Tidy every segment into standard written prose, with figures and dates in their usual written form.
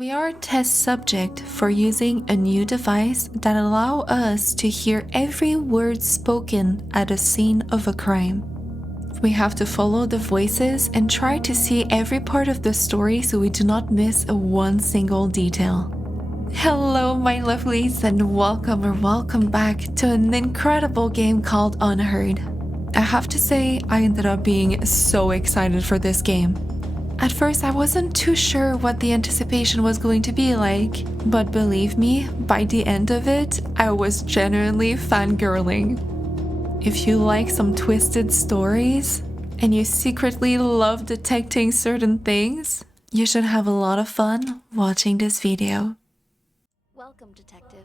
We are a test subject for using a new device that allows us to hear every word spoken at a scene of a crime. We have to follow the voices and try to see every part of the story so we do not miss one single detail. Hello my lovelies and welcome back to an incredible game called Unheard. I have to say I ended up being so excited for this game. At first I wasn't too sure what the anticipation was going to be like, but believe me, by the end of it, I was genuinely fangirling. If you like some twisted stories, and you secretly love detecting certain things, you should have a lot of fun watching this video. Welcome, Detective.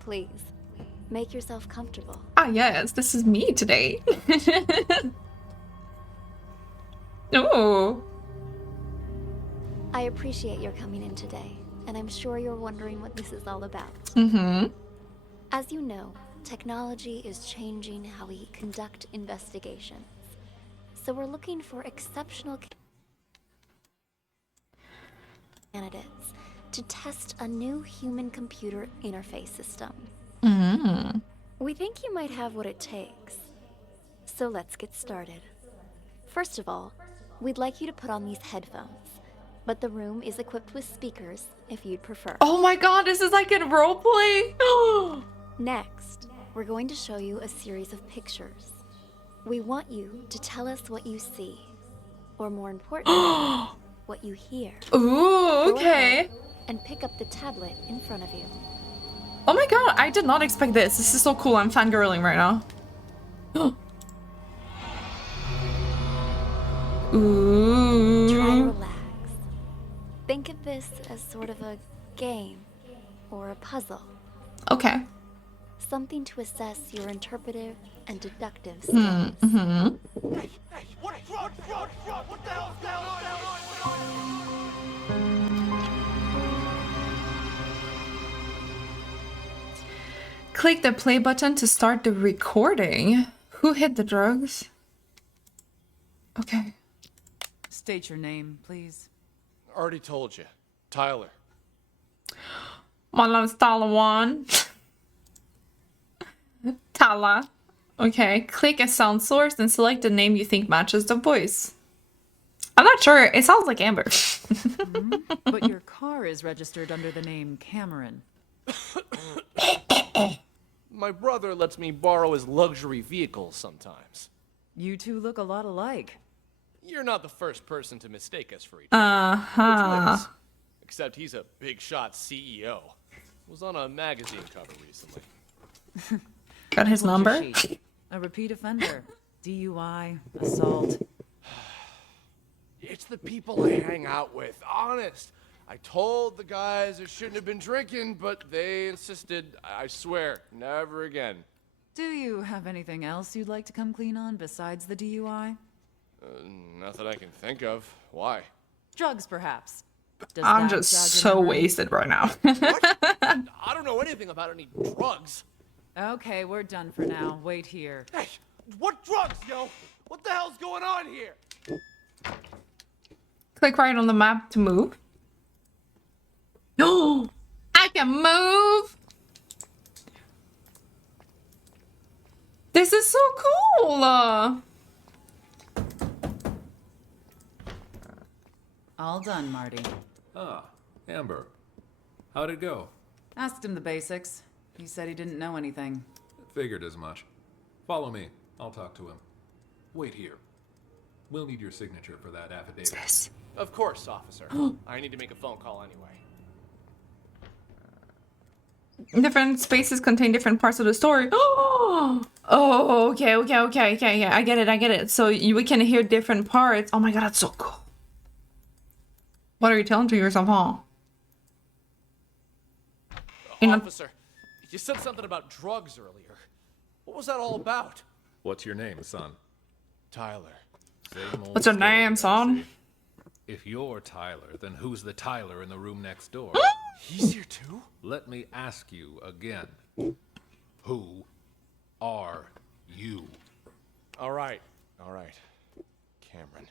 Please, make yourself comfortable. Ah yes, this is me today. Oh. I appreciate your coming in today, and I'm sure you're wondering what this is all about. As you know, technology is changing how we conduct investigations. So we're looking for exceptional candidates to test a new human-computer interface system. We think you might have what it takes. So let's get started. First of all, we'd like you to put on these headphones. But the room is equipped with speakers, if you'd prefer. Oh my god, this is like in roleplay! Next, we're going to show you a series of pictures. We want you to tell us what you see, or more importantly, what you hear. Ooh, okay. And pick up the tablet in front of you. Oh my god, I did not expect this. This is so cool, I'm fangirling right now. Ooh. Try to relax. Think of this as sort of a game or a puzzle. Okay. Something to assess your interpretive and deductive skills. Hey, what the hell's going on? Click the play button to start the recording. Who hit the drugs? Okay. State your name, please. Already told you. Tyler. My name's Talawan. Tala. Okay. Click a sound source and select the name you think matches the voice. I'm not sure. It sounds like Amber. But your car is registered under the name Cameron. My brother lets me borrow his luxury vehicles sometimes. You two look a lot alike. You're not the first person to mistake us for each other. We're twins. Except he's a big shot CEO. Was on a magazine cover recently. Got his number? A repeat offender. DUI, assault. It's the people I hang out with, honest. I told the guys I shouldn't have been drinking, but they insisted. I swear, never again. Do you have anything else you'd like to come clean on besides the DUI? Nothing I can think of. Why? Drugs, perhaps. Does I'm that just jog your so memory? wasted right now. What? I don't know anything about any drugs. Okay, we're done for now. Wait here. Hey, what drugs, yo? What the hell's going on here? Click right on the map to move. No, I can move. This is so cool. All done, Marty. Ah, Amber. How'd it go? Asked him the basics. He said he didn't know anything. Figured as much. Follow me. I'll talk to him. Wait here. We'll need your signature for that affidavit. Yes. Of course, officer. I need to make a phone call anyway. Different spaces contain different parts of the story. Oh, okay. Yeah, I get it. So we can hear different parts. Oh my god, that's so cool. What are you telling to yourself, huh? Officer, you said something about drugs earlier. What was that all about? What's your name, son? Tyler. Same old What's your story, name, I son? see. If you're Tyler, then who's the Tyler in the room next door? He's here too? Let me ask you again. Who are you? All right. Cameron.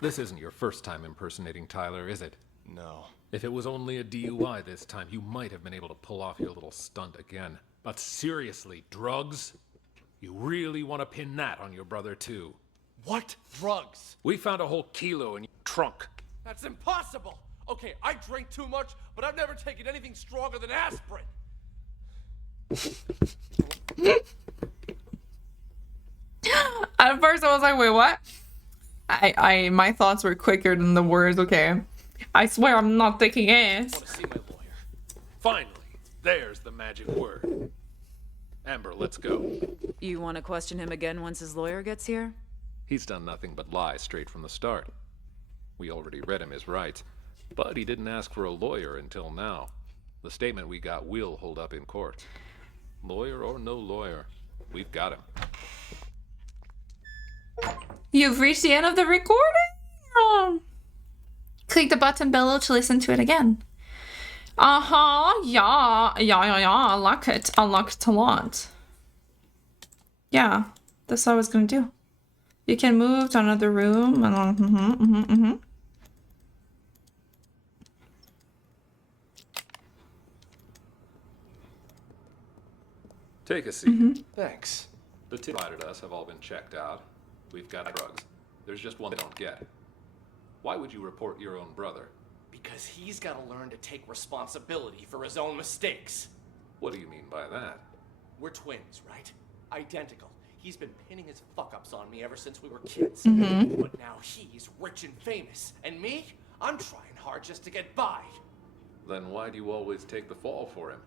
This isn't your first time impersonating Tyler, is it? No. If it was only a DUI this time, you might have been able to pull off your little stunt again. But seriously, drugs? You really want to pin that on your brother, too? What drugs? We found a whole kilo in your trunk. That's impossible! Okay, I drink too much, but I've never taken anything stronger than aspirin. At first I was like, wait, what? My thoughts were quicker than the words, okay. I swear I'm not taking ass. I want to see my lawyer. Finally, there's the magic word. Amber, let's go. You want to question him again once his lawyer gets here? He's done nothing but lie straight from the start. We already read him his rights, but he didn't ask for a lawyer until now. The statement we got will hold up in court. Lawyer or no lawyer, we've got him. You've reached the end of the recording. Click the button below to listen to it again. Yeah. I like it. I like it a lot. Yeah, that's what I was gonna do. You can move to another room and Take a seat. Thanks. The two provided us have all been checked out. We've got drugs. There's just one they don't get. Why would you report your own brother? Because he's got to learn to take responsibility for his own mistakes. What do you mean by that? We're twins, right? Identical. He's been pinning his fuck-ups on me ever since we were kids. But now he's rich and famous. And me? I'm trying hard just to get by. Then why do you always take the fall for him?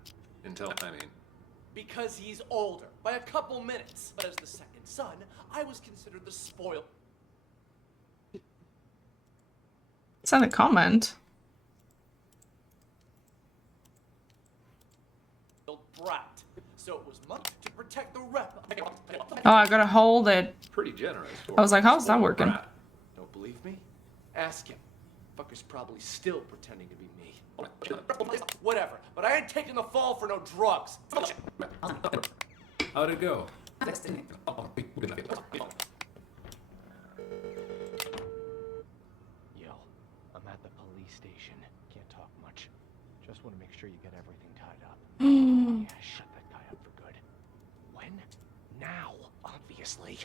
Because he's older, by a couple minutes. But as the second son, I was considered the spoiled it's not a comment. brat. So it was much to protect the rep. Oh, I gotta hold it. Pretty generous. I was like, how's that working? Don't believe me? Ask him. Fucker's probably still pretending to be me. Whatever, but I ain't taking the fall for no drugs. How'd it go? Yo, I'm at the police station. Can't talk much. Just want to make sure you get everything tied up. Yeah, shut that guy up for good. When? Now, obviously.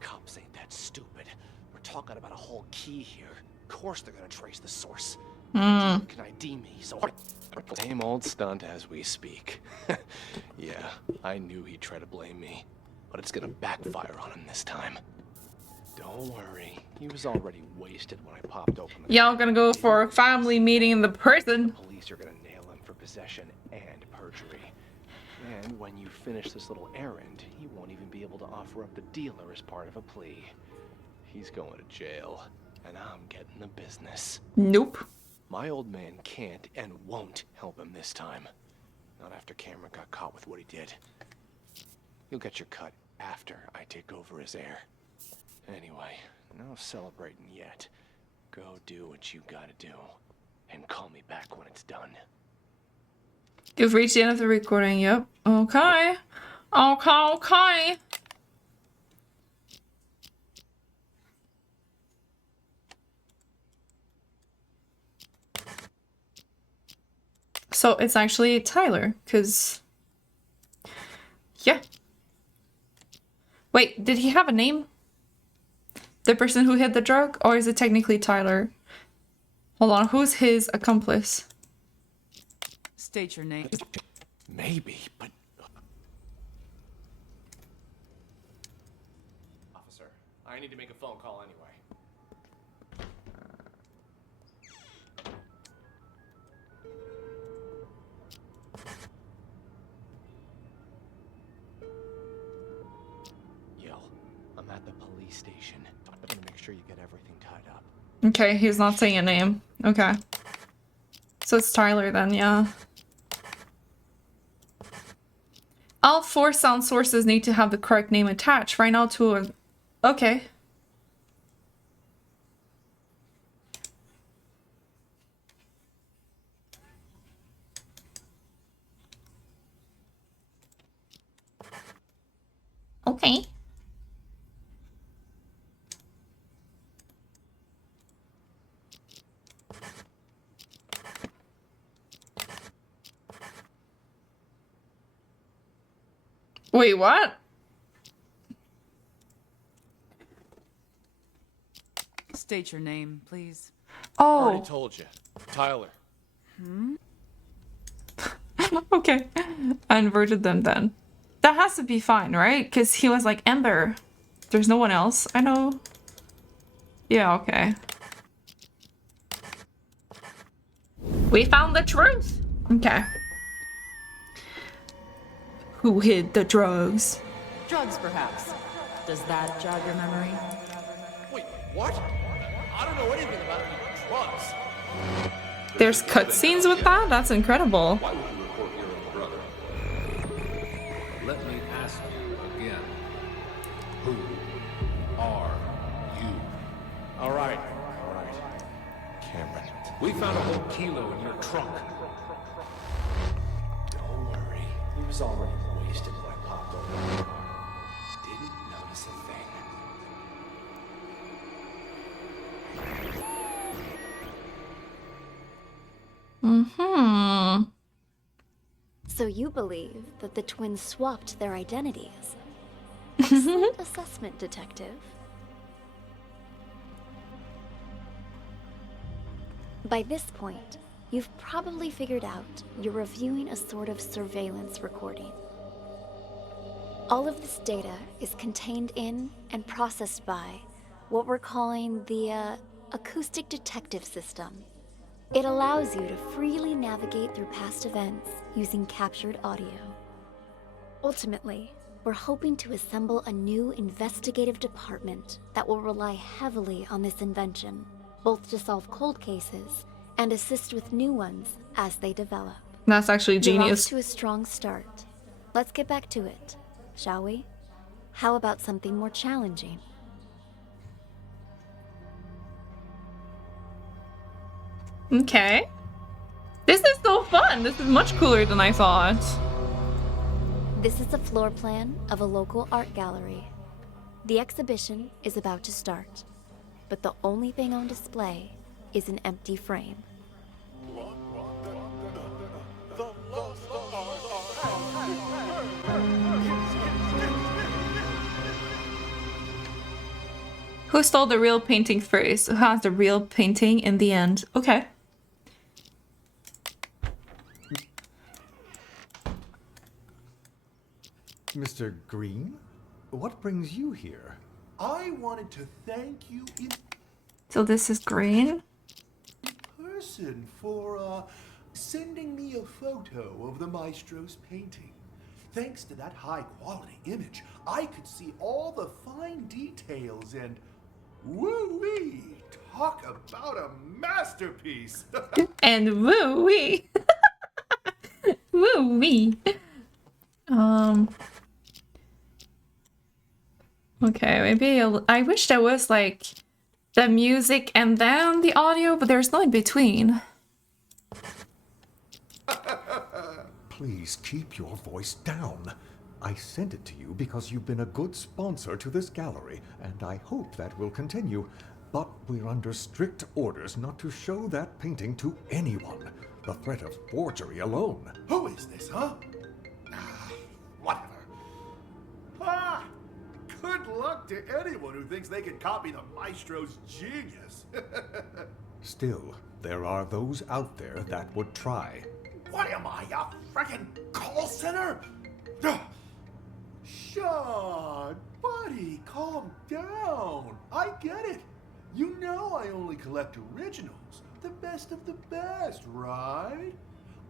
Cops ain't that stupid. We're talking about a whole key here. Of course they're gonna trace the source. Can ID me, so... Same old stunt as we speak. Yeah, I knew he'd try to blame me. But it's gonna backfire on him this time. Don't worry. He was already wasted when I popped open the... Y'all gonna go for a family meeting in the prison. The police are gonna nail him for possession and perjury. And when you finish this little errand, he won't even be able to offer up the dealer as part of a plea. He's going to jail, and I'm getting the business. Nope. My old man can't and won't help him this time. Not after Cameron got caught with what he did. You'll get your cut after I take over as heir. Anyway, no celebrating yet. Go do what you gotta do. And call me back when it's done. You've reached the end of the recording, yep. Okay. Okay. So it's actually Tyler, because... Yeah. Wait, did he have a name? The person who hid the drug? Or is it technically Tyler? Hold on, who's his accomplice? State your name. Maybe, but... Officer, I need to make a phone call anyway. Yo, I'm at the police station. I'm gonna make sure you get everything tied up. Okay, he's not saying a name. Okay. So it's Tyler then, yeah. All 4 sound sources need to have the correct name attached. Right now to a... Okay. Okay. Wait, what? State your name, please. Already Oh, told you. Tyler. okay. I inverted them then. That has to be fine, right? Because he was like, Ember. There's no one else. I know. Yeah, okay. We found the truth. Okay. Who hid the drugs? Drugs, perhaps. Does that jog your memory? Wait, what? I don't know anything about any drugs. There's cutscenes with that? That's incredible. Why would you report your own brother? Let me ask you again. Who are you? All right. Cameron. We found a whole kilo in your trunk. Don't worry. He was already wasted when I popped over the car. Didn't notice a thing. Mm-hmm. So you believe that the twins swapped their identities? Excellent assessment, detective. By this point, you've probably figured out you're reviewing a sort of surveillance recording. All of this data is contained in and processed by what we're calling the acoustic detective system. It allows you to freely navigate through past events using captured audio. Ultimately, we're hoping to assemble a new investigative department that will rely heavily on this invention, both to solve cold cases and assist with new ones as they develop. That's actually You're off genius. to a strong start. Let's get back to it, shall we? How about something more challenging? Okay. This is so fun. This is much cooler than I thought. This is a floor plan of a local art gallery. The exhibition is about to start, but the only thing on display is an empty frame. Who stole the real painting first? Who has the real painting in the end? Okay. Mr. Green, what brings you here? I wanted to thank you in So this is green. person for sending me a photo of the maestro's painting. Thanks to that high-quality image, I could see all the fine details and woo-wee! Talk about a masterpiece! And woo wee. Woo wee. Okay, maybe I wish there was like the music and then the audio, but there's no in between. Please keep your voice down. I sent it to you because you've been a good sponsor to this gallery, and I hope that will continue. But we're under strict orders not to show that painting to anyone. The threat of forgery alone. Who is this, huh? Whatever. Ah! Good luck to anyone who thinks they can copy the maestro's genius. Still, there are those out there that would try. What am I, a frickin' call center? Ugh. Sean, buddy, calm down. I get it. You know I only collect originals, the best of the best, right?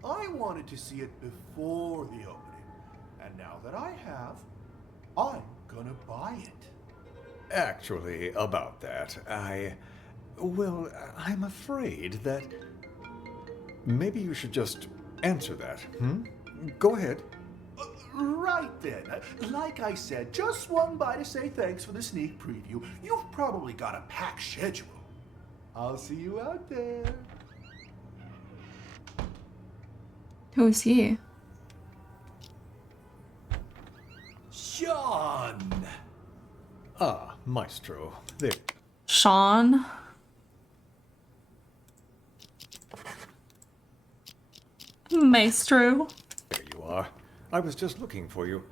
I wanted to see it before the opening, and now that I have, I'm gonna buy it. Actually, about that, well, I'm afraid that maybe you should just answer that, Go ahead. Right then. Like I said, just swung by to say thanks for the sneak preview. You've probably got a packed schedule. I'll see you out there. Who is he? Sean! Ah, Maestro. There. Sean? Maestro? There you are. I was just looking for you.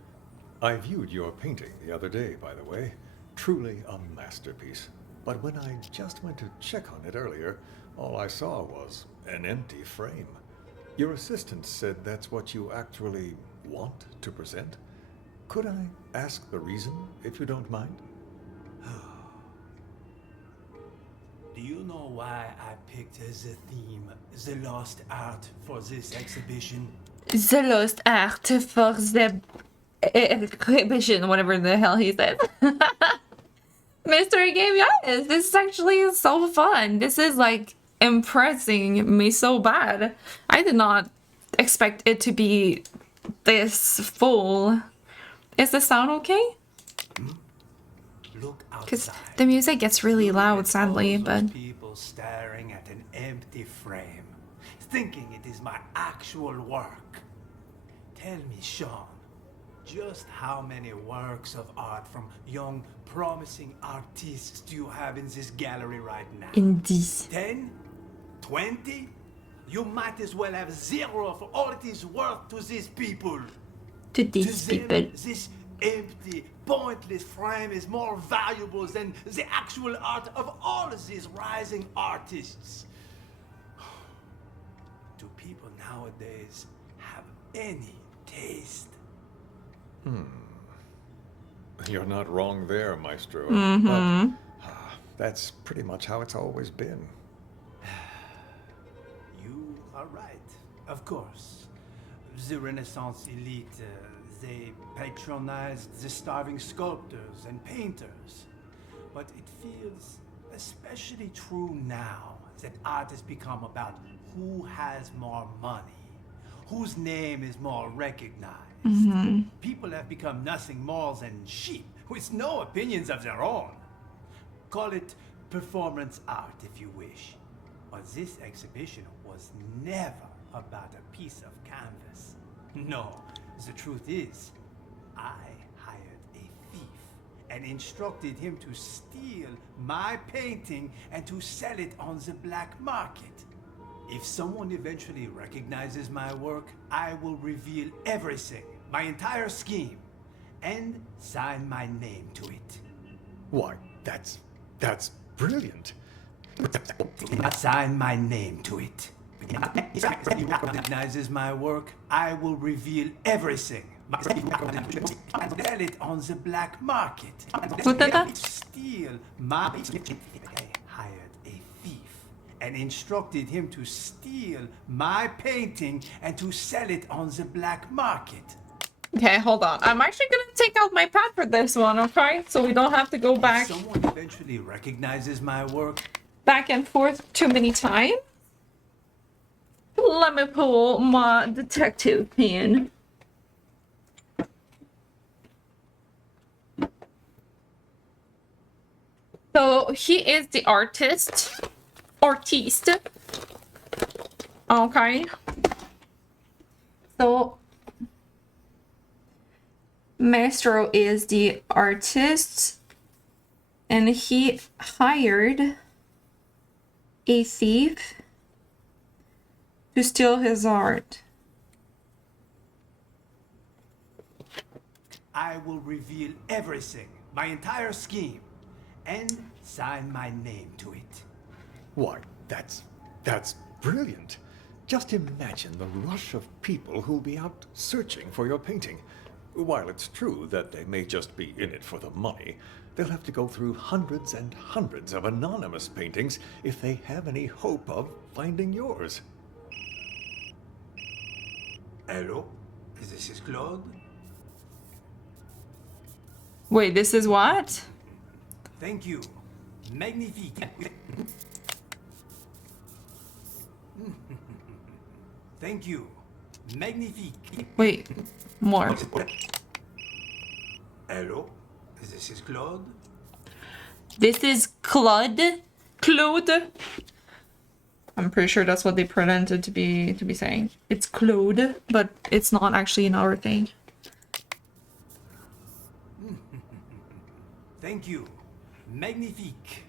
I viewed your painting the other day, by the way. Truly a masterpiece. But when I just went to check on it earlier, all I saw was an empty frame. Your assistant said that's what you actually want to present. Could I ask the reason, if you don't mind? Do you know why I picked as a theme the lost art for this exhibition? The lost art for the exhibition, whatever the hell he said. Mystery game, yes, this is actually so fun. This is like impressing me so bad. I did not expect it to be this full. Is the sound okay? Look Because outside. the music gets really loud, Look at sadly, all those but people staring at an empty frame, thinking it is my actual work. Tell me, Sean, just how many works of art from young, promising artists do you have in this gallery right now? in this. 10? 20? You might as well have 0 for all it is worth to these people. To To these them, people. this empty, pointless frame is more valuable than the actual art of all of these rising artists. Do people nowadays have any taste? You're not wrong there, Maestro. But that's pretty much how it's always been. You are right, of course. The Renaissance elite, they patronized the starving sculptors and painters. But it feels especially true now that art has become about who has more money, whose name is more recognized. People have become nothing more than sheep with no opinions of their own. Call it performance art if you wish. But this exhibition was never about a piece of canvas. No, the truth is, I hired a thief and instructed him to steal my painting and to sell it on the black market. If someone eventually recognizes my work, I will reveal everything, my entire scheme, and sign my name to it. Why, that's brilliant. Sign my name to it. If he recognizes my work, I will reveal everything. Sell it on the black market. What did that? Steal my... I hired a thief and instructed him to steal my painting and to sell it on the black market. Okay, hold on. I'm actually gonna take out my pad for this one, okay? So we don't have to go If back someone eventually recognizes my work, and forth too many times. Let me pull my detective pen. So he is the artist. Okay. So Maestro is the artist, and he hired a thief to steal his art. I will reveal everything, my entire scheme, and sign my name to it. Why, that's brilliant. Just imagine the rush of people who'll be out searching for your painting. While it's true that they may just be in it for the money, they'll have to go through hundreds and hundreds of anonymous paintings if they have any hope of finding yours. Hello? This is Claude? Wait, this is what? Thank you. Magnifique. Thank you. Magnifique. Wait, more. Hello? This is Claude? This is Claude. Claude. I'm pretty sure that's what they pretended to be saying. It's Claude, but it's not actually an our thing. Thank you. Magnifique.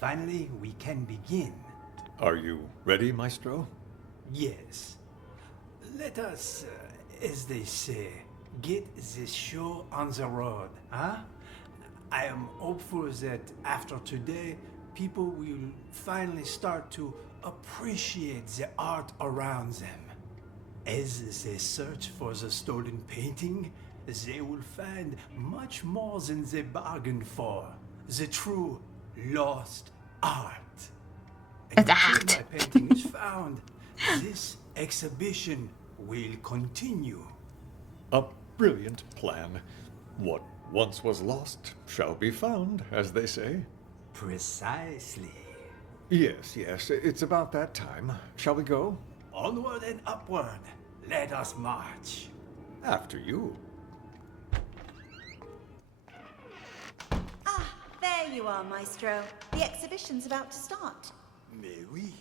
Finally, we can begin. Are you ready, Maestro? Yes. Let us, as they say, get this show on the road, huh? I am hopeful that after today, people will finally start to appreciate the art around them. As they search for the stolen painting, they will find much more than they bargained for. The true lost art. And until my painting is found, this exhibition will continue. A brilliant plan. What once was lost shall be found, as they say. Precisely. Yes, it's about that time. Shall we go? Onward and upward. Let us march. After you. Ah, there you are, Maestro. The exhibition's about to start. Mais oui.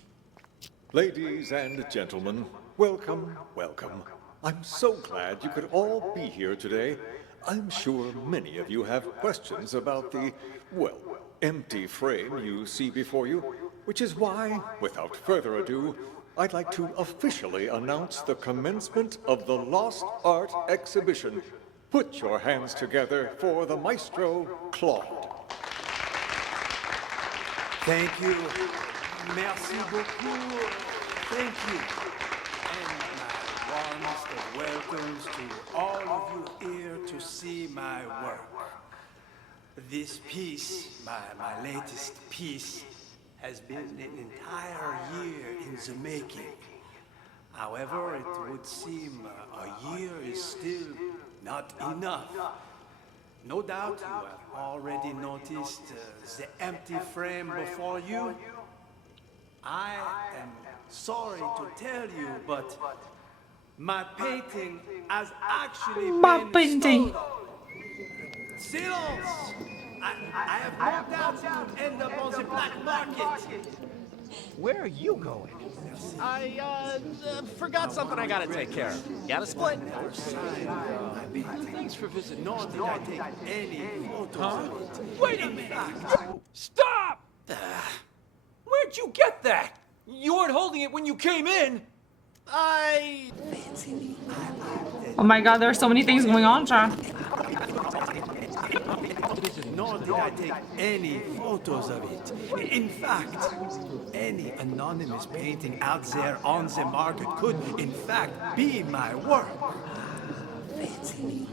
Ladies and gentlemen, welcome, welcome. I'm so glad you could all be here today. I'm sure many of you have questions about the, well, empty frame you see before you, which is why, without further ado, I'd like to officially announce the commencement of the Lost Art Exhibition. Put your hands together for the Maestro Claude. Thank you. Merci beaucoup. Thank you. And my warmest of welcomes to all of you here to see my work. This piece, my latest piece, has been an entire year in the making. However, it would seem a year is still not enough. No doubt you have already noticed the empty frame before you. I am sorry to tell you, but my painting has actually been stolen. Silence! I have no doubt it would end up on the black market. Where are you going? I forgot something I gotta take care of. Got a split? Thanks for visiting. Nor did I take any photos of it. Wait a minute! Stop! Where'd you get that? You weren't holding it when you came in. Oh my god, there are so many things going on, John. Nor did I take any photos of it. In fact, any anonymous painting out there on the market could, in fact, be my work.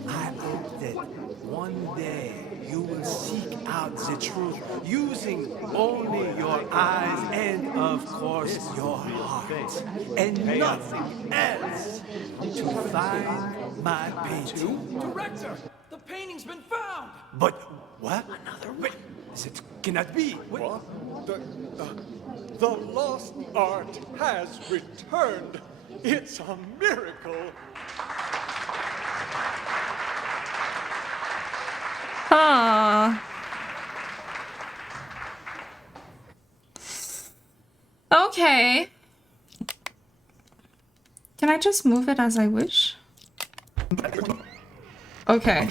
I hope that one day you will seek out the truth using only your eyes and, of course, your heart, and nothing else to find my painting. Director, the painting's been found. But what? Another one? That cannot be. What? The lost art has returned. It's a miracle. Okay. Can I just move it as I wish? Okay.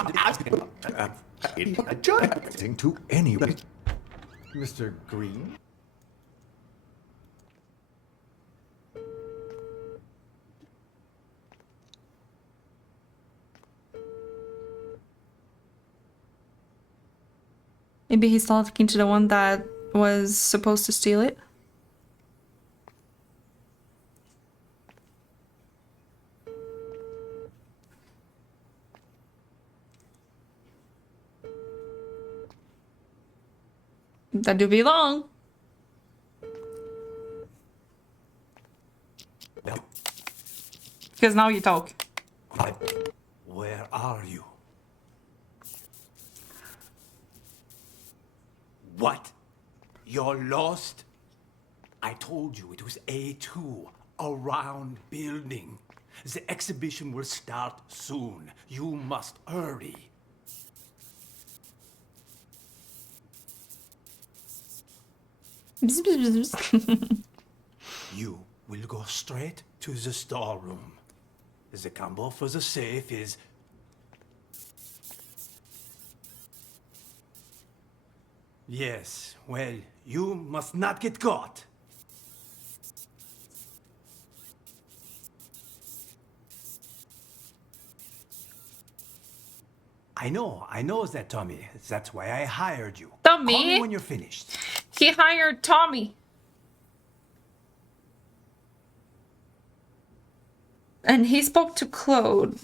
Adjusting to anyone. Mr. Green? Maybe he's talking to the one that was supposed to steal it. That do be long. Because now you talk. Where are you? What? You're lost? I told you it was A2, a round building. The exhibition will start soon. You must hurry. You will go straight to the storeroom. The combo for the safe is... Yes, well, you must not get caught. I know that, Tommy. That's why I hired you. Tommy? Call me when you're finished. He hired Tommy. And he spoke to Claude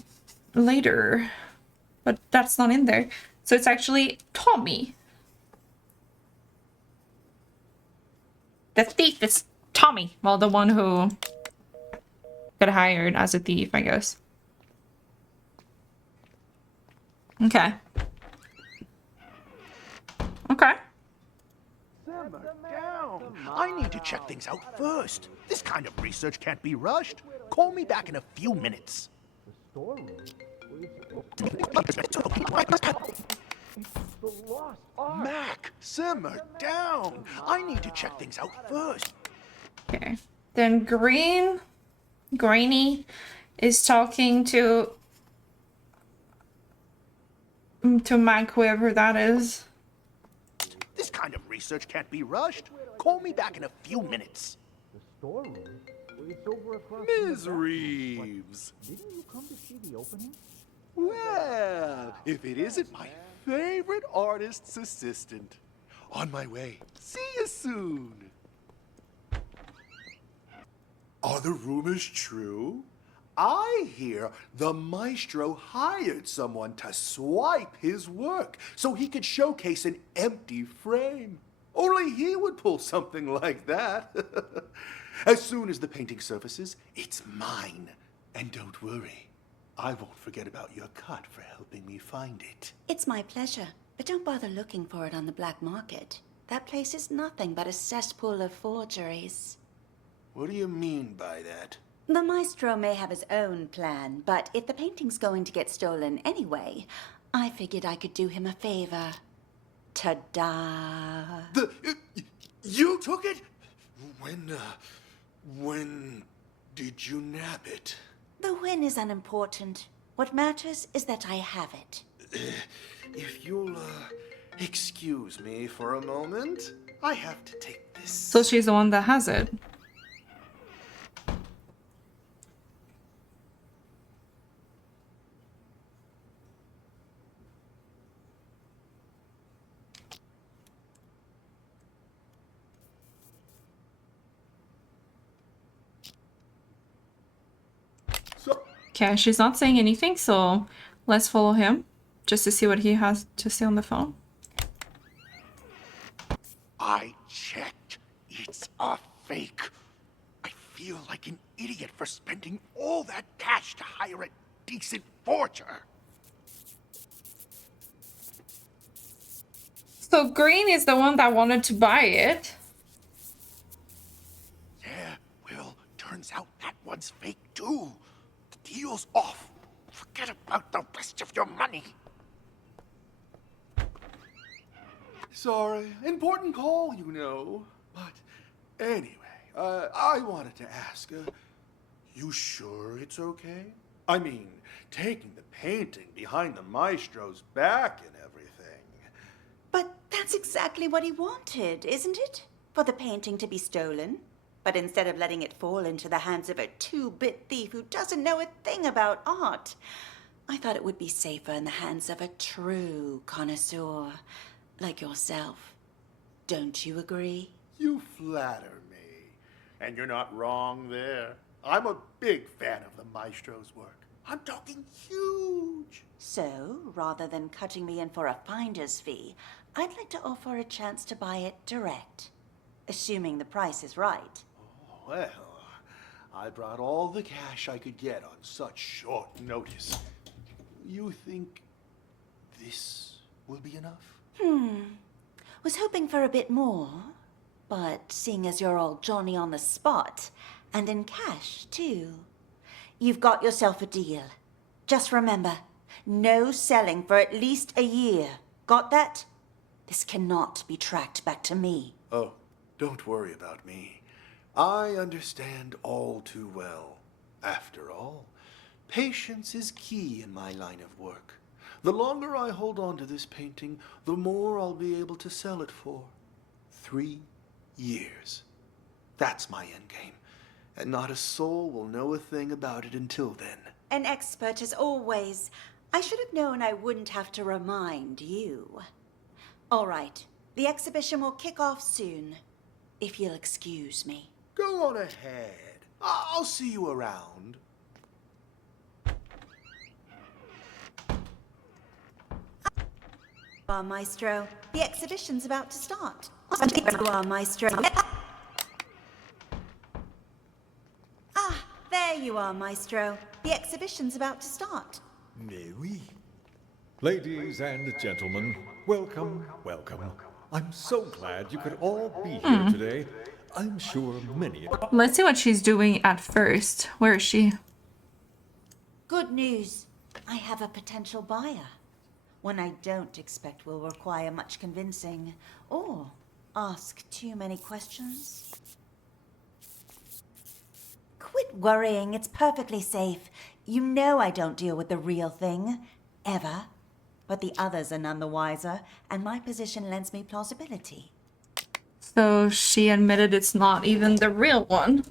later, but that's not in there. So it's actually Tommy. The thief is Tommy. Well, the one who got hired as a thief, I guess. Okay. Okay. Simmer down. I need to check things out first. This kind of research can't be rushed. Call me back in a few minutes. Mac, simmer down. I need to check things out first. Okay. Then Grainy is talking to Mac, whoever that is. This kind of research can't be rushed. Call me back in a few minutes. Ms. Reeves. Didn't you come to see the opening? Well, if it isn't my favorite artist's assistant. On my way. See you soon. Are the rumors true? I hear the maestro hired someone to swipe his work so he could showcase an empty frame. Only he would pull something like that. As soon as the painting surfaces, it's mine. And don't worry, I won't forget about your cut for helping me find it. It's my pleasure, but don't bother looking for it on the black market. That place is nothing but a cesspool of forgeries. What do you mean by that? The maestro may have his own plan, but if the painting's going to get stolen anyway, I figured I could do him a favor. Ta-da! You took it? When did you nab it? The win is unimportant. What matters is that I have it. If you'll, excuse me for a moment, I have to take this. So she's the one that has it. Okay, she's not saying anything, so let's follow him just to see what he has to say on the phone. I checked. It's a fake. I feel like an idiot for spending all that cash to hire a decent forger. So Green is the one that wanted to buy it. Yeah, well, turns out that one's fake too. The deal's off. Forget about the rest of your money. Sorry, important call, you know. But anyway, I wanted to ask, you sure it's okay? I mean, taking the painting behind the maestro's back and everything. But that's exactly what he wanted, isn't it? For the painting to be stolen. But instead of letting it fall into the hands of a two-bit thief who doesn't know a thing about art, I thought it would be safer in the hands of a true connoisseur like yourself. Don't you agree? You flatter me. And you're not wrong there. I'm a big fan of the maestro's work. I'm talking huge. So, rather than cutting me in for a finder's fee, I'd like to offer a chance to buy it direct. Assuming the price is right. Well, I brought all the cash I could get on such short notice. You think this will be enough? Was hoping for a bit more, but seeing as you're all Johnny on the spot, and in cash, too, you've got yourself a deal. Just remember, no selling for at least a year. Got that? This cannot be tracked back to me. Oh, don't worry about me. I understand all too well. After all, patience is key in my line of work. The longer I hold on to this painting, the more I'll be able to sell it for. 3 years. That's my endgame. And not a soul will know a thing about it until then. An expert as always. I should have known I wouldn't have to remind you. All right, the exhibition will kick off soon, if you'll excuse me. Go on ahead. I'll see you around. Maestro, the exhibition's about to start. Maestro. Ah, there you are, Maestro. The exhibition's about to start. Mais oui. Ladies and gentlemen, welcome, welcome. I'm so glad you could all be here today. I'm sure many... Let's see what she's doing at first. Where is she? Good news. I have a potential buyer. One I don't expect will require much convincing or ask too many questions. Quit worrying. It's perfectly safe. You know I don't deal with the real thing. Ever. But the others are none the wiser, and my position lends me plausibility. So she admitted it's not even the real one.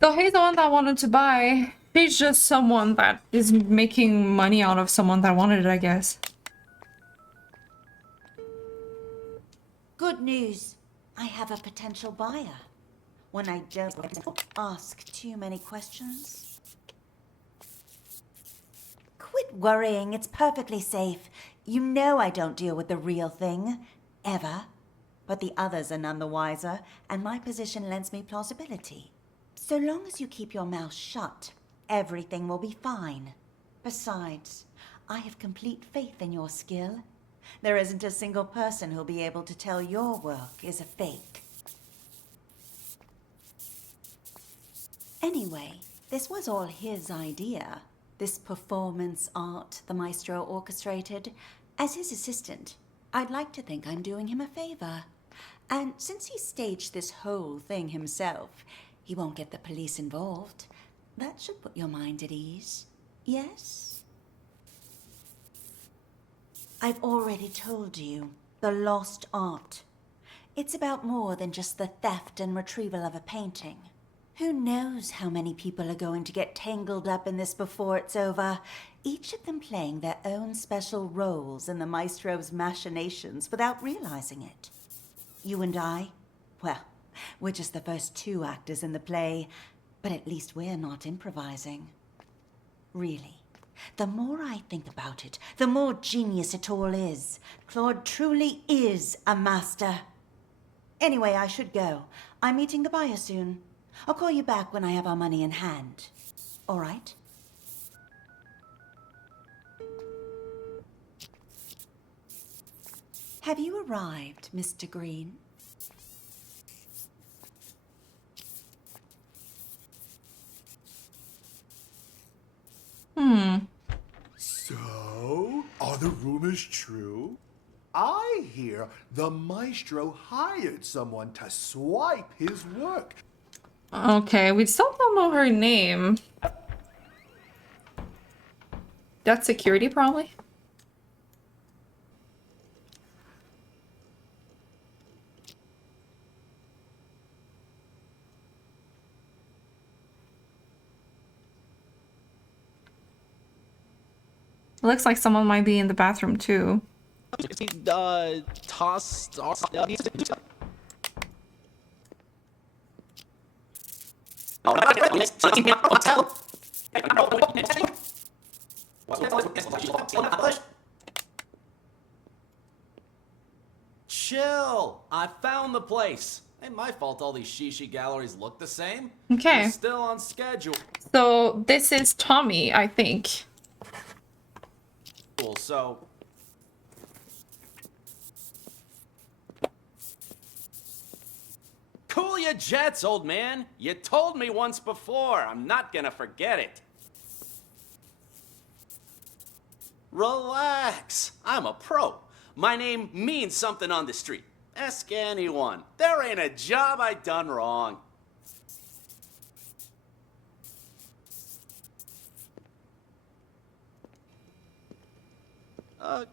So he's the one that wanted to buy. He's just someone that is making money out of someone that wanted it, I guess. Good news. I have a potential buyer. One I don't ask too many questions. Quit worrying. It's perfectly safe. You know I don't deal with the real thing. Ever. But the others are none the wiser, and my position lends me plausibility. So long as you keep your mouth shut, everything will be fine. Besides, I have complete faith in your skill. There isn't a single person who'll be able to tell your work is a fake. Anyway, this was all his idea. This performance art the Maestro orchestrated. As his assistant, I'd like to think I'm doing him a favor. And since he staged this whole thing himself, he won't get the police involved. That should put your mind at ease. Yes? I've already told you, the lost art. It's about more than just the theft and retrieval of a painting. Who knows how many people are going to get tangled up in this before it's over, each of them playing their own special roles in the Maestro's machinations without realizing it. You and I, well, we're just the first two actors in the play, but at least we're not improvising. Really, the more I think about it, the more genius it all is. Claude truly is a master. Anyway, I should go. I'm meeting the buyer soon. I'll call you back when I have our money in hand. All right? Have you arrived, Mr. Green? So, are the rumors true? I hear the Maestro hired someone to swipe his work. Okay, we still don't know her name. That's security, probably? It looks like someone might be in the bathroom, too. Chill! I found the place. Ain't my fault all these shishi galleries look the same. Okay. We're still on schedule. So this is Tommy, I think. So cool your jets, old man. You told me once before. I'm not gonna forget it. Relax. I'm a pro. My name means something on the street. Ask anyone. There ain't a job I done wrong.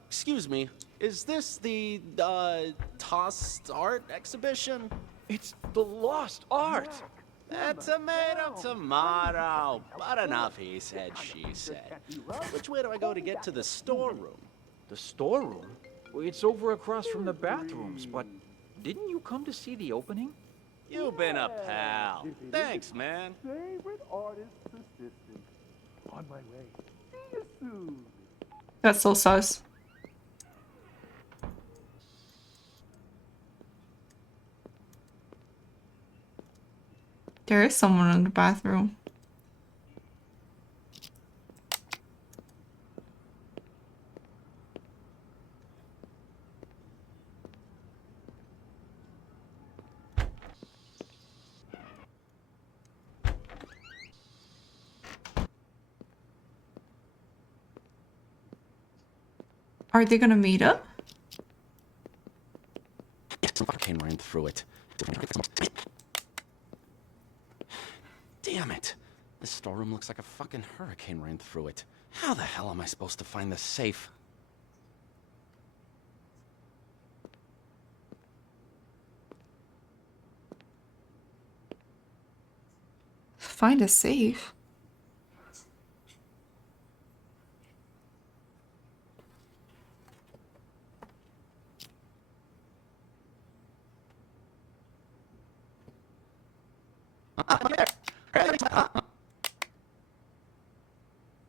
Excuse me. Is this the, tossed art exhibition? It's the lost art. Tomato, tomato. But enough he said, she said. Which way do I go to get to the storeroom? The storeroom? Well, it's over across from the bathrooms, but didn't you come to see the opening? You've been a pal. Thanks, man. Favorite artist assistant. On my way. See you soon. That's so sus. There is someone in the bathroom. Are they gonna meet up? Some hurricane ran through it. Damn it. This storeroom looks like a fucking hurricane ran through it. How the hell am I supposed to find the safe? Find a safe.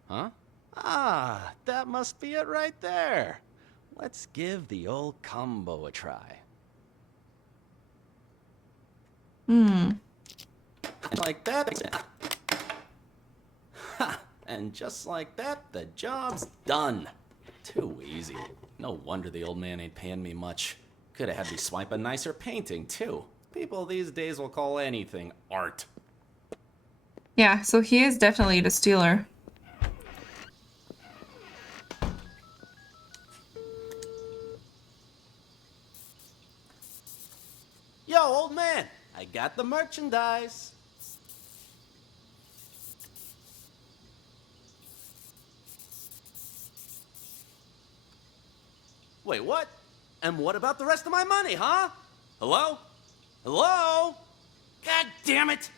Huh? Ah, that must be it right there. Let's give the old combo a try. Like that. Ha! And just like that, the job's done. Too easy. No wonder the old man ain't paying me much. Could have had me swipe a nicer painting, too. People these days will call anything art. Yeah, so he is definitely the stealer. Yo, old man, I got the merchandise. Wait, what? And what about the rest of my money, huh? Hello? Hello? God damn it!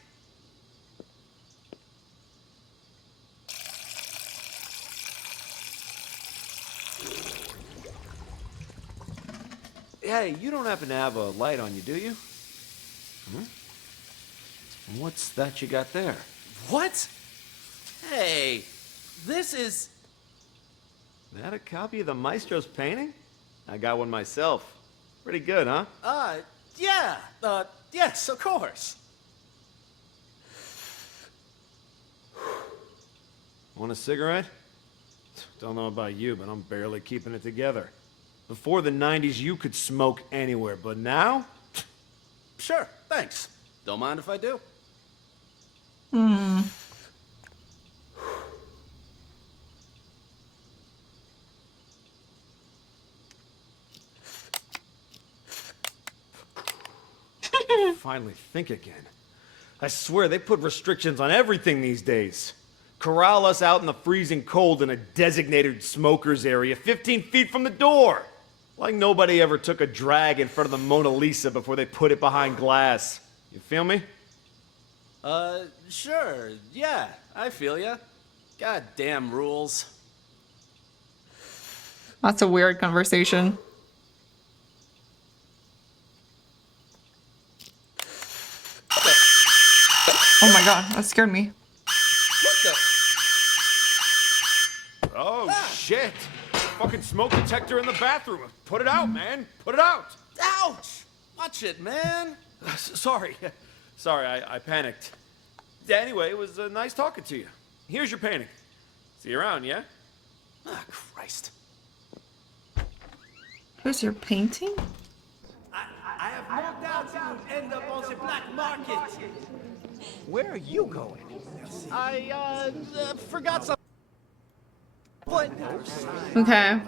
Hey, you don't happen to have a light on you, do you? What's that you got there? What? Hey, this is... That a copy of the Maestro's painting? I got one myself. Pretty good, huh? Yeah. Yes, of course. Want a cigarette? Don't know about you, but I'm barely keeping it together. Before the 90s, you could smoke anywhere, but now? Sure, thanks. Don't mind if I do. Finally think again. I swear they put restrictions on everything these days. Corral us out in the freezing cold in a designated smokers area 15 feet from the door. Like nobody ever took a drag in front of the Mona Lisa before they put it behind glass. You feel me? Sure. Yeah, I feel ya. Goddamn rules. That's a weird conversation. Oh my god, that scared me. What the? Oh, shit. Fucking smoke detector in the bathroom. Put it out, man. Put it out. Ouch! Watch it, man. Sorry. Sorry, I panicked. Anyway, it was nice talking to you. Here's your painting. See you around, yeah? Ah, Christ. Here's your painting? I have no doubts you would end up on the black market. Where are you going? I forgot something. Okay.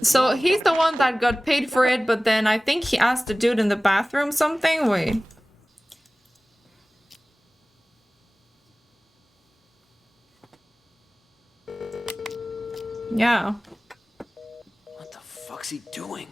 So he's the one that got paid for it, but then I think he asked the dude in the bathroom something. Wait. Yeah. What the fuck's he doing?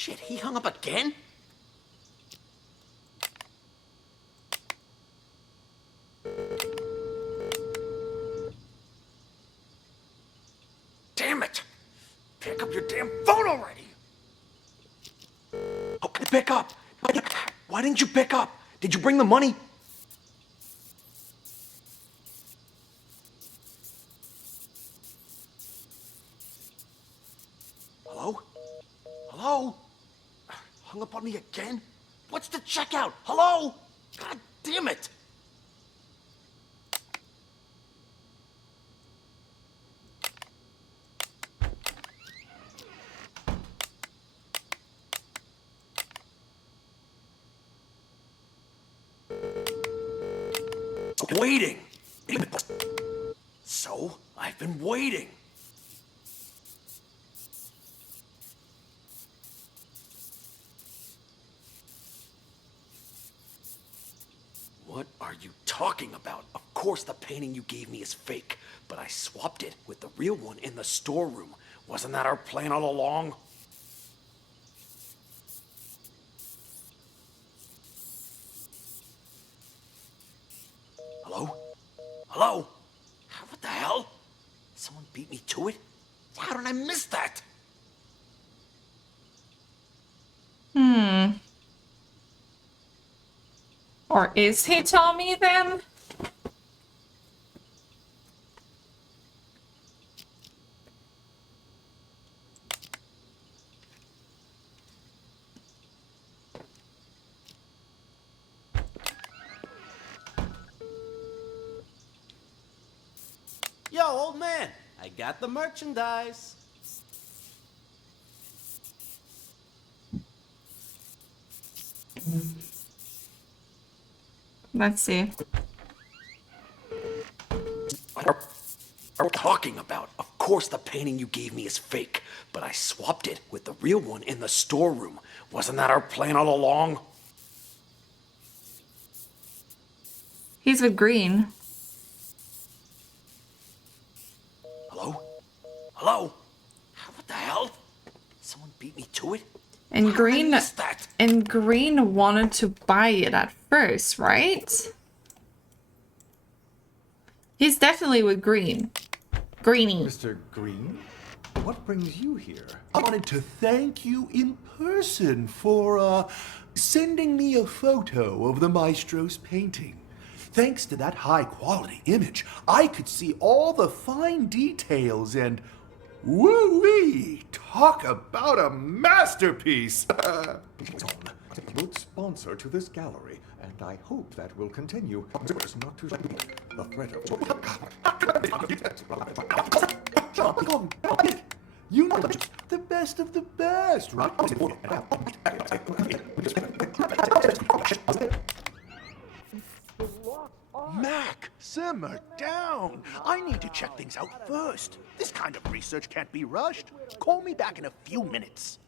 Shit, he hung up again? Damn it! Pick up your damn phone already! Okay, pick up! Why didn't you pick up? Did you bring the money? Hello? Hello? Hung up on me again? What's the checkout? Hello? God damn it! Waiting. So, I've been waiting. What are you talking about? Of course the painting you gave me is fake, but I swapped it with the real one in the storeroom. Wasn't that our plan all along? Hello? Hello? What the hell? Someone beat me to it? How did I miss that? Or is he Tommy then? Yo, old man, I got the merchandise. Let's see. What are we talking about? Of course the painting you gave me is fake, but I swapped it with the real one in the storeroom. Wasn't that our plan all along? He's with Green. Hello? Hello? What the hell? Someone beat me to it? And Green missed that? and Green wanted to buy it at first, right? He's definitely with Green. Greenie. Mr. Green, what brings you here? I wanted to thank you in person for, sending me a photo of the maestro's painting. Thanks to that high-quality image, I could see all the fine details and... woo-wee! Talk about a masterpiece! He's a good sponsor to this gallery, and I hope that will continue. It's not too late. The threat of... You know, the best of the best, right? Mac, simmer down. I need to check things out first. This kind of research can't be rushed. Call me back in a few minutes.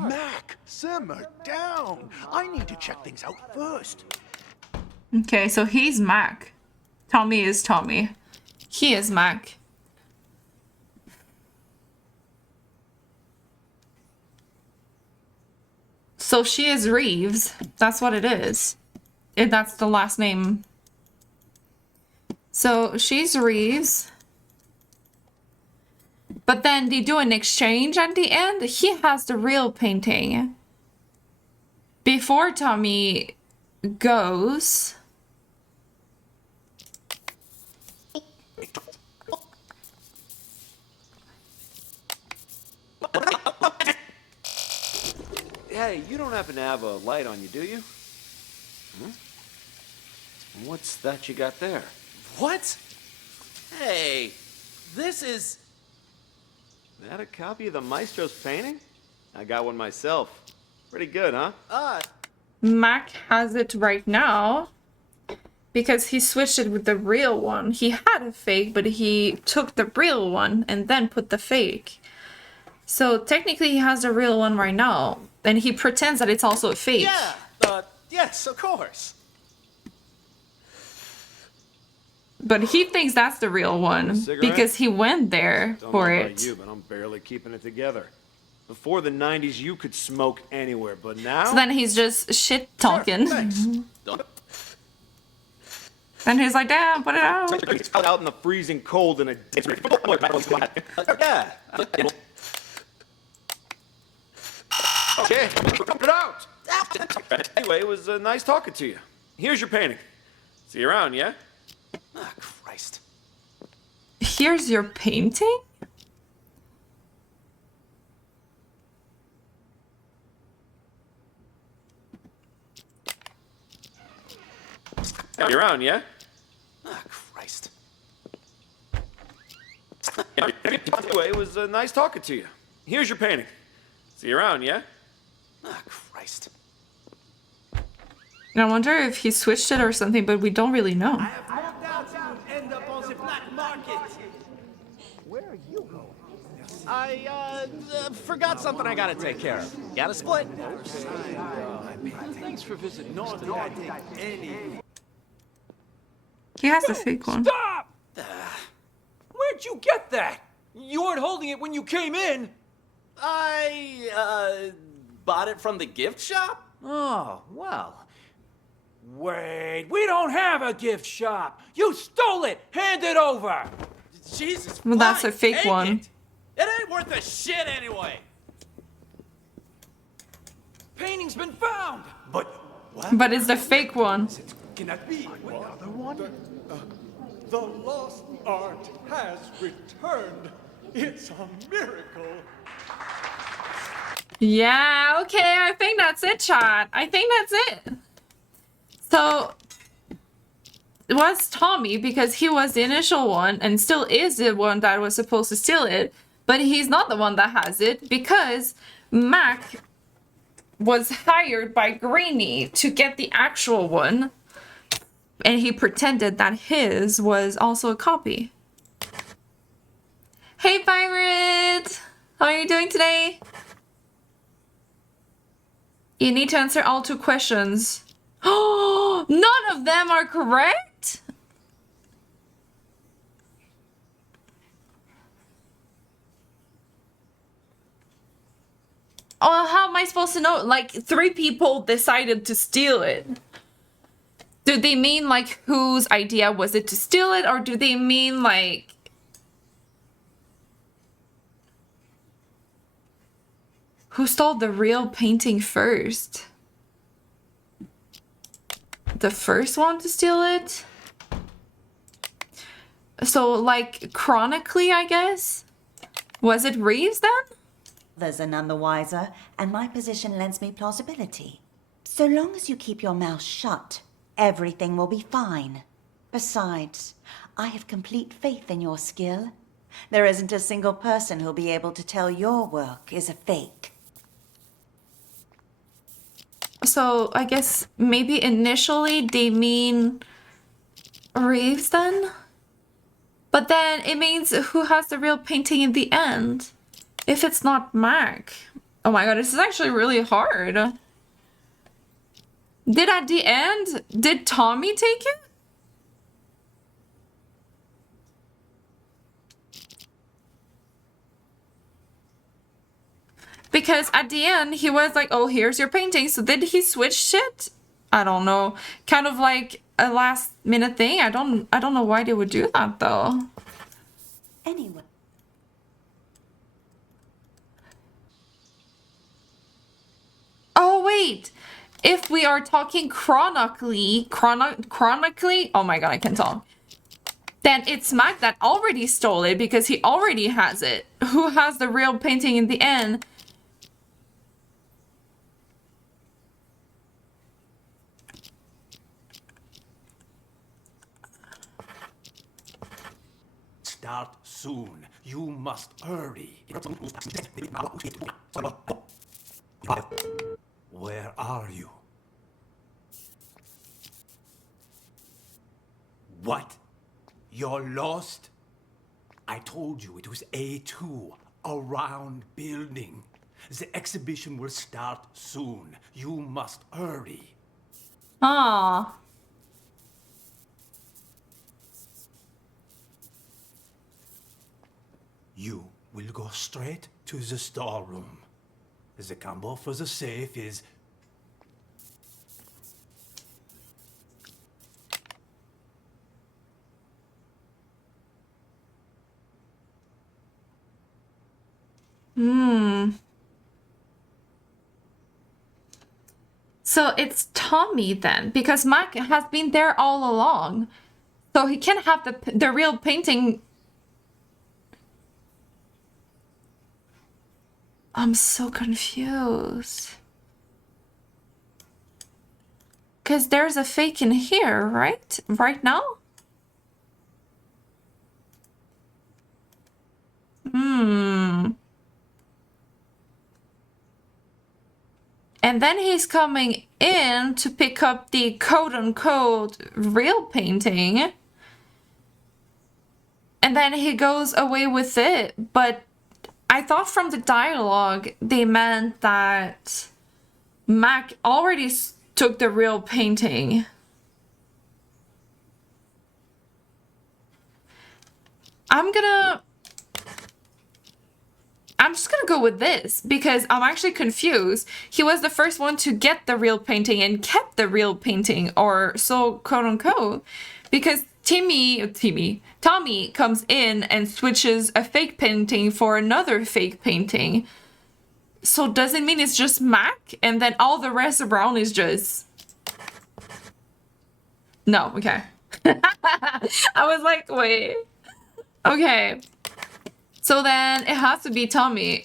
Mac, simmer down. I need to check things out first. Okay, so he's Mac. Tommy is Tommy. He is Mac. So she is Reeves. That's what it is. That's the last name. So she's Reeves. But then they do an exchange at the end. He has the real painting. Before Tommy goes... Hey, you don't happen to have a light on you, do you? What's that you got there? What? Hey, this is... That a copy of the maestro's painting? I got one myself. Pretty good, huh? Mac has it right now because he switched it with the real one. He had a fake, but he took the real one and then put the fake. So technically he has the real one right now. And he pretends that it's also a fake. Yeah, yes, of course. But he thinks that's the real one because he went there Don't for know about it. you, but I'm barely keeping it together. Before the 90s, you could smoke anywhere, but now... So then he's just shit talking. And he's like, damn, put it out. Out in the freezing cold in a... Yeah. Okay, put it out. Anyway, it was nice talking to you. Here's your painting. See you around, yeah? Ah, Christ. Here's your painting? See you around, yeah? Ah, Christ. Anyway, it was nice talking to you. Here's your painting. See you around, yeah? Ah, Christ. I wonder if he switched it or something, but we don't really know. End up on the black market. Where are you going? I forgot something I gotta take care of. Got a split? Thanks for visiting. Nor did I take any. He has a fake one. Stop! Where'd you get that? You weren't holding it when you came in. I, bought it from the gift shop? Oh, well. Wait, we don't have a gift shop. You stole it. Hand it over. Jesus. Well, that's a fine, fake take one. It ain't worth a shit anyway. Painting's been found. But what? But it's the fake one. Cannot be. Another one? The lost art has returned. It's a miracle. Yeah, okay, I think that's it, chat. I think that's it. So, it was Tommy because he was the initial one and still is the one that was supposed to steal it. But he's not the one that has it because Mac was hired by Greenie to get the actual one. And he pretended that his was also a copy. Hey, Pirate! How are you doing today? You need to answer all 2 questions. Oh, none of them are correct? Oh, how am I supposed to know? Like, 3 people decided to steal it. Do they mean, like, whose idea was it to steal it? Or do they mean, like... who stole the real painting first? The first one to steal it? So, like, chronically, I guess? Was it Reeves, then? Others are none the wiser, and my position lends me plausibility. So long as you keep your mouth shut, everything will be fine. Besides, I have complete faith in your skill. There isn't a single person who'll be able to tell your work is a fake. So, I guess maybe initially they mean Reeves, then? But then it means who has the real painting in the end? If it's not Mac. Oh my god, this is actually really hard. At the end, did Tommy take it? Because at the end, he was like, oh, here's your painting. So did he switch shit? I don't know. Kind of like a last minute thing. I don't know why they would do that though. Anyway. Oh, wait. If we are talking chronically, oh my god, I can talk. Then it's Mac that already stole it because he already has it. Who has the real painting in the end? Start soon. You must hurry. Where are you? What? You're lost? I told you it was A2, a round building. The exhibition will start soon. You must hurry. Ah. you will go straight to the storeroom. The combo for the safe is... So it's Tommy then, because Mac has been there all along. So he can have the real painting. I'm so confused. Because there's a fake in here, right? Right now? And then he's coming in to pick up the quote-unquote real painting. And then he goes away with it. But I thought from the dialogue, they meant that Mac already took the real painting. I'm just gonna go with this because I'm actually confused. He was the first one to get the real painting and kept the real painting, or so quote unquote, because Tommy comes in and switches a fake painting for another fake painting. So does it mean it's just Mac and then all the rest around is just... No, okay. I was like, wait. Okay. So then it has to be Tommy.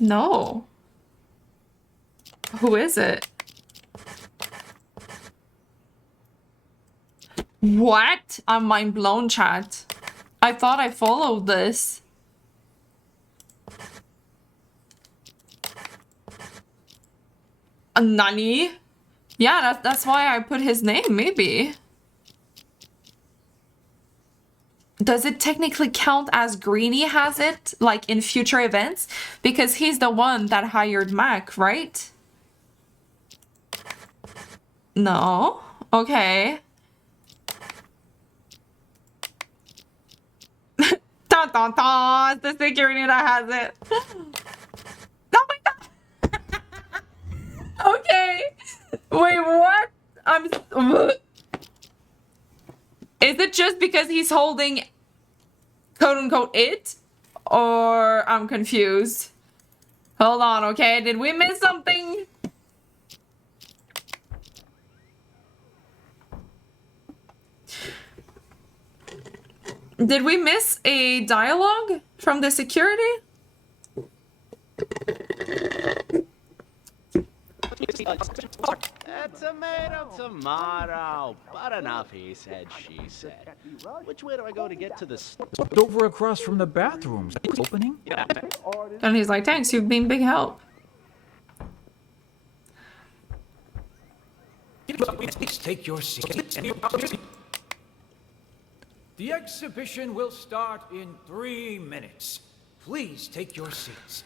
No. Who is it? What? I'm mind blown, chat. I thought I followed this. Nani? Yeah, that's why I put his name, maybe. Does it technically count as Greenie has it, like in future events? Because he's the one that hired Mac, right? No? Okay. Dun, dun, dun, it's the security that has it. Oh my god! Okay. Wait, what? Is it just because he's holding quote unquote it? Or I'm confused. Hold on, okay? Did we miss something? Did we miss a dialogue from the security? Tomato. But enough, he said, she said. Which way do I go to get to the... Over across from the bathrooms. Opening? And he's like, thanks, you've been big help. Please take your seats. The exhibition will start in 3 minutes. Please take your seats.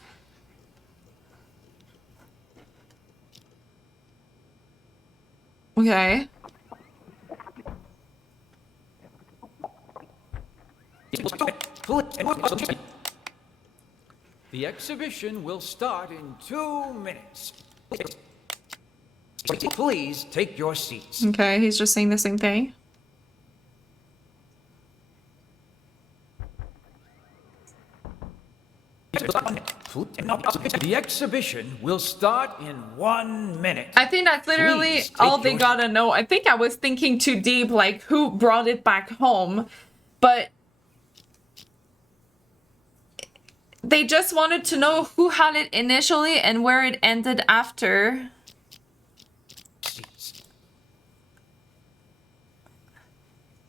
Okay. The exhibition will start in 2 minutes. Please take your seats. Okay, he's just saying the same thing. The exhibition will start in 1 minute. I think that's literally all they gotta know. I think I was thinking too deep, like who brought it back home, but they just wanted to know who had it initially and where it ended after.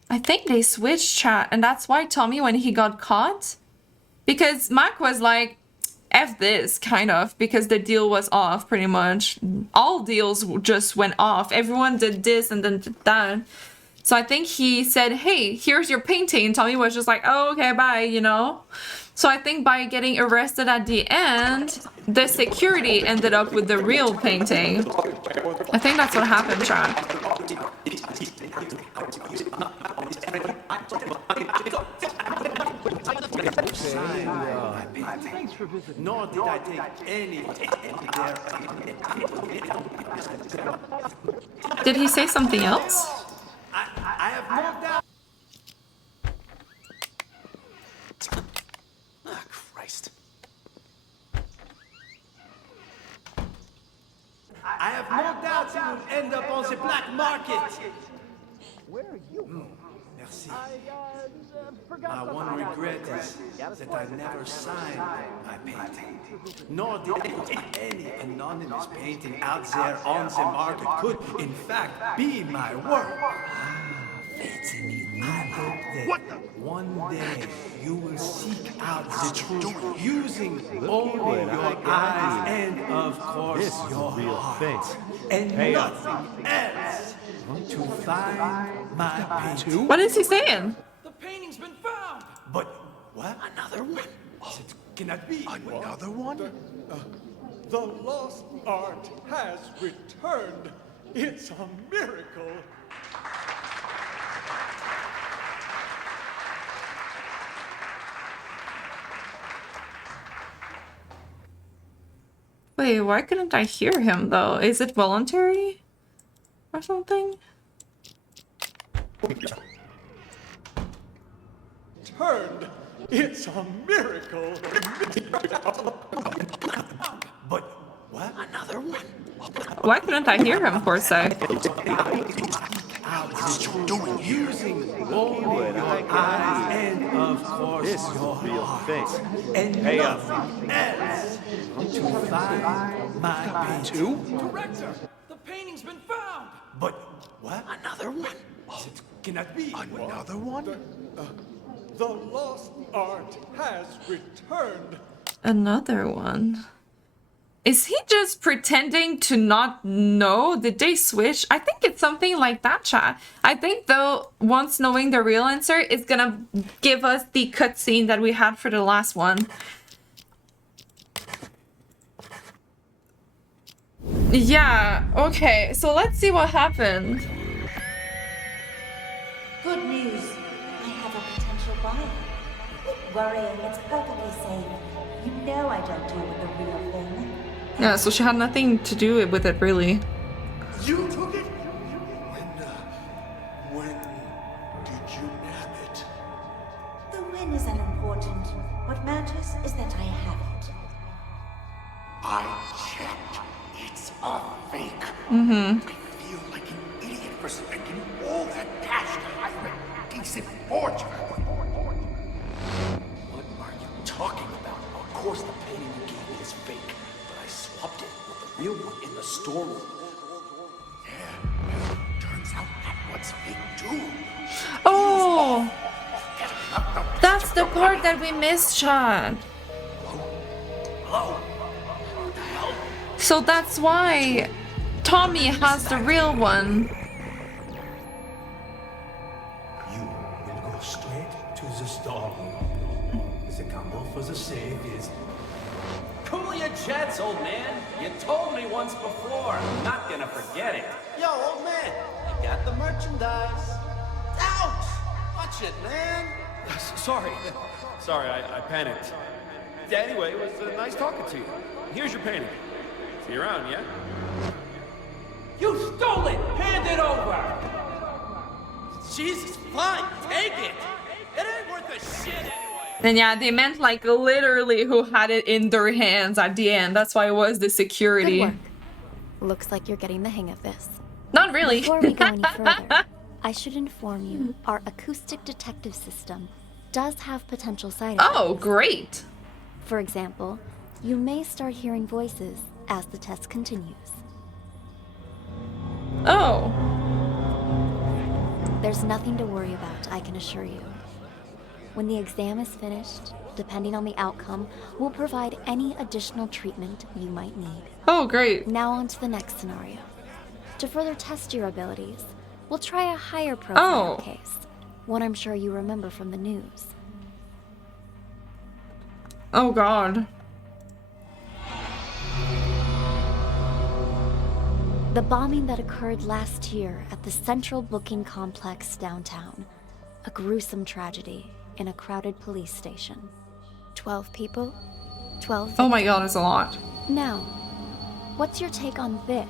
I think they switched, chat, and that's why Tommy, when he got caught, because Mac was like, F this, kind of, because the deal was off, pretty much. All deals just went off. Everyone did this and then did that. So I think he said, hey, here's your painting. And Tommy was just like, oh, okay, bye, you know? So I think by getting arrested at the end, the security ended up with the real painting. I think that's what happened, chat. Nor did I take any. Did he say something else? I have no doubt. Ah, Christ. I have no doubt you will end up on the black market. Where are you? Merci. My one regret is that I never signed my painting. Nor did any anonymous painting out there on the market could, in fact, be my work. Fancy me. I hope that one day you will seek out the truth using only your eyes and, of course, your heart. And nothing else to find my painting. What is he saying? The painting's been found! But what? Another one? It cannot be. Another one? The lost art has returned. It's a miracle. Wait, why couldn't I hear him though? Is it voluntary? Or something? Turned. It's a miracle. But what? Another one? Why couldn't I hear him for a sec? Using only your eyes and, of course, your heart. And nothing else to find my painting. Director! The painting's been found! But what? Another one? It cannot be. Another one? The lost art has returned. Another one. Is he just pretending to not know? Did they switch? I think it's something like that, chat. I think though, once knowing the real answer, it's gonna give us the cutscene that we had for the last one. Yeah, okay, so let's see what happened. Good news. I have a potential buyer. Quit worrying. It's perfectly safe. You know I don't deal with the real thing. Yeah, so she had nothing to do with it, really. You took it? When did you nab it? The win is unimportant. What matters is that I have it. I checked. It's a fake. Mm-hmm. I feel like an idiot for spending all that cash to hire a decent forger. What are you talking about? Of course the painting you gave me is fake, but I swapped it with the real one in the storeroom. Yeah, turns out that was fake too. Oh! That's the part that we missed, Chad. Hello? So that's why Tommy has the real one. You will go straight to the storeroom. The combo for the safe is... Cool your jets, old man. You told me once before. I'm not gonna forget it. Yo, old man, I got the merchandise. Ouch! Watch it, man. Sorry. Sorry, I panicked. Anyway, it was nice talking to you. Here's your painting. See you around, yeah? You stole it! Hand it over! Jesus, fine, take it. It ain't worth a shit anyway. And yeah, they meant like literally who had it in their hands at the end. That's why it was the security. Good work. Looks like you're getting the hang of this. Not really. Before we go any further, I should inform you our acoustic detective system does have potential side effects. Oh, great. For example, you may start hearing voices as the test continues. Oh. There's nothing to worry about, I can assure you. When the exam is finished, depending on the outcome, we'll provide any additional treatment you might need. Oh, great. Now on to the next scenario. To further test your abilities, we'll try a higher profile case. One I'm sure you remember from the news. Oh, God. The bombing that occurred last year at the Central Booking Complex downtown. A gruesome tragedy in a crowded police station. 12 people, 12 victims. Oh my god, it's a lot. Now, what's your take on this?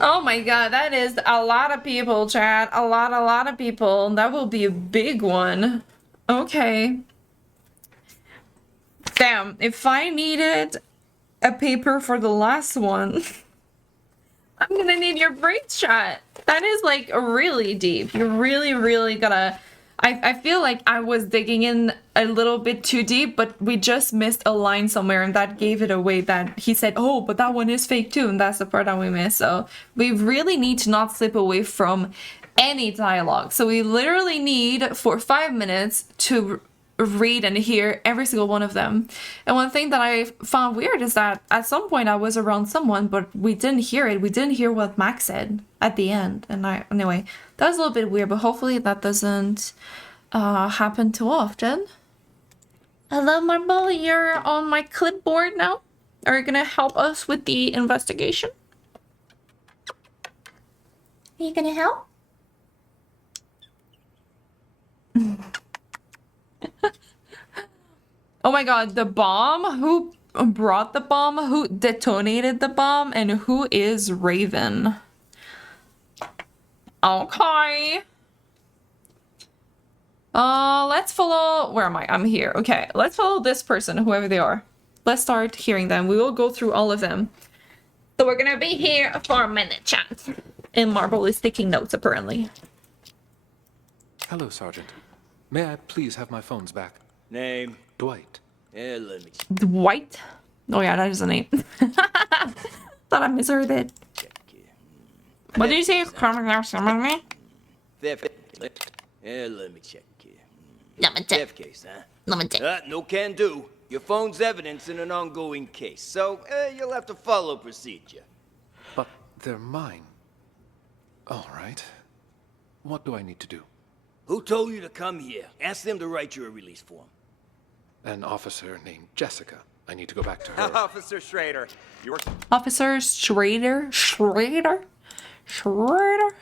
Oh my god, that is a lot of people, chat. A lot of people. That will be a big one. Okay. Damn, if I needed a paper for the last one, I'm gonna need your brain, chat. That is like really deep. You're really gotta... I feel like I was digging in a little bit too deep, but we just missed a line somewhere and that gave it away, that he said, oh, but that one is fake too, and that's the part that we missed. So we really need to not slip away from any dialogue. So we literally need for 5 minutes to read and hear every single one of them. And one thing that I found weird is that at some point I was around someone, but we didn't hear it. We didn't hear what Max said at the end. And anyway, that was a little bit weird, but hopefully that doesn't happen too often. Hello, Marble, you're on my clipboard now. Are you gonna help us with the investigation? Are you gonna help? Oh my god, the bomb? Who brought the bomb? Who detonated the bomb? And who is Raven? Okay. Let's follow... Where am I? I'm here. Okay, let's follow this person, whoever they are. Let's start hearing them. We will go through all of them. So we're gonna be here for a minute, chat. And Marble is taking notes, apparently. Hello, Sergeant. May I please have my phones back? Name? Dwight. Yeah, let me Dwight? Oh yeah, that is a name. Thought I misheard it. check here. What did you say? Me? Theft. Yeah, let me check here. Let me check. Theft case, huh? Let me check. No can do. Your phone's evidence in an ongoing case, so you'll have to follow procedure. But they're mine. All right. What do I need to do? Who told you to come here? Ask them to write you a release form. An officer named Jessica. I need to go back to her. Officer Schrader, you were... Officer Schrader? Schrader? Schrader?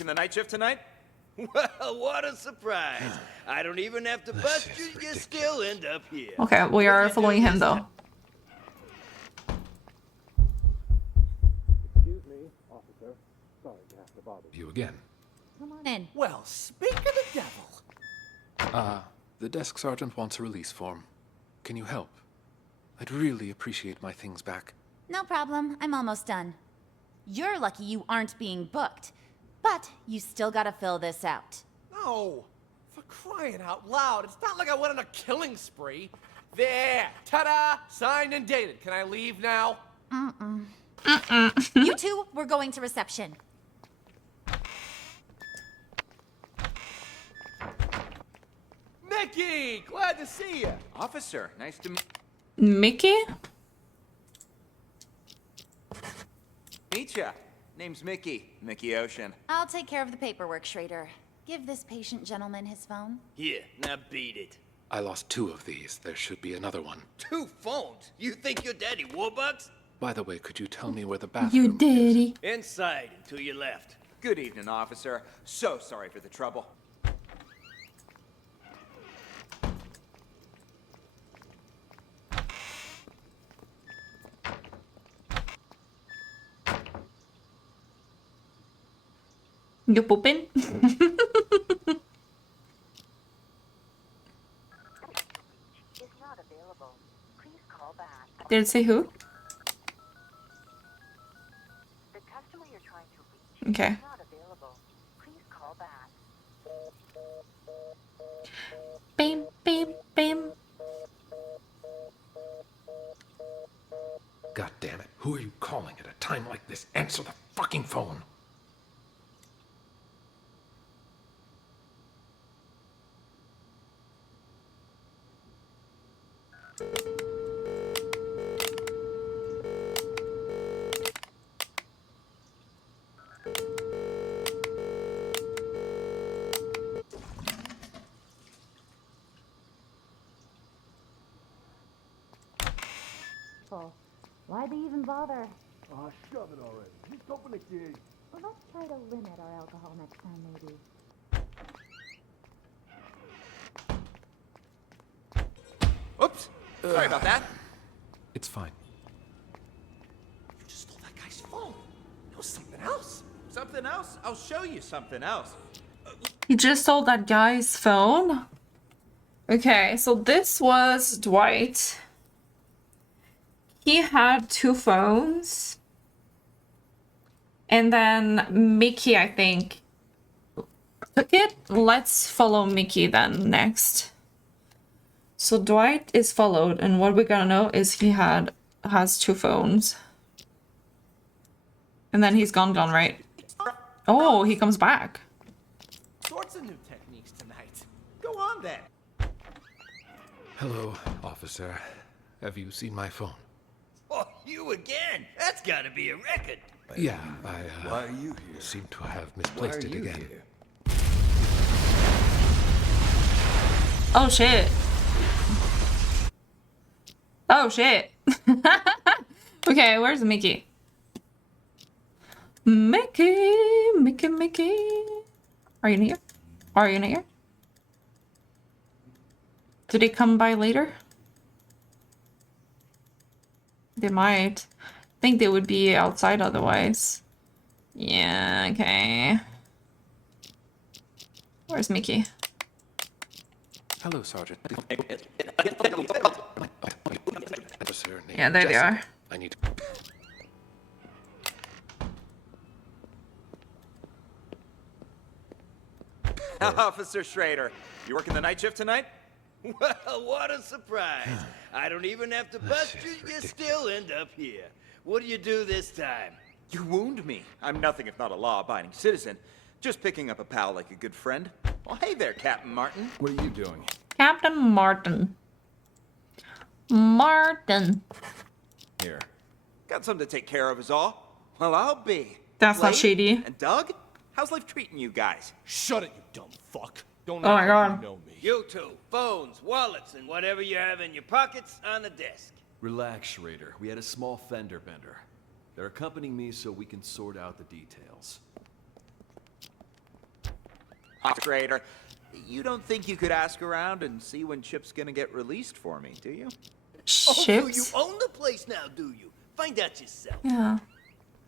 In the night shift tonight? Well, what a surprise. I don't even have to bust you, you still end up here. Okay, we are following him though. Excuse me, officer. Sorry to have to bother you again. Come on in. Well, speak of the devil. The desk sergeant wants a release form. Can you help? I'd really appreciate my things back. No problem. I'm almost done. You're lucky you aren't being booked. But you still gotta fill this out. No, for crying out loud. It's not like I went on a killing spree. There, ta-da, signed and dated. Can I leave now? You two, we're going to reception. Mickey, glad to see you. Officer, nice to Mickey? meet you. Name's Mickey. Mickey Ocean. I'll take care of the paperwork, Schrader. Give this patient gentleman his phone. Here, now beat it. I lost 2 of these. There should be another one. 2 phones? You think you're Daddy Warbucks? By the way, could you tell me where the bathroom You daddy. Inside and to your left. Good evening, officer. So sorry for the trouble. You pooping? Did it say who? The customer you're trying to reach Okay. is not available. Please call back. Bam, bam, bam. God damn it. Who are you calling at a time like this? Answer the fucking phone. bother. Aw, shove it already. Just open the gate. Well, let's try to limit our alcohol next time, maybe. Oops. Sorry about that. It's fine. You just stole that guy's phone. It was something else. Something else? I'll show you something else. He just stole that guy's phone? Okay, so this was Dwight. He had 2 phones. And then Mickey, I think, took it. Let's follow Mickey then next. So Dwight is followed, and what we're gonna know is he has 2 phones. And then he's gone, right? Oh, he comes back. Sorts of new techniques tonight. Go on then. Hello, officer. Have you seen my phone? Oh, you again? That's gotta be a record. Yeah, Why are you here? seem to have misplaced it again. Oh shit. Oh shit. Okay, where's Mickey? Mickey. Are you near? Are you near? Did he come by later? They might. I think they would be outside otherwise. Yeah, okay. Where's Mickey? Hello, Sergeant. Yeah, there they are. I need to... Officer Schrader, you working the night shift tonight? Well, what a surprise. I don't even have to bust you, you still end up here. What do you do this time? You wound me. I'm nothing if not a law-abiding citizen. Just picking up a pal like a good friend. Well, hey there, Captain Martin. What are you doing? Captain Martin. Martin. Here. Got something to take care of is all. Well, I'll be. That's not Blade shady. And Doug? How's life treating you guys? Shut it, you dumb fuck. Don't Oh my act like God. you know me. You two, phones, wallets, and whatever you have in your pockets on the desk. Relax, Schrader. We had a small fender bender. They're accompanying me so we can sort out the details. Schrader, you don't think you could ask around and see when Chip's gonna get released for me, do you? Chips? Oh, so you own the place now, do you? Find out yourself. Yeah.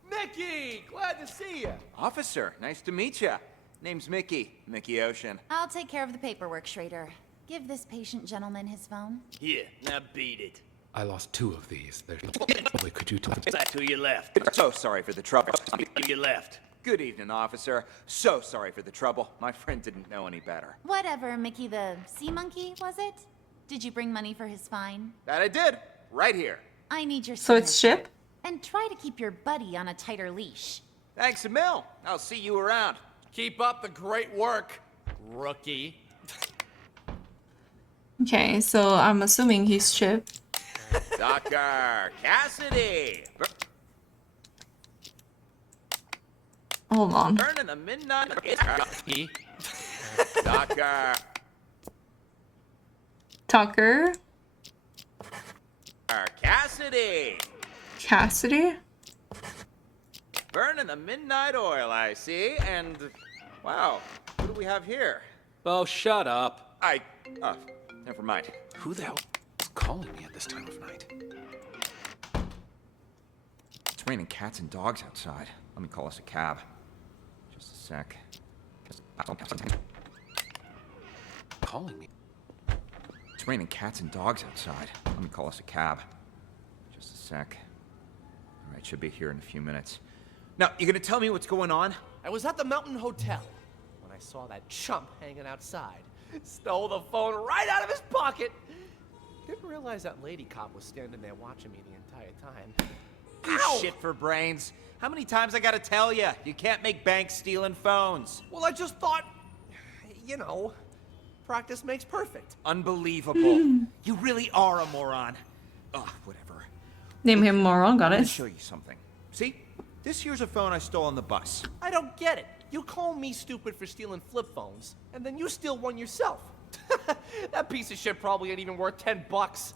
Mickey, glad to see you. Officer, nice to meet you. Name's Mickey. Mickey Ocean. I'll take care of the paperwork, Schrader. Give this patient gentleman his phone. Here, now beat it. I lost 2 of these. Wait, could you tell... To your left. So sorry for the trouble. To your left. Good evening, officer. So sorry for the trouble. My friend didn't know any better. Whatever, Mickey the sea monkey, was it? Did you bring money for his fine? That I did. Right here. I need your So it's signature. Ship? And try to keep your buddy on a tighter leash. Thanks a mil. I'll see you around. Keep up the great work, rookie. Okay, so I'm assuming he's Chip. Dr. Cassidy. Hold on. Burning the midnight. Dr. Tucker. Cassidy. Cassidy. Burning the midnight oil, I see. And, wow, what do we have here? Oh, shut up. Never mind. Who the hell is calling me at this time of night? It's raining cats and dogs outside. Let me call us a cab. Just a sec. Calling me? It's raining cats and dogs outside. Let me call us a cab. Just a sec. All right, should be here in a few minutes. Now, you gonna tell me what's going on? I was at the Mountain Hotel when I saw that chump hanging outside. Stole the phone right out of his pocket. Didn't realize that lady cop was standing there watching me the entire time. You Ow! shit for brains. How many times I gotta tell you? You can't make bank stealing phones. Well, I just thought, you know, practice makes perfect. Unbelievable. You really are a moron. Ugh, whatever. Name him moron, got Let me it. show you something. See? This here's a phone I stole on the bus. I don't get it. You call me stupid for stealing flip phones, and then you steal one yourself. That piece of shit probably ain't even worth $10.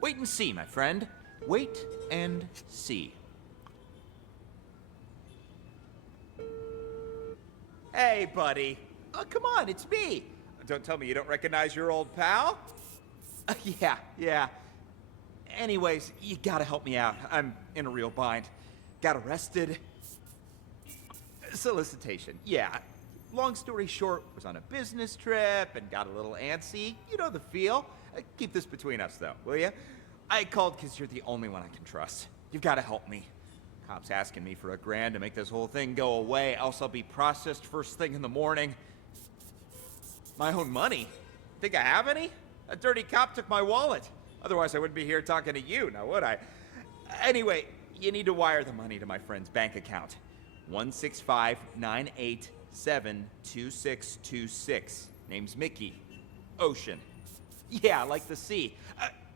Wait and see, my friend. Wait and see. Hey, buddy. Oh, come on, it's me. Don't tell me you don't recognize your old pal? Yeah. Anyways, you gotta help me out. I'm in a real bind. Got arrested. Solicitation, yeah. Long story short, was on a business trip and got a little antsy. You know the feel. Keep this between us, though, will ya? I called because you're the only one I can trust. You've gotta help me. Cops asking me for $1,000 to make this whole thing go away, else I'll be processed first thing in the morning. My own money? Think I have any? A dirty cop took my wallet. Otherwise, I wouldn't be here talking to you, now would I? Anyway, you need to wire the money to my friend's bank account. 165-987-2626. Name's Mickey. Ocean. Yeah, like the sea.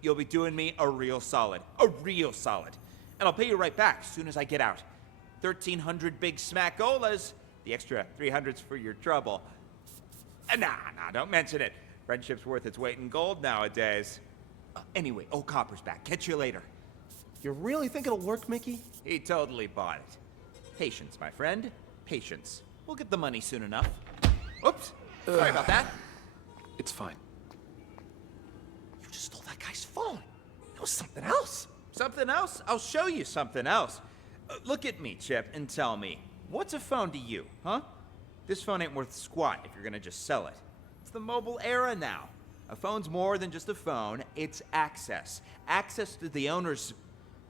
You'll be doing me a real solid. A real solid. And I'll pay you right back as soon as I get out. 1,300 big smackolas. The extra 300's for your trouble. Nah, don't mention it. Friendship's worth its weight in gold nowadays. Anyway, old Copper's back. Catch you later. You really think it'll work, Mickey? He totally bought it. Patience, my friend. Patience. We'll get the money soon enough. Oops. Sorry about that. It's fine. You just stole that guy's phone. It was something else. Something else? I'll show you something else. Look at me, Chip, and tell me, what's a phone to you, huh? This phone ain't worth squat if you're gonna just sell it. It's the mobile era now. A phone's more than just a phone, it's access. Access to the owner's...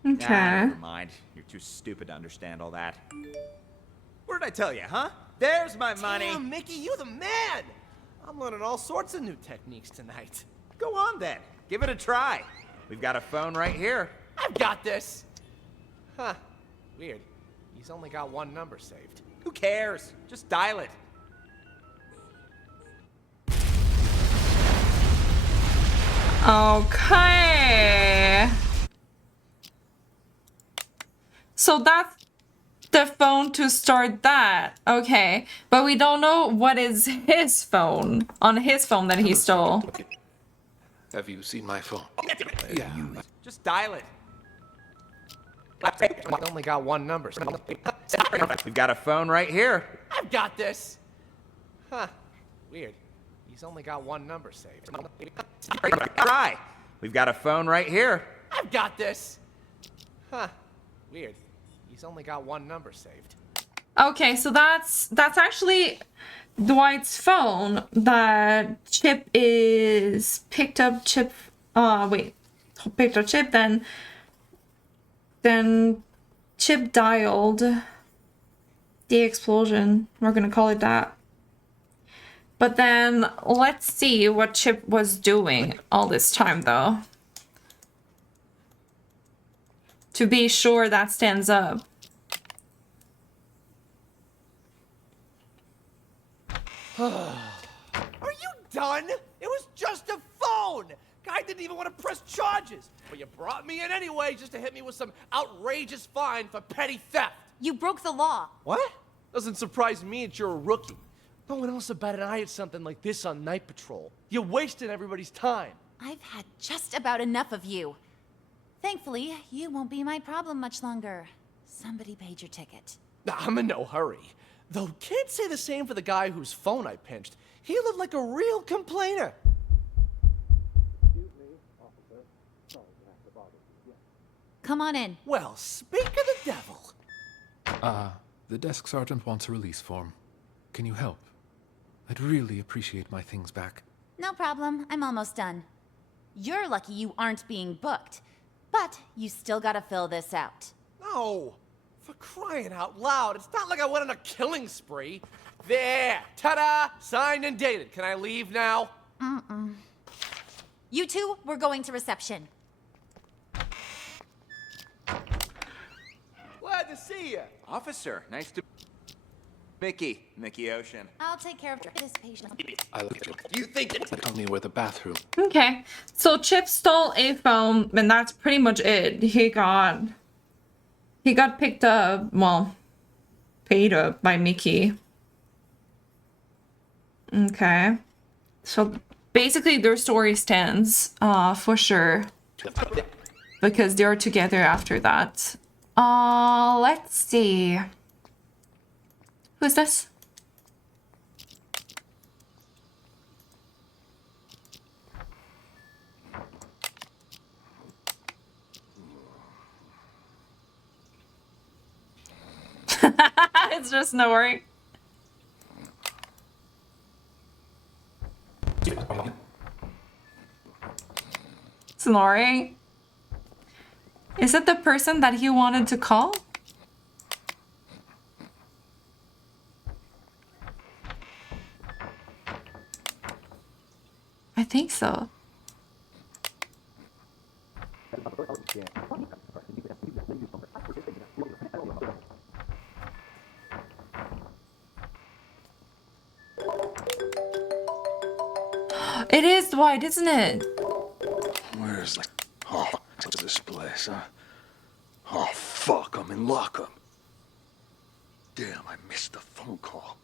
Okay. Never mind. You're too stupid to understand all that. What did I tell you, huh? There's my money. Damn, Mickey, you the man. I'm learning all sorts of new techniques tonight. Go on, then. Give it a try. We've got a phone right here. I've got this. Huh. Weird. He's only got one number saved. Who cares? Just dial it. Okay. So that's the phone to start that. Okay. But we don't know what is his phone. On his phone that he stole. Have you seen my phone? Yeah. Just dial it. I only got one number. We've got a phone right here. I've got this. Huh. Weird. He's only got one number saved. Try. We've got a phone right here. I've got this. Huh. Weird. He's only got one number saved. Okay, so that's actually Dwight's phone that Chip is picked up Chip then Chip dialed the explosion. We're gonna call it that. But then let's see what Chip was doing all this time though. To be sure that stands up. Are you done? It was just a phone! Guy didn't even want to press charges. But you brought me in anyway just to hit me with some outrageous fine for petty theft. You broke the law. What? Doesn't surprise me that you're a rookie. No one else would bat an eye at something like this on night patrol. You're wasting everybody's time. I've had just about enough of you. Thankfully, you won't be my problem much longer. Somebody paid your ticket. I'm in no hurry. Though can't say the same for the guy whose phone I pinched. He looked like a real complainer. Come on in. Well, speak of the devil. The desk sergeant wants a release form. Can you help? I'd really appreciate my things back. No problem. I'm almost done. You're lucky you aren't being booked. But you still gotta fill this out. No. For crying out loud. It's not like I went on a killing spree. There. Ta-da! Signed and dated. Can I leave now? You two, we're going to reception. Glad to see you. Officer, nice to... Mickey Ocean. I'll take care of this patient. I look at you. You think... Tell me where the bathroom. Okay, so Chip stole a phone, and that's pretty much it. He got picked up, well, paid up by Mickey. Okay, so basically their story stands, for sure, because they're together after that. Let's see. Who's this? It's just snoring. Snoring? Is it the person that he wanted to call? I think so. It is Dwight, isn't it? Where's the... Oh, this place, huh? Oh, fuck, I'm in lockup. Damn, I missed the phone call.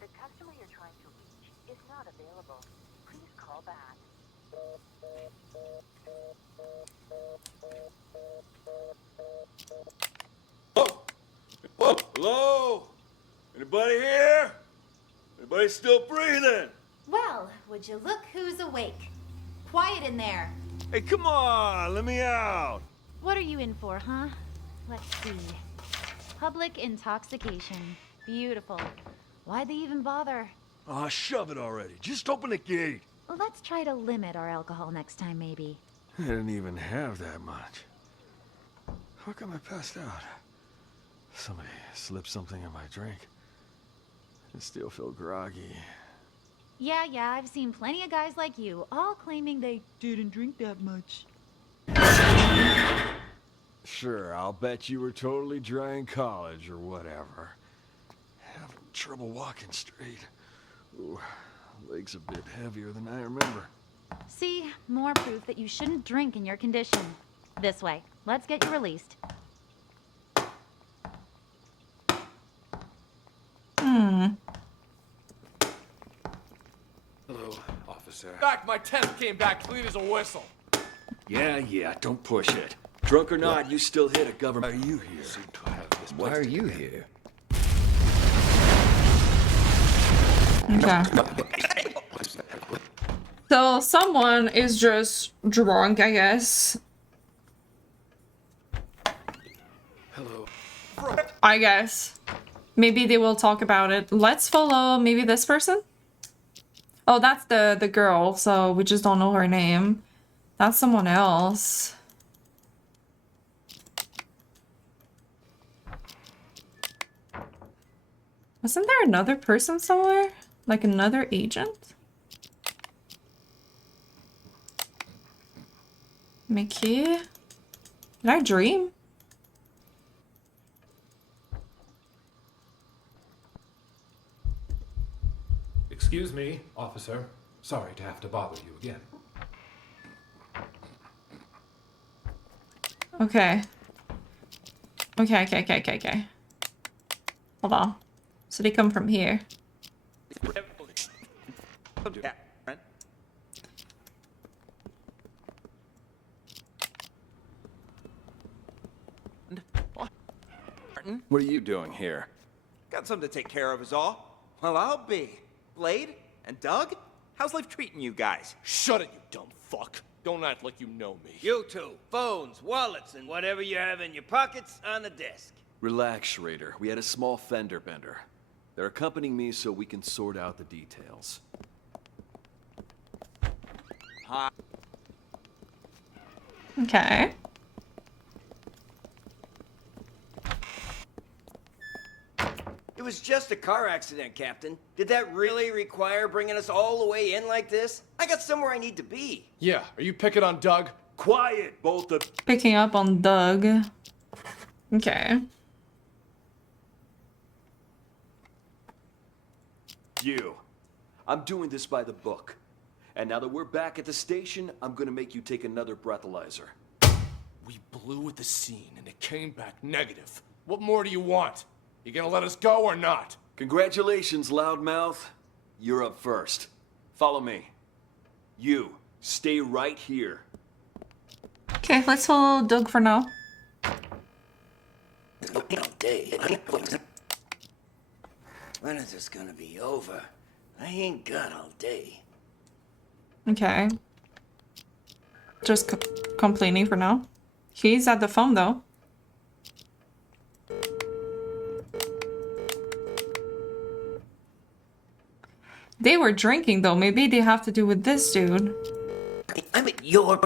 The customer you're trying to reach is not available. Please call back. Whoa, hello? Anybody here? Anybody still breathing? Well, would you look who's awake? Quiet in there. Hey, come on, let me out. What are you in for, huh? Let's see. Public intoxication. Beautiful. Why'd they even bother? Ah, shove it already. Just open the gate. Let's try to limit our alcohol next time, maybe. I didn't even have that much. How come I passed out? Somebody slipped something in my drink. I still feel groggy. Yeah, I've seen plenty of guys like you, all claiming they didn't drink that much. Sure, I'll bet you were totally dry in college or whatever. Having trouble walking straight. Ooh, legs a bit heavier than I remember. See, more proof that you shouldn't drink in your condition. This way. Let's get you released. Hello, officer. Back, my test came back clean as a whistle. Yeah, don't push it. Drunk or not, you still hit a government. Why are you here? Seem to have this Why are you here? Okay. So someone is just drunk, I guess. Hello. I guess. Maybe they will talk about it. Let's follow maybe this person? Oh, that's the girl, so we just don't know her name. That's someone else. Wasn't there another person somewhere? Like another agent? Mickey? Did I dream? Excuse me, officer. Sorry to have to bother you again. Okay. Okay. Hold on. So they come from here. What are you doing here? Got something to take care of is all. Well, I'll be. Blade and Doug? How's life treating you guys? Shut it, you dumb fuck. Don't act like you know me. You two, phones, wallets, and whatever you have in your pockets on the desk. Relax, Schrader. We had a small fender bender. They're accompanying me so we can sort out the details. Hi. Okay. It was just a car accident, Captain. Did that really require bringing us all the way in like this? I got somewhere I need to be. Yeah, are you picking on Doug? Quiet, both of... Picking up on Doug. Okay. You. I'm doing this by the book. And now that we're back at the station, I'm gonna make you take another breathalyzer. We blew at the scene and it came back negative. What more do you want? You gonna let us go or not? Congratulations, loudmouth. You're up first. Follow me. You, stay right here. Okay, let's follow Doug for now. When is this gonna be over? I ain't got all day. Okay. Just complaining for now. He's at the phone though. They were drinking though. Maybe they have to do with this dude. I'm at your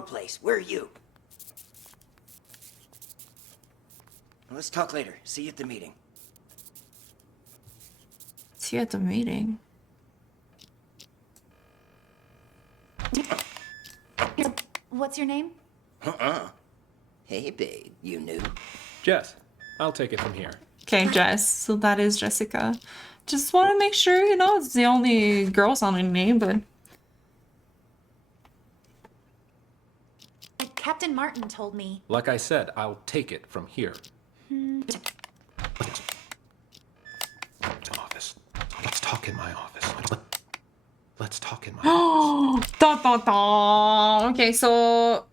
place. Where are you? Let's talk later. See you at the meeting. See you at the meeting. What's your name? Hey, babe. You knew? Jess, I'll take it from here. Okay, Jess. So that is Jessica. Just want to make sure, you know, it's the only girl sounding name, but... Captain Martin told me. Like I said, I'll take it from here. Office. Let's talk in my office. Let's talk in my office. Da, da, da. Okay, so...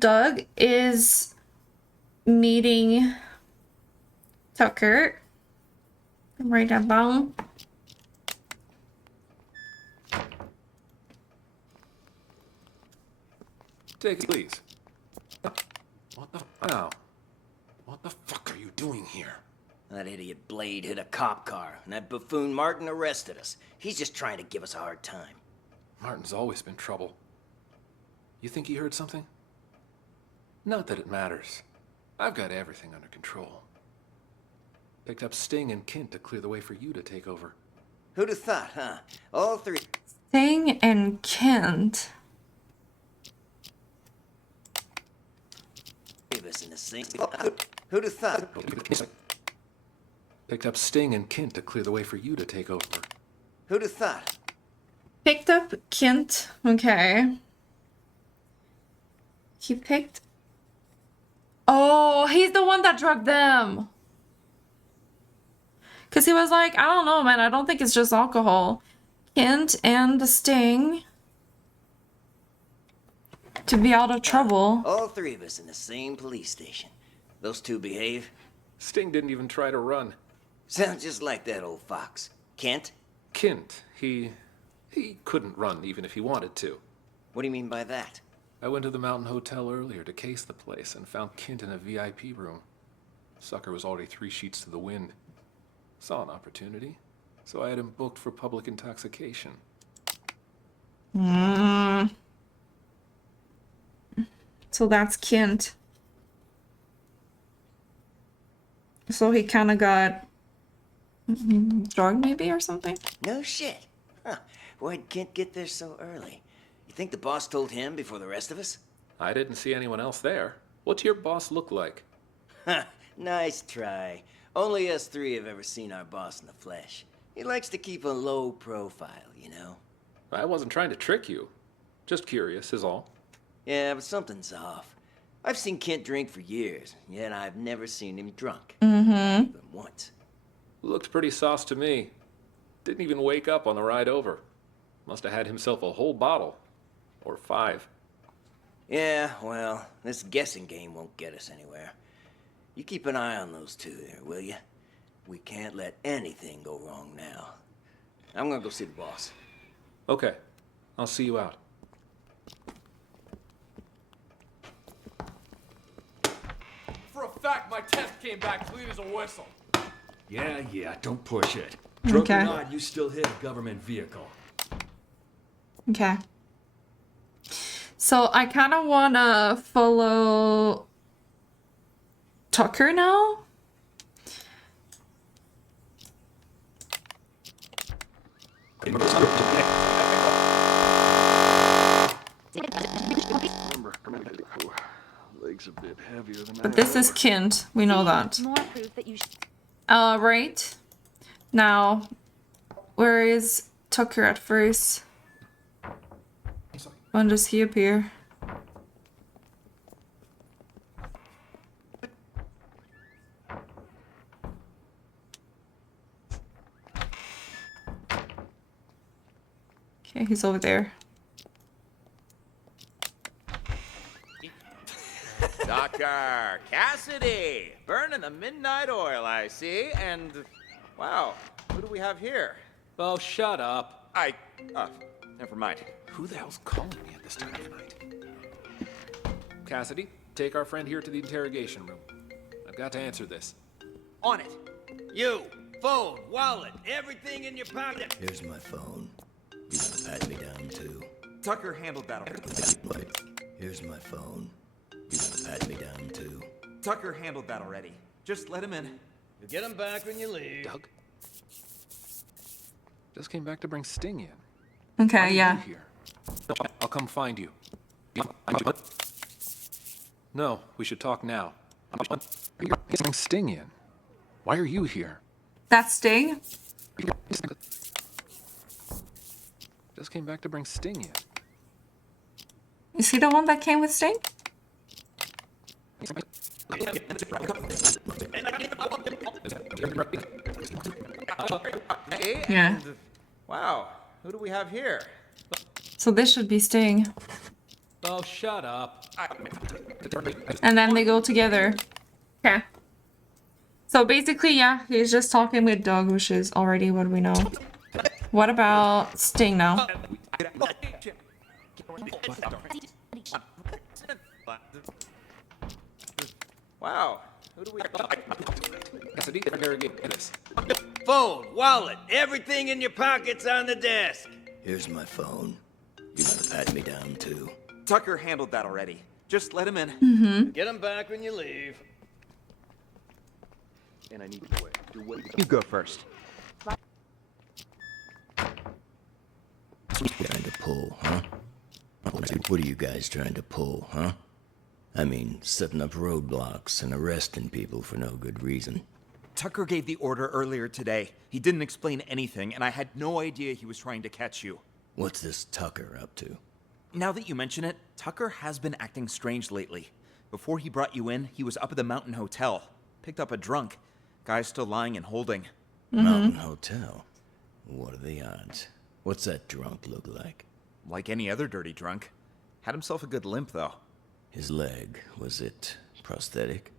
Doug is meeting Tucker. Write that down. Take it, please. What the? Wow. What the fuck are you doing here? That idiot Blade hit a cop car, and that buffoon Martin arrested us. He's just trying to give us a hard time. Martin's always been trouble. You think he heard something? Not that it matters. I've got everything under control. Picked up Sting and Kint to clear the way for you to take over. Who'd have thought, huh? All three. Sting and Kent. Of us in the same. Who'd have thought? Picked up Sting and Kint to clear the way for you to take over. Who'd have thought? Picked up Kent. Okay. He picked... Oh, he's the one that drugged them. Because he was like, I don't know, man. I don't think it's just alcohol. Kent and the Sting. To be out of trouble. All three of us in the same police station. Those two behave? Sting didn't even try to run. Sounds just like that old fox. Kent? Kint, he couldn't run even if he wanted to. What do you mean by that? I went to the Mountain Hotel earlier to case the place and found Kint in a VIP room. Sucker was already 3 sheets to the wind. Saw an opportunity, so I had him booked for public intoxication. So that's Kent. So he kind of got drugged maybe or something? No shit. Huh. Why'd Kent get there so early? You think the boss told him before the rest of us? I didn't see anyone else there. What's your boss look like? Nice try. Only us three have ever seen our boss in the flesh. He likes to keep a low profile, you know? I wasn't trying to trick you. Just curious is all. Yeah, but something's off. I've seen Kent drink for years, yet I've never seen him drunk. Mm-hmm. Even once. Looked pretty sauce to me. Didn't even wake up on the ride over. Must have had himself a whole bottle. Or 5. Yeah, well, this guessing game won't get us anywhere. You keep an eye on those two there, will you? We can't let anything go wrong now. I'm gonna go see the boss. Okay. I'll see you out. For a fact, my test came back clean as a whistle. Yeah, don't push it. Drunk Okay. or not, you still hit a government vehicle. Okay. So I kind of want to follow Tucker now. Legs a bit heavier than But this is Kent. We know that. More proof that you Right. Now, where is Tucker at first? When does he appear? Okay, he's over there. Dr. Cassidy, burning the midnight oil, I see. And, wow, who do we have here? Oh, shut up. Never mind. Who the hell's calling me at this time of night? Cassidy, take our friend here to the interrogation room. I've got to answer this. On it. You, phone, wallet, everything in your pocket. Here's my phone. You gonna pat me down too? Tucker handled that already. Here's my phone. You gonna pat me down too? Tucker handled that already. Just let him in. You get him back when you leave. Doug? Just came back to bring Sting in. Okay, Why are yeah. you here? I'll come find you. No, we should talk now. Bring Sting in. Why are you here? That's Sting? Just came back to bring Sting in. Is he the one that came with Sting? Yeah. Wow, who do we have here? So this should be Sting. Oh, shut up. And then they go together. Okay. So basically, yeah, he's just talking with Doug, which is already what we know. What about Sting now? Wow, who do we Phone, wallet, everything in your pockets on the desk. Here's my phone. You gonna pat me down too? Tucker handled that already. Just let him in. Mm-hmm. Get him back when you leave. And I need to wait. You go first. Trying to pull, huh? What are you guys trying to pull, huh? I mean, setting up roadblocks and arresting people for no good reason. Tucker gave the order earlier today. He didn't explain anything, and I had no idea he was trying to catch you. What's this Tucker up to? Now that you mention it, Tucker has been acting strange lately. Before he brought you in, he was up at the Mountain Hotel. Picked up a drunk. Guy's still lying and holding. Mountain Hotel? What are the odds? What's that drunk look like? Like any other dirty drunk. Had himself a good limp, though. His leg, was it prosthetic?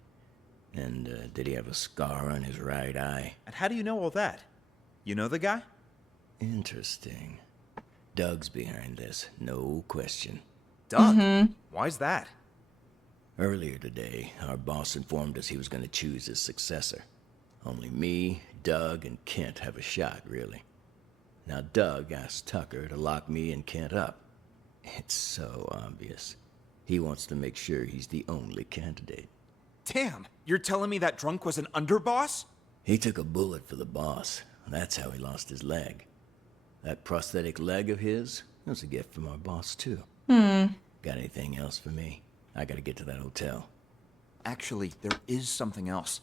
And did he have a scar on his right eye? And how do you know all that? You know the guy? Interesting. Doug's behind this, no question. Doug? Why's that? Earlier today, our boss informed us he was going to choose his successor. Only me, Doug, and Kent have a shot, really. Now, Doug asked Tucker to lock me and Kent up. It's so obvious. He wants to make sure he's the only candidate. Damn, you're telling me that drunk was an underboss? He took a bullet for the boss. That's how he lost his leg. That prosthetic leg of his was a gift from our boss, too. Got anything else for me? I gotta get to that hotel. Actually, there is something else.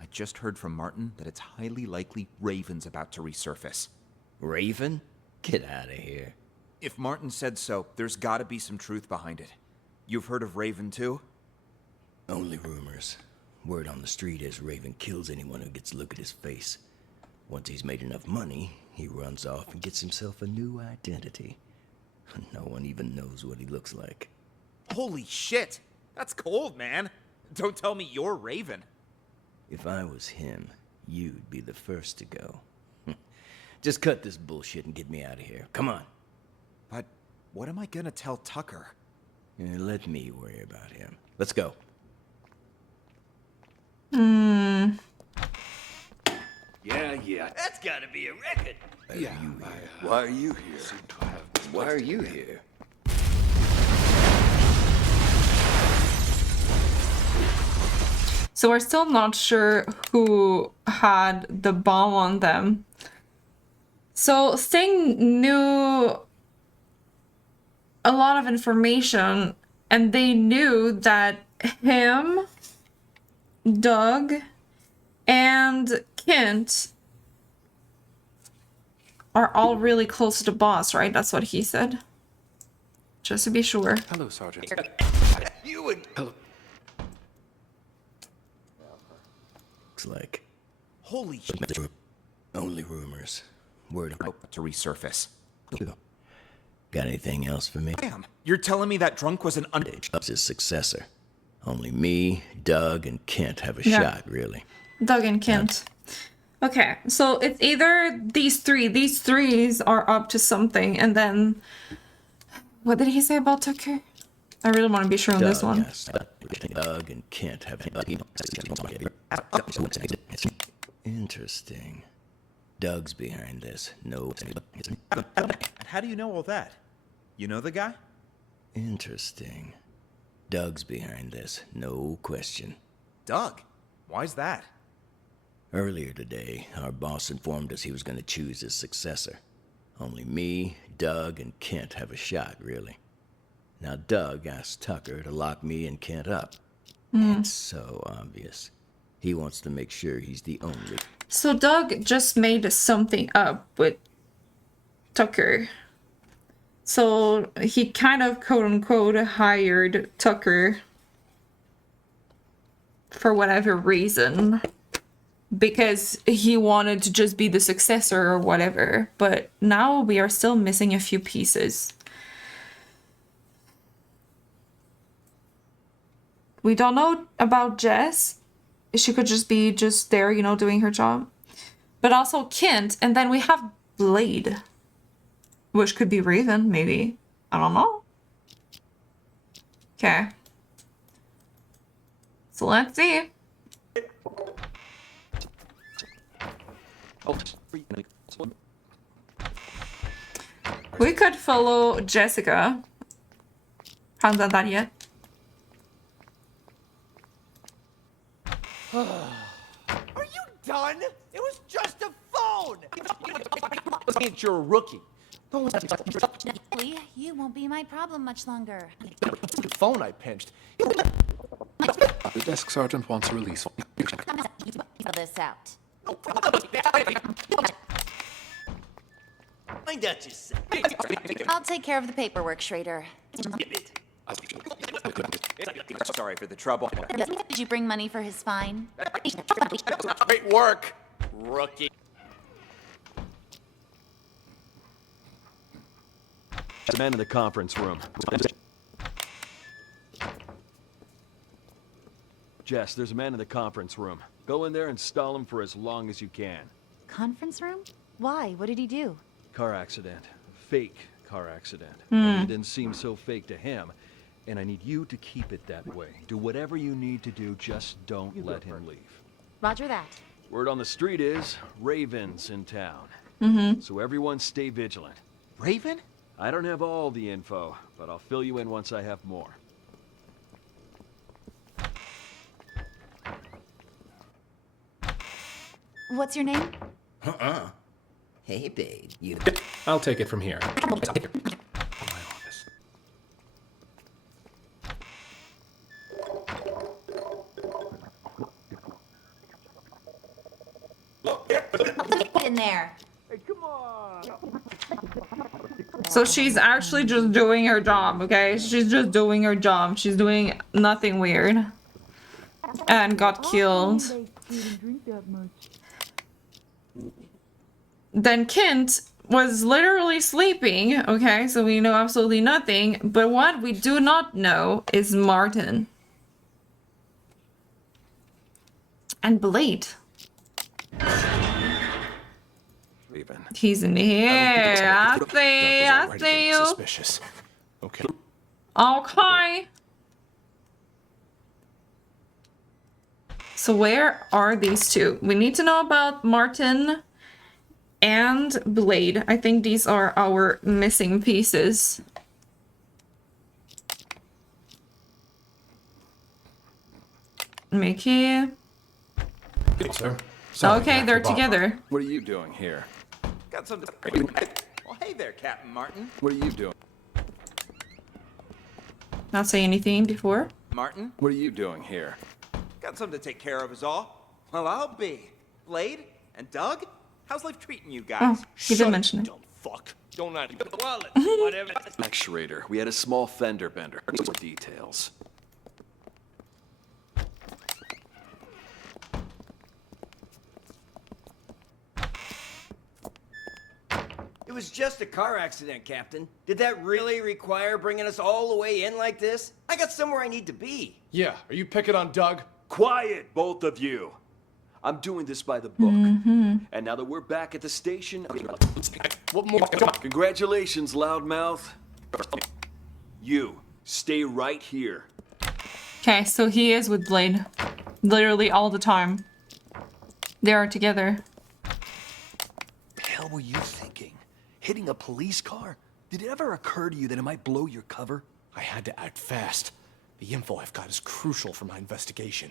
I just heard from Martin that it's highly likely Raven's about to resurface. Raven? Get out of here. If Martin said so, there's gotta be some truth behind it. You've heard of Raven, too? Only rumors. Word on the street is Raven kills anyone who gets a look at his face. Once he's made enough money, he runs off and gets himself a new identity. No one even knows what he looks like. Holy shit! That's cold, man! Don't tell me you're Raven. If I was him, you'd be the first to go. Just cut this bullshit and get me out of here. Come on. But what am I gonna tell Tucker? Let me worry about him. Let's go. Yeah. That's gotta be a record. Why are you here? Why are you here? So we're still not sure who had the bomb on them. So Sting knew a lot of information, and they knew that him, Doug, and Kent are all really close to the boss, right? That's what he said. Just to be sure. Hello, Sergeant. You would. Hello. Looks like. Holy shit. Only rumors. Word about to resurface. Got anything else for me? Damn, you're telling me that drunk was an his successor. Only me, Doug, and Kent have a shot, really. Doug and Kent. Okay, so it's either these three. These threes are up to something, and then... What did he say about Tucker? I really want to be sure on this one. Doug and Kent have... Interesting. Doug's behind this. No... How do you know all that? You know the guy? Interesting. Doug's behind this. No question. Doug? Why's that? Earlier today, our boss informed us he was going to choose his successor. Only me, Doug, and Kent have a shot, really. Now, Doug asked Tucker to lock me and Kent up. It's so obvious. He wants to make sure he's the only... So Doug just made something up with Tucker. So he kind of, quote-unquote, hired Tucker for whatever reason. Because he wanted to just be the successor or whatever. But now we are still missing a few pieces. We don't know about Jess. She could just be there, you know, doing her job. But also Kent. And then we have Blade. Which could be Raven, maybe. I don't know. Okay. So let's see. We could follow Jessica. Haven't done that yet. Are you done? It was just a phone! You're a rookie. You won't be my problem much longer. The phone I pinched. The desk sergeant wants a release. This out. Find out yourself. I'll take care of the paperwork, Schrader. Sorry for the trouble. Did you bring money for his fine? Great work, rookie. The man in the conference room. Jess, there's a man in the conference room. Go in there and stall him for as long as you can. Conference room? Why? What did he do? Car accident. Fake car accident. It didn't seem so fake to him. And I need you to keep it that way. Do whatever you need to do, just don't let him leave. Roger that. Word on the street is, Raven's in town. So everyone stay vigilant. Raven? I don't have all the info, but I'll fill you in once I have more. What's your name? Hey, babe. You... I'll take it from here. In there. Hey, come on! So she's actually just doing her job, okay? She's just doing her job. She's doing nothing weird. And got killed. Then Kent was literally sleeping, okay? So we know absolutely nothing. But what we do not know is Martin. And Blade. He's in here. I see you. Suspicious. Okay. Okay. So where are these two? We need to know about Martin and Blade. I think these are our missing pieces. Mickey. Good, sir. Okay, they're together. What are you doing here? Got something. Well, hey there, Captain Martin. What are you doing? Not say anything before. Martin? What are you doing here? Got something to take care of, is all. Well, I'll be. Blade and Doug? How's life treating you guys? Oh, he did mention it. Dumb fuck. Don't not even. Wallet, whatever. Max Schrader, we had a small fender bender. More details. It was just a car accident, Captain. Did that really require bringing us all the way in like this? I got somewhere I need to be. Yeah, are you picking on Doug? Quiet, both of you. I'm doing this by the book. And now that we're back at the station... What more? Congratulations, loudmouth. You, stay right here. Okay, so he is with Blade. Literally all the time. They are together. The hell were you thinking? Hitting a police car? Did it ever occur to you that it might blow your cover? I had to act fast. The info I've got is crucial for my investigation.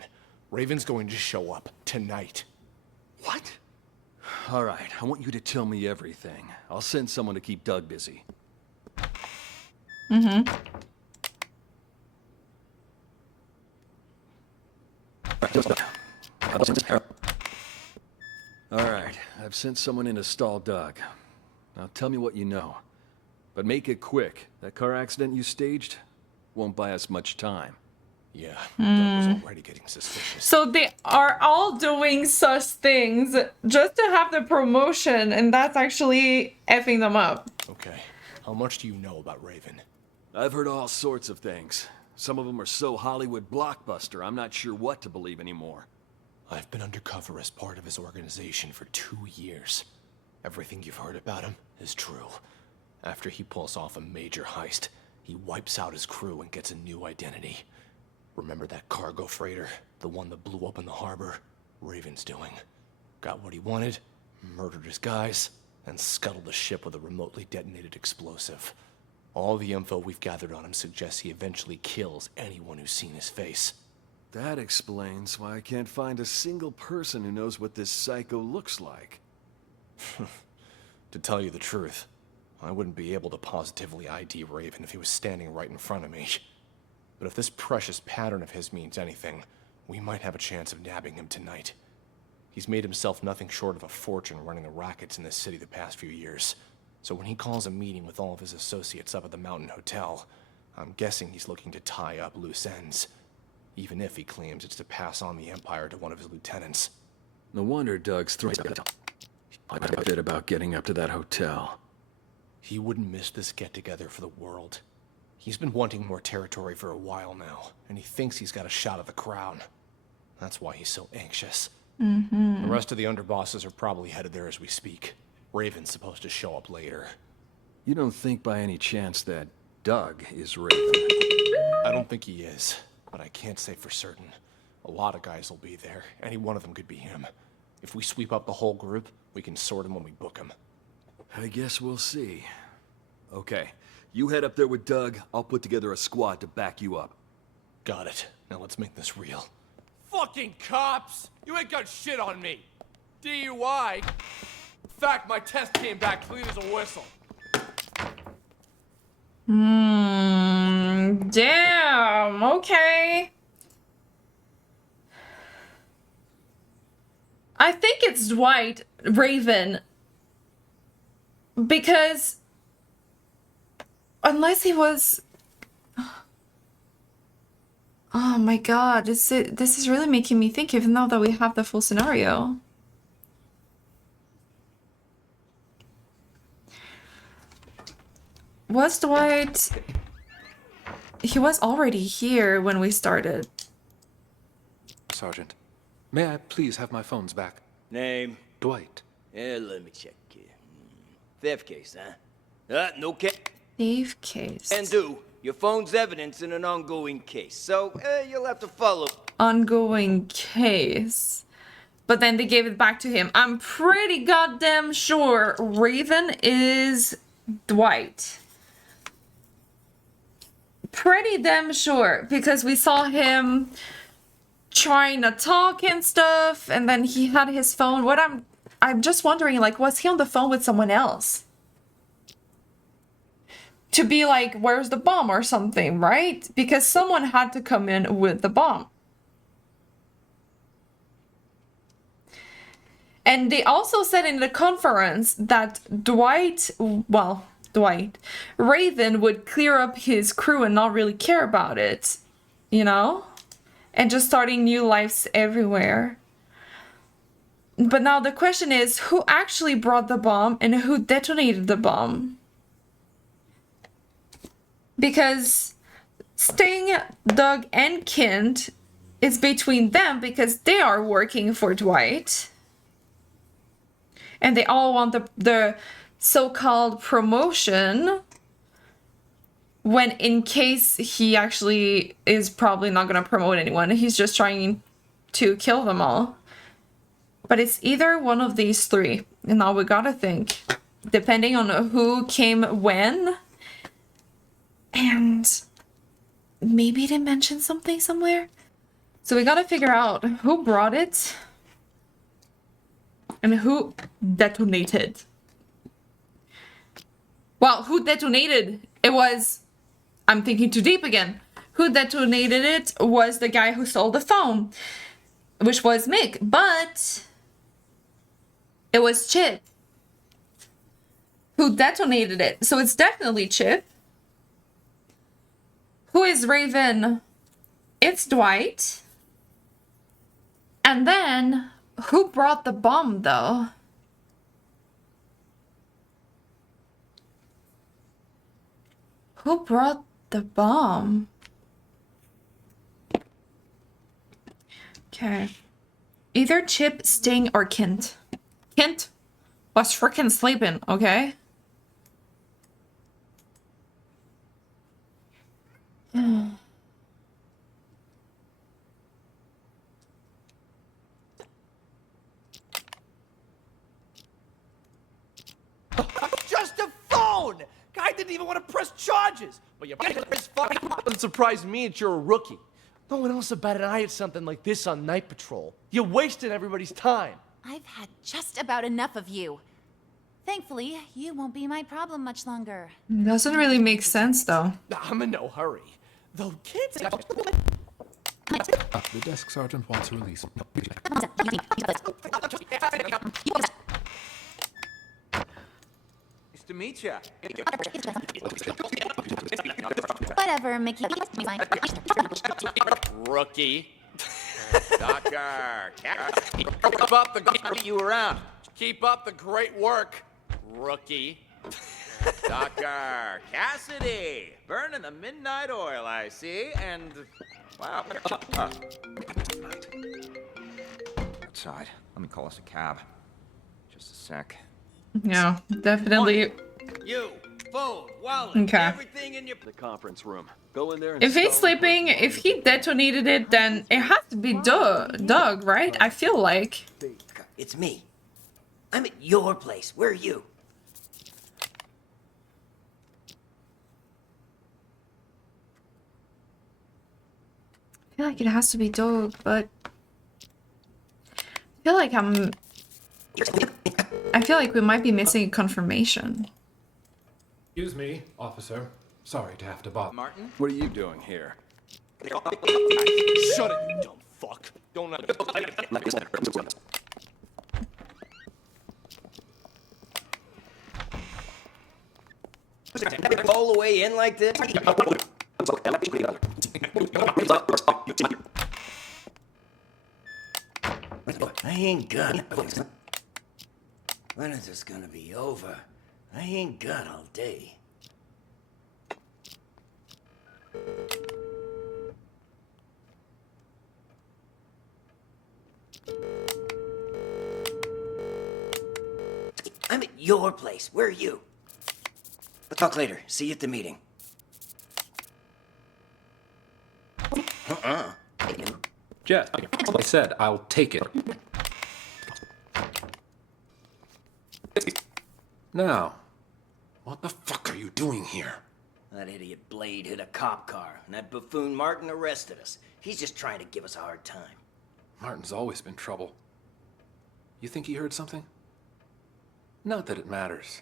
Raven's going to show up tonight. What? All right, I want you to tell me everything. I'll send someone to keep Doug busy. Mm-hmm. All right, I've sent someone in to stall Doug. Now tell me what you know. But make it quick. That car accident you staged won't buy us much time. Yeah, Doug was already getting suspicious. So they are all doing such things just to have the promotion, and that's actually effing them up. Okay, how much do you know about Raven? I've heard all sorts of things. Some of them are so Hollywood blockbuster, I'm not sure what to believe anymore. I've been undercover as part of his organization for 2 years. Everything you've heard about him is true. After he pulls off a major heist, he wipes out his crew and gets a new identity. Remember that cargo freighter? The one that blew up in the harbor? Raven's doing. Got what he wanted, murdered his guys, and scuttled the ship with a remotely detonated explosive. All the info we've gathered on him suggests he eventually kills anyone who's seen his face. That explains why I can't find a single person who knows what this psycho looks like. To tell you the truth, I wouldn't be able to positively ID Raven if he was standing right in front of me. But if this precious pattern of his means anything, we might have a chance of nabbing him tonight. He's made himself nothing short of a fortune running the rackets in this city the past few years. So when he calls a meeting with all of his associates up at the Mountain Hotel, I'm guessing he's looking to tie up loose ends. Even if he claims it's to pass on the Empire to one of his lieutenants. No wonder Doug's thrilled a bit about getting up to that hotel. He wouldn't miss this get-together for the world. He's been wanting more territory for a while now, and he thinks he's got a shot at the crown. That's why he's so anxious. Mm-hmm. The rest of the underbosses are probably headed there as we speak. Raven's supposed to show up later. You don't think by any chance that Doug is Raven? I don't think he is, but I can't say for certain. A lot of guys will be there. Any one of them could be him. If we sweep up the whole group, we can sort him when we book him. I guess we'll see. Okay, you head up there with Doug. I'll put together a squad to back you up. Got it. Now let's make this real. Fucking cops! You ain't got shit on me. DUI. In fact, my test came back clean as a whistle. Damn, okay. I think it's Dwight Raven. Because unless he was... Oh my god, this is really making me think even though that we have the full scenario. Was Dwight... He was already here when we started. Sergeant, may I please have my phones back? Name? Dwight. Let me check here. Theft case, huh? No case. Thief case. And your phone's evidence in an ongoing case, so you'll have to follow. Ongoing case. But then they gave it back to him. I'm pretty goddamn sure Raven is Dwight. Pretty damn sure, because we saw him trying to talk and stuff, and then he had his phone. I'm just wondering, like, was he on the phone with someone else? To be like, where's the bomb or something, right? Because someone had to come in with the bomb. And they also said in the conference that Raven would clear up his crew and not really care about it, you know? And just starting new lives everywhere. But now the question is, who actually brought the bomb and who detonated the bomb? Because Sting, Doug, and Kent is between them because they are working for Dwight. And they all want the so-called promotion. when in case he actually is probably not going to promote anyone, he's just trying to kill them all. But it's either one of these three. And now we gotta think, depending on who came when. And maybe they mentioned something somewhere. So we gotta figure out who brought it and who detonated. Well, who detonated? It was, I'm thinking too deep again. Who detonated it was the guy who stole the phone, which was Mick, but it was Chip who detonated it. So it's definitely Chip. Who is Raven? It's Dwight. And then, who brought the bomb, though? Who brought the bomb? Okay. Either Chip, Sting, or Kent. Kent was freaking sleeping, okay? Just a phone! Guy didn't even want to press charges. But you Doesn't surprise me that you're a rookie. No one else about an eye at something like this on night patrol. You're wasting everybody's time. I've had just about enough of you. Thankfully, you won't be my problem much longer. Doesn't really make sense, though. I'm in no hurry. Though kids... The desk sergeant wants a release. Nice to meet ya. Whatever, Mickey. Rookie. Docker. Keep up the you around. Keep up the great work, rookie. Docker. Cassidy. Burning the midnight oil, I see. And wow. Outside. Let me call us a cab. Just a sec. Yeah, definitely. You, phone, wallet, Okay. everything in your The conference room. Go in there and If he's sleeping, if he detonated it, then it has to be Doug, right? I feel like. It's me. I'm at your place. Where are you? I feel like it has to be Doug, but I feel like we might be missing confirmation. Excuse me, officer. Sorry to have to bother. Martin? What are you doing here? Shut it, you dumb fuck. Don't All the way in like this? I ain't got it. When is this gonna be over? I ain't got all day. I'm at your place. Where are you? We'll talk later. See you at the meeting. Jet, I said I'll take it. Now, what the fuck are you doing here? That idiot Blade hit a cop car, and that buffoon Martin arrested us. He's just trying to give us a hard time. Martin's always been trouble. You think he heard something? Not that it matters.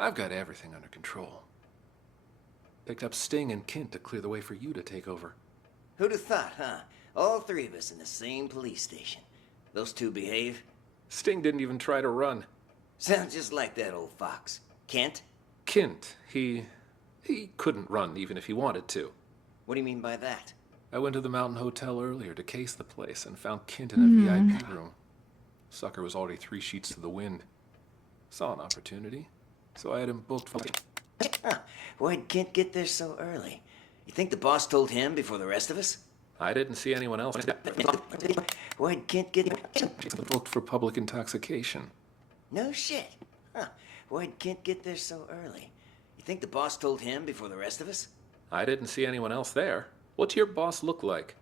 I've got everything under control. Picked up Sting and Kent to clear the way for you to take over. Who'd have thought, huh? All three of us in the same police station. Those two behave? Sting didn't even try to run. Sounds just like that old fox. Kent? Kent, he couldn't run even if he wanted to. What do you mean by that? I went to the Mountain Hotel earlier to case the place and found Kent in a VIP room. Sucker was already 3 sheets to the wind. Saw an opportunity, so I had him booked for... Why'd Kent get there so early? You think the boss told him before the rest of us? I didn't see anyone else. Why'd Kent get... Booked for public intoxication. No shit. Huh. Why'd Kent get there so early? You think the boss told him before the rest of us? I didn't see anyone else there. What's your boss look like?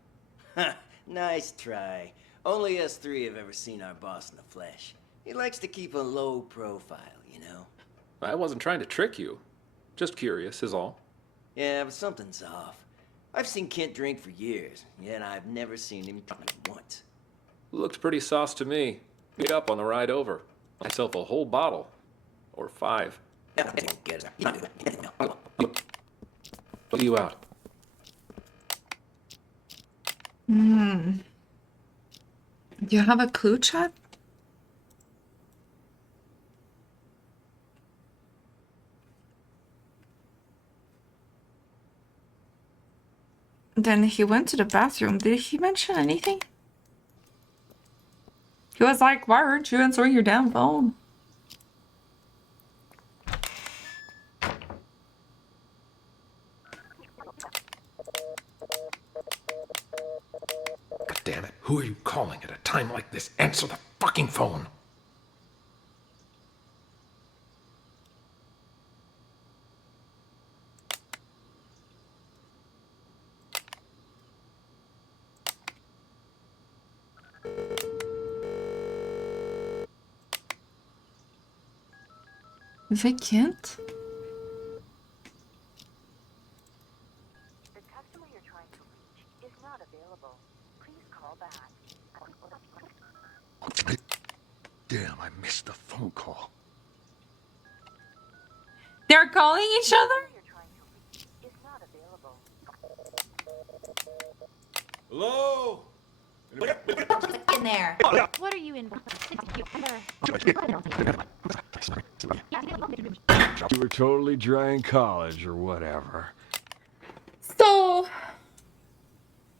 Nice try. Only us three have ever seen our boss in the flesh. He likes to keep a low profile, you know? I wasn't trying to trick you. Just curious is all. Yeah, but something's off. I've seen Kent drink for years, yet I've never seen him drink once. Looked pretty sauce to me. Pick up on the ride over. Myself a whole bottle. Or 5. Get it. Put you out. Do you have a clue, chat? Then he went to the bathroom. Did he mention anything? He was like, why aren't you answering your damn phone? God damn it. Who are you calling at a time like this? Answer the fucking phone. Is it Kent? The customer you're trying to reach is not available. Please call back. Damn, I missed the phone call. They're calling each other? Is not available. Hello? In there. What are you in? You were totally dry in college or whatever. So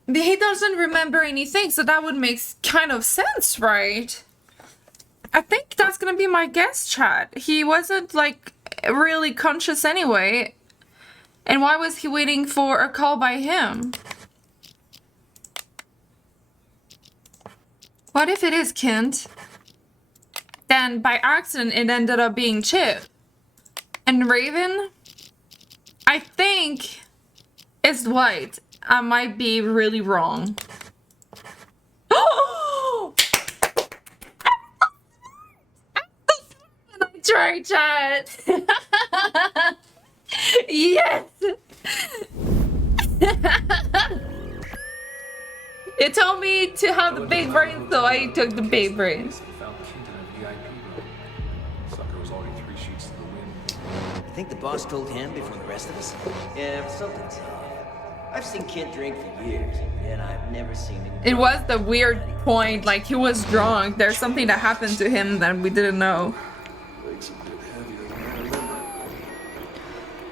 he doesn't remember anything, so that would make kind of sense, right? I think that's gonna be my guess, chat. He wasn't like really conscious anyway. And why was he waiting for a call by him? What if it is Kent? Then by accident it ended up being Chip. And Raven, I think, is Dwight. I might be really wrong. Oh! Try chat. Yes. It told me to have the big brain, so I took the big brain. Found Kent in a VIP room. Sucker was already 3 sheets to the wind. I think the boss told him before the rest of us. Yeah, but something's off. I've seen Kent drink for years, and I've never seen him. It was the weird point, like he was drunk. There's something that happened to him that we didn't know. Legs a bit heavier than I remember.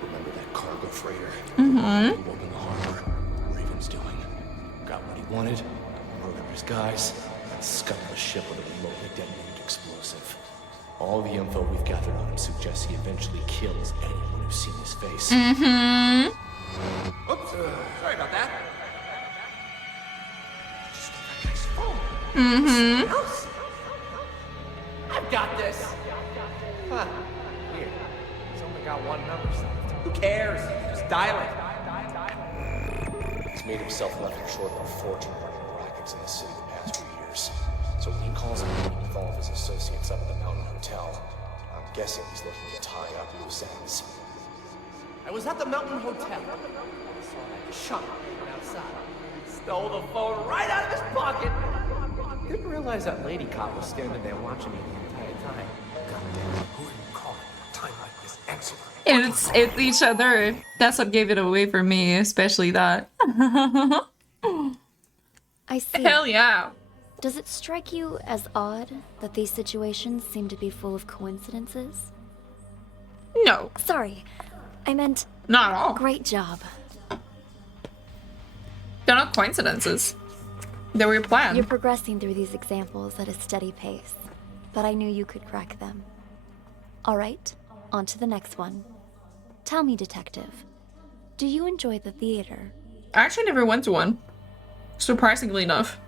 Remember that cargo freighter? Mm-hmm. Blew up in the harbor. Raven's doing. Got what he wanted. Murdered his guys. And scuttled the ship with a remotely detonated explosive. All the info we've gathered on him suggests he eventually kills anyone who's seen his face. Mm-hmm. Oops, sorry about that. Just that guy's phone. Mm-hmm. I've got this. Huh. Weird. He's only got one number saved. Who cares? Just dial it. He's made himself nothing short of a fortune running rackets in the city the past few years. So when he calls a meeting with all of his associates up at the Mountain Hotel, I'm guessing he's looking to tie up loose ends. I was at the Mountain Hotel. I saw that chump outside. Stole the phone right out of his pocket. Didn't realize that lady cop was standing there watching me the entire time. Goddamn, who are you calling at a time like this? Answer. It's each other. That's what gave it away for me, especially that. I see. Hell yeah. Does it strike you as odd that these situations seem to be full of coincidences? No. Sorry, I meant... Not at all. Great job. They're not coincidences. They were planned. You're progressing through these examples at a steady pace, but I knew you could crack them. All right, on to the next one. Tell me, detective, do you enjoy the theater? I actually never went to one. Surprisingly enough.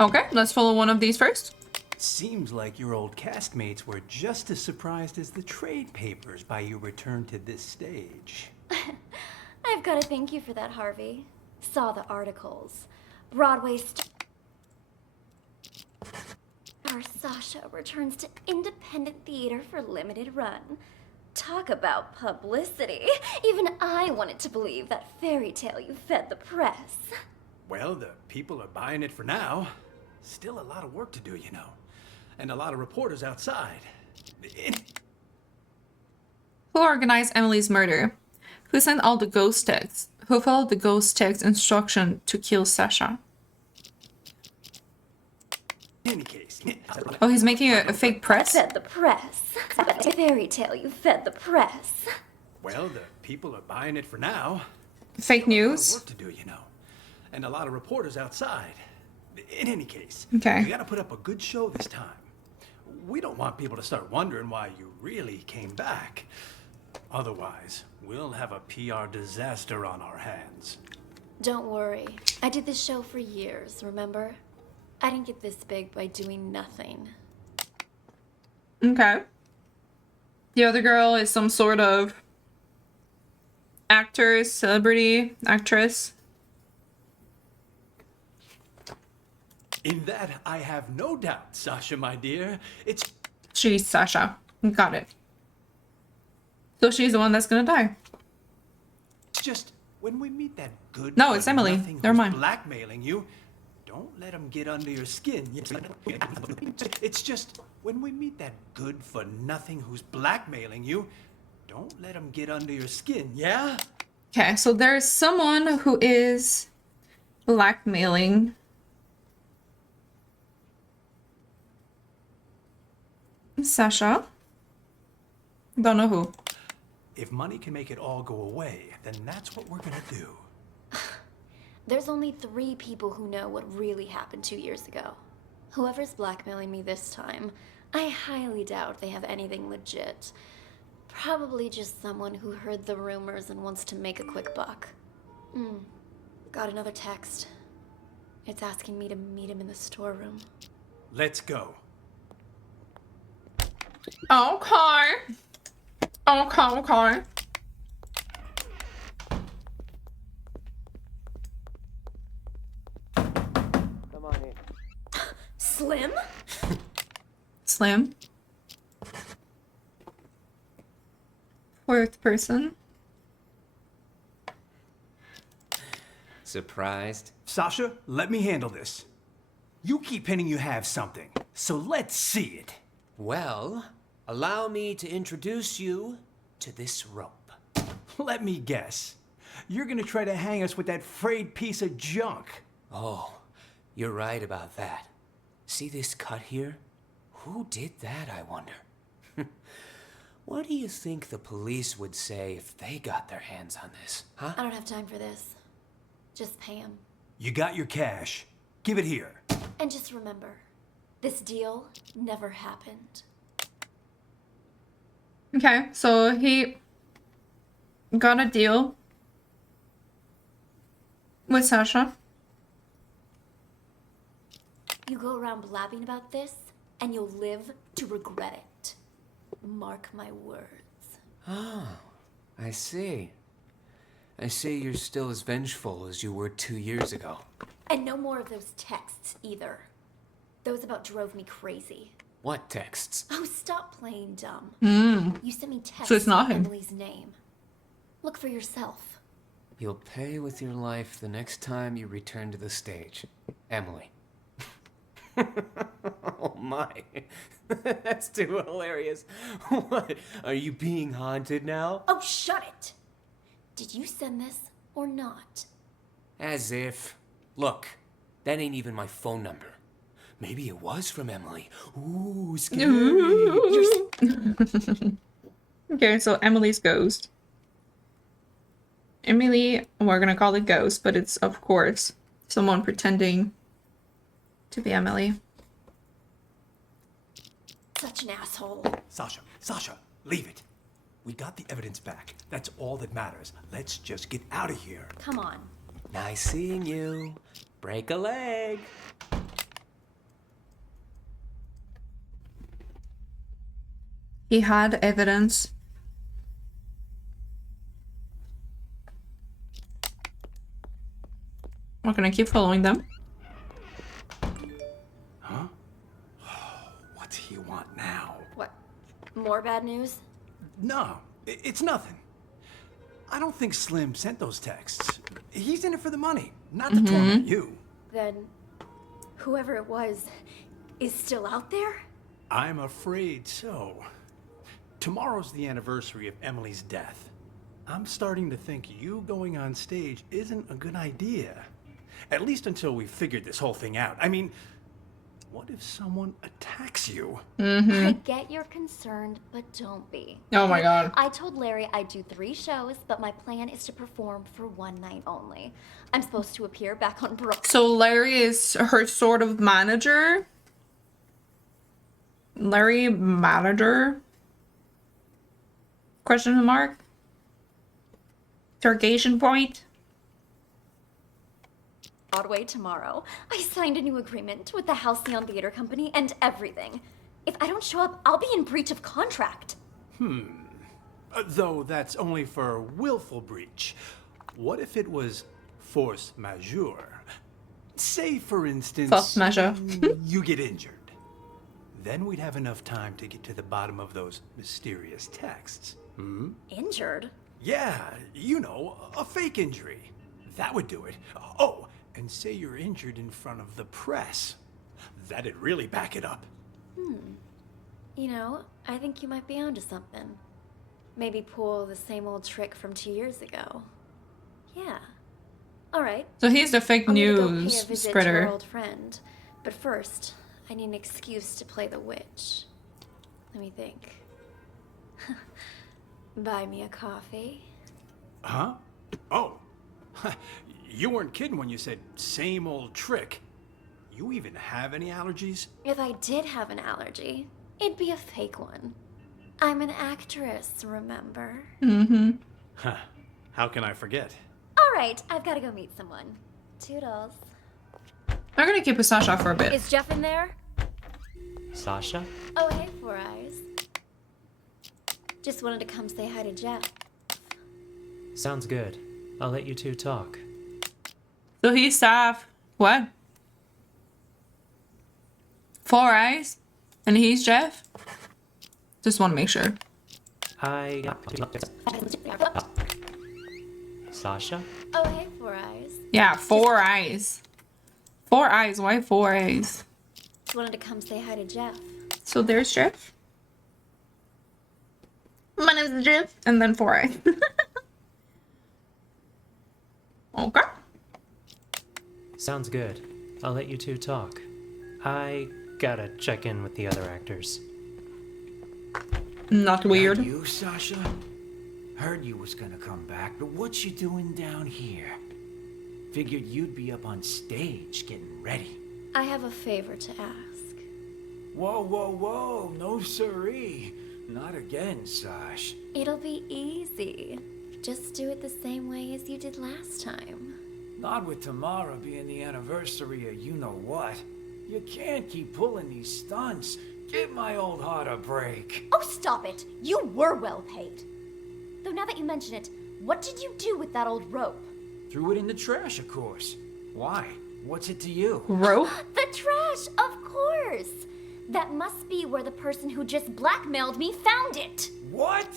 Okay, let's follow one of these first. Seems like your old castmates were just as surprised as the trade papers by your return to this stage. I've got to thank you for that, Harvey. Saw the articles. Broadway star Sasha returns to independent theater for limited run. Talk about publicity. Even I wanted to believe that fairy tale you fed the press. Well, the people are buying it for now. Still a lot of work to do, you know. And a lot of reporters outside. Who organized Emily's murder? Who sent all the ghost texts? Who followed the ghost text instruction to kill Sasha? In any case. Oh, he's making a fake press? Fed the press. Fairy tale you fed the press. Well, the people are buying it for now. Fake news? Still a lot of work to do, you know. And a lot of reporters outside. In any case, okay. We gotta put up a good show this time. We don't want people to start wondering why you really came back. Otherwise, we'll have a PR disaster on our hands. Don't worry. I did this show for years, remember? I didn't get this big by doing nothing. Okay. The other girl is some sort of actor, celebrity, actress. In that, I have no doubt, Sasha, my dear. She's Sasha. Got it. So she's the one that's gonna die. It's just, when we meet that good... No, it's Emily. Never mind. Blackmailing you, don't let him get under your skin. It's just, when we meet that good-for-nothing who's blackmailing you, don't let him get under your skin, yeah? Okay, so there's someone who is blackmailing Sasha. Don't know who. If money can make it all go away, then that's what we're gonna do. There's only 3 people who know what really happened 2 years ago. Whoever's blackmailing me this time, I highly doubt they have anything legit. Probably just someone who heard the rumors and wants to make a quick buck. Got another text. It's asking me to meet him in the storeroom. Let's go. Okay. Okay. Come on in. Slim? Slim. 4th person. Surprised? Sasha, let me handle this. You keep hinting you have something, so let's see it. Well, allow me to introduce you to this rope. Let me guess. You're gonna try to hang us with that frayed piece of junk. Oh, you're right about that. See this cut here? Who did that, I wonder? What do you think the police would say if they got their hands on this, huh? I don't have time for this. Just pay him. You got your cash. Give it here. And just remember, this deal never happened. Okay, so he got a deal with Sasha. You go around blabbing about this, and you'll live to regret it. Mark my words. Oh, I see. I see you're still as vengeful as you were 2 years ago. And no more of those texts, either. Those about drove me crazy. What texts? Oh, stop playing dumb. You sent me texts So it's not with him. Emily's name. Look for yourself. You'll pay with your life the next time you return to the stage. Emily. Oh my. That's too hilarious. What? Are you being haunted now? Oh, shut it! Did you send this or not? As if. Look, that ain't even my phone number. Maybe it was from Emily. Ooh, scary. Okay, so Emily's ghost. Emily, we're gonna call it ghost, but it's, of course, someone pretending to be Emily. Such an asshole. Sasha, leave it. We got the evidence back. That's all that matters. Let's just get out of here. Come on. Nice seeing you. Break a leg. He had evidence. We're gonna keep following them. Huh? What do you want now? What? More bad news? No, it's nothing. I don't think Slim sent those texts. He's in it for the money, not to torment you. Then, whoever it was is still out there? I'm afraid so. Tomorrow's the anniversary of Emily's death. I'm starting to think you going on stage isn't a good idea. At least until we've figured this whole thing out. I mean, what if someone attacks you? I get you're concerned, but don't be. Oh my god. I told Larry I'd do 3 shows, but my plan is to perform for 1 night only. I'm supposed to appear back on Brook. So Larry is her sort of manager? Larry manager? Question mark? Interrogation point? Broadway tomorrow. I signed a new agreement with the Halcyon Theater Company and everything. If I don't show up, I'll be in breach of contract. Though that's only for willful breach. What if it was force majeure? Say, for instance, Force majeure. you get injured. Then we'd have enough time to get to the bottom of those mysterious texts. Injured? Yeah, you know, a fake injury. That would do it. Oh, and say you're injured in front of the press. That'd really back it up. You know, I think you might be onto something. Maybe pull the same old trick from 2 years ago. Yeah. All right. So he's the fake I'm gonna go pay a news visit to spreader. our old friend. But first, I need an excuse to play the witch. Let me think. Buy me a coffee. Huh? Oh. You weren't kidding when you said same old trick. You even have any allergies? If I did have an allergy, it'd be a fake one. I'm an actress, remember? Huh. How can I forget? All right, I've got to go meet someone. Toodles. I'm gonna keep with Sasha for a bit. Is Jeff in there? Sasha? Oh, hey, Four Eyes. Just wanted to come say hi to Jeff. Sounds good. I'll let you two talk. So he's Sav. What? 4 Eyes? And he's Jeff? Just want to make sure. Sasha? Oh, hey, Four Eyes. Yeah, 4 Eyes. 4 Eyes, why 4 Eyes? Just wanted to come say hi to Jeff. So there's Jeff. My name's Jeff. And then 4 Eyes. Okay. Sounds good. I'll let you two talk. I gotta check in with the other actors. Not weird. You, Sasha? Heard you was gonna come back, but what you doing down here? Figured you'd be up on stage getting ready. I have a favor to ask. Whoa, whoa, whoa, no siree. Not again, Sash. It'll be easy. Just do it the same way as you did last time. Not with tomorrow being the anniversary of you-know-what. You can't keep pulling these stunts. Give my old heart a break. Oh, stop it! You were well paid. Though now that you mention it, what did you do with that old rope? Threw it in the trash, of course. Why? What's it to you? Rope? The trash, of course! That must be where the person who just blackmailed me found it! What?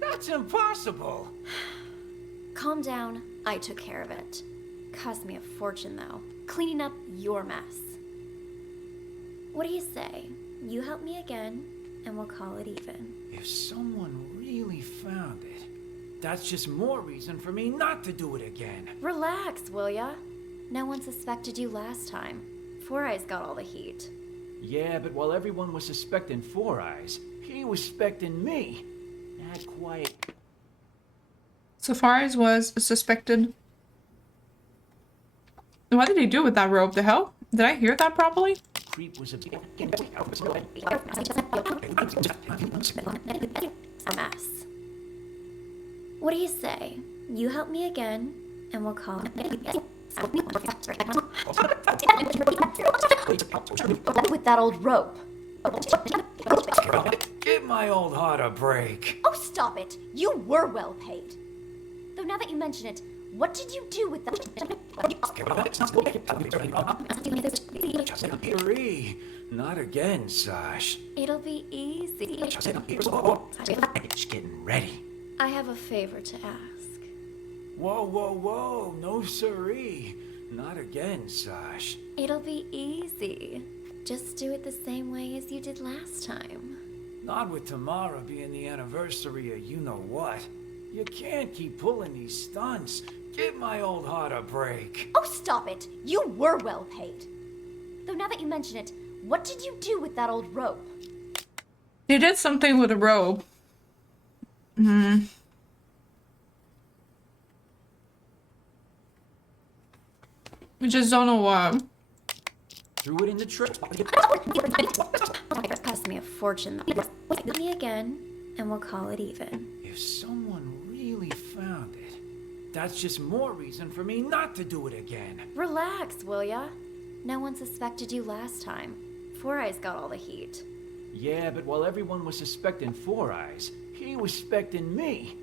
That's impossible! Calm down, I took care of it. Cost me a fortune, though. Cleaning up your mess. What do you say? You help me again, and we'll call it even. If someone really found it, that's just more reason for me not to do it again. Relax, will ya? No one suspected you last time. Four Eyes got all the heat. Yeah, but while everyone was suspecting Four Eyes, he was suspecting me. That quiet. So 4 Eyes was suspected. What did he do with that rope? The hell? Did I hear that properly? Creep was a mess. What do you say? You help me again, and we'll call it with that old rope. Give my old heart a break. Oh, stop it. You were well paid. Though now that you mention it, what did you do with that? Not again, Sash. It'll be easy. It's getting ready. I have a favor to ask. Whoa, whoa, whoa. No siree. Not again, Sash. It'll be easy. Just do it the same way as you did last time. Not with tomorrow being the anniversary of you-know-what. You can't keep pulling these stunts. Give my old heart a break. Oh, stop it. You were well paid. Though now that you mention it, what did you do with that old rope? He did something with a rope. I just don't know what. Threw it in the trash. It cost me a fortune. Hit me again, and we'll call it even. If someone really found it, that's just more reason for me not to do it again. Relax, will ya? No one suspected you last time. Four Eyes got all the heat. Yeah, but while everyone was suspecting Four Eyes, he was suspecting me.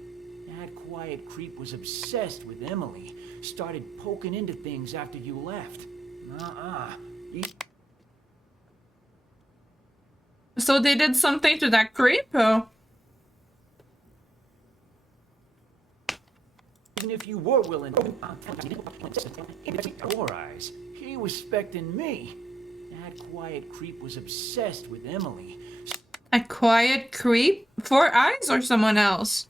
That quiet creep was obsessed with Emily. Started poking into things after you left. So they did something to that creep? Oh. Even if you were willing to Four Eyes, he was suspecting me. That quiet creep was obsessed with Emily. A quiet creep? Four Eyes or someone else?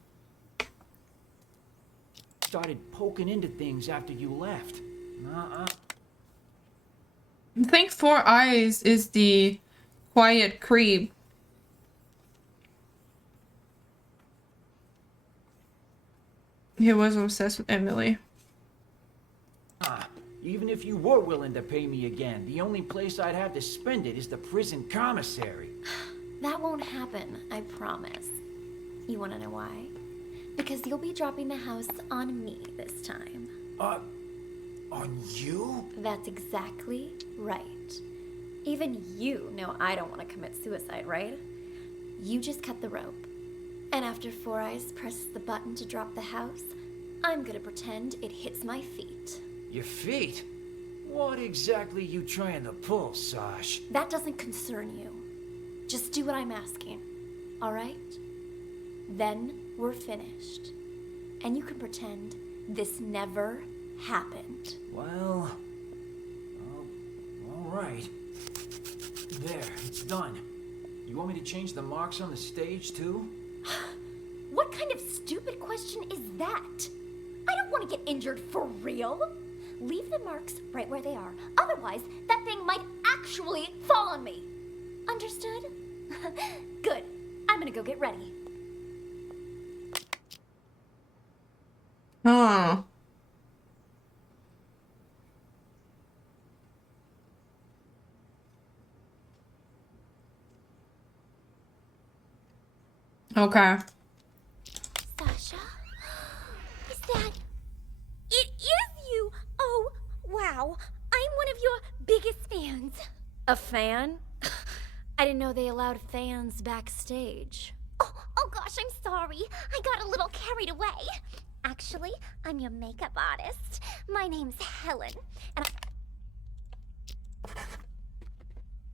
Started poking into things after you left. I think Four Eyes is the quiet creep. He was obsessed with Emily. Even if you were willing to pay me again, the only place I'd have to spend it is the prison commissary. That won't happen, I promise. You wanna know why? Because you'll be dropping the house on me this time. On you? That's exactly right. Even you know I don't want to commit suicide, right? You just cut the rope. And after Four Eyes presses the button to drop the house, I'm gonna pretend it hits my feet. Your feet? What exactly you trying to pull, Sash? That doesn't concern you. Just do what I'm asking, all right? Then we're finished. And you can pretend this never happened. Well, all right. There, it's done. You want me to change the marks on the stage, too? What kind of stupid question is that? I don't want to get injured for real. Leave the marks right where they are. Otherwise, that thing might actually fall on me. Understood? Good. I'm gonna go get ready. Huh. Okay. Sasha? Is that... It is you! Oh, wow. I'm one of your biggest fans. A fan? I didn't know they allowed fans backstage. Oh gosh, I'm sorry. I got a little carried away. Actually, I'm your makeup artist. My name's Helen, and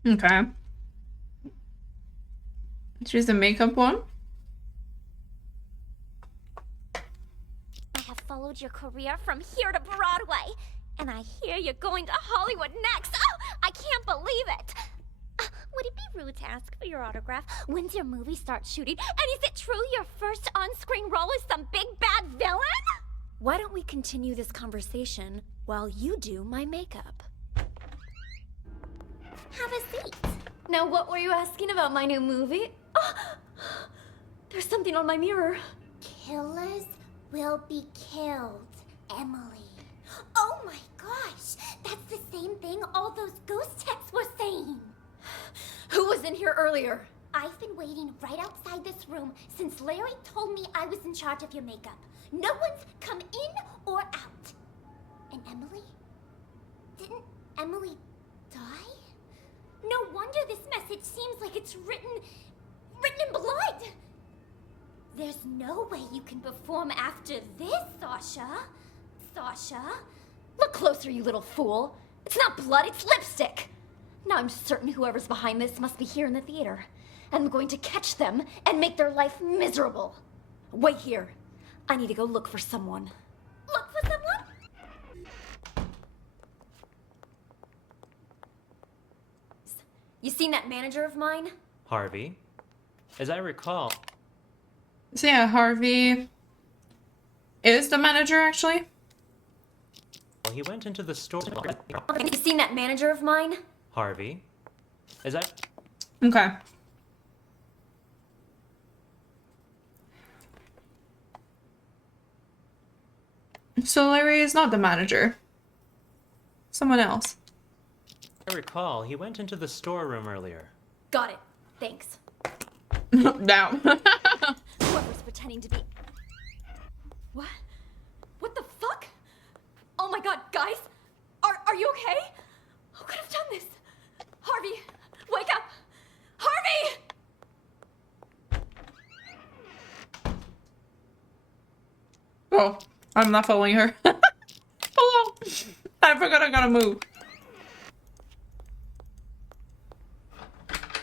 Okay. She's the makeup one? I have followed your career from here to Broadway. And I hear you're going to Hollywood next. Oh, I can't believe it. Would it be rude to ask for your autograph? When's your movie start shooting? And is it true your first on-screen role is some big bad villain? Why don't we continue this conversation while you do my makeup? Have a seat. Now, what were you asking about my new movie? Oh, there's something on my mirror. Killers will be killed, Emily. Oh my gosh, that's the same thing all those ghost texts were saying. Who was in here earlier? I've been waiting right outside this room since Larry told me I was in charge of your makeup. No one's come in or out. And Emily? Didn't Emily die? No wonder this message seems like it's written in blood. blood! There's no way you can perform after this, Sasha. Sasha? Look closer, you little fool. It's not blood, it's lipstick. Now I'm certain whoever's behind this must be here in the theater. And I'm going to catch them and make their life miserable. Wait here. I need to go look for someone. Look for someone? You seen that manager of mine? Harvey? As I recall... So yeah, Harvey is the manager, actually. He went into the store... You seen that manager of mine? Harvey? As I... Okay. So Larry is not the manager. Someone else. I recall, he went into the storeroom earlier. Got it. Thanks. Down. Whoever's pretending to be... What? What the fuck? Oh my god, guys! Are you okay? Who could have done this? Harvey! Wake up! Harvey! Oh, I'm not following her. Hello! I forgot I gotta move.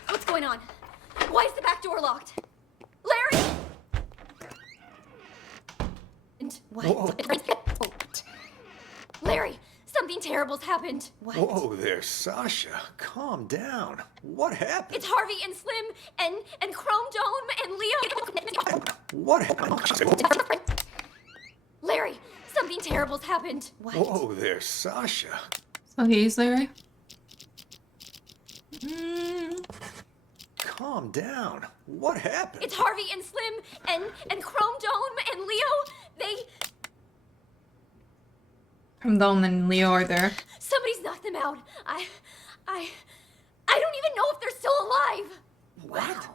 What's going on? Why is the back door locked? Larry! And what? Larry, something terrible's happened. What? Whoa there, Sasha. Calm down. What happened? It's Harvey and Slim and Chrome Dome and Leo. What happened? Larry, something terrible's happened. What? Whoa there, Sasha. So he's Larry? Calm down. What happened? It's Harvey and Slim and Chrome Dome and Leo. They... Chrome Dome and Leo are there. Somebody's knocked them out. I don't even know if they're still alive. What?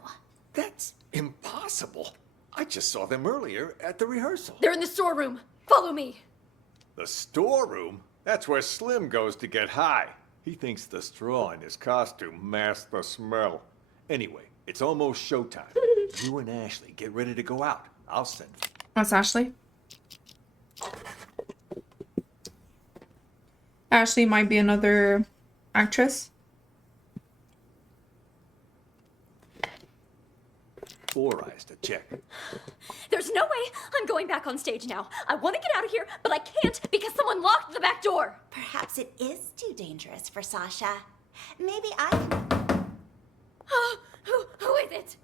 That's impossible. I just saw them earlier at the rehearsal. They're in the storeroom. Follow me. The storeroom? That's where Slim goes to get high. He thinks the straw in his costume masks the smell. Anyway, it's almost showtime. You and Ashley get ready to go out. I'll send. That's Ashley. Ashley might be another actress. Four Eyes to check. There's no way I'm going back on stage now. I want to get out of here, but I can't because someone locked the back door. Perhaps it is too dangerous for Sasha. Maybe I can... Who is it?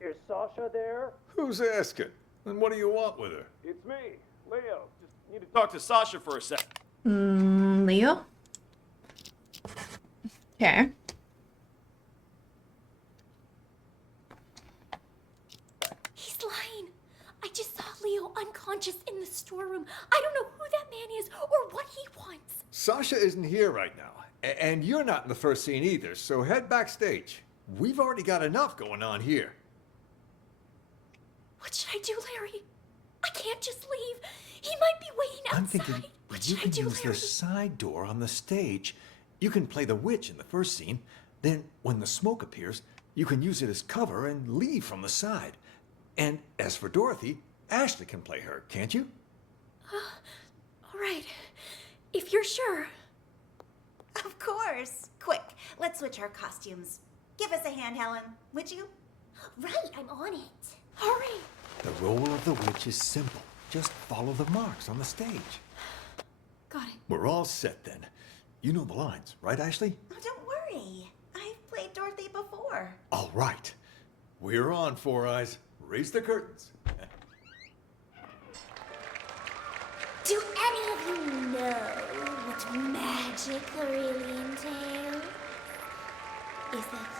Is Sasha there? Who's asking? And what do you want with her? It's me, Leo. Just need to talk to Sasha for a sec. Leo? Okay. He's lying. I just saw Leo unconscious in the storeroom. I don't know who that man is or what he wants. Sasha isn't here right now. And you're not in the first scene either, so head backstage. We've already got enough going on here. What should I do, Larry? I can't just leave. He might be waiting outside. I'm thinking what you should I can do, use Larry? the side door on the stage. You can play the witch in the first scene. Then, when the smoke appears, you can use it as cover and leave from the side. And as for Dorothy, Ashley can play her, can't you? All right. If you're sure. Of course. Quick, let's switch our costumes. Give us a hand, Helen, would you? Right, I'm on it. Hurry. The role of the witch is simple. Just follow the marks on the stage. Got it. We're all set then. You know the lines, right, Ashley? Oh, don't worry. I've played Dorothy before. All right. We're on, Four Eyes. Raise the curtains. Do any of you know what magic really entails? Is it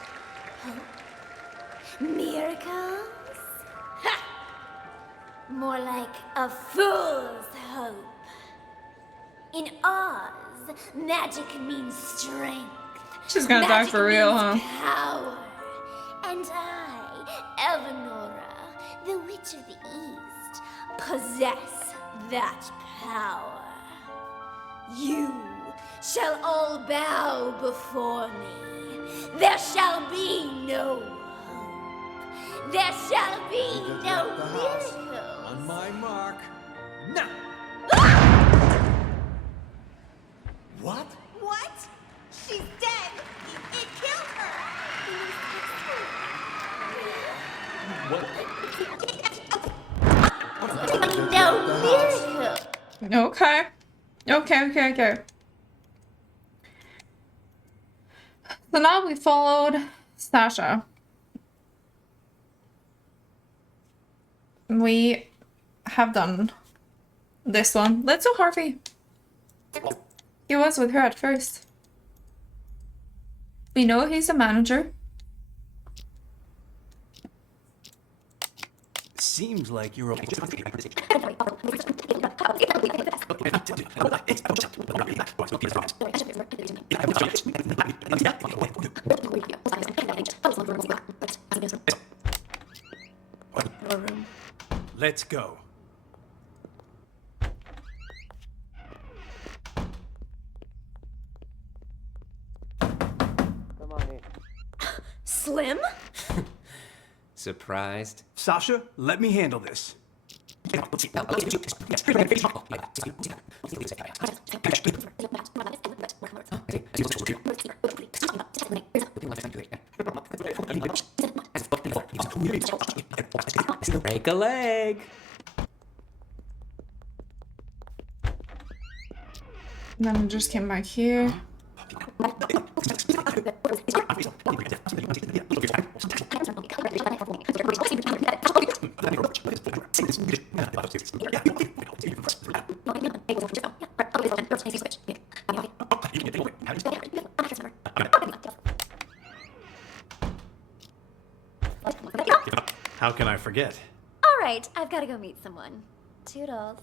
hope? Miracles? Ha! More like a fool's hope. In Oz, magic means strength. She's gonna die for real, huh? Power. And I, Eleonora, the Witch of the East, possess that power. You shall all bow before me. There shall be no hope, There shall be no miracles. On my mark. Now! What? What? She's dead. It killed her. No miracle. Okay. Okay. So now we followed Sasha. We have done this one. Let's do Harvey. He was with her at first. We know he's a manager. Seems like you're Let's go. Come on in. Slim? Surprised? Sasha, let me handle this. Break a leg. Then we just came back here. How can I forget? All right, I've got to go meet someone. Toodles.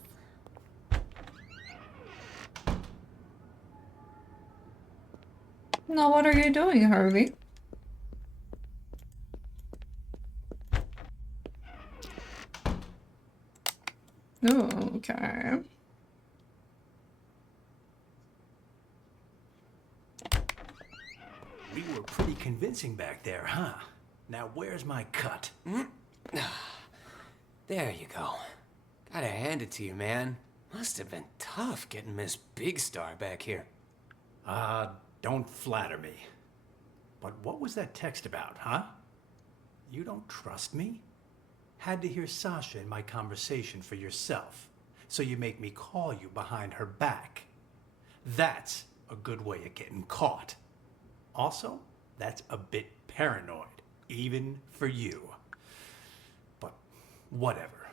Now what are you doing, Harvey? Oh, okay. We were pretty convincing back there, huh? Now where's my cut? There you go. Gotta hand it to you, man. Must have been tough getting Miss Big Star back here. Don't flatter me. But what was that text about, huh? You don't trust me? Had to hear Sasha in my conversation for yourself, so you make me call you behind her back. That's a good way of getting caught. Also, that's a bit paranoid, even for you. But whatever.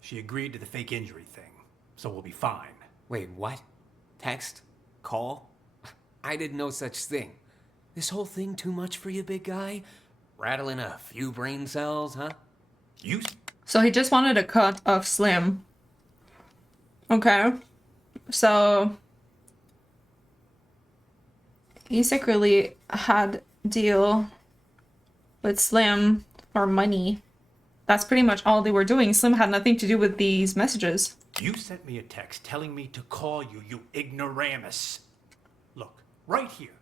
She agreed to the fake injury thing, so we'll be fine. Wait, what? Text? Call? I did no such thing. This whole thing too much for you, big guy? Rattling a few brain cells, huh? So he just wanted a cut of Slim. Okay. So he secretly had a deal with Slim for money. That's pretty much all they were doing. Slim had nothing to do with these messages. You sent me a text telling me to call you, you ignoramus. Look, right here.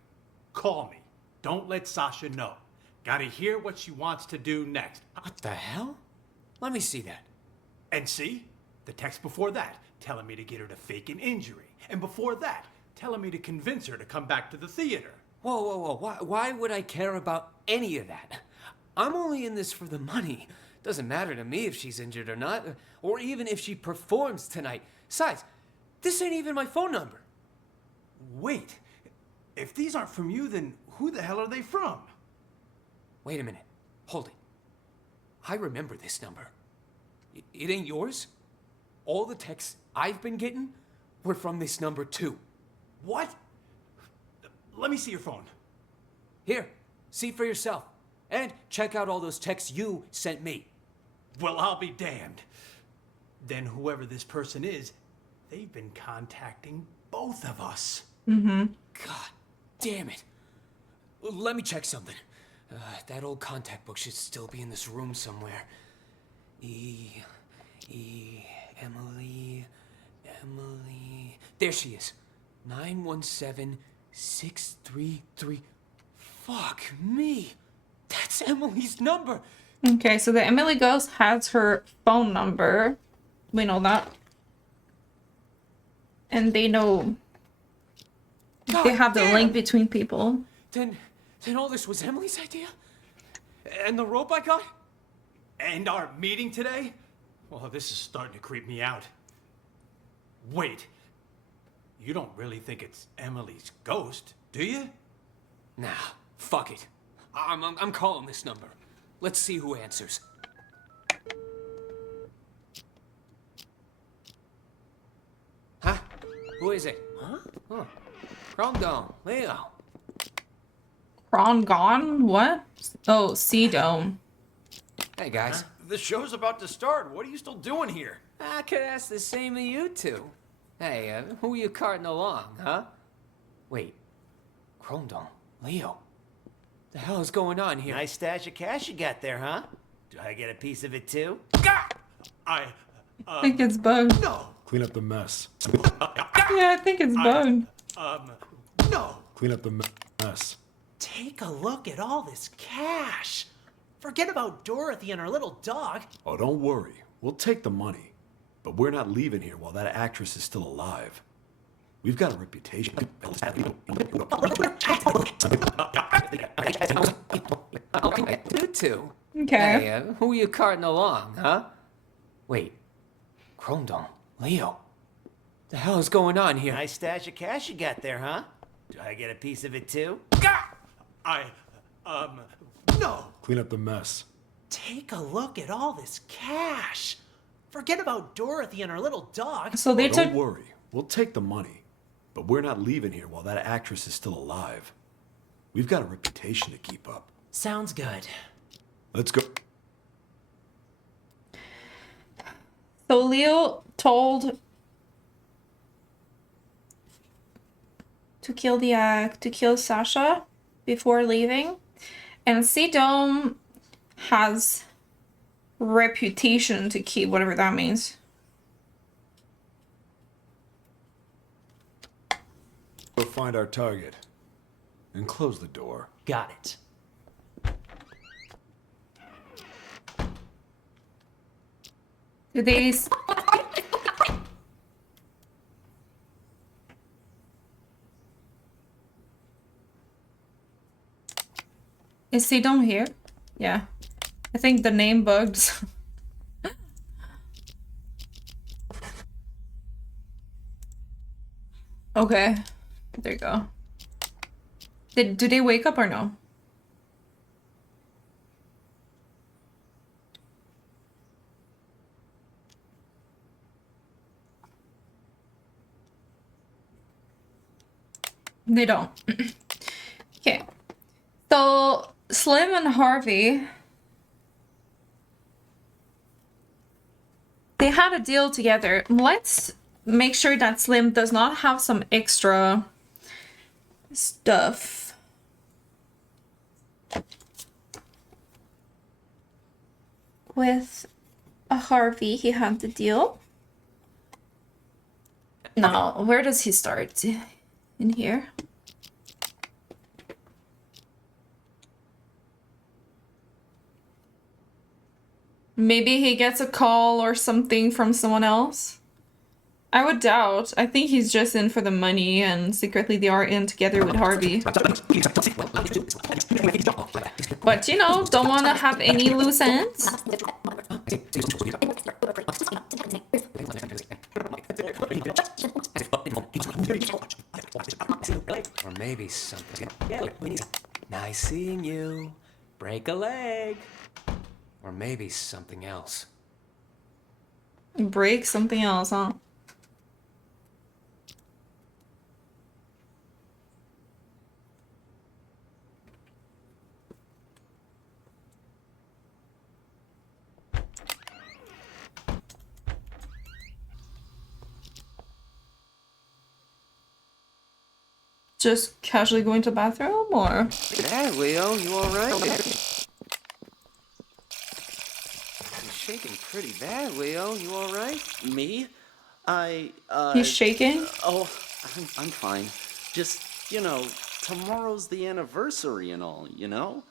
Call me. Don't let Sasha know. Gotta hear what she wants to do next. What the hell? Let me see that. And see? The text before that, telling me to get her to fake an injury. And before that, telling me to convince her to come back to the theater. Whoa. Why would I care about any of that? I'm only in this for the money. Doesn't matter to me if she's injured or not, or even if she performs tonight. Besides, this ain't even my phone number. Wait, if these aren't from you, then who the hell are they from? Wait a minute. Hold it. I remember this number. It ain't yours? All the texts I've been getting were from this number too. What? Let me see your phone. Here, see for yourself. And check out all those texts you sent me. Well, I'll be damned. Then whoever this person is, they've been contacting both of us. Mm-hmm. God damn it. Let me check something. That old contact book should still be in this room somewhere. Emily. There she is. 917633. Fuck me. That's Emily's number. Okay, so the Emily ghost has her phone number. We know that. And they know... they have the link between people. Then all this was Emily's idea? And the rope I got? And our meeting today? Well, this is starting to creep me out. Wait. You don't really think it's Emily's ghost, do you? Nah, fuck it. I'm calling this number. Let's see who answers. Huh? Who is it? Huh? Huh. Rondon, Leo. Ron what? Oh, Sea Dome. Hey, guys. The show's about to start. What are you still doing here? I could ask the same of you two. Hey, who are you carting along, huh? Wait. Rondon, Leo. The hell is going on here? Nice stash of cash you got there, huh? Do I get a piece of it too? I think it's bugged. No. Clean up the mess. Yeah, I think it's bugged. No. Clean up the mess. Take a look at all this cash. Forget about Dorothy and her little dog. Oh, don't worry. We'll take the money. But we're not leaving here while that actress is still alive. We've got a reputation. You two. Okay. Hey, who are you carting along, huh? Wait. Rondon, Leo. The hell is going on here? Nice stash of cash you got there, huh? Do I get a piece of it too? No. Clean up the mess. Take a look at all this cash. Forget about Dorothy and her little dog. So they Don't worry. We'll take the money. But we're not leaving here while that actress is still alive. We've got a reputation to keep up. Sounds good. Let's go. So Leo told to kill Sasha before leaving, and Sea Dome has reputation to keep, whatever that means. Go find our target and close the door. Got it. Do they... Is Sea Dome here? Yeah. I think the name bugged. Okay. There you go. Do they wake up or no? They don't. Okay. So Slim and Harvey, they had a deal together. Let's make sure that Slim does not have some extra stuff. With a Harvey, he had the deal. No, where does he start? In here? Maybe he gets a call or something from someone else? I would doubt. I think he's just in for the money and secretly they are in together with Harvey. But you know, don't want to have any loose ends. Or maybe something. Nice seeing you. Break a leg. Or maybe something else. Break something else, huh? Just casually going to the bathroom, or? Hey, Leo, you alright? You're shaking pretty bad, Leo. You alright? Me? He's shaking? Oh, I'm fine. Just, you know, tomorrow's the anniversary and all, you know?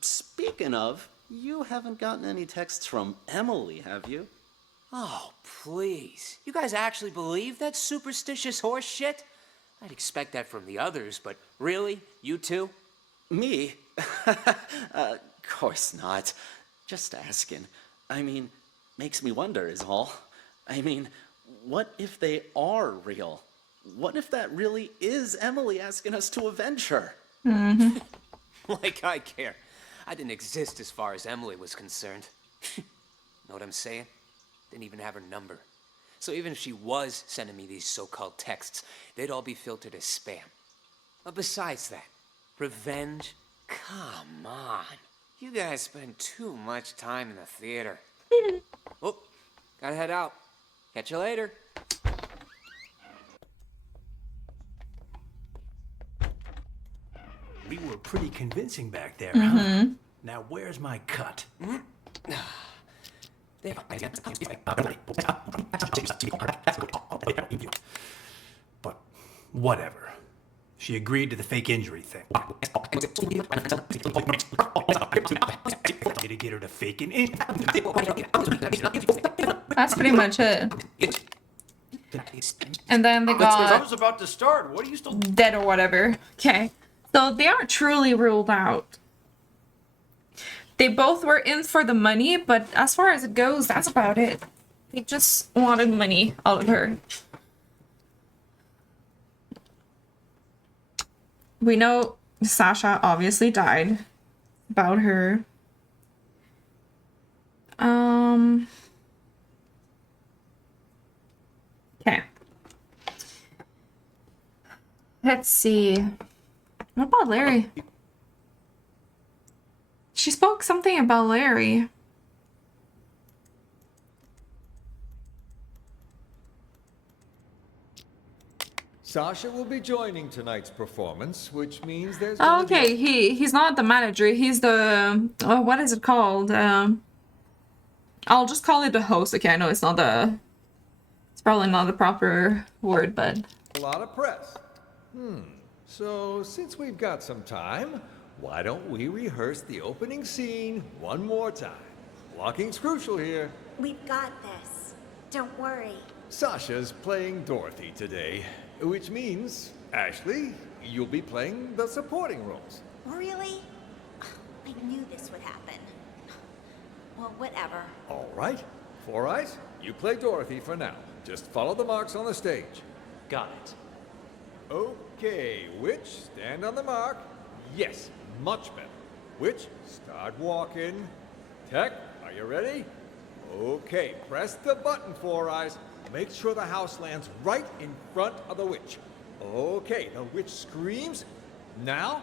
Speaking of, You haven't gotten any texts from Emily, have you? Oh, please. You guys actually believe that superstitious horse shit? I'd expect that from the others, but really? You two? Me? Course not. Just asking. I mean, makes me wonder is all. I mean, what if they are real? What if that really is Emily asking us to avenge her? Mm-hmm. Like I care. I didn't exist as far as Emily was concerned. Know what I'm saying? Didn't even have her number. So even if she was sending me these so-called texts, they'd all be filtered as spam. But besides that, revenge? Come on. You guys spend too much time in the theater. Oh, gotta head out. Catch you later. We were pretty convincing back there, Mm-hmm. huh? Now where's my cut? But whatever. She agreed to the fake injury thing. To get her to fake an injury. That's pretty much it. And then they I got was about to start. What are you still... dead or whatever. Okay. So they aren't truly ruled out. They both were in for the money, but as far as it goes, that's about it. They just wanted money out of her. We know Sasha obviously died. About her. Okay. Let's see. What about Larry? She spoke something about Larry. Sasha will be joining tonight's performance, which means there's Oh, gonna be okay, he's not the manager. He's the what is it called? I'll just call it the host. Okay, I know it's not the. It's probably not the proper word, but. a lot of press. So since we've got some time, why don't we rehearse the opening scene one more time? Blocking's crucial here. We've got this. Don't worry. Sasha's playing Dorothy today, which means, Ashley, you'll be playing the supporting roles. Really? I knew this would happen. Well, whatever. All right. Four Eyes, you play Dorothy for now. Just follow the marks on the stage. Got it. Okay, Witch, stand on the mark. Yes, much better. Witch, start walking. Tech, are you ready? Okay, press the button, Four Eyes. Make sure the house lands right in front of the witch. Okay, the witch screams. Now,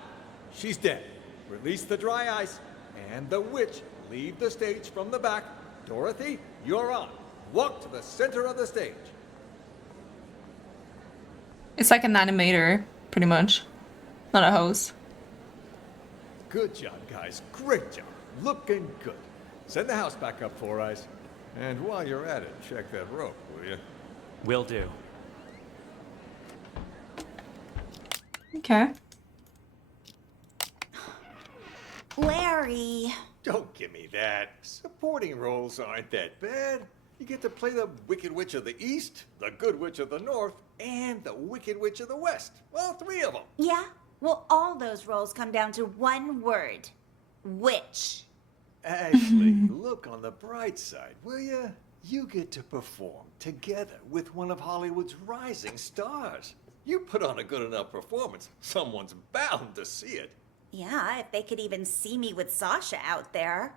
she's dead. Release the dry ice, and the witch leave the stage from the back. Dorothy, you're on. Walk to the center of the stage. It's like an animator, pretty much. Not a host. Good job, guys. Great job. Looking good. Send the house back up, Four Eyes. And while you're at it, check that rope, will you? Will do. Okay. Larry. Don't give me that. Supporting roles aren't that bad. You get to play the Wicked Witch of the East, the Good Witch of the North, and the Wicked Witch of the West. Well, three of them. Yeah? Well, all those roles come down to one word. Witch. Ashley, look on the bright side, will you? You get to perform together with one of Hollywood's rising stars. You put on a good enough performance, someone's bound to see it. Yeah, if they could even see me with Sasha out there.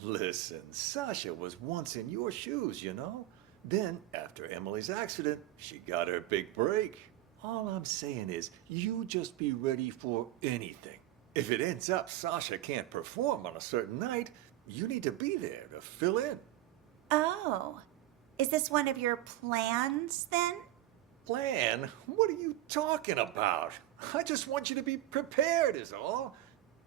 Listen, Sasha was once in your shoes, you know? Then, after Emily's accident, she got her big break. All I'm saying is, you just be ready for anything. If it ends up Sasha can't perform on a certain night, you need to be there to fill in. Oh. Is this one of your plans, then? Plan? What are you talking about? I just want you to be prepared is all.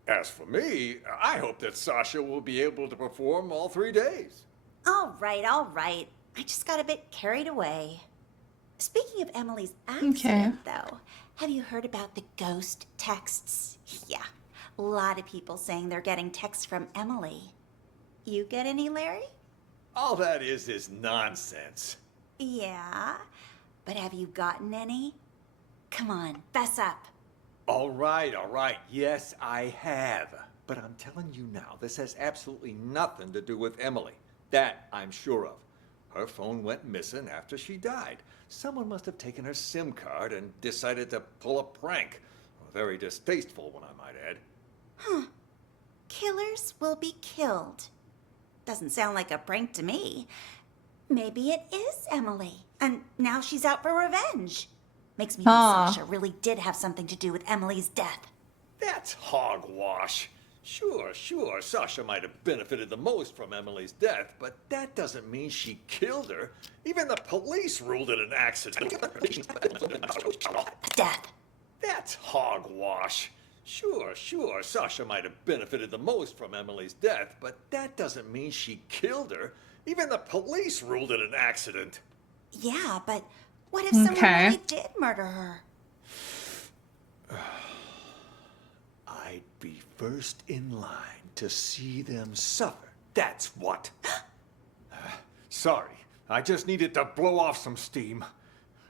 As for me, I hope that Sasha will be able to perform all 3 days. All right, all right. I just got a bit carried away. Speaking of Emily's accident, though, have you heard about the ghost texts? Yeah, a lot of people saying they're getting texts from Emily. You get any, Larry? All that is nonsense. Yeah, but have you gotten any? Come on, fess up. All right. Yes, I have. But I'm telling you now, this has absolutely nothing to do with Emily. That I'm sure of. Her phone went missing after she died. Someone must have taken her SIM card and decided to pull a prank. A very distasteful one, I might add. Huh. Killers will be killed. Doesn't sound like a prank to me. Maybe it is Emily, and now she's out for revenge. Makes me think Sasha really did have something to do with Emily's death. That's hogwash. Sure, Sasha might have benefited the most from Emily's death, but that doesn't mean she killed her. Even the police ruled it an accident. Death. That's hogwash. Sure, Sasha might have benefited the most from Emily's death, but that doesn't mean she killed her. Even the police ruled it an accident. Yeah, but what if someone really did murder her? I'd be first in line to see them suffer. That's what. Sorry, I just needed to blow off some steam.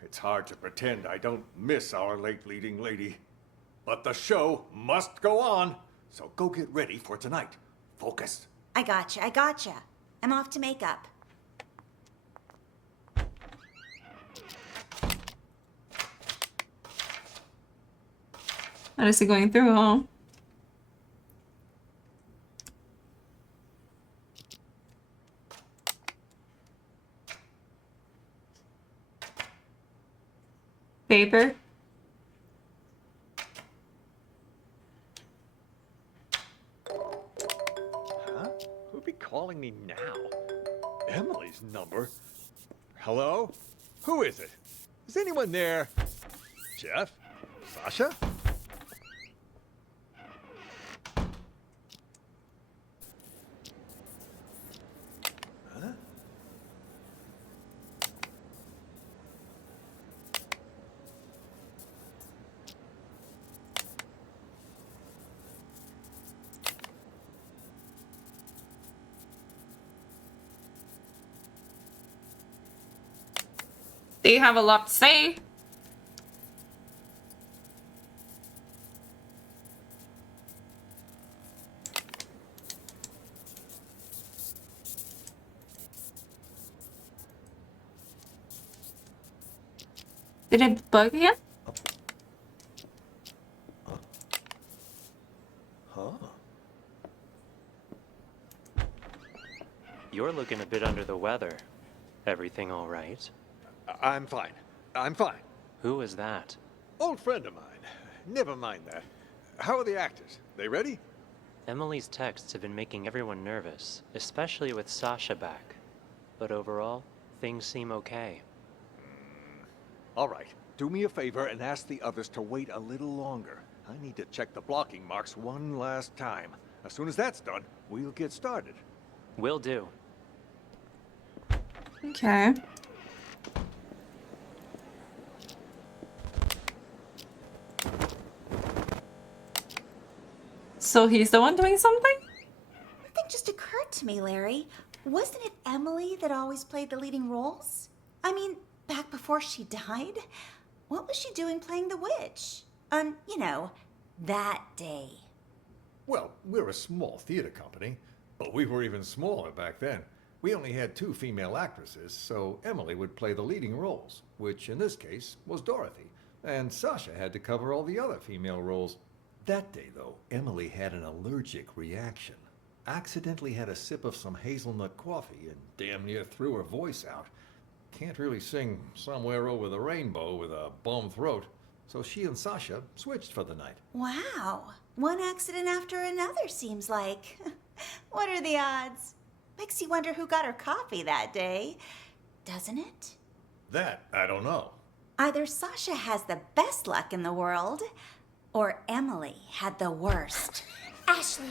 It's hard to pretend I don't miss our late leading lady. But the show must go on, so go get ready for tonight. Focus. I gotcha. I'm off to makeup. What is he going through, huh? Paper? Huh? Who'd be calling me now? Emily's number? Hello? Who is it? Is anyone there? Jeff? Sasha? Huh? They have a lot to say. Did it bug you? Huh? You're looking a bit under the weather. Everything all right? I'm fine. I'm fine. Who is that? Old friend of mine. Never mind that. How are the actors? They ready? Emily's texts have been making everyone nervous, especially with Sasha back. But overall, things seem okay. All right. Do me a favor and ask the others to wait a little longer. I need to check the blocking marks one last time. As soon as that's done, we'll get started. Will do. Okay. So he's the one doing something? One thing just occurred to me, Larry. Wasn't it Emily that always played the leading roles? I mean, back before she died? What was she doing playing the witch? You know, that day. Well, we're a small theater company, but we were even smaller back then. We only had 2 female actresses, so Emily would play the leading roles, which in this case was Dorothy, and Sasha had to cover all the other female roles. That day, though, Emily had an allergic reaction. Accidentally had a sip of some hazelnut coffee and damn near threw her voice out. Can't really sing Somewhere Over the Rainbow with a bum throat, so she and Sasha switched for the night. Wow. One accident after another, seems like. What are the odds? Makes you wonder who got her coffee that day, doesn't it? That, I don't know. Either Sasha has the best luck in the world, or Emily had the worst. Ashley,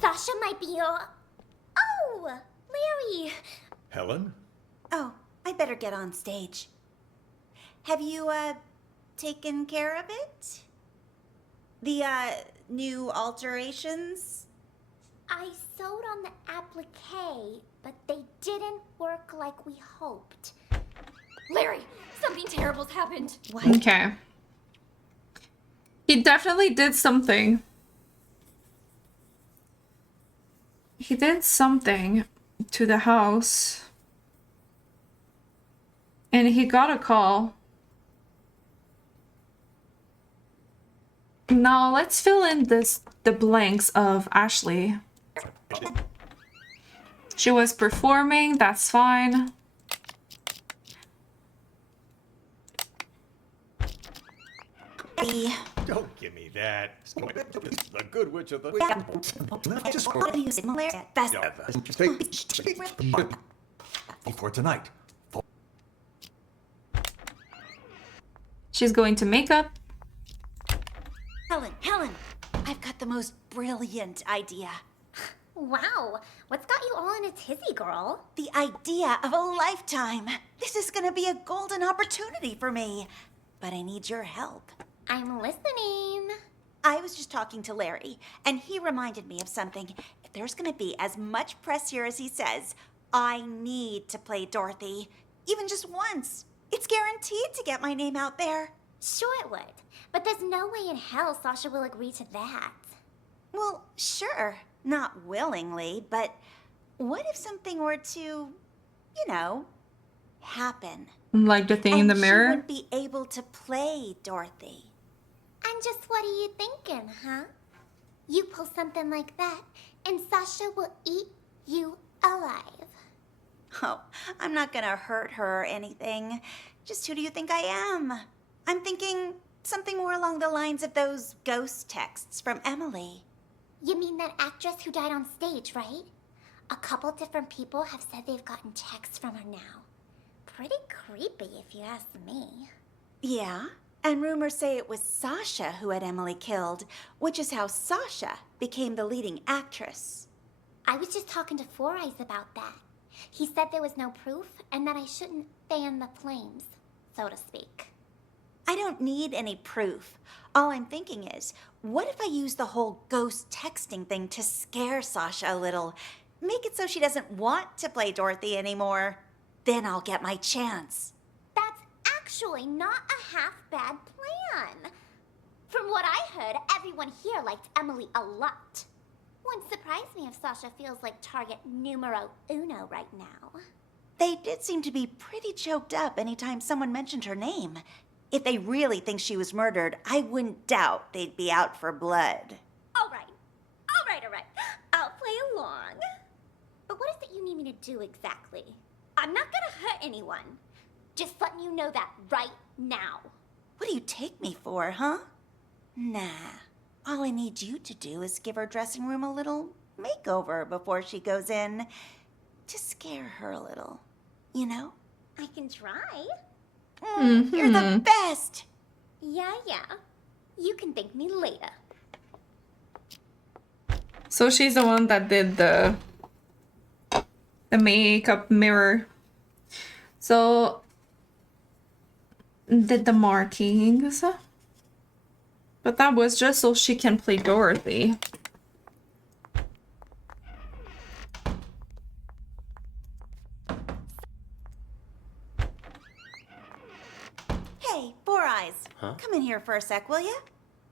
Sasha might be your... Oh, Larry. Helen? Oh, I better get on stage. Have you, taken care of it? The, new alterations? I sewed on the applique, but they didn't work like we hoped. Larry, something terrible's happened. What? Okay. He definitely did something. He did something to the house. And he got a call. Now let's fill in the blanks of Ashley. She was performing, that's fine. Don't give me that. The good witch of the... For tonight. She's going to makeup. Helen, I've got the most brilliant idea. Wow, what's got you all in a tizzy, girl? The idea of a lifetime. This is gonna be a golden opportunity for me. But I need your help. I'm listening. I was just talking to Larry, and he reminded me of something. If there's gonna be as much press here as he says, I need to play Dorothy. Even just once. It's guaranteed to get my name out there. Sure it would, but there's no way in hell Sasha will agree to that. Well, sure. Not willingly, but what if something were to, you know, happen? Like the thing in the She mirror? wouldn't be able to play Dorothy. And just what are you thinking, huh? You pull something like that, and Sasha will eat you alive. Oh, I'm not gonna hurt her or anything. Just who do you think I am? I'm thinking something more along the lines of those ghost texts from Emily. You mean that actress who died on stage, right? A couple different people have said they've gotten texts from her now. Pretty creepy, if you ask me. Yeah, and rumors say it was Sasha who had Emily killed, which is how Sasha became the leading actress. I was just talking to Four Eyes about that. He said there was no proof and that I shouldn't fan the flames, so to speak. I don't need any proof. All I'm thinking is, what if I use the whole ghost texting thing to scare Sasha a little? Make it so she doesn't want to play Dorothy anymore. Then I'll get my chance. That's actually not a half-bad plan. From what I heard, everyone here liked Emily a lot. Wouldn't surprise me if Sasha feels like target numero uno right now. They did seem to be pretty choked up anytime someone mentioned her name. If they really think she was murdered, I wouldn't doubt they'd be out for blood. All right. I'll play along. But what is it you need me to do exactly? I'm not gonna hurt anyone. Just letting you know that right now. What do you take me for, huh? Nah. All I need you to do is give her dressing room a little makeover before she goes in. To scare her a little, you know? I can try. You're the best! Yeah. You can thank me later. So she's the one that did the makeup mirror. So did the markings. But that was just so she can play Dorothy. Hey, Four Eyes. Huh? Come in here for a sec, will ya?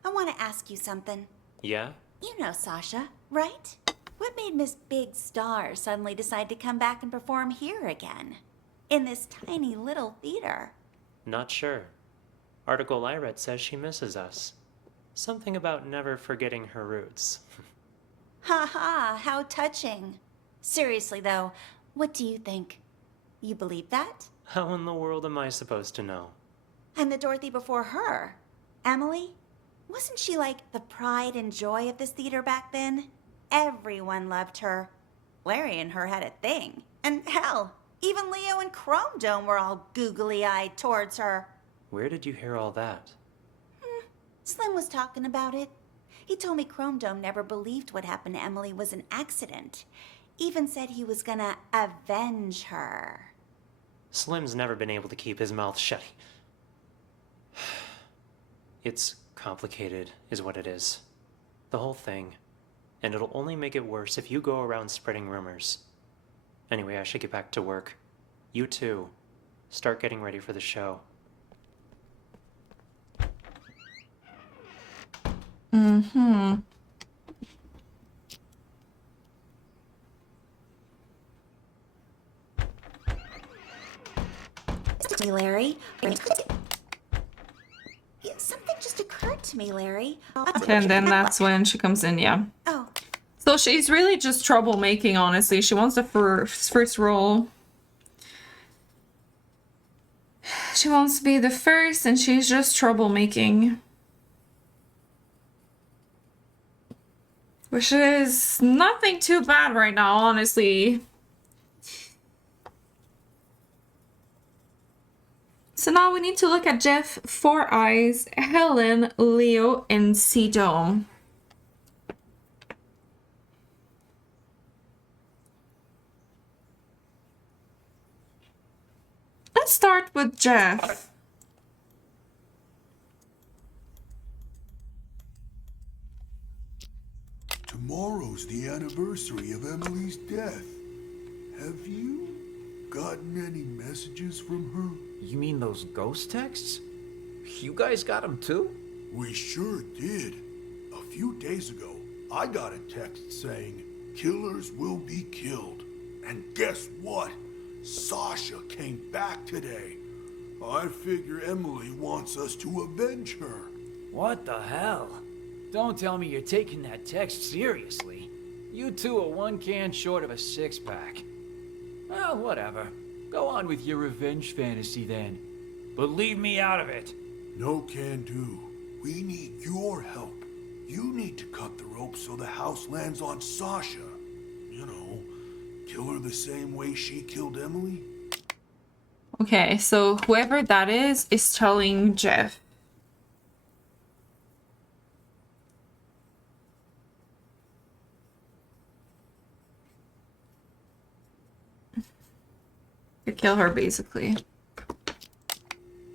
I want to ask you something. Yeah? You know Sasha, right? What made Miss Big Star suddenly decide to come back and perform here again? In this tiny little theater? Not sure. Article I read says she misses us. Something about never forgetting her roots. Ha ha, how touching. Seriously though, what do you think? You believe that? How in the world am I supposed to know? And the Dorothy before her, Emily? Wasn't she like the pride and joy of this theater back then? Everyone loved her. Larry and her had a thing. And hell, even Leo and Chrome Dome were all googly-eyed towards her. Where did you hear all that? Slim was talking about it. He told me Chrome Dome never believed what happened to Emily was an accident. Even said he was gonna avenge her. Slim's never been able to keep his mouth shut. It's complicated, is what it is. The whole thing. and it'll only make it worse if you go around spreading rumors. Anyway, I should get back to work. You too. Start getting ready for the show. Mm-hmm. Larry. Yeah, something just occurred to me, Larry. And then that's when she comes in, yeah. Oh. So she's really just troublemaking, honestly. She wants the first role. She wants to be the first, and she's just troublemaking. Which is nothing too bad right now, honestly. So now we need to look at Jeff, Four Eyes, Helen, Leo, and C-Dome. Let's start with Jeff. Tomorrow's the anniversary of Emily's death. Have you gotten any messages from her? You mean those ghost texts? You guys got them too? We sure did. A few days ago, I got a text saying, "Killers will be killed." And guess what? Sasha came back today. I figure Emily wants us to avenge her. What the hell? Don't tell me you're taking that text seriously. You two are one can short of a six-pack. Well, whatever. Go on with your revenge fantasy then. But leave me out of it. No can do. We need your help. You need to cut the rope so the house lands on Sasha. You know, kill her the same way she killed Emily. Okay, so whoever that is telling Jeff. To kill her, basically.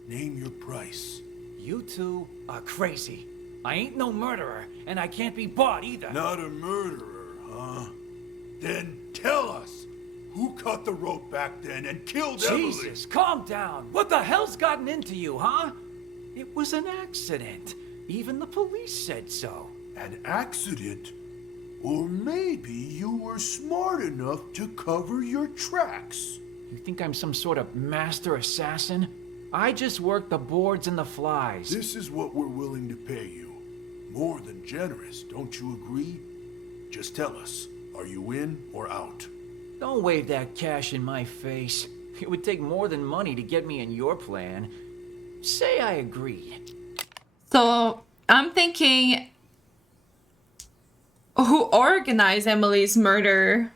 Name your price. You two are crazy. I ain't no murderer, and I can't be bought either. Not a murderer, huh? Then tell us, who cut the rope back then and killed Emily? Jesus, calm down. What the hell's gotten into you, huh? It was an accident. Even the police said so. An accident? Or maybe you were smart enough to cover your tracks. You think I'm some sort of master assassin? I just work the boards and the flies. This is what we're willing to pay you. More than generous, don't you agree? Just tell us, are you in or out? Don't wave that cash in my face. It would take more than money to get me in your plan. Say I agree. So I'm thinking, who organized Emily's murder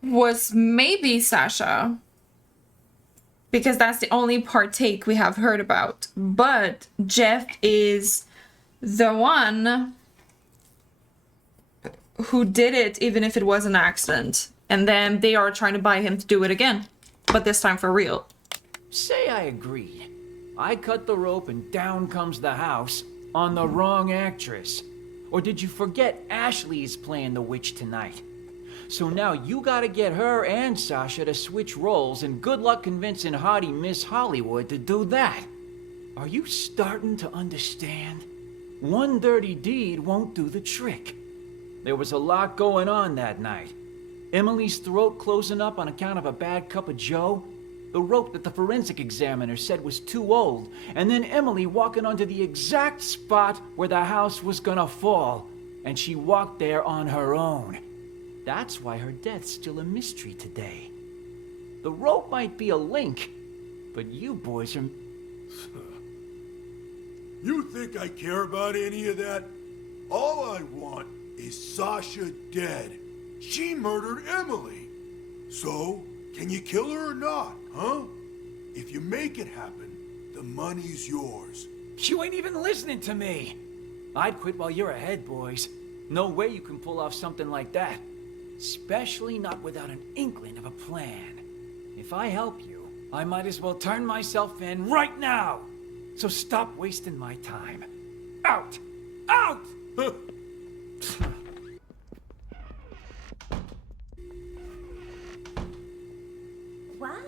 was maybe Sasha, because that's the only partake we have heard about. But Jeff is the one who did it, even if it was an accident. And then they are trying to buy him to do it again, but this time for real. Say I agree. I cut the rope and down comes the house on the wrong actress. Or did you forget Ashley is playing the witch tonight? So now you gotta get her and Sasha to switch roles, and good luck convincing haughty Miss Hollywood to do that. Are you starting to understand? One dirty deed won't do the trick. There was a lot going on that night. Emily's throat closing up on account of a bad cup of joe, the rope that the forensic examiner said was too old, and then Emily walking onto the exact spot where the house was gonna fall, and she walked there on her own. That's why her death's still a mystery today. The rope might be a link, but you boys are... You think I care about any of that? All I want is Sasha dead. She murdered Emily. So, can you kill her or not, huh? If you make it happen, the money's yours. You ain't even listening to me. I'd quit while you're ahead, boys. No way you can pull off something like that. Especially not without an inkling of a plan. If I help you, I might as well turn myself in right now. So stop wasting my time. Out! Out!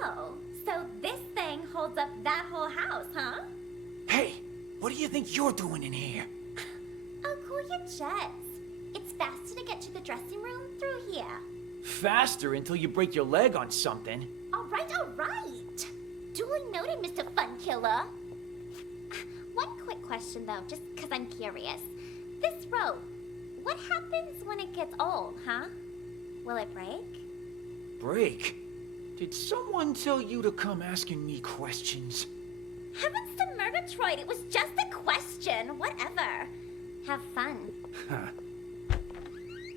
Oh, so this thing holds up that whole house, huh? Hey, what do you think you're doing in here? Oh, cool your jets. It's faster to get to the dressing room through here. Faster until you break your leg on something. All right, all right. Duly noted, Mr. Fun Killer. One quick question, though, just because I'm curious. This rope, what happens when it gets old, huh? Will it break? Break? Did someone tell you to come asking me questions? Heavens to Murgatroyd, it was just a question. Whatever. Have fun.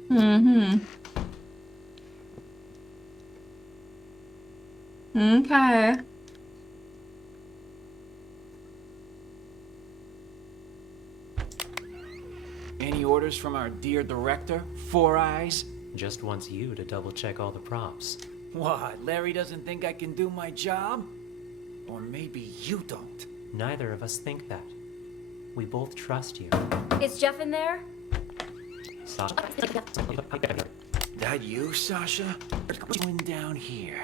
Mm-hmm. Okay. Any orders from our dear director, Four Eyes? Just wants you to double check all the props. What, Larry doesn't think I can do my job? Or maybe you don't. Neither of us think that. We both trust you. Is Jeff in there? Stop. That you, Sasha? What's going down here?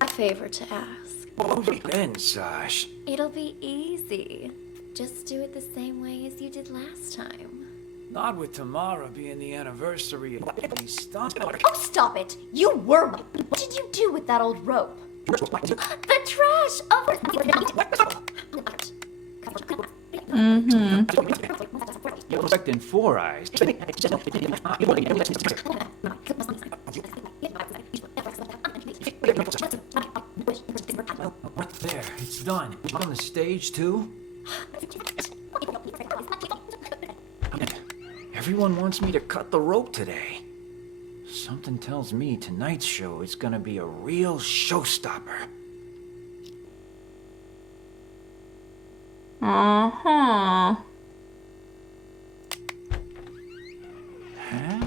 A favor to ask. Oh, then, Sash. It'll be easy. Just do it the same way as you did last time. Not with tomorrow being the anniversary of these stunts. Oh, stop it! You were. What did you do with that old rope? The trash! You're expecting Four Eyes. There, it's done. On the stage, too? Everyone wants me to cut the rope today. Something tells me tonight's show is gonna be a real showstopper. Uh-huh. Huh?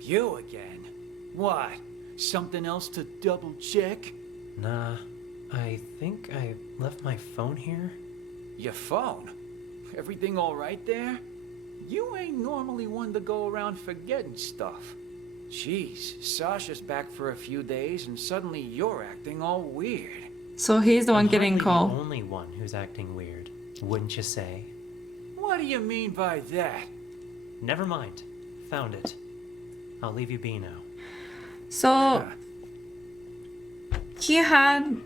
You again? What? Something else to double check? Nah, I think I left my phone here. Your phone? Everything all right there? You ain't normally one to go around forgetting stuff. Jeez, Sasha's back for a few days and suddenly you're acting all weird. So he's the one getting The called. only one who's acting weird, wouldn't you say? What do you mean by that? Never mind. Found it. I'll leave you be now. So he had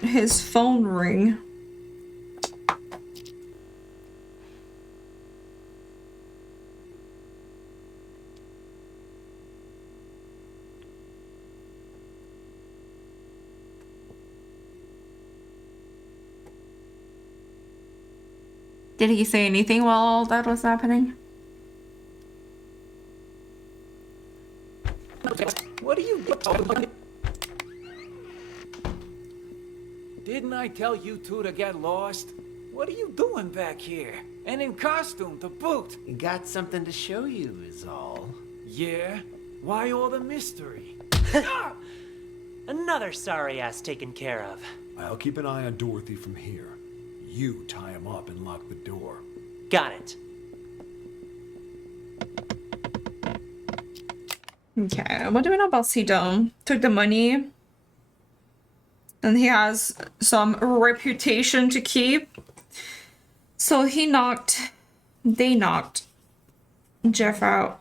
his phone ring. Did he say anything while all that was happening? What are you doing? Didn't I tell you two to get lost? What are you doing back here? And in costume to boot? Got something to show you is all. Yeah? Why all the mystery? Another sorry ass taken care of. I'll keep an eye on Dorothy from here. You tie him up and lock the door. Got it. Okay, what do we know about C-Dome? Took the money. And he has some reputation to keep. So they knocked Jeff out.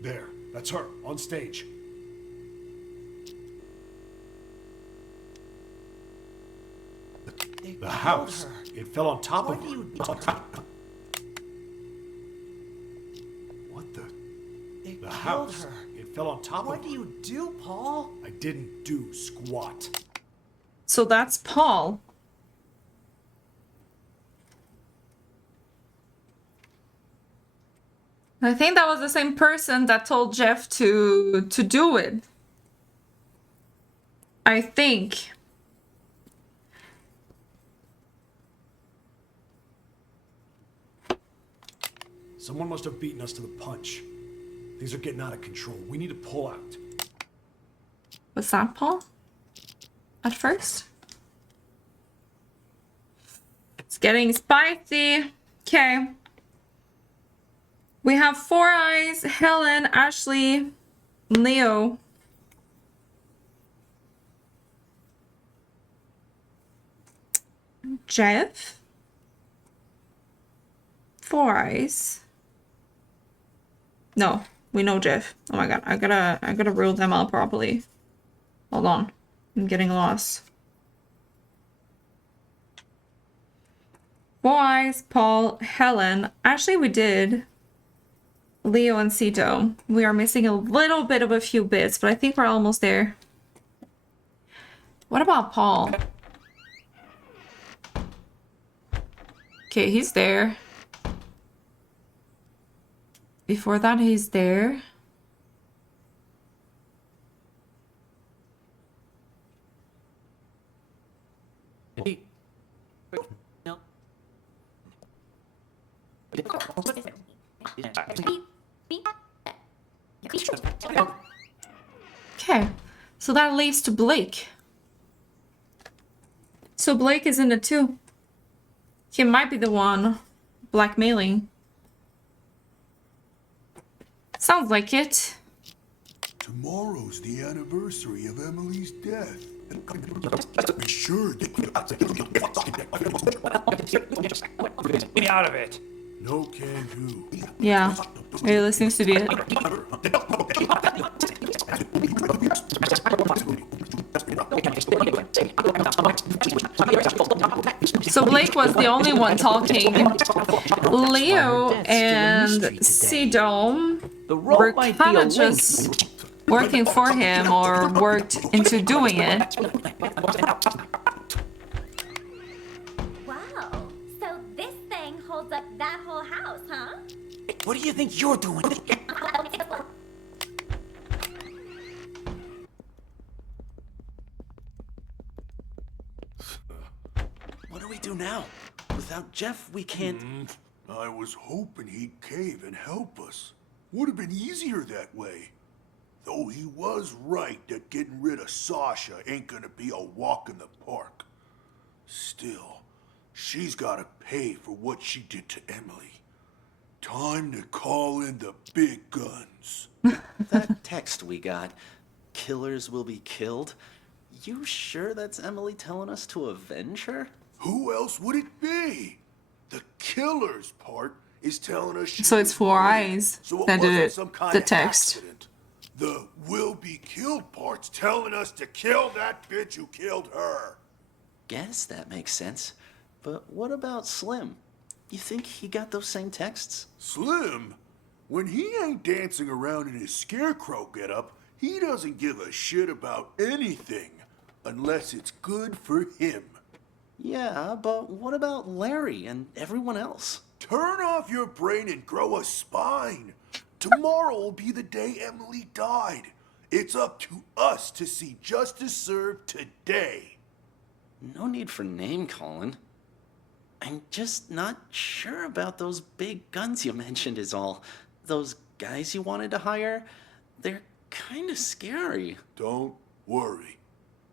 There, that's her, on stage. The house. It fell on top of her. What the? The house. It fell on top of her. What do you do, Paul? I didn't do squat. So that's Paul. I think that was the same person that told Jeff to do it. I think. Someone must have beaten us to the punch. Things are getting out of control. We need to pull out. Was that Paul? At first? It's getting spicy. Okay. We have Four Eyes, Helen, Ashley, Leo. Jeff. Four Eyes. No, we know Jeff. Oh my god, I gotta rule them out properly. Hold on. I'm getting lost. Four Eyes, Paul, Helen. Actually, we did. Leo and Cito. We are missing a little bit of a few bits, but I think we're almost there. What about Paul? Okay, he's there. Before that, he's there. Okay, so that leaves to Blake. So Blake is in it too. He might be the one blackmailing. Sounds like it. Tomorrow's the anniversary of Emily's death. Be sure Get me out of it. No can do. Yeah, maybe this seems to be it. So Blake was the only one talking. Leo and C-Dome were kind of just working for him or worked into doing it. Wow, so this thing holds up that whole house, huh? What do you think you're doing? What do we do now? Without Jeff, we can't... I was hoping he'd cave and help us. Would have been easier that way. Though he was right that getting rid of Sasha ain't gonna be a walk in the park. Still, she's gotta pay for what she did to Emily. Time to call in the big guns. That text we got, killers will be killed. You sure that's Emily telling us to avenge her? Who else would it be? The killer's part is telling us So it's Four Eyes that did it, the text. Accident. The will be killed part's telling us to kill that bitch who killed her. Guess that makes sense. But what about Slim? You think he got those same texts? Slim? When he ain't dancing around in his scarecrow getup, he doesn't give a shit about anything. Unless it's good for him. Yeah, but what about Larry and everyone else? Turn off your brain and grow a spine. Tomorrow will be the day Emily died. It's up to us to see justice served today. No need for name-calling. I'm just not sure about those big guns you mentioned is all. Those guys you wanted to hire, they're kind of scary. Don't worry.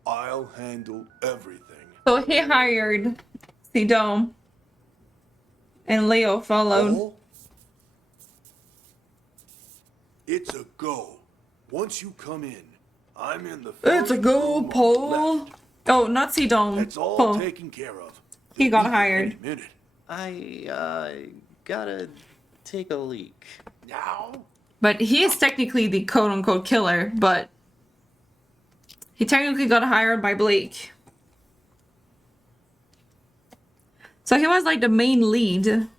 I'll handle everything. So he hired C-Dome. And Leo followed. Oh? It's a go. Once you come in, I'm in the... It's a go, Paul. Oh, not C-Dome. That's all Paul. taken care of. He got hired. I gotta take a leak. Now? But he is technically the quote-unquote killer, but he technically got hired by Blake. So he was like the main lead.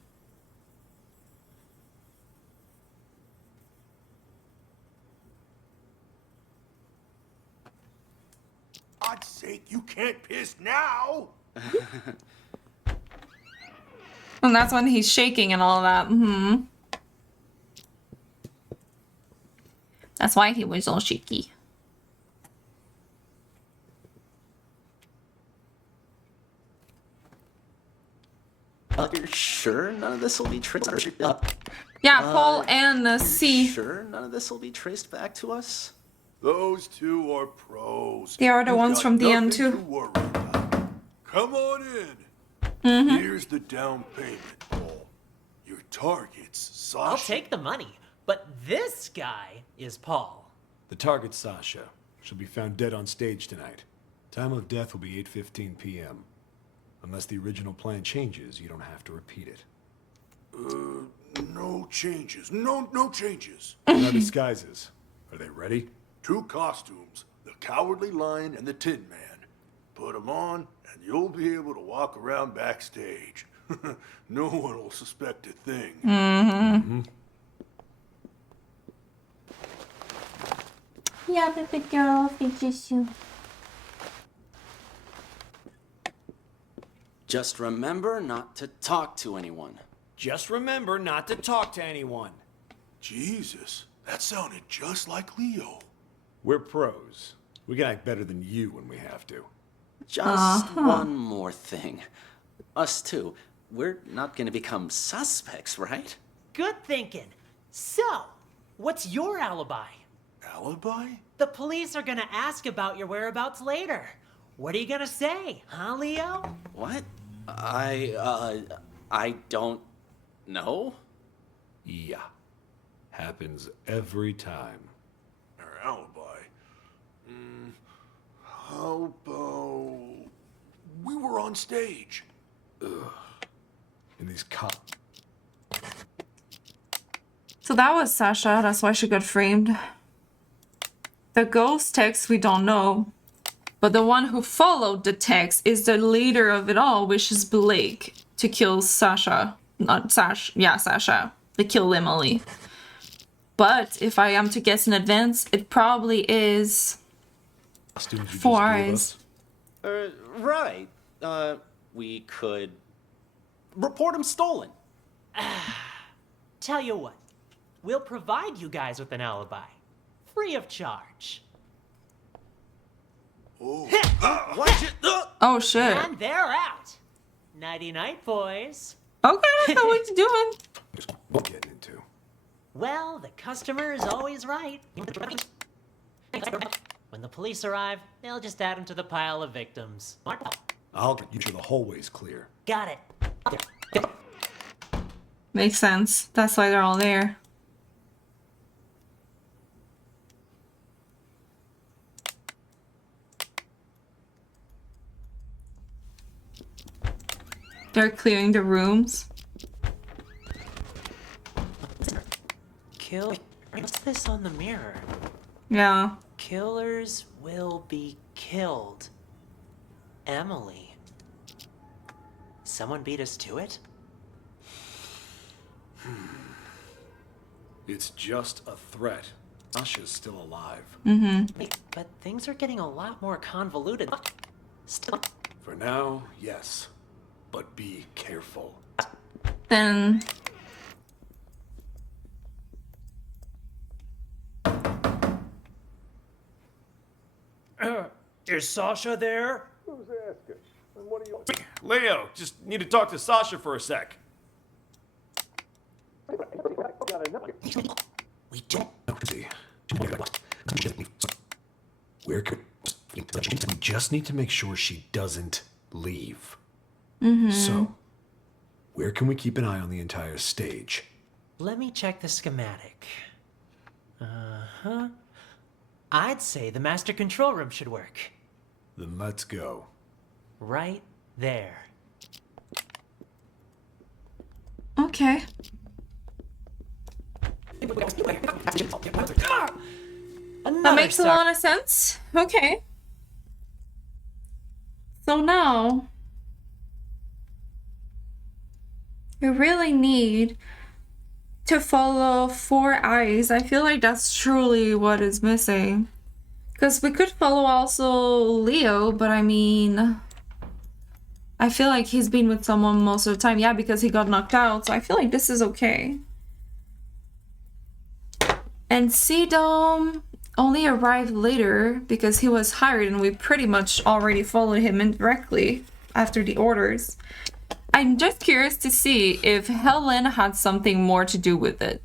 God's sake, you can't piss now! And that's when he's shaking and all that. That's why he was all shaky. You're sure none of this will be traced? Yeah, Paul and C. Sure none of this will be traced back to us? Those two are pros. They are the You've ones got from the end nothing too. to worry about. Come on in. Here's the down payment, Paul. Your target's Sasha. I'll take the money, but this guy is Paul. The target's Sasha. She'll be found dead on stage tonight. Time of death will be 8:15 p.m. Unless the original plan changes, you don't have to repeat it. No changes. No changes. Now disguises. Are they ready? 2 costumes. The Cowardly Lion and the Tin Man. Put them on, and you'll be able to walk around backstage. No one will suspect a thing. Yeah, baby girl, features you. Just remember not to talk to anyone. Just remember not to talk to anyone. Jesus, that sounded just like Leo. We're pros. We can act better than you when we have to. Just one more thing. Us two, we're not gonna become suspects, right? Good thinking. So, what's your alibi? Alibi? The police are gonna ask about your whereabouts later. What are you gonna say, huh, Leo? What? I don't know. Yeah. Happens every time. Our alibi? How about... we were on stage. Ugh. And these cops. So that was Sasha. That's why she got framed. The ghost text we don't know. But the one who followed the text is the leader of it all, which is Blake, to kill Sasha. Not Sasha. Yeah, Sasha. To kill Emily. But if I am to guess in advance, it probably is... Costumes you 4 just gave eyes. us? Right. We could report him stolen. Tell you what, we'll provide you guys with an alibi. Free of charge. Oh, watch it! Oh, shit. And they're out. Nighty-night, boys. Okay, I know what you're doing. What we're getting into. Well, the customer is always right. When the police arrive, they'll just add him to the pile of victims. I'll get you sure the hallway's clear. Got it. Makes sense. That's why they're all there. They're clearing the rooms. Kill. What's this on the mirror? Yeah. Killers will be killed. Emily. Someone beat us to it? It's just a threat. Sasha's still alive. Wait, but things are getting a lot more convoluted. Still. For now, yes. But be careful. Then... Is Sasha there? Who's asking? And what are you... Leo, just need to talk to Sasha for a sec. We don't. See. Where could... We just need to make sure she doesn't leave. So, where can we keep an eye on the entire stage? Let me check the schematic. I'd say the master control room should work. Then let's go. Right there. Okay. That makes a lot of sense. Okay. So now... we really need to follow 4 eyes. I feel like that's truly what is missing. Because we could follow also Leo, but I mean... I feel like he's been with someone most of the time. Yeah, because he got knocked out, so I feel like this is okay. And C-Dome only arrived later because he was hired and we pretty much already followed him indirectly after the orders. I'm just curious to see if Helen had something more to do with it.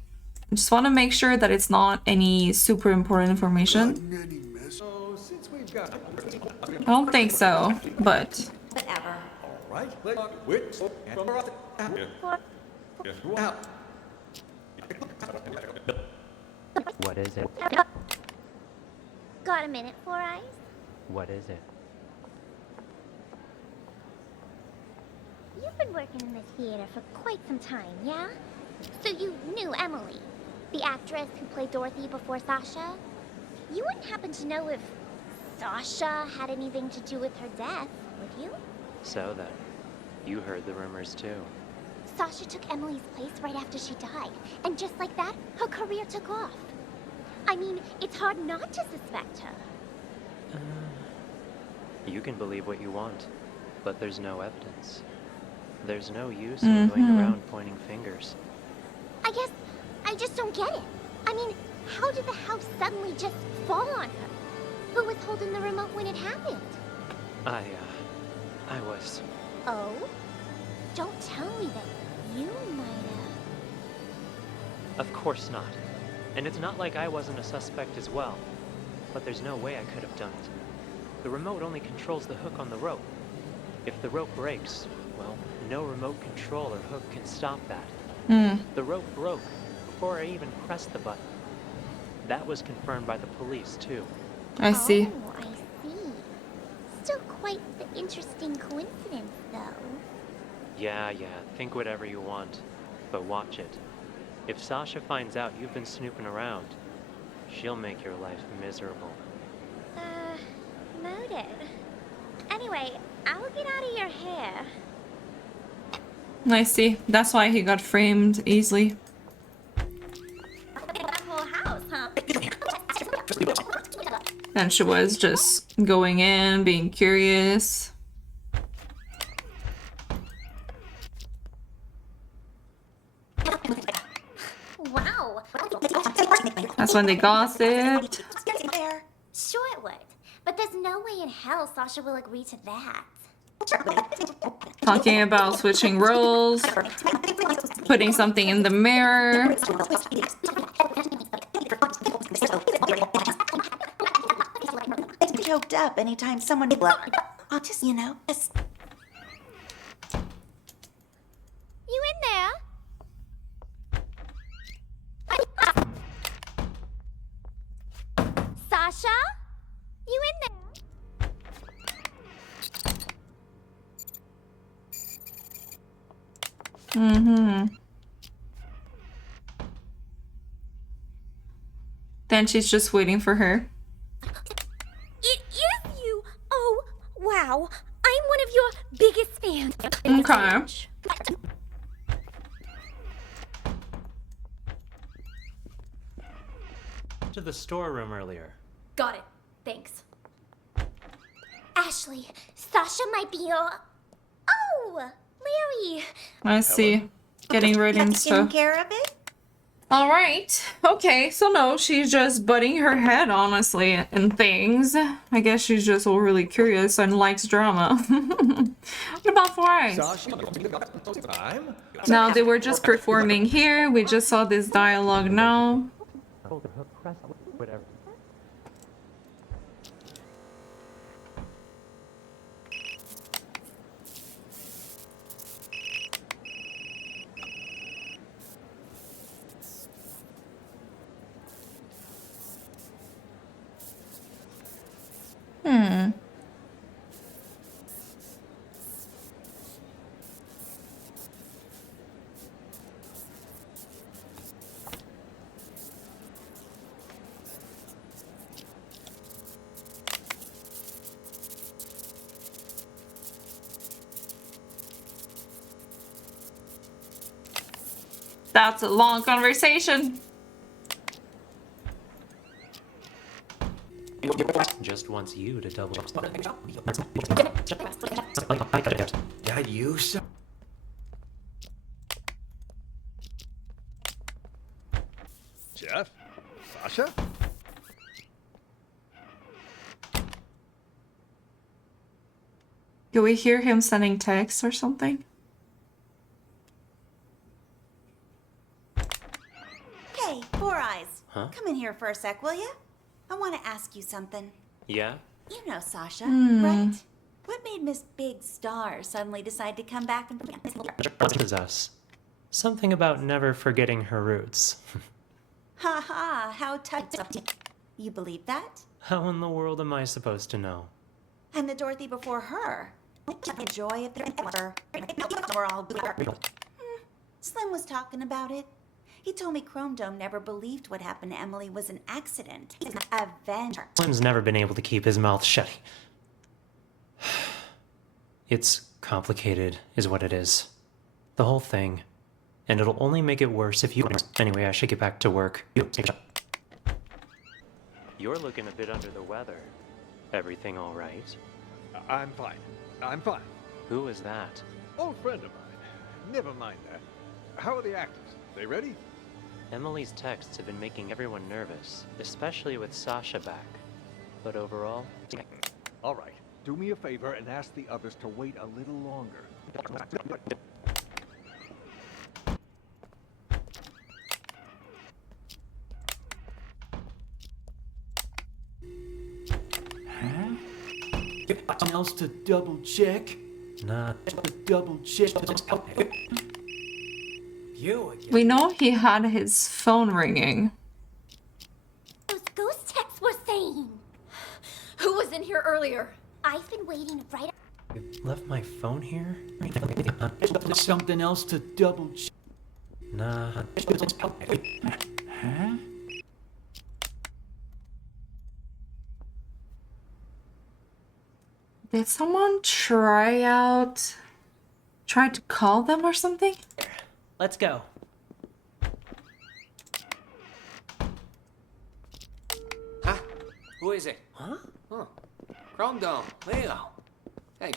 I just want to make sure that it's not any super important information. I don't think so, but... Whatever. Right? What is it? Got a minute, Four Eyes? What is it? You've been working in this theater for quite some time, yeah? So you knew Emily, the actress who played Dorothy before Sasha? You wouldn't happen to know if Sasha had anything to do with her death, would you? So then, you heard the rumors too. Sasha took Emily's place right after she died, and just like that, her career took off. I mean, it's hard not to suspect her. You can believe what you want, but there's no evidence. There's no use in going around pointing fingers. I guess I just don't get it. I mean, how did the house suddenly just fall on her? Who was holding the remote when it happened? I was... Oh? Don't tell me that you might have... Of course not. And it's not like I wasn't a suspect as well. But there's no way I could have done it. The remote only controls the hook on the rope. If the rope breaks, well, no remote control or hook can stop that. The rope broke before I even pressed the button. That was confirmed by the police, too. I see. Oh, I see. Still quite the interesting coincidence, though. Yeah, think whatever you want. But watch it. If Sasha finds out you've been snooping around, she'll make your life miserable. Noted. Anyway, I'll get out of your hair. I see. That's why he got framed easily. That whole house, huh? And she was just going in, being curious. Wow. That's when they gossiped. Sure it would. But there's no way in hell Sasha will agree to that. Talking about switching roles, putting something in the mirror. Choked up anytime someone... I'll just, you know, just... You in there? Sasha? You in there? Then she's just waiting for her. It is you! Oh, wow. I'm one of your biggest fans. Okay. To the storeroom earlier. Got it. Thanks. Ashley, Sasha might be your... Oh, Larry. I see. Getting right into stuff. care of it? Alright. Okay, so no, she's just butting her head, honestly, in things. I guess she's just overly curious and likes drama. What about Four Eyes? No, they were just performing here. We just saw this dialogue now. Whatever. That's a long conversation. Just wants you to double. Dad, you so... Jeff? Sasha? Do we hear him sending texts or something? Hey, Four Eyes. Huh? Come in here for a sec, will ya? I want to ask you something. Yeah? You know Sasha, right? What made Miss Big Star suddenly decide to come back and... This is us. Something about never forgetting her roots. Ha ha, how touching. You believe that? How in the world am I supposed to know? And the Dorothy before her. The joy of the we're all Slim was talking about it. He told me Chrome Dome never believed what happened to Emily was an accident. He's an avenger. Slim's never been able to keep his mouth shut. It's complicated, is what it is. The whole thing. And it'll only make it worse if you... Anyway, I should get back to work. You're looking a bit under the weather. Everything all right? I'm fine. I'm fine. Who is that? Old friend of mine. Never mind that. How are the actors? They ready? Emily's texts have been making everyone nervous, especially with Sasha back. But overall... All right. Do me a favor and ask the others to wait a little longer. Something else to double check? Nah. Double check. You again. We know he had his phone ringing. Those ghost texts were saying. Who was in here earlier? I've been waiting right. You left my phone here? Something else to double check? Nah. Huh? Did someone try to call them or something? Let's go. Huh? Who is it? Huh? Oh. Chrome Dome. Leo. Hey.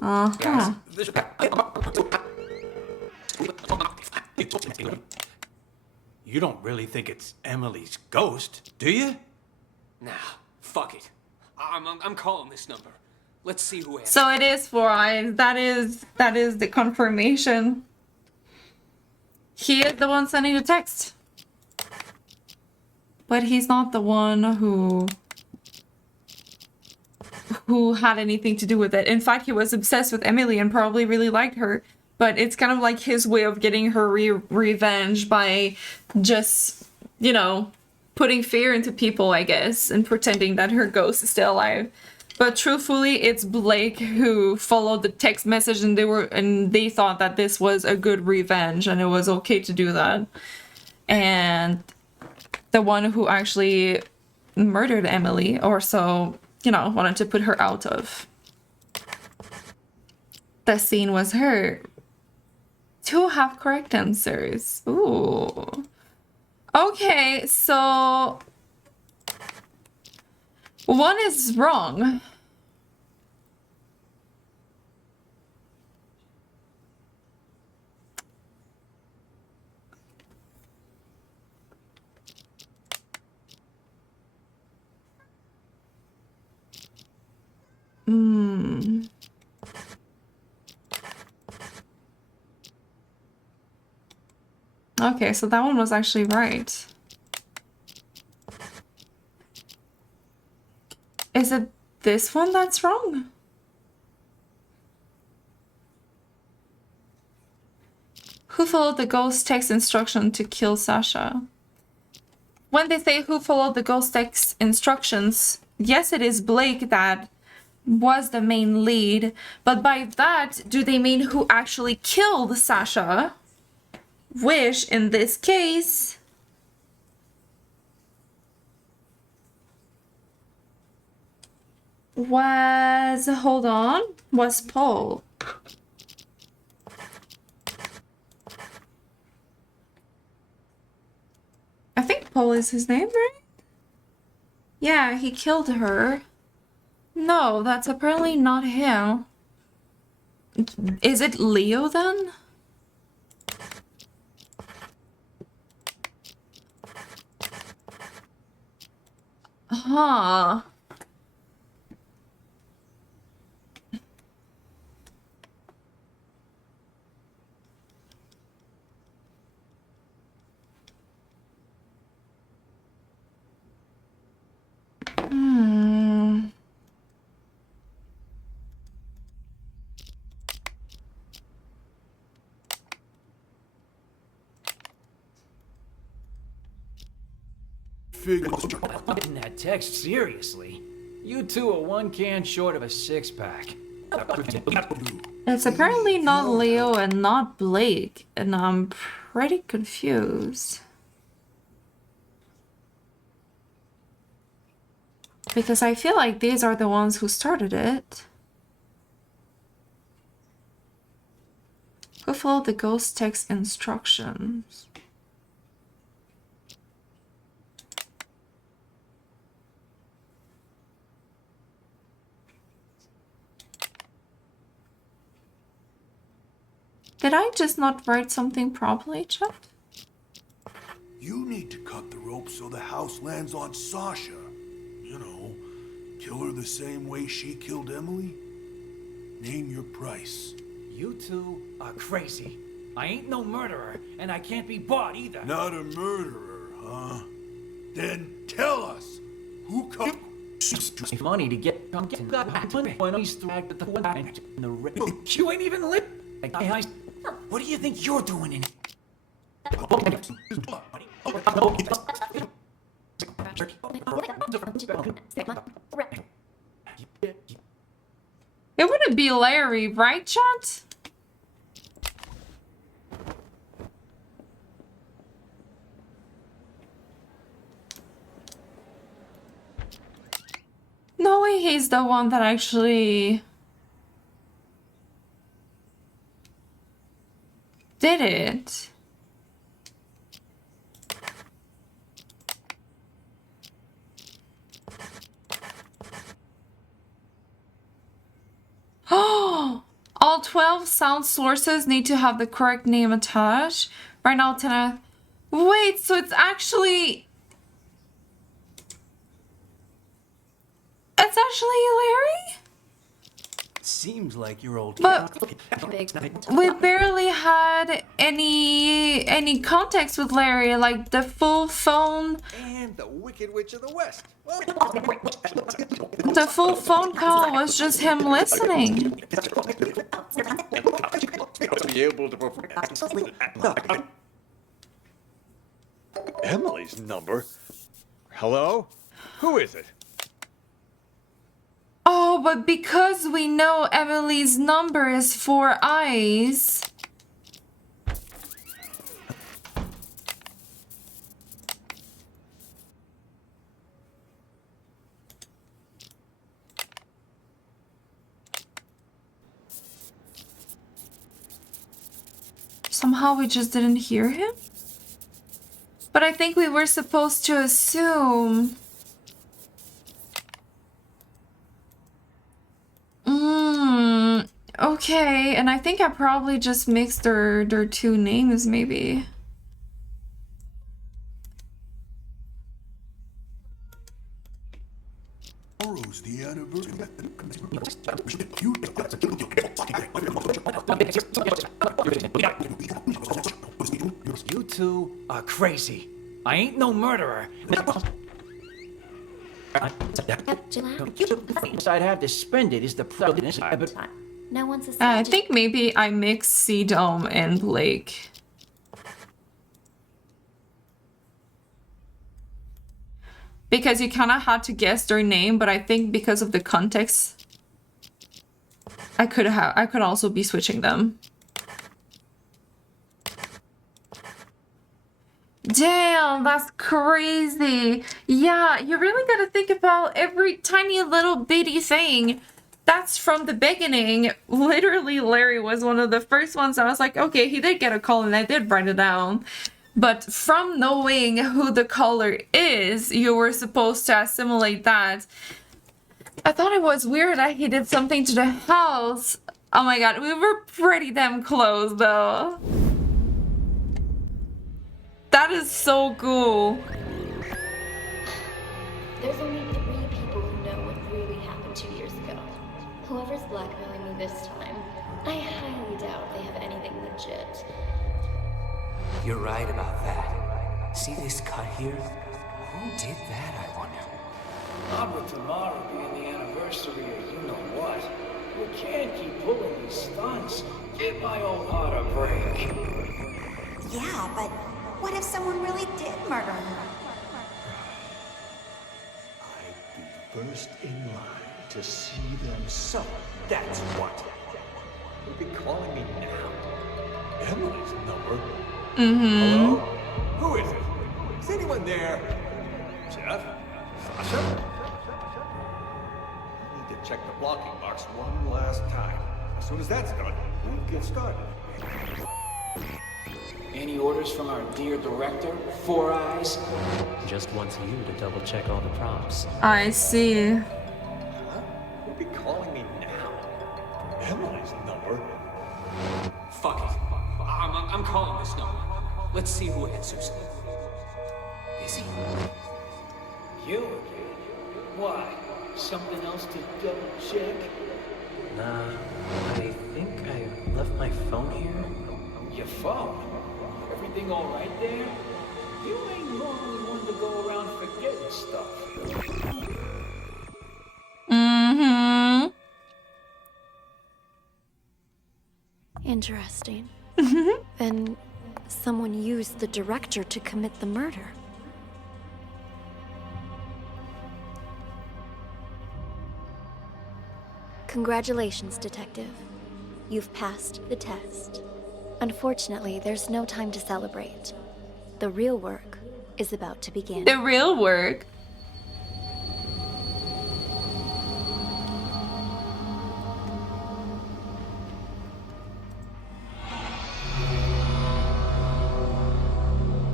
Uh-huh. You don't really think it's Emily's ghost, do you? Nah, fuck it. I'm calling this number. Let's see who answers. So it is 4 Eyes. That is the confirmation. He is the one sending the text. But he's not the one who had anything to do with it. In fact, he was obsessed with Emily and probably really liked her. But it's kind of like his way of getting her revenge by just, you know, putting fear into people, I guess, and pretending that her ghost is still alive. But truthfully, it's Blake who followed the text message and they thought that this was a good revenge and it was okay to do that. And the one who actually murdered Emily, or so, you know, wanted to put her out of the scene, was her. 2 have correct answers. Ooh. Okay, so 1 is wrong. Okay, so that one was actually right. Is it this one that's wrong? Who followed the ghost text instruction to kill Sasha? When they say who followed the ghost text instructions, yes, it is Blake that was the main lead, but by that, do they mean who actually killed Sasha? Which, in this case, was, hold on, was Paul. I think Paul is his name, right? Yeah, he killed her. No, that's apparently not him. Is it Leo then? Huh. figure. I'm taking that text seriously. You two are one can short of a six-pack. It's apparently not Leo and not Blake, and I'm pretty confused. Because I feel like these are the ones who started it. Who followed the ghost text instructions? Did I just not write something properly, chat? You need to cut the rope so the house lands on Sasha. You know, kill her the same way she killed Emily. Name your price. You two are crazy. I ain't no murderer, and I can't be bought either. Not a murderer, huh? Then tell us, who cut... Money to get when he's dragged the you ain't even lit. What do you think you're doing in It wouldn't be Larry, right, chat? No way he's the one that actually did it. Oh, all 12 sound sources need to have the correct name attached. Right now, Tina. Wait, so it's actually... It's actually Larry? Seems like your old... But we barely had any context with Larry, like the full phone... And the Wicked Witch of the West. The full phone call was just him listening. Be able to Emily's number? Hello? Who is it? Oh, but because we know Emily's number is 4 eyes... Somehow we just didn't hear him? But I think we were supposed to assume... Okay, and I think I probably just mixed their two names, maybe. Tomorrow's the anniversary. You two are crazy. I ain't no murderer. I'd have to spend it is the president. No one's I think maybe I mixed C-Dome and Blake. Because you kind of had to guess their name, but I think because of the context, I could also be switching them. Damn, that's crazy. Yeah, you really gotta think about every tiny little bitty thing. That's from the beginning. Literally, Larry was one of the first ones I was like, okay, he did get a call and I did write it down. But from knowing who the caller is, you were supposed to assimilate that. I thought it was weird that he did something to the house. Oh my god, we were pretty damn close though. That is so cool. There's only 3 people who know what really happened 2 years ago. Whoever's blackmailing me this time, I highly doubt they have anything legit. You're right about that. See this cut here? Who did that, I wonder? Not with tomorrow being the anniversary of you know what. You can't keep pulling these stunts. Give my old heart a break. Yeah, but what if someone really did murder her? first in line to see them suffer. That's what. You'll be calling me now. Emily's number? Hello? Who is it? Is anyone there? Jeff? Sasha? I need to check the blocking box one last time. As soon as that's done, we'll get started. Any orders from our dear director, Four Eyes? Just wants you to double check all the props. I see. Huh? You'll be calling me now. Emily's number? Fuck it. I'm calling this number. Let's see who answers. Busy? You again? Why? Something else to double check? Nah, I think I left my phone here. Your phone? Everything all right there? You ain't normally one to go around forgetting stuff. Mm-hmm. Interesting. Then someone used the director to commit the murder. Congratulations, Detective. You've passed the test. Unfortunately, there's no time to celebrate. The real work is about to begin. The real work?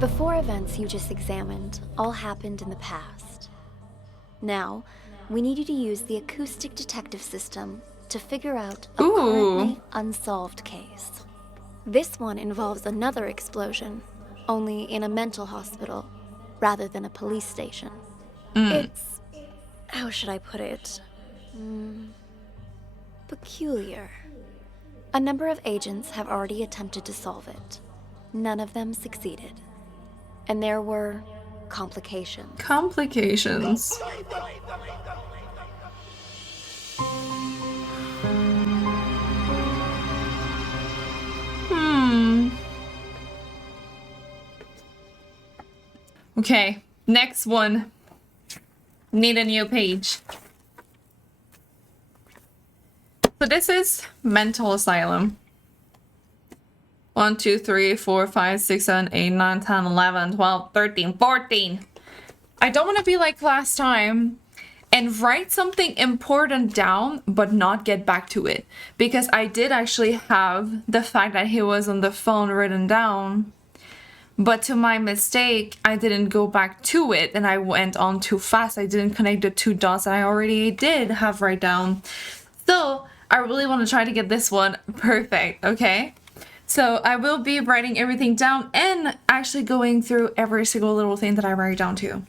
The four events you just examined all happened in the past. Now, we need you to use the acoustic detective system to figure out a currently unsolved case. This one involves another explosion, only in a mental hospital, rather than a police station. It's... how should I put it? Peculiar. A number of agents have already attempted to solve it. None of them succeeded. And there were complications. Complications. Okay, next one. Need a new page. So this is mental asylum. 1, 2, 3, 4, 5, 6, 7, 8, 9, 10, 11, 12, 13, 14. I don't want to be like last time and write something important down but not get back to it. Because I did actually have the fact that he was on the phone written down. But to my mistake, I didn't go back to it and I went on too fast. I didn't connect the two dots that I already did have right down. So I really want to try to get this one perfect, okay? So I will be writing everything down and actually going through every single little thing that I write down too.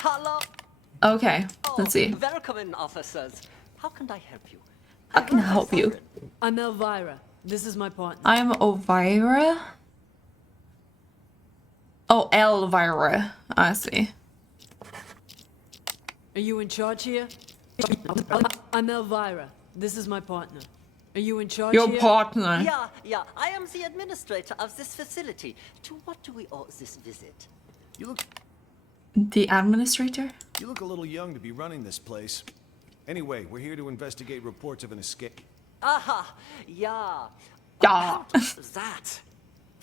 Hello. Okay, let's see. Welcome in, officers. How can I help you? How can I help you? I'm Elvira. This is my partner. I'm Elvira? Oh, Elvira. I see. Are you in charge here? I'm Elvira. This is my partner. Are you in charge Your here? partner. Yeah. I am the administrator of this facility. To what do we owe this visit? You look... The administrator? You look a little young to be running this place. Anyway, we're here to investigate reports of an escape. Aha, yeah. Yeah. About that.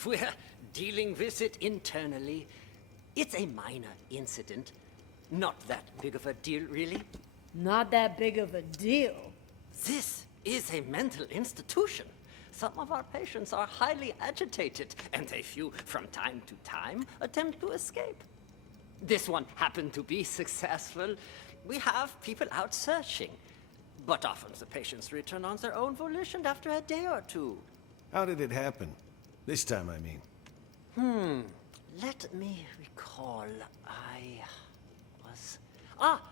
We're dealing with it internally. It's a minor incident. Not that big of a deal, really. Not that big of a deal. This is a mental institution. Some of our patients are highly agitated, and a few, from time to time, attempt to escape. This one happened to be successful. We have people out searching. But often the patients return on their own volition after a day or two. How did it happen? This time, I mean. Let me recall. I was...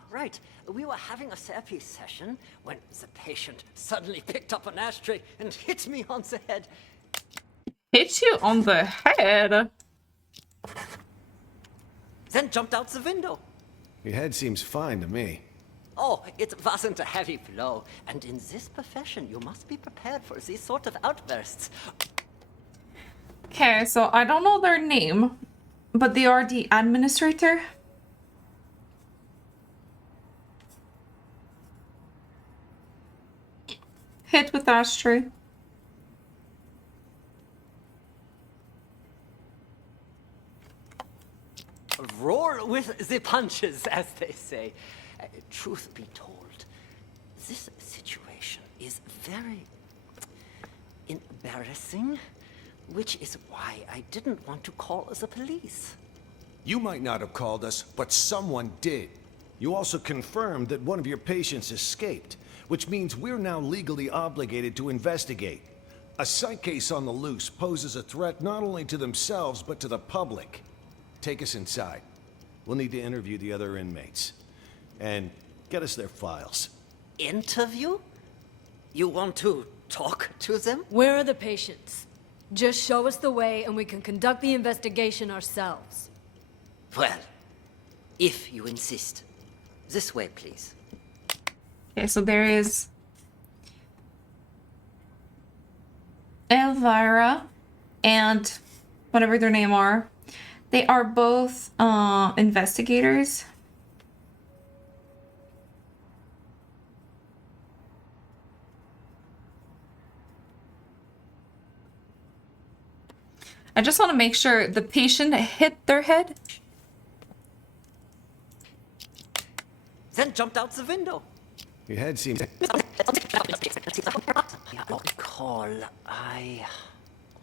right. We were having a therapy session when the patient suddenly picked up an ashtray and hit me on the head. Hit you on the head? Then jumped out the window. Your head seems fine to me. Oh, it wasn't a heavy blow. And in this profession, you must be prepared for these sort of outbursts. Okay, so I don't know their name, but they are the administrator. hit with ashtray. Roar with the punches, as they say. Truth be told, this situation is very embarrassing, which is why I didn't want to call the police. You might not have called us, but someone did. You also confirmed that one of your patients escaped, which means we're now legally obligated to investigate. A psych case on the loose poses a threat not only to themselves, but to the public. Take us inside. We'll need to interview the other inmates. And get us their files. Interview? You want to talk to them? Where are the patients? Just show us the way and we can conduct the investigation ourselves. Well, if you insist. This way, please. Okay, so there is Elvira and whatever their name are. They are both investigators. I just want to make sure the patient hit their head. Then jumped out the window. Your head seems... I recall I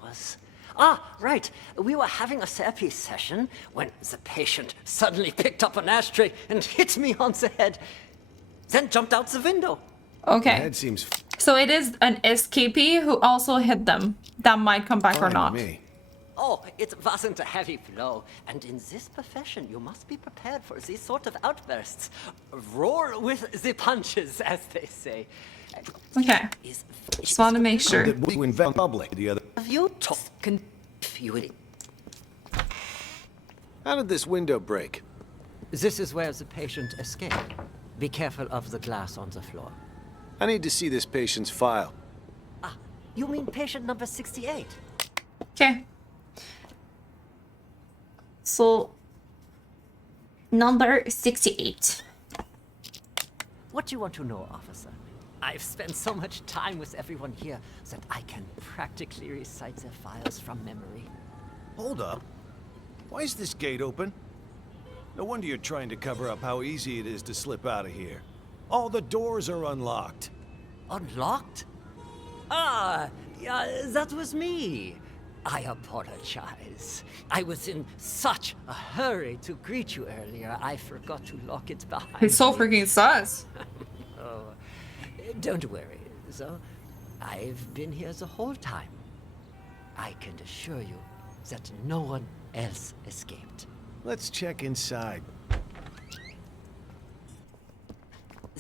was... Ah, right. We were having a therapy session when the patient suddenly picked up an ashtray and hit me on the head. Then jumped out the window. Okay. Your head seems... So it is an escapee who also hit them. That might come back or not. Oh, it wasn't a heavy blow. And in this profession, you must be prepared for these sort of outbursts. Roar with the punches, as they say. Okay. Just want to make sure. We invent public. The other... Have you talk? How did this window break? This is where the patient escaped. Be careful of the glass on the floor. I need to see this patient's file. Ah, you mean patient number 68? Okay. So, number 68. What do you want to know, officer? I've spent so much time with everyone here that I can practically recite their files from memory. Hold up. Why is this gate open? No wonder you're trying to cover up how easy it is to slip out of here. All the doors are unlocked. Unlocked? Ah, yeah, that was me. I apologize. I was in such a hurry to greet you earlier, I forgot to lock it behind He's so me. freaking sus. Oh, don't worry, so I've been here the whole time. I can assure you that no one else escaped. Let's check inside.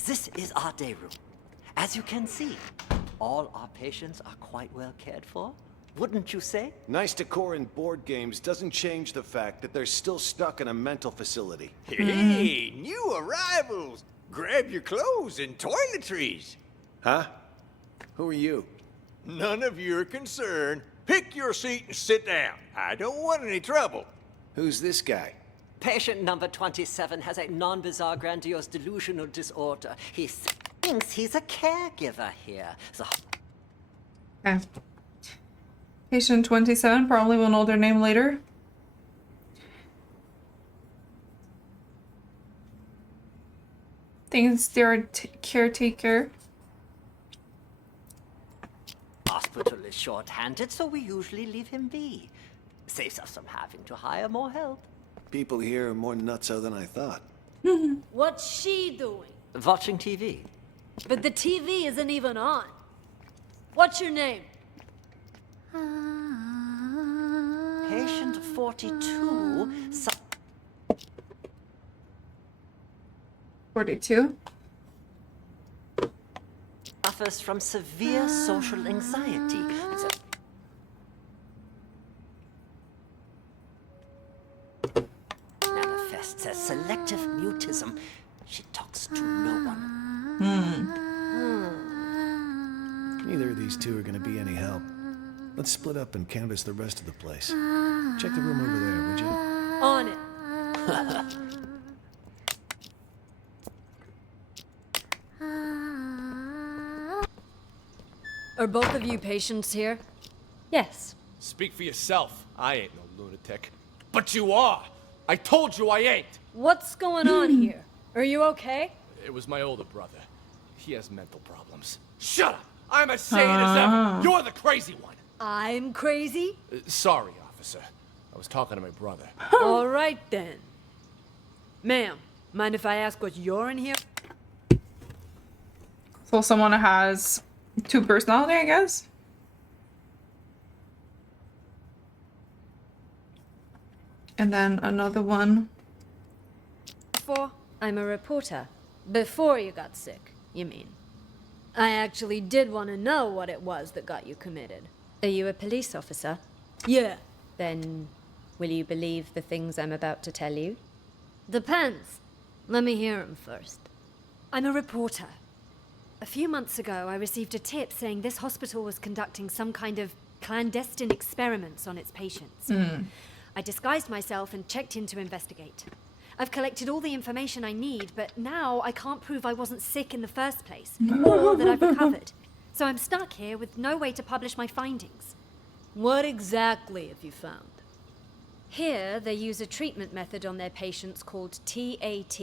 This is our day room. As you can see, all our patients are quite well cared for. Wouldn't you say? Nice decor in board games doesn't change the fact that they're still stuck in a mental facility. Hey, new arrivals! Grab your clothes and toiletries. Huh? Who are you? None of your concern. Pick your seat and sit down. I don't want any trouble. Who's this guy? Patient number 27 has a non-bizarre grandiose delusional disorder. He thinks he's a caregiver here. Okay. Patient 27, probably will know their name later. Thinks they're a caretaker. Hospital is short-handed, so we usually leave him be. Saves us from having to hire more help. People here are more nutso than I thought. What's she doing? Watching TV. But the TV isn't even on. What's your name? Patient 42... 42. Suffers from severe social anxiety. Manifests as selective mutism. She talks to no one. Neither of these two are going to be any help. Let's split up and canvass the rest of the place. Check the room over there, would you? On it. Are both of you patients here? Yes. Speak for yourself. I ain't no lunatic. But you are! I told you I ain't! What's going on here? Are you okay? It was my older brother. He has mental problems. Shut up! I'm as sane as ever! You're the crazy one! I'm crazy? Sorry, officer. I was talking to my brother. All right, then. Ma'am, mind if I ask what you're in here? So someone has two personality, I guess? And then another one. I'm a reporter. Before you got sick, you mean? I actually did want to know what it was that got you committed. Are you a police officer? Yeah. Then, will you believe the things I'm about to tell you? Depends. Let me hear 'em first. I'm a reporter. A few months ago, I received a tip saying this hospital was conducting some kind of clandestine experiments on its patients. I disguised myself and checked in to investigate. I've collected all the information I need, but now I can't prove I wasn't sick in the first place, or that I've recovered. So I'm stuck here with no way to publish my findings. What exactly have you found? Here, they use a treatment method on their patients called TAT,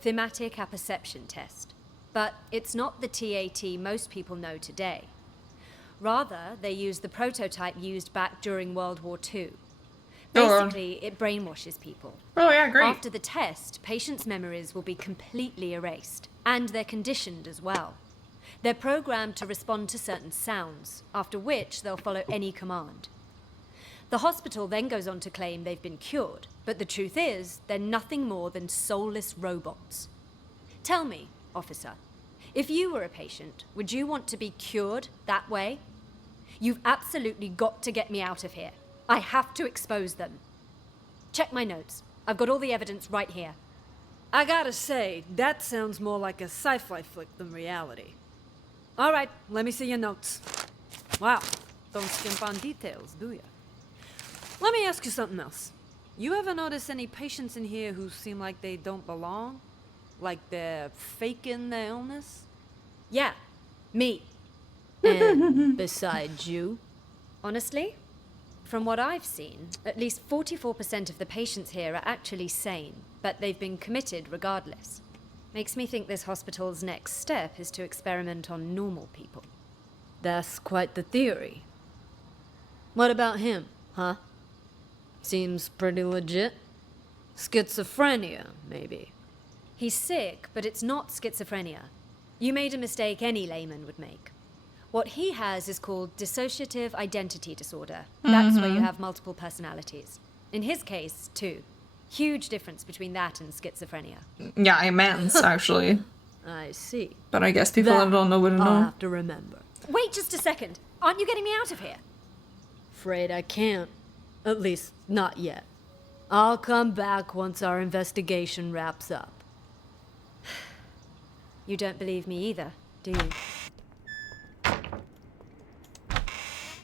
Thematic Apperception Test. But it's not the TAT most people know today. Rather, they use the prototype used back during World War II. Basically, it brainwashes people. Oh yeah, great. After the test, patients' memories will be completely erased, and they're conditioned as well. They're programmed to respond to certain sounds, after which they'll follow any command. The hospital then goes on to claim they've been cured, but the truth is, they're nothing more than soulless robots. Tell me, officer, if you were a patient, would you want to be cured that way? You've absolutely got to get me out of here. I have to expose them. Check my notes. I've got all the evidence right here. I gotta say, that sounds more like a sci-fi flick than reality. All right, let me see your notes. Wow, don't skimp on details, do ya? Let me ask you something else. You ever notice any patients in here who seem like they don't belong? Like they're faking their illness? Yeah, me. And besides you? Honestly, from what I've seen, at least 44% of the patients here are actually sane, but they've been committed regardless. Makes me think this hospital's next step is to experiment on normal people. That's quite the theory. What about him, huh? Seems pretty legit. Schizophrenia, maybe. He's sick, but it's not schizophrenia. You made a mistake any layman would make. What he has is called dissociative identity disorder. That's where you have multiple personalities. In his case, too. Huge difference between that and schizophrenia. Yeah, immense, actually. I see. But I guess people that don't know would know. I'll have to remember. Wait just a second. Aren't you getting me out of here? Afraid I can't. At least, not yet. I'll come back once our investigation wraps up. You don't believe me either, do you?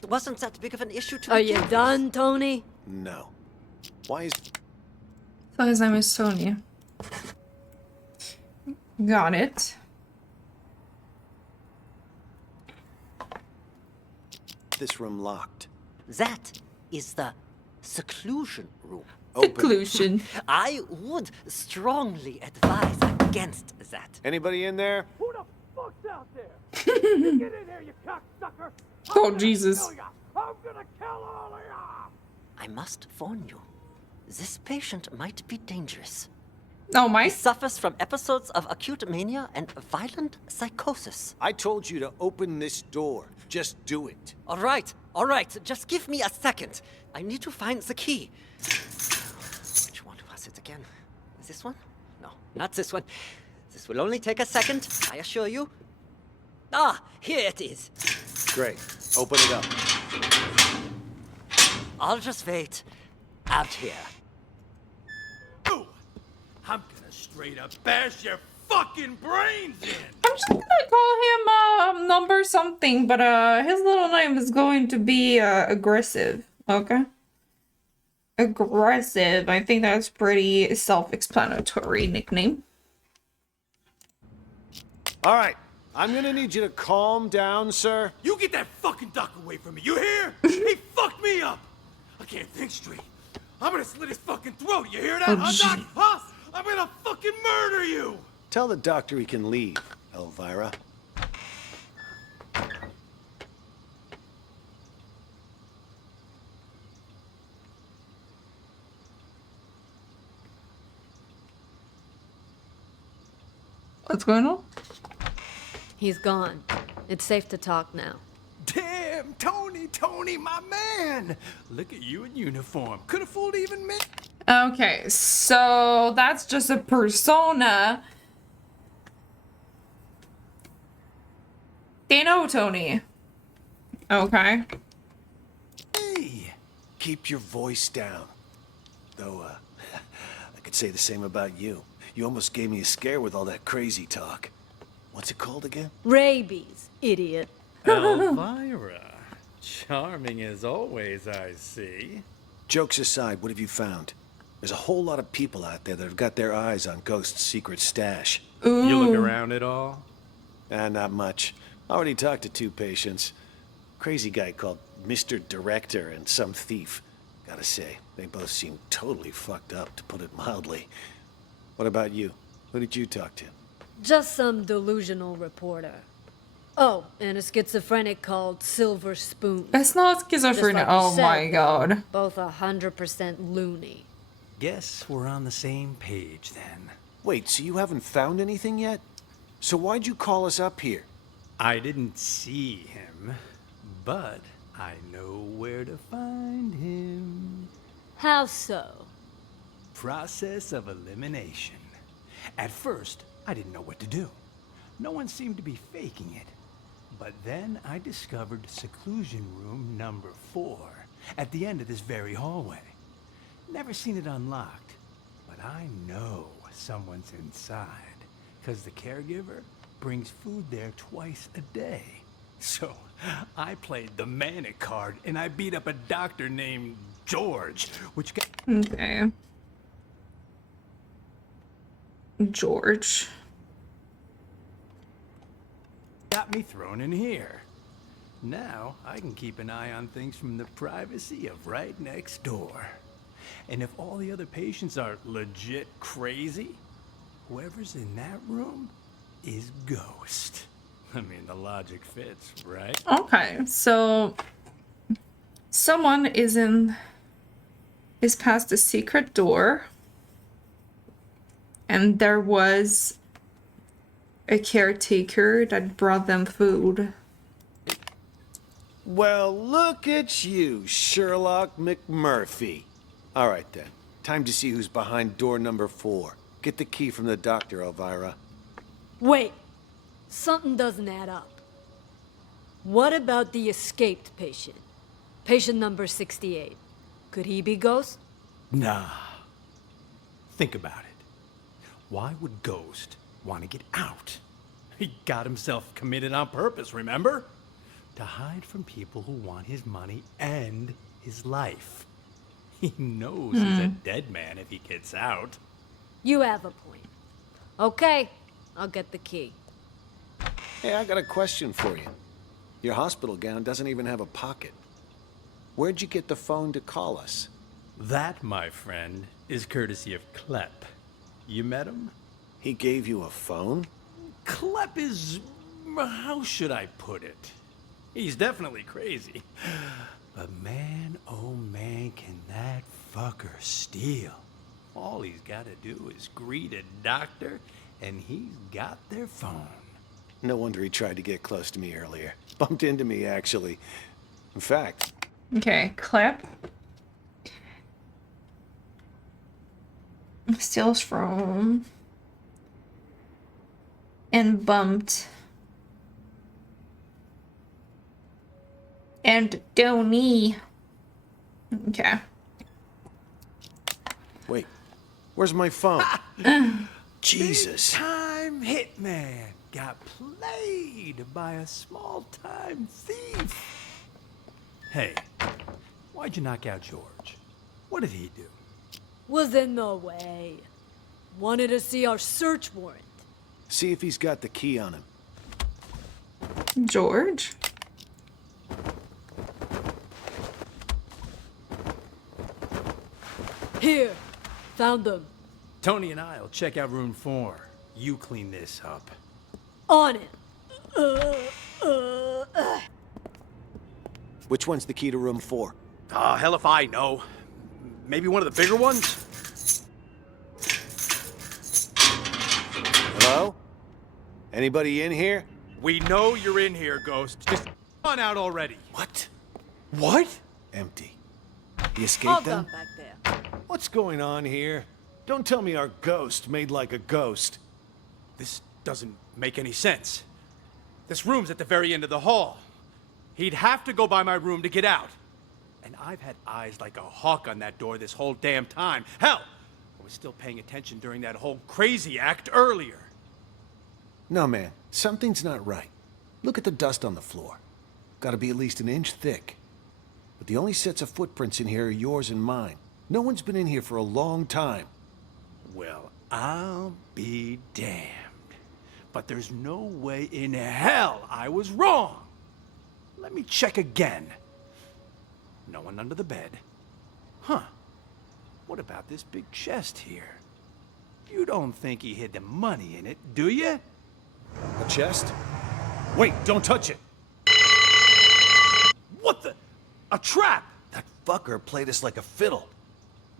Wasn't that big of an issue to Are you done, Tony? No. Why is... So his name is Tony. Got it. this room locked? That is the seclusion room. Seclusion. I would strongly advise against that. Anybody in there? Who the fuck's out there? You get in here, you cocksucker! Oh, Jesus. I'm gonna kill all of ya! I must warn you, this patient might be dangerous. Oh, my. He suffers from episodes of acute mania and violent psychosis. I told you to open this door. Just do it. All right. Just give me a second. I need to find the key. Which one was it again? This one? No, not this one. This will only take a second, I assure you. Ah, here it is. Great. Open it up. I'll just wait out here. I'm gonna straight up bash your fucking brains in! I'm just gonna call him number something, but his little name is going to be aggressive. Okay. Aggressive. I think that's pretty self-explanatory nickname. All right. I'm gonna need you to calm down, sir. You get that fucking duck away from me, you hear? He fucked me up! I can't think straight. I'm gonna slit his fucking throat, you hear that, huh, Doc? Huh? I'm gonna fucking murder you! Tell the doctor he can leave, Elvira. What's going on? He's gone. It's safe to talk now. Damn, Tony, my man! Look at you in uniform. Could have fooled even me. Okay, so that's just a persona. They know Tony. Okay. Hey, keep your voice down. Though, I could say the same about you. You almost gave me a scare with all that crazy talk. What's it called again? Rabies, idiot. Elvira. Charming as always, I see. Jokes aside, what have you found? There's a whole lot of people out there that have got their eyes on Ghost's secret stash. Ooh. You look around at all? Not much. Already talked to 2 patients. Crazy guy called Mr. Director and some thief. Gotta say, they both seem totally fucked up, to put it mildly. What about you? Who did you talk to? Just some delusional reporter. Oh, and a schizophrenic called Silver Spoon. It's not schizophrenic. Like oh said, my god. Both 100% loony. Guess we're on the same page then. Wait, so you haven't found anything yet? So why'd you call us up here? I didn't see him, but I know where to find him. How so? Process of elimination. At first, I didn't know what to do. No one seemed to be faking it. But then I discovered seclusion room number 4 at the end of this very hallway. Never seen it unlocked, but I know someone's inside, because the caregiver brings food there twice a day. So I played the manic card and I beat up a doctor named George, which got... Okay. George. Got me thrown in here. Now I can keep an eye on things from the privacy of right next door. And if all the other patients are legit crazy, whoever's in that room is Ghost. I mean, the logic fits, right? Okay, so someone is past the secret door, and there was a caretaker that brought them food. Well, look at you, Sherlock McMurphy. All right, then. Time to see who's behind door number 4. Get the key from the doctor, Elvira. Wait. Something doesn't add up. What about the escaped patient? Patient number 68. Could he be Ghost? Nah. Think about it. Why would Ghost want to get out? He got himself committed on purpose, remember? To hide from people who want his money and his life. He knows he's a dead man if he gets out. You have a point. Okay, I'll get the key. Hey, I got a question for you. Your hospital gown doesn't even have a pocket. Where'd you get the phone to call us? That, my friend, is courtesy of Klepp. You met him? He gave you a phone? Klepp is... how should I put it? He's definitely crazy. But man, oh man, can that fucker steal. All he's got to do is greet a doctor, and he's got their phone. No wonder he tried to get close to me earlier. Bumped into me, actually. In fact... Okay, Klepp. Steals from... and bumped. And Donnie. Okay. Wait, where's my phone? Jesus. Big-time hitman got played by a small-time thief. Hey, why'd you knock out George? What did he do? Was in the way. Wanted to see our search warrant. See if he's got the key on him. George? Here! Found them. Tony and I'll check out room 4. You clean this up. On it! Which one's the key to room 4? Hell if I know. Maybe one of the bigger ones? Hello? Anybody in here? We know you're in here, Ghost. Just on out already. What? What? Empty. He escaped All them? done back there. What's going on here? Don't tell me our ghost made like a ghost. This doesn't make any sense. This room's at the very end of the hall. He'd have to go by my room to get out. And I've had eyes like a hawk on that door this whole damn time. Hell, I was still paying attention during that whole crazy act earlier. No, man. Something's not right. Look at the dust on the floor. Gotta be at least an inch thick. But the only sets of footprints in here are yours and mine. No one's been in here for a long time. Well, I'll be damned. But there's no way in hell I was wrong. Let me check again. No one under the bed. Huh. What about this big chest here? You don't think he hid the money in it, do you? A chest? Wait, don't touch it! What the? A trap! That fucker played us like a fiddle.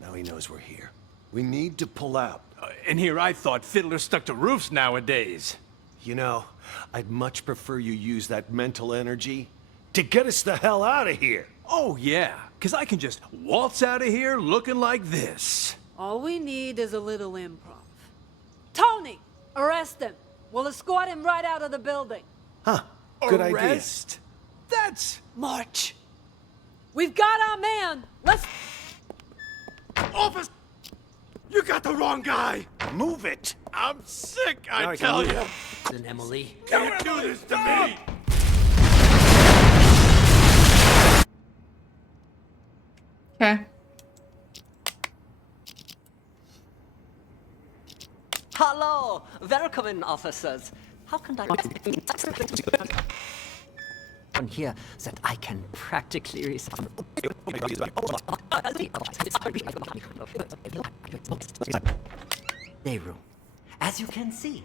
Now he knows we're here. We need to pull out. And here I thought fiddlers stuck to roofs nowadays. You know, I'd much prefer you use that mental energy to get us the hell out of here. Oh yeah, because I can just waltz out of here looking like this. All we need is a little improv. Tony! Arrest him! We'll escort him right out of the building. Huh. Good Arrest? That's much. We've got our man! Let's... Officer! You got the wrong guy! Move it! I'm sick, I I tell can you! Then Emily. Can't do this to me! Okay. Hello! Welcome in, officers. How can I... on here that I can practically... Day room. As you can see,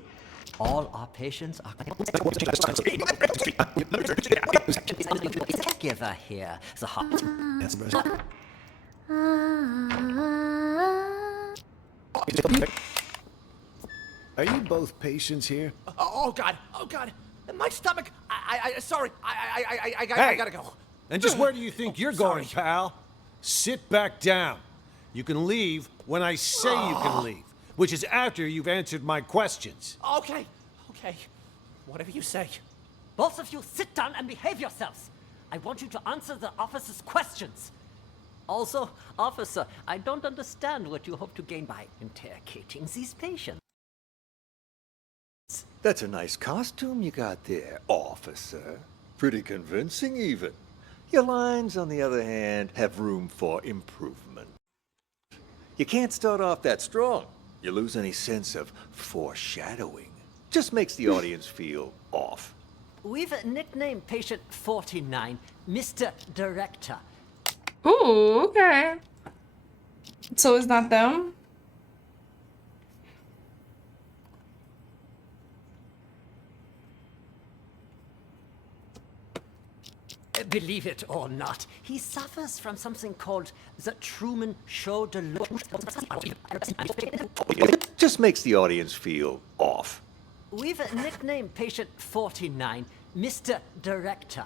all our patients are... Caregiver here. The hot... Are you both patients here? Oh God! Oh God! My stomach! Sorry. I gotta go. And just where do you think you're going, pal? Sit back down. You can leave when I say you can leave, which is after you've answered my questions. Okay. Whatever you say. Both of you sit down and behave yourselves. I want you to answer the officer's questions. Also, officer, I don't understand what you hope to gain by interrogating these patients. That's a nice costume you got there, officer. Pretty convincing, even. Your lines, on the other hand, have room for improvement. You can't start off that strong. You lose any sense of foreshadowing. Just makes the audience feel off. We've nicknamed patient 49 Mr. Director. Ooh, okay. So it's not them? Believe it or not, he suffers from something called the Truman Show delusion. Just makes the audience feel off. We've nicknamed patient 49 Mr. Director.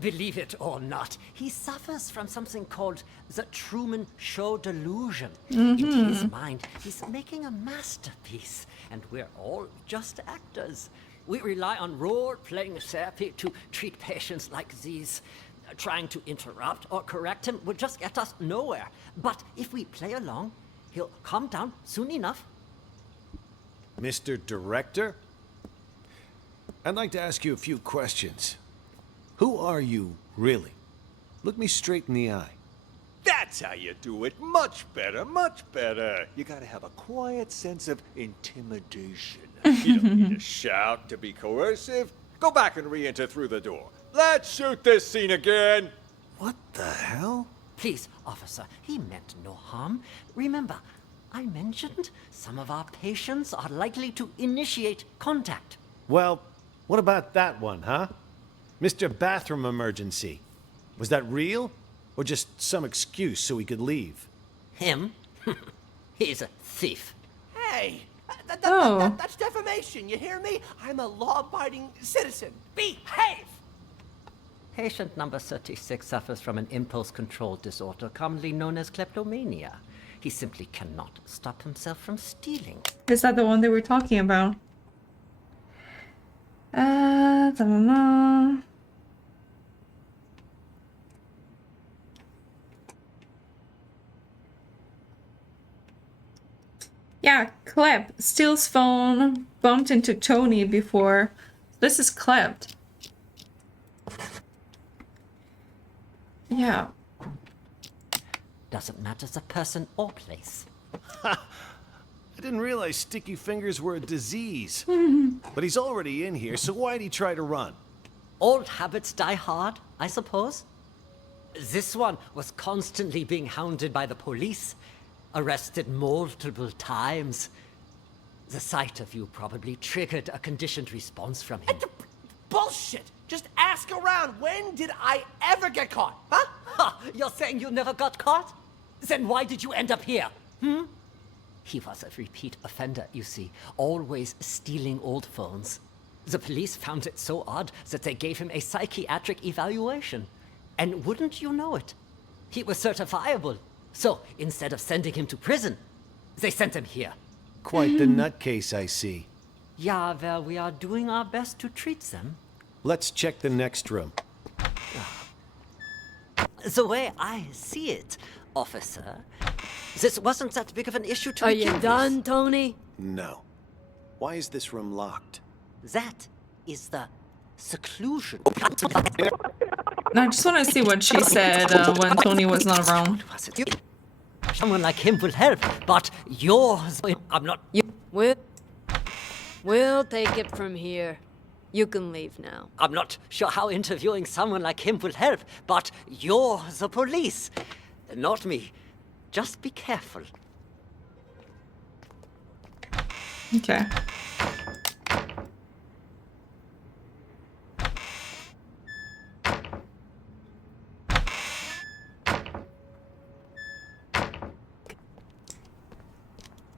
Believe it or not, he suffers from something called the Truman Show delusion. In his mind, he's making a masterpiece, and we're all just actors. We rely on role-playing therapy to treat patients like these. Trying to interrupt or correct him will just get us nowhere. But if we play along, he'll calm down soon enough. Mr. Director? I'd like to ask you a few questions. Who are you, really? Look me straight in the eye. That's how you do it. Much better, much better. You gotta have a quiet sense of intimidation. You don't need to shout to be coercive. Go back and re-enter through the door. Let's shoot this scene again. What the hell? Please, officer, he meant no harm. Remember, I mentioned some of our patients are likely to initiate contact. Well, what about that one, huh? Mr. Bathroom Emergency. Was that real? Or just some excuse so he could leave? Him? He's a thief. Hey, Oh. that's defamation, you hear me? I'm a law-abiding citizen. Behave! Patient number 36 suffers from an impulse control disorder commonly known as kleptomania. He simply cannot stop himself from stealing. Is that the one they were talking about? I don't know. Yeah, Clep steals phone, bumped into Tony before. This is Clep. Yeah. Doesn't matter the person or place. I didn't realize sticky fingers were a disease. But he's already in here, so why'd he try to run? Old habits die hard, I suppose. This one was constantly being hounded by the police, arrested multiple times. The sight of you probably triggered a conditioned response from him. Bullshit! Just ask around. When did I ever get caught, huh? Ha! You're saying you never got caught? Then why did you end up here? He was a repeat offender, you see, always stealing old phones. The police found it so odd that they gave him a psychiatric evaluation. And wouldn't you know it? He was certifiable. So, instead of sending him to prison, they sent him here. Quite the nutcase, I see. Yeah, well, we are doing our best to treat them. Let's check the next room. The way I see it, officer, this wasn't that big of an issue to Are begin you with. done, Tony? No. Why is this room locked? That is the seclusion. I just want to see what she said when Tony was not around. Someone like him will help, but yours, I'm not. We'll take it from here. You can leave now. I'm not sure how interviewing someone like him will help, but you're the police, not me. Just be careful. Okay.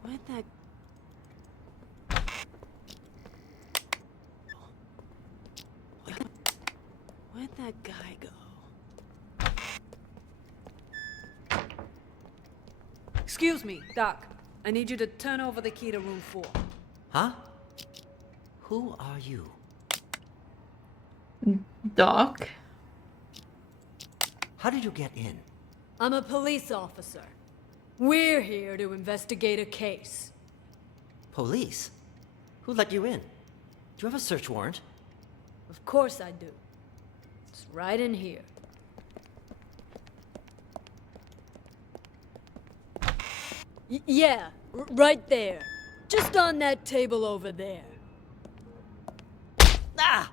Where'd that... Where'd that guy go? Excuse me, Doc. I need you to turn over the key to room 4. Huh? Who are you? Doc? How did you get in? I'm a police officer. We're here to investigate a case. Police? Who let you in? Do you have a search warrant? Of course I do. It's right in here. Yeah, right there. Just on that table over there. Ah!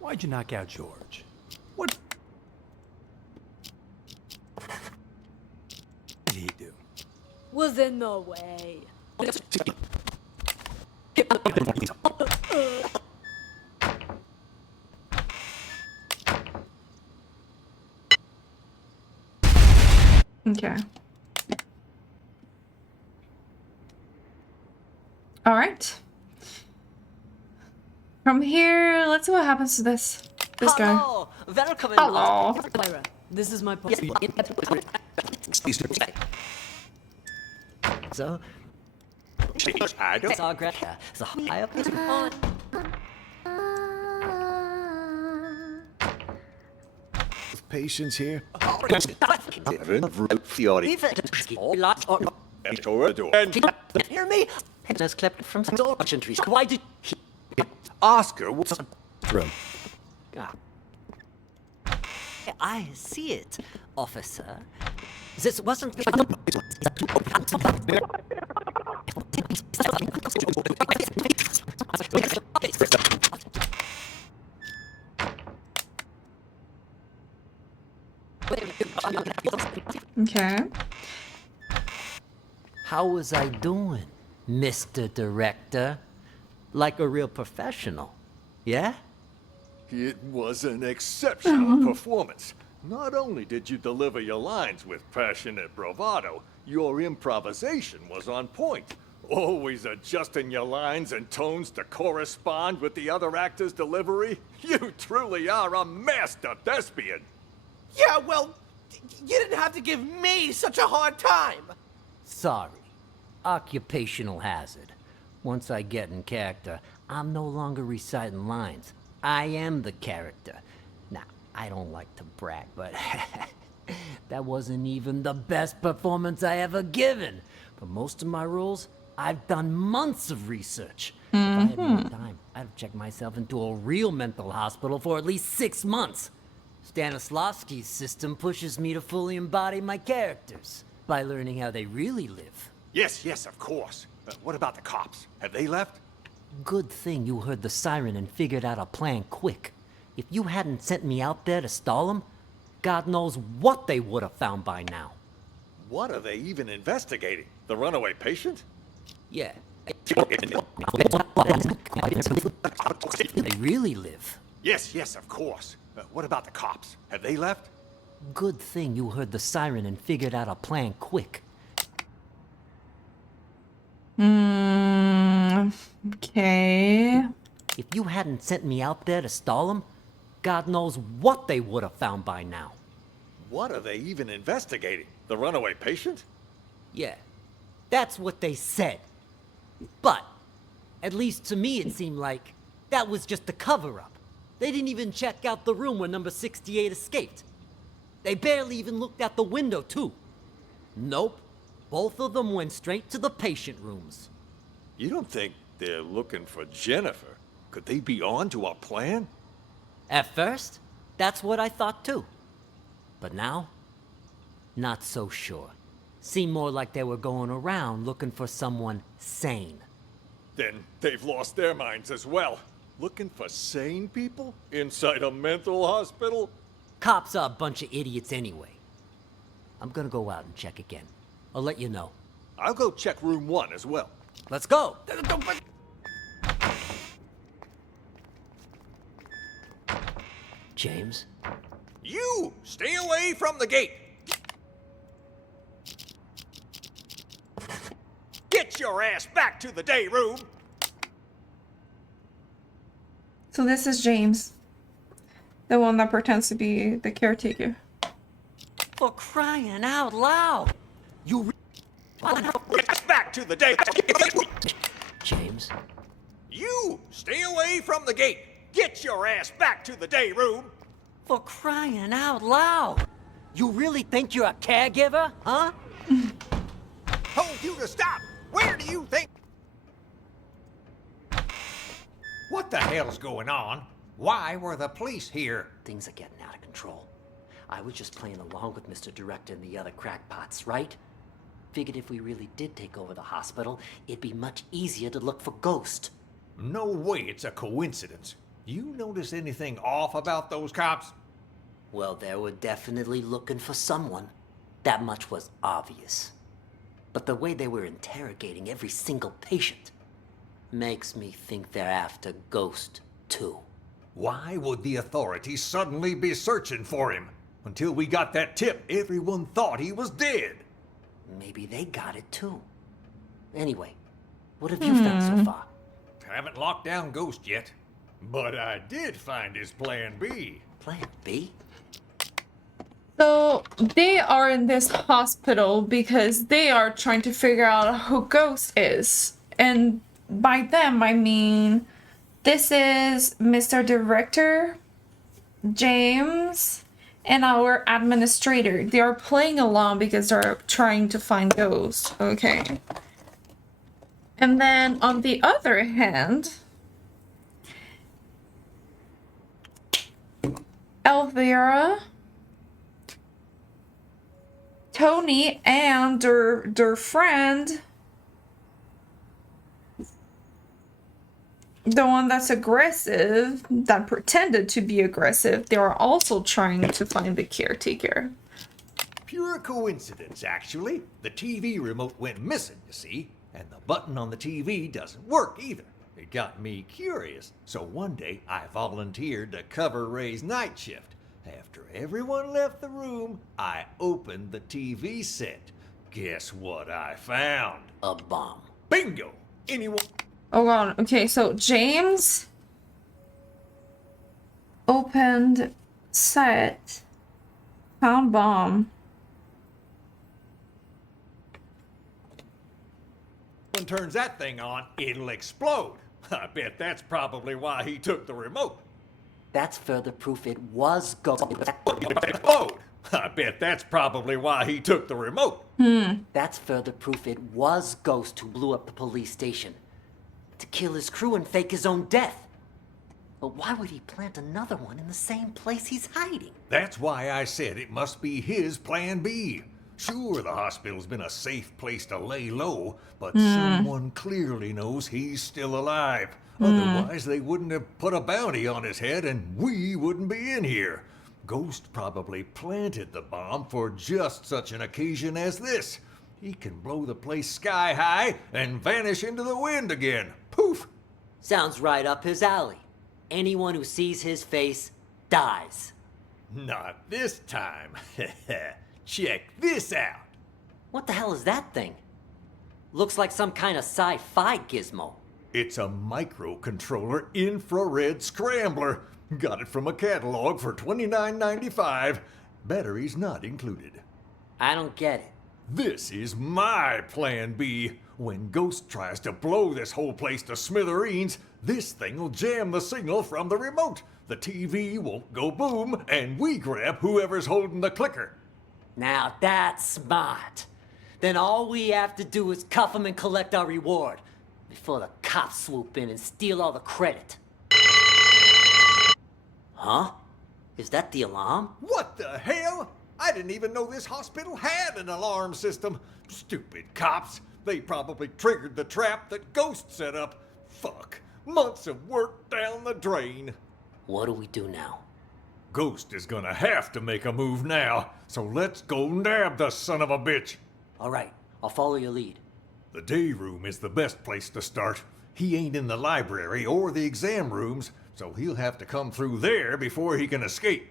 Why'd you knock out George? What did he do? Was in the way. Okay. All right. From here, let's see what happens to this guy. Hello! Welcome. Hello. Lyra, this is my point. So, it's our great the higher on. Patients here? Hear me? Has clipped from some entries. Why did he? Oscar, what's room? I see it, officer. This wasn't. Okay. How was I doing, Mr. Director? Like a real professional, yeah? It was an exceptional performance. Not only did you deliver your lines with passionate bravado, your improvisation was on point. Always adjusting your lines and tones to correspond with the other actor's delivery. You truly are a master thespian. Yeah, well, you didn't have to give me such a hard time. Sorry. Occupational hazard. Once I get in character, I'm no longer reciting lines. I am the character. Now, I don't like to brag, but that wasn't even the best performance I ever given. For most of my roles, I've done months of research. If I had more time, I'd have checked myself into a real mental hospital for at least 6 months. Stanislavski's system pushes me to fully embody my characters by learning how they really live. Yes, of course. What about the cops? Have they left? Good thing you heard the siren and figured out a plan quick. If you hadn't sent me out there to stall them, God knows what they would have found by now. What are they even investigating? The runaway patient? Yeah. They really live. Yes, of course. What about the cops? Have they left? Good thing you heard the siren and figured out a plan quick. Okay. If you hadn't sent me out there to stall them, God knows what they would have found by now. What are they even investigating? The runaway patient? Yeah, that's what they said. But, at least to me it seemed like that was just a cover-up. They didn't even check out the room where number 68 escaped. They barely even looked out the window, too. Nope. Both of them went straight to the patient rooms. You don't think they're looking for Jennifer? Could they be on to our plan? At first, that's what I thought too. But now, not so sure. Seemed more like they were going around looking for someone sane. Then they've lost their minds as well. Looking for sane people? Inside a mental hospital? Cops are a bunch of idiots anyway. I'm gonna go out and check again. I'll let you know. I'll go check room 1 as well. Let's go! James? You! Stay away from the gate! Get your ass back to the day room! So this is James. The one that pretends to be the caretaker. For crying out loud! You Get back to the day. James? You! Stay away from the gate! Get your ass back to the day room! For crying out loud! You really think you're a caregiver, huh? Told you to stop! Where do you think? What the hell's going on? Why were the police here? Things are getting out of control. I was just playing along with Mr. Director and the other crackpots, right? Figured if we really did take over the hospital, it'd be much easier to look for Ghost. No way it's a coincidence. You notice anything off about those cops? Well, they were definitely looking for someone. That much was obvious. But the way they were interrogating every single patient makes me think they're after Ghost, too. Why would the authorities suddenly be searching for him? Until we got that tip, everyone thought he was dead. Maybe they got it, too. Anyway, what have you found so far? Haven't locked down Ghost yet. But I did find his plan B. Plan B? So they are in this hospital because they are trying to figure out who Ghost is. And by them, I mean, this is Mr. Director, James, and our administrator. They are playing along because they're trying to find Ghost. Okay. And then on the other hand, Elvira, Tony and their friend, the one that's aggressive, that pretended to be aggressive, they are also trying to find the caretaker. Pure coincidence, actually. The TV remote went missing, you see, and the button on the TV doesn't work either. It got me curious, so one day I volunteered to cover Ray's night shift. After everyone left the room, I opened the TV set. Guess what I found? A bomb. Bingo! Anyone? Oh god, okay, so James opened set, found bomb. When turns that thing on, it'll explode. I bet that's probably why he took the remote. That's further proof it was Ghost. Explode! I bet that's probably why he took the remote. That's further proof it was Ghost who blew up the police station. To kill his crew and fake his own death. But why would he plant another one in the same place he's hiding? That's why I said it must be his plan B. Sure, the hospital's been a safe place to lay low, but someone clearly knows he's still alive. Otherwise, they wouldn't have put a bounty on his head and we wouldn't be in here. Ghost probably planted the bomb for just such an occasion as this. He can blow the place sky high and vanish into the wind again. Poof! Sounds right up his alley. Anyone who sees his face dies. Not this time. Check this out. What the hell is that thing? Looks like some kind of sci-fi gizmo. It's a microcontroller infrared scrambler. Got it from a catalog for $29.95. Batteries not included. I don't get it. This is my plan B. When Ghost tries to blow this whole place to smithereens, this thing will jam the signal from the remote. The TV won't go boom, and we grab whoever's holding the clicker. Now that's smart. Then all we have to do is cuff him and collect our reward before the cops swoop in and steal all the credit. Huh? Is that the alarm? What the hell? I didn't even know this hospital had an alarm system. Stupid cops. They probably triggered the trap that Ghost set up. Fuck. Months of work down the drain. What do we do now? Ghost is gonna have to make a move now, so let's go nab the son of a bitch. All right, I'll follow your lead. The day room is the best place to start. He ain't in the library or the exam rooms, so he'll have to come through there before he can escape.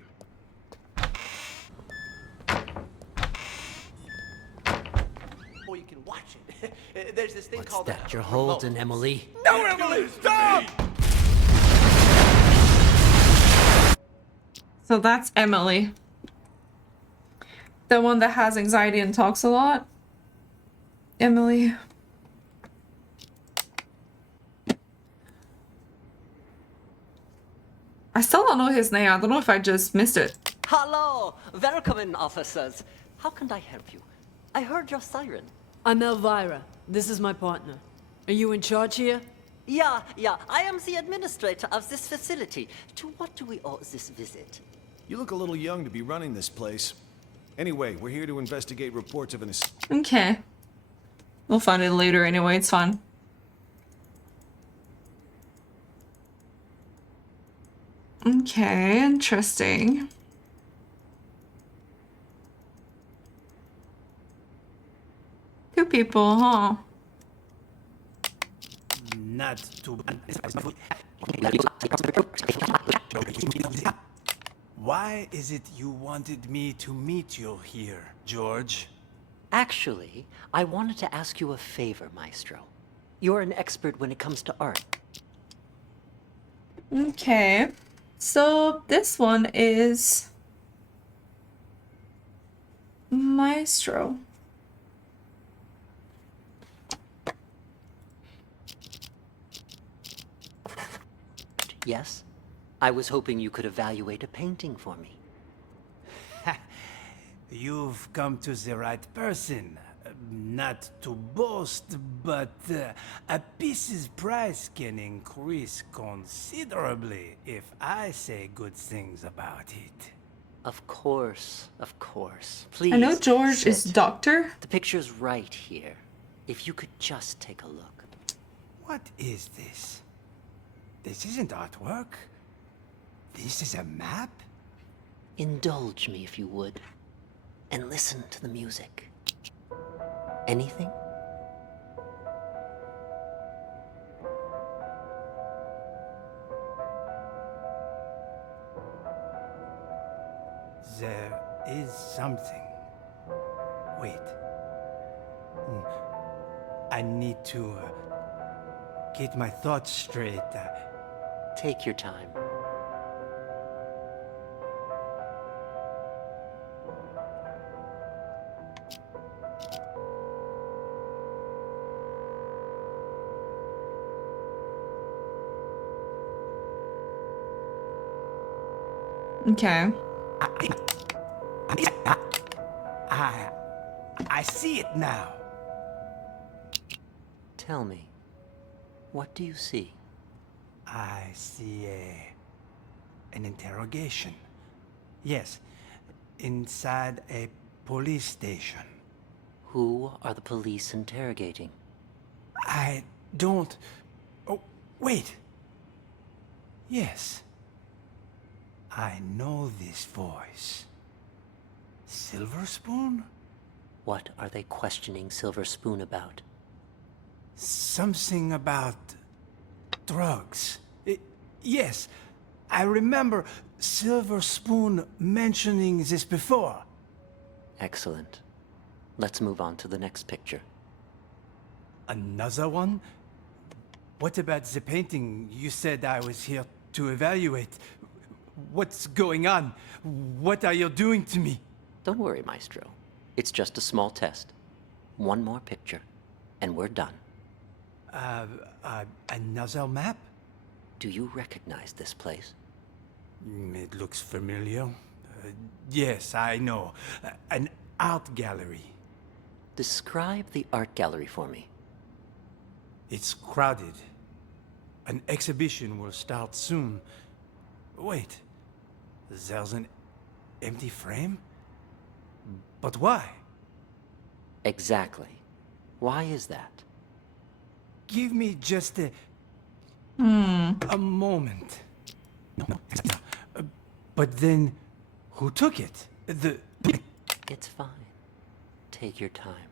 Or you can watch it. There's this thing What's called that you're holding, Emily? No, Emily, stop! So that's Emily. The one that has anxiety and talks a lot. Emily. I still don't know his name. I don't know if I just missed it. Hello! Welcome in, officers. How can I help you? I heard your siren. I'm Elvira. This is my partner. Are you in charge here? Yeah, I am the administrator of this facility. To what do we owe this visit? You look a little young to be running this place. Anyway, we're here to investigate reports of an... Okay. We'll find it later anyway, it's fine. Okay, interesting. Two people, huh? Not too bad. Why is it you wanted me to meet you here, George? Actually, I wanted to ask you a favor, Maestro. You're an expert when it comes to art. Okay. So this one is Maestro. Yes? I was hoping you could evaluate a painting for me. You've come to the right person. Not to boast, but a piece's price can increase considerably if I say good things about it. Of course, of course. Please. I know George is sit. doctor. The picture's right here. If you could just take a look. What is this? This isn't artwork. This is a map? Indulge me if you would. And listen to the music. Anything? There is something. Wait. I need to get my thoughts straight. Take your time. Okay. I see it now. Tell me, what do you see? I see an interrogation. Yes, inside a police station. Who are the police interrogating? I don't... Oh, wait. Yes. I know this voice. Silver Spoon? What are they questioning Silver Spoon about? Something about drugs. Yes, I remember Silver Spoon mentioning this before. Excellent. Let's move on to the next picture. Another one? What about the painting you said I was here to evaluate? What's going on? What are you doing to me? Don't worry, Maestro. It's just a small test. One more picture, and we're done. Another map? Do you recognize this place? It looks familiar. Yes, I know. An art gallery. Describe the art gallery for me. It's crowded. An exhibition will start soon. Wait, there's an empty frame? But why? Exactly. Why is that? Give me just a moment. But then, who took it? It's fine. Take your time.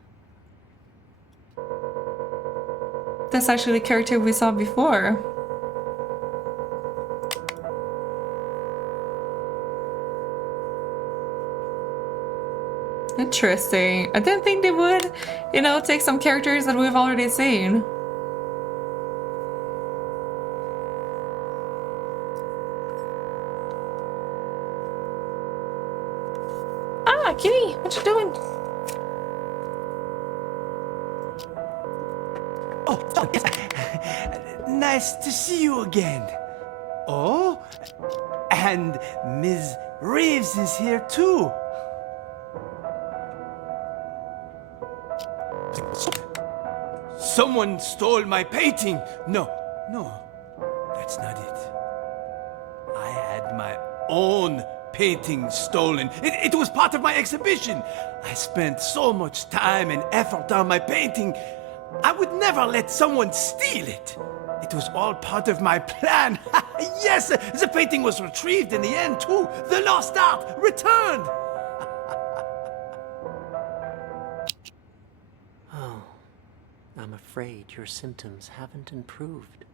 That's actually the character we saw before. Interesting. I didn't think they would, you know, take some characters that we've already seen. Ah, Kitty, what you doing? Oh, nice to see you again. Oh, and Ms. Reeves is here too. Someone stole my painting. No, that's not it. I had my own painting stolen. It was part of my exhibition. I spent so much time and effort on my painting. I would never let someone steal it. It was all part of my plan. Yes, the painting was retrieved in the end too. The lost art returned. I'm afraid your symptoms haven't improved.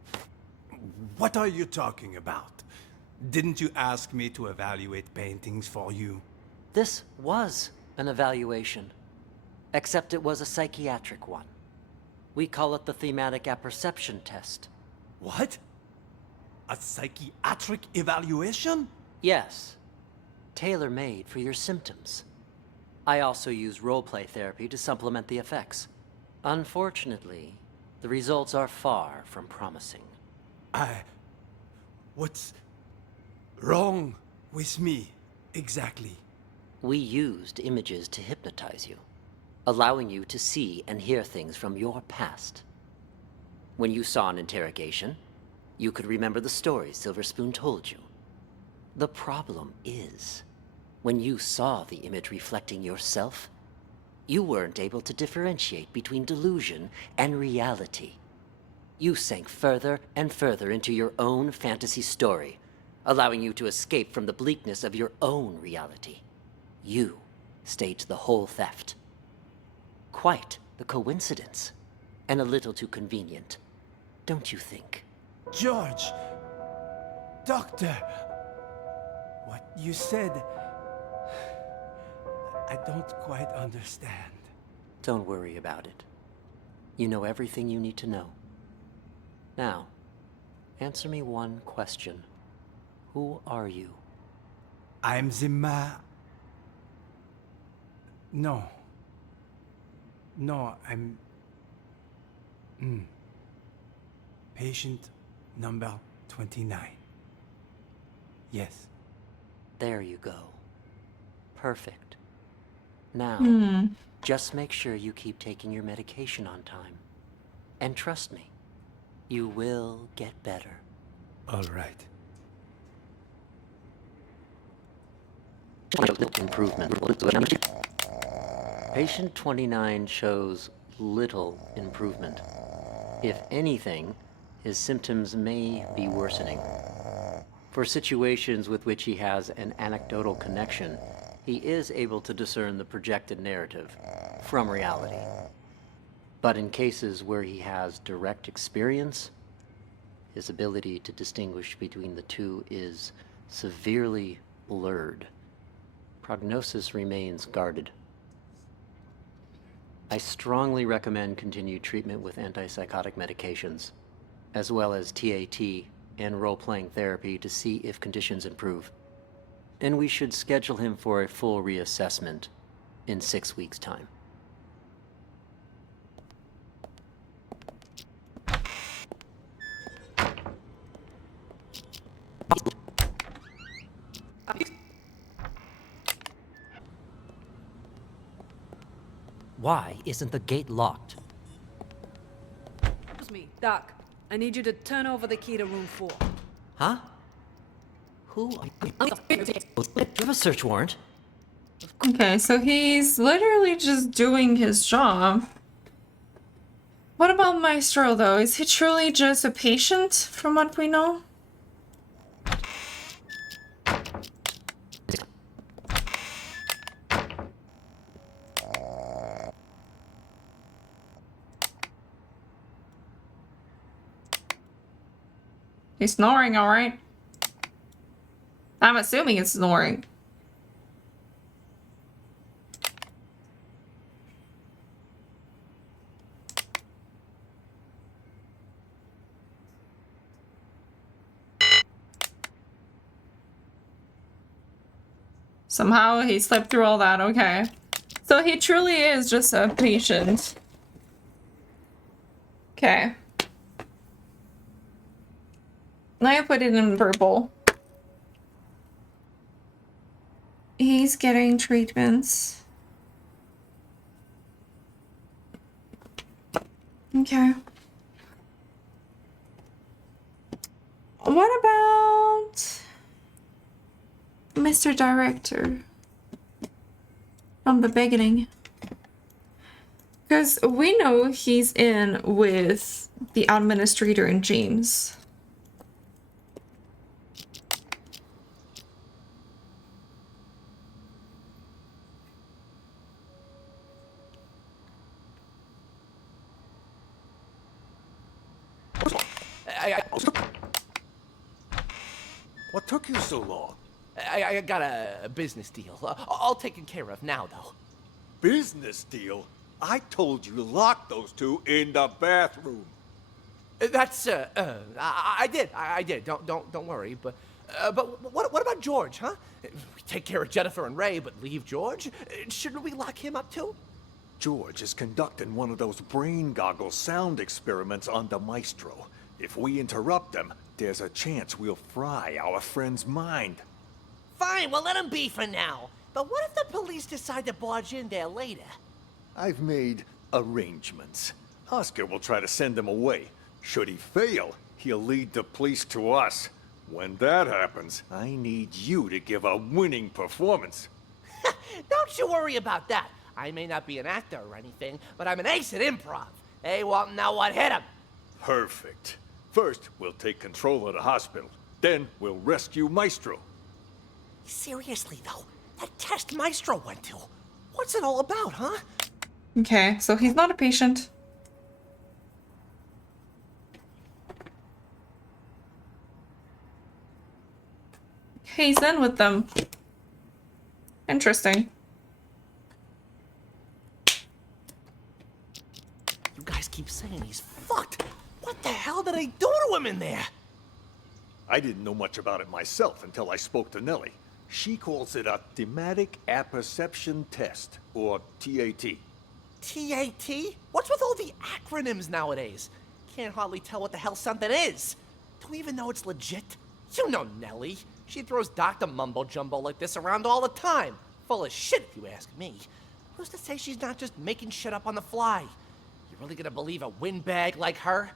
What are you talking about? Didn't you ask me to evaluate paintings for you? This was an evaluation, except it was a psychiatric one. We call it the thematic apperception test. What? A psychiatric evaluation? Yes. Tailor-made for your symptoms. I also use roleplay therapy to supplement the effects. Unfortunately, the results are far from promising. What's wrong with me, exactly? We used images to hypnotize you, allowing you to see and hear things from your past. When you saw an interrogation, you could remember the stories Silver Spoon told you. The problem is, When you saw the image reflecting yourself, you weren't able to differentiate between delusion and reality. You sank further and further into your own fantasy story, allowing you to escape from the bleakness of your own reality. You staged the whole theft. Quite the coincidence, and a little too convenient, don't you think? George! Doctor! What you said... I don't quite understand. Don't worry about it. You know everything you need to know. Now, answer me one question. Who are you? I'm the No. No, I'm... Patient number 29. Yes. There you go. Perfect. Now, just make sure you keep taking your medication on time. And trust me, you will get better. All right. Improvement. Patient 29 shows little improvement. If anything, his symptoms may be worsening. For situations with which he has an anecdotal connection, he is able to discern the projected narrative from reality. But in cases where he has direct experience, his ability to distinguish between the two is severely blurred. Prognosis remains guarded. I strongly recommend continued treatment with antipsychotic medications, as well as TAT and role-playing therapy to see if conditions improve. And we should schedule him for a full reassessment in 6 weeks' time. Why isn't the gate locked? Excuse me, Doc. I need you to turn over the key to room 4. Huh? Who are you? Do you have a search warrant? Okay, so he's literally just doing his job. What about Maestro, though? Is he truly just a patient, from what we know? He's snoring, alright? I'm assuming it's snoring. Somehow he slept through all that, okay. So he truly is just a patient. Okay. I put it in purple. He's getting treatments. Okay. What about Mr. Director from the beginning? Because we know he's in with the administrator and James. What took you so long? I got a business deal. All taken care of now, though. Business deal? I told you to lock those two in the bathroom. That's I did. Don't worry. But what about George, huh? We take care of Jennifer and Ray, but leave George? Shouldn't we lock him up too? George is conducting one of those brain goggle sound experiments on the Maestro. If we interrupt them, there's a chance we'll fry our friend's mind. Fine, we'll let him be for now. But what if the police decide to barge in there later? I've made arrangements. Oscar will try to send them away. Should he fail, he'll lead the police to us. When that happens, I need you to give a winning performance. Don't you worry about that. I may not be an actor or anything, but I'm an ace at improv. Hey, Walton, now what? Hit him! Perfect. First, we'll take control of the hospital. Then, we'll rescue Maestro. Seriously, though, that test Maestro went to, what's it all about, huh? Okay, so he's not a patient. He's in with them. Interesting. You guys keep saying he's fucked. What the hell did I do to him in there? I didn't know much about it myself until I spoke to Nellie. She calls it a thematic apperception test, or TAT. TAT? What's with all the acronyms nowadays? Can't hardly tell what the hell something is. Do we even know it's legit? You know Nellie. She throws Dr. Mumbo Jumbo like this around all the time. Full of shit, if you ask me. Who's to say she's not just making shit up on the fly? You really gonna believe a windbag like her?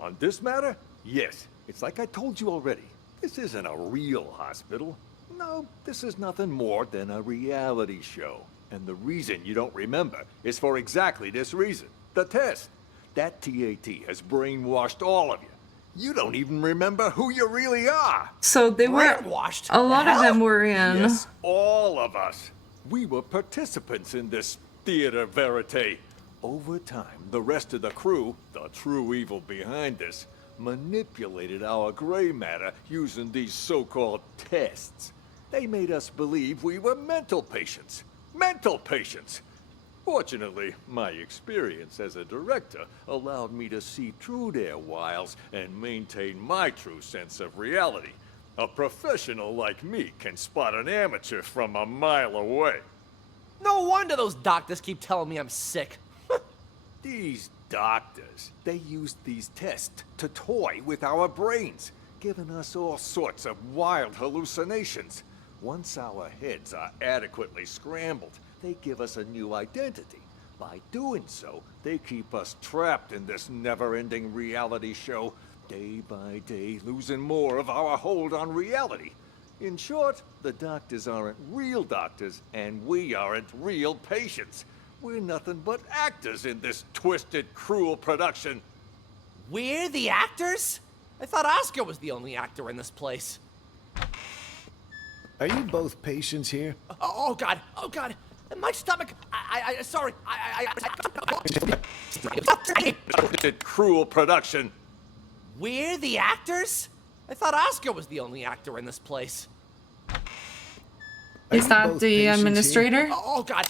On this matter, yes. It's like I told you already. This isn't a real hospital. No, this is nothing more than a reality show. And the reason you don't remember is for exactly this reason. The test. That TAT has brainwashed all of you. You don't even remember who you really are. So they were... Brainwashed? A lot of them were in... Yes, all of us. We were participants in this theater verite. Over time, the rest of the crew, the true evil behind this, manipulated our gray matter using these so-called tests. They made us believe we were mental patients. Mental patients! Fortunately, my experience as a director allowed me to see through their wiles and maintain my true sense of reality. A professional like me can spot an amateur from a mile away. No wonder those doctors keep telling me I'm sick. These doctors, they used these tests to toy with our brains, giving us all sorts of wild hallucinations. Once our heads are adequately scrambled, they give us a new identity. By doing so, they keep us trapped in this never-ending reality show, day by day losing more of our hold on reality. In short, the doctors aren't real doctors, and we aren't real patients. We're nothing but actors in this twisted, cruel production. We're the actors? I thought Oscar was the only actor in this place. Are you both patients here? Oh God, oh God. My stomach, sorry, Twisted, cruel production. We're the actors? I thought Oscar was the only actor in this place. Is that the administrator? Oh God.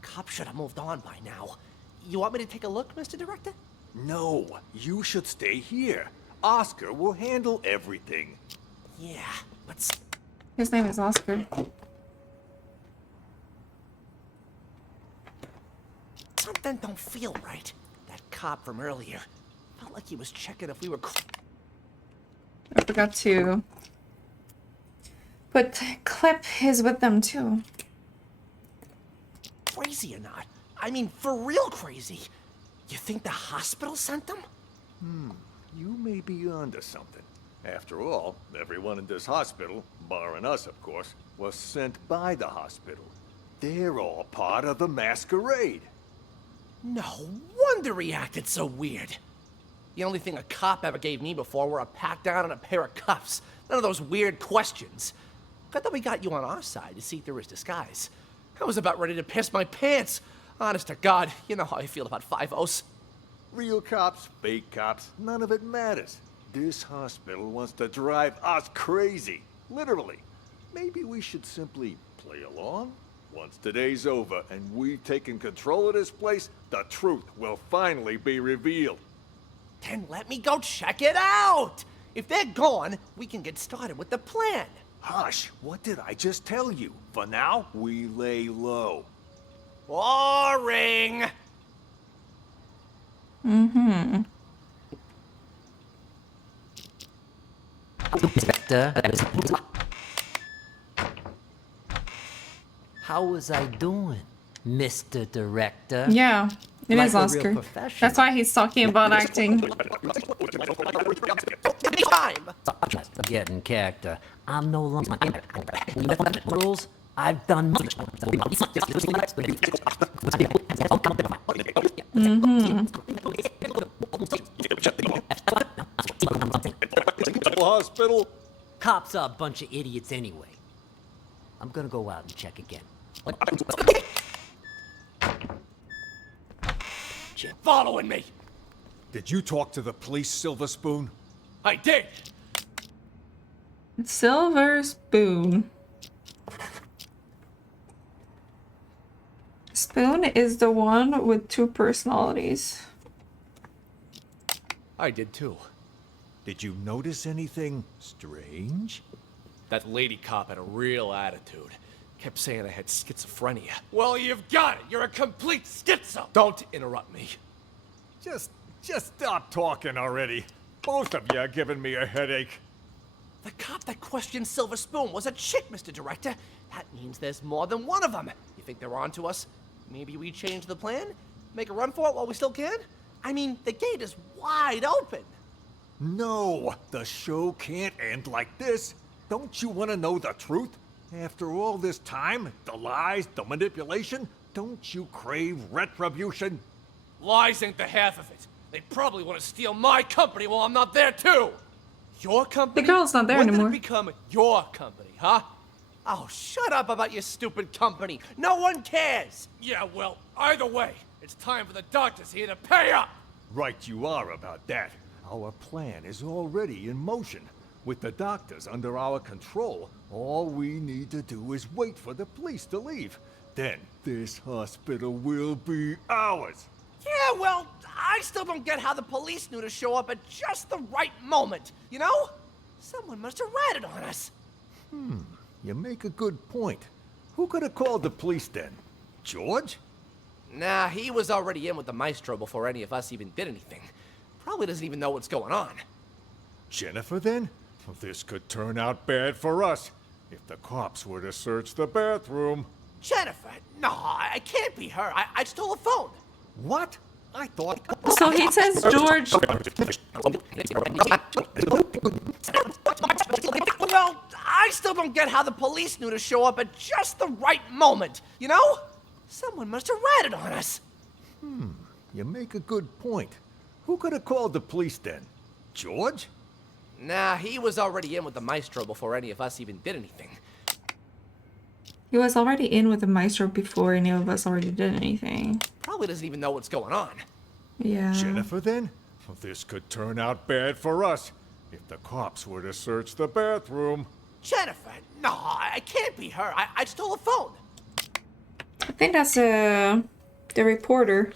Cop should have moved on by now. You want me to take a look, Mr. Director? No, you should stay here. Oscar will handle everything. Yeah, but... His name is Oscar. Something don't feel right. That cop from earlier felt like he was checking if we were... I forgot to put Clip is with them too. Crazy or not? I mean, for real crazy. You think the hospital sent them? You may be onto something. After all, everyone in this hospital, barring us of course, was sent by the hospital. They're all part of the masquerade. No wonder he acted so weird. The only thing a cop ever gave me before were a pat down and a pair of cuffs. None of those weird questions. Good that we got you on our side to see through his disguise. I was about ready to piss my pants. Honest to God, you know how I feel about 5-0s. Real cops, fake cops, none of it matters. This hospital wants to drive us crazy. Literally. Maybe we should simply play along? Once today's over and we've taken control of this place, the truth will finally be revealed. Then let me go check it out! If they're gone, we can get started with the plan. Hush, what did I just tell you? For now, we lay low. Boring! How was I doing, Mr. Director? Yeah, it Like is a real Oscar. professional. That's why he's talking about acting. Get in character. I'm no longer rules. I've done much. Hospital. Cops are a bunch of idiots anyway. I'm gonna go out and check again. Following me. Did you talk to the police, Silver Spoon? I did. Silver Spoon. Spoon is the one with two personalities. I did too. Did you notice anything strange? That lady cop had a real attitude. Kept saying I had schizophrenia. Well, you've got it. You're a complete schizo. Don't interrupt me. Just stop talking already. Both of you are giving me a headache. The cop that questioned Silver Spoon was a chick, Mr. Director. That means there's more than one of them. You think they're on to us? Maybe we change the plan? Make a run for it while we still can? I mean, the gate is wide open. No, the show can't end like this. Don't you want to know the truth? After all this time, the lies, the manipulation, don't you crave retribution? Lies ain't the half of it. They probably want to steal my company while I'm not there, too. Your company? The girl's not there when anymore. When did it become your company, huh? Oh, shut up about your stupid company. No one cares. Yeah, well, either way, it's time for the doctors here to pay up. Right you are about that. Our plan is already in motion. With the doctors under our control, all we need to do is wait for the police to leave. Then this hospital will be ours. Yeah, well, I still don't get how the police knew to show up at just the right moment, you know? Someone must have ratted on us. You make a good point. Who could have called the police then? George? Nah, he was already in with the maestro before any of us even did anything. Probably doesn't even know what's going on. Jennifer then? Well, this could turn out bad for us. If the cops were to search the bathroom. Jennifer? No, I can't be her. I stole a phone. What? I thought... So he says George... Well, I still don't get how the police knew to show up at just the right moment, you know? Someone must have ratted on us. You make a good point. Who could have called the police then? George? Nah, he was already in with the maestro before any of us even did anything. He was already in with the maestro before any of us already did anything. Probably doesn't even know what's going on. Yeah. Jennifer then? Well, this could turn out bad for us. If the cops were to search the bathroom. Jennifer? No, I can't be her. I stole a phone. I think that's the reporter.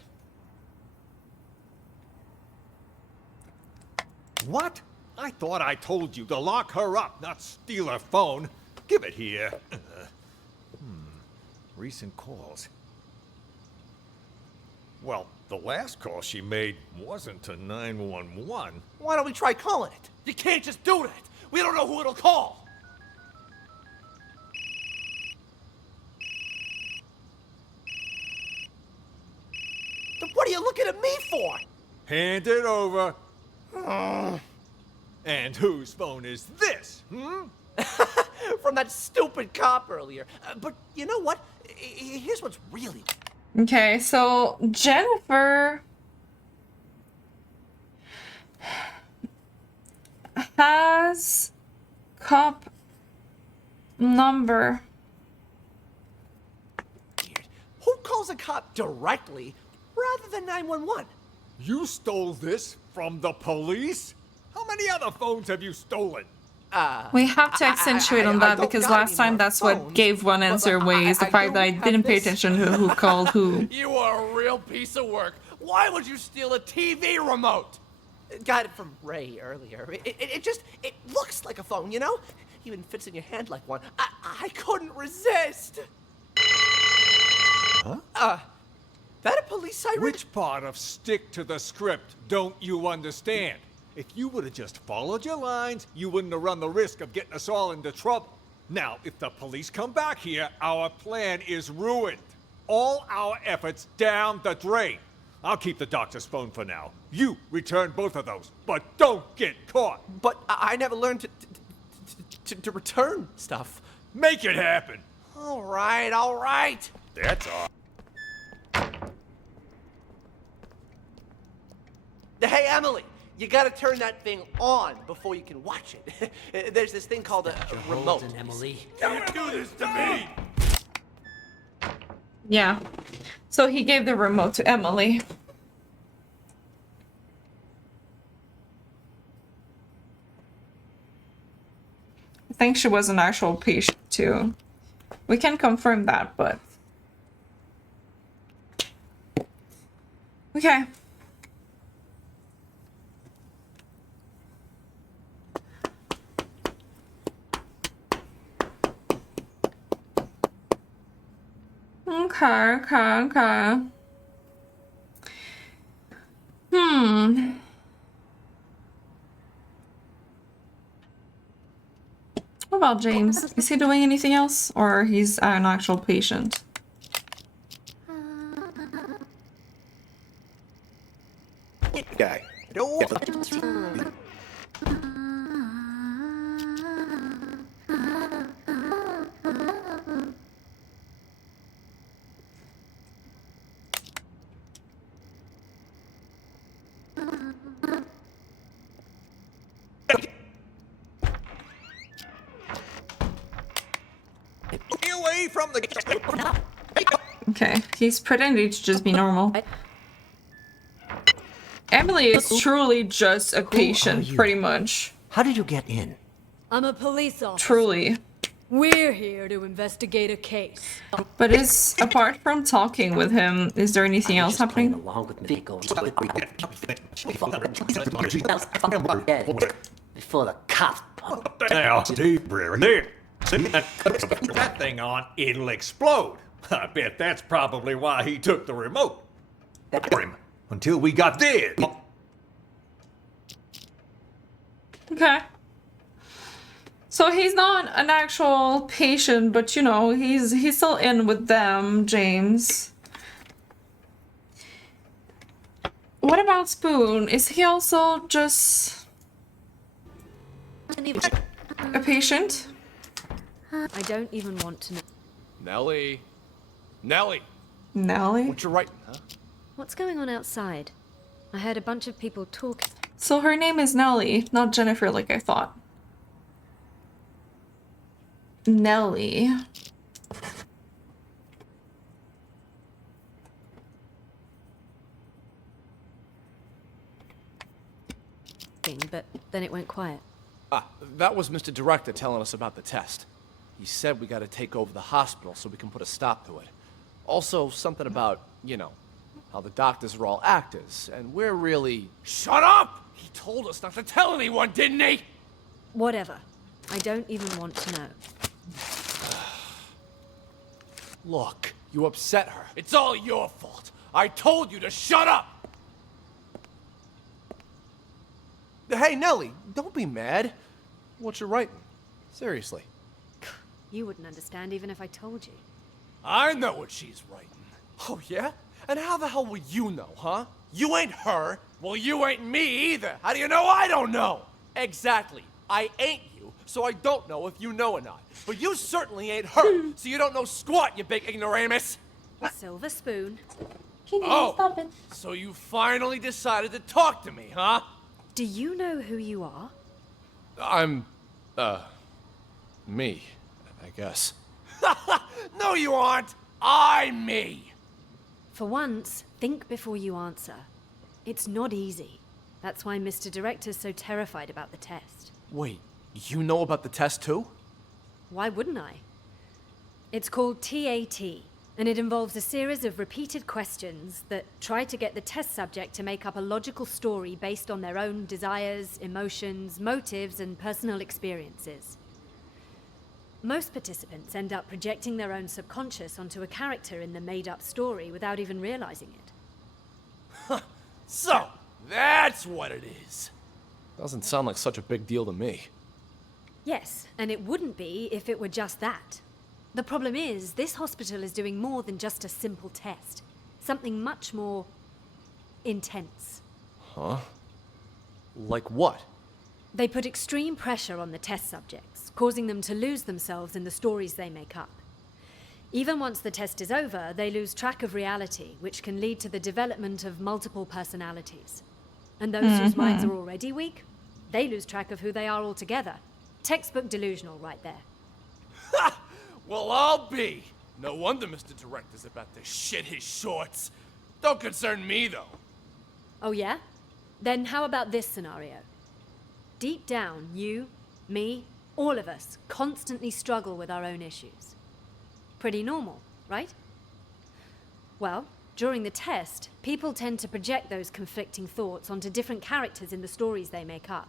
What? I thought I told you to lock her up, not steal her phone. Give it here. Recent calls. Well, the last call she made wasn't to 911. Why don't we try calling it? You can't just do that. We don't know who it'll call. Then what are you looking at me for? Hand it over. And whose phone is this, From that stupid cop earlier. But you know what? Here's what's really... Okay, so Jennifer has cop number. Who calls a cop directly rather than 911? You stole this from the police? How many other phones have you stolen? We have to accentuate on that because last time that's what gave one answer away is the fact that I didn't pay attention to who called who. You are a real piece of work. Why would you steal a TV remote? Got it from Ray earlier. It looks like a phone, you know? Even fits in your hand like one. I couldn't resist. Huh? That a police siren? Which part of stick to the script don't you understand? If you would have just followed your lines, you wouldn't have run the risk of getting us all into trouble. Now, if the police come back here, our plan is ruined. All our efforts down the drain. I'll keep the doctor's phone for now. You return both of those, but don't get caught. But I never learned to return stuff. Make it happen. All right, all right. That's all. Hey, Emily, you gotta turn that thing on before you can watch it. There's this thing called a remote. Emily. Don't do this to me! Yeah. So he gave the remote to Emily. I think she was an actual patient too. We can confirm that, but... Okay. Okay. What about James? Is he doing anything else? Or he's an actual patient? Guy. Away from the... Okay, he's pretending to just be normal. Emily is truly just a patient, pretty much. How did you get in? I'm a police officer. Truly. We're here to investigate a case. But apart from talking with him, is there anything else happening? Along with before the cops. Now, Steve Brewer, there. See that thing on, it'll explode. I bet that's probably why he took the remote. Until we got there. Okay. So he's not an actual patient, but you know, he's still in with them, James. What about Spoon? Is he also just a patient? I don't even want to know. Nellie. Nellie? What you writing, huh? What's going on outside? I heard a bunch of people talking. So her name is Nellie, not Jennifer like I thought. Nellie. But then it went quiet. That was Mr. Director telling us about the test. He said we gotta take over the hospital so we can put a stop to it. Also, something about, you know, how the doctors are all actors, and we're really... Shut up! He told us not to tell anyone, didn't he? Whatever. I don't even want to know. Look, you upset her. It's all your fault. I told you to shut up! Hey, Nellie, don't be mad. What you writing? Seriously. You wouldn't understand even if I told you. I know what she's writing. Oh, yeah? And how the hell will you know, huh? You ain't her. Well, you ain't me either. How do you know I don't know? Exactly. I ain't you, so I don't know if you know or not. But you certainly ain't her, so you don't know squat, you big ignoramus. Silver spoon. Oh, so you finally decided to talk to me, huh? Do you know who you are? I'm, me, I guess. No, you aren't. I'm me. For once, think before you answer. It's not easy. That's why Mr. Director's so terrified about the test. Wait, you know about the test too? Why wouldn't I? It's called TAT, and it involves a series of repeated questions that try to get the test subject to make up a logical story based on their own desires, emotions, motives, and personal experiences. Most participants end up projecting their own subconscious onto a character in the made-up story without even realizing it. So, that's what it is. Doesn't sound like such a big deal to me. Yes, and it wouldn't be if it were just that. The problem is, this hospital is doing more than just a simple test. Something much more intense. Huh? Like what? They put extreme pressure on the test subjects, causing them to lose themselves in the stories they make up. Even once the test is over, they lose track of reality, which can lead to the development of multiple personalities. And those whose minds are already weak, they lose track of who they are altogether. Textbook delusional right there. Well, I'll be. No wonder Mr. Director's about to shit his shorts. Don't concern me, though. Oh yeah? Then how about this scenario? Deep down, you, me, all of us constantly struggle with our own issues. Pretty normal, right? Well, during the test, people tend to project those conflicting thoughts onto different characters in the stories they make up.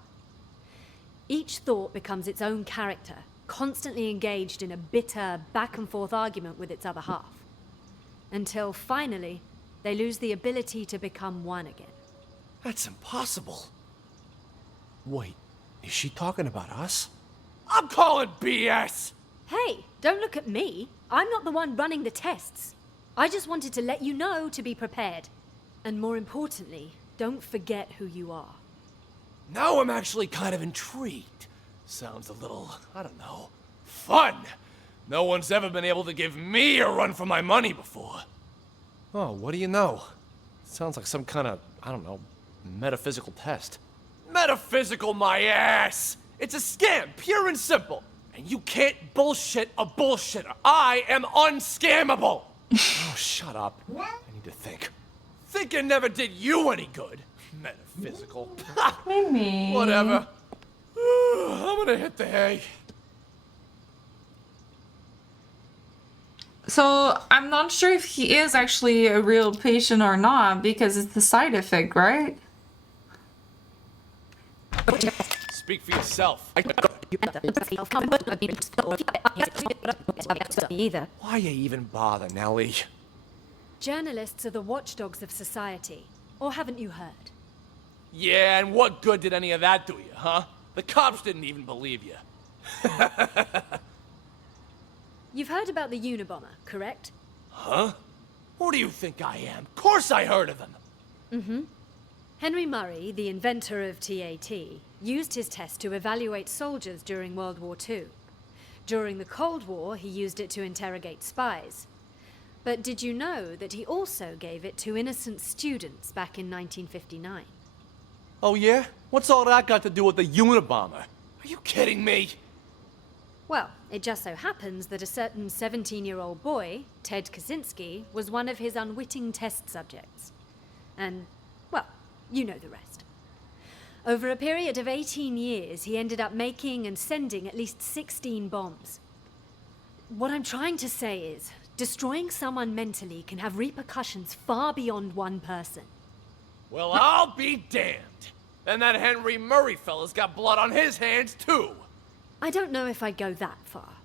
Each thought becomes its own character, constantly engaged in a bitter, back-and-forth argument with its other half. Until, finally, they lose the ability to become one again. That's impossible. Wait, is she talking about us? I'm calling BS! Hey, don't look at me. I'm not the one running the tests. I just wanted to let you know to be prepared. And more importantly, don't forget who you are. Now I'm actually kind of intrigued. Sounds a little, I don't know, fun. No one's ever been able to give me a run for my money before. Oh, what do you know? Sounds like some kind of, I don't know, metaphysical test. Metaphysical my ass! It's a scam, pure and simple. And you can't bullshit a bullshitter. I am unscammable! Oh, shut up. I need to think. Thinking never did you any good. Metaphysical. Maybe. Whatever. I'm gonna hit the hay. So I'm not sure if he is actually a real patient or not because it's the side effect, right? Speak for yourself. Either. Why you even bother, Nellie? Journalists are the watchdogs of society. Or haven't you heard? Yeah, and what good did any of that do you, huh? The cops didn't even believe you. You've heard about the Unabomber, correct? Huh? Who do you think I am? Of course I heard of them. Mm-hmm. Henry Murray, the inventor of TAT, used his test to evaluate soldiers during World War II. During the Cold War, he used it to interrogate spies. But did you know that he also gave it to innocent students back in 1959? Oh yeah? What's all that got to do with the Unabomber? Are you kidding me? Well, it just so happens that a certain 17-year-old boy, Ted Kaczynski, was one of his unwitting test subjects. And, well, you know the rest. Over a period of 18 years, he ended up making and sending at least 16 bombs. What I'm trying to say is, destroying someone mentally can have repercussions far beyond one person. Well, I'll be damned. And that Henry Murray fella's got blood on his hands, too. I don't know if I'd go that far.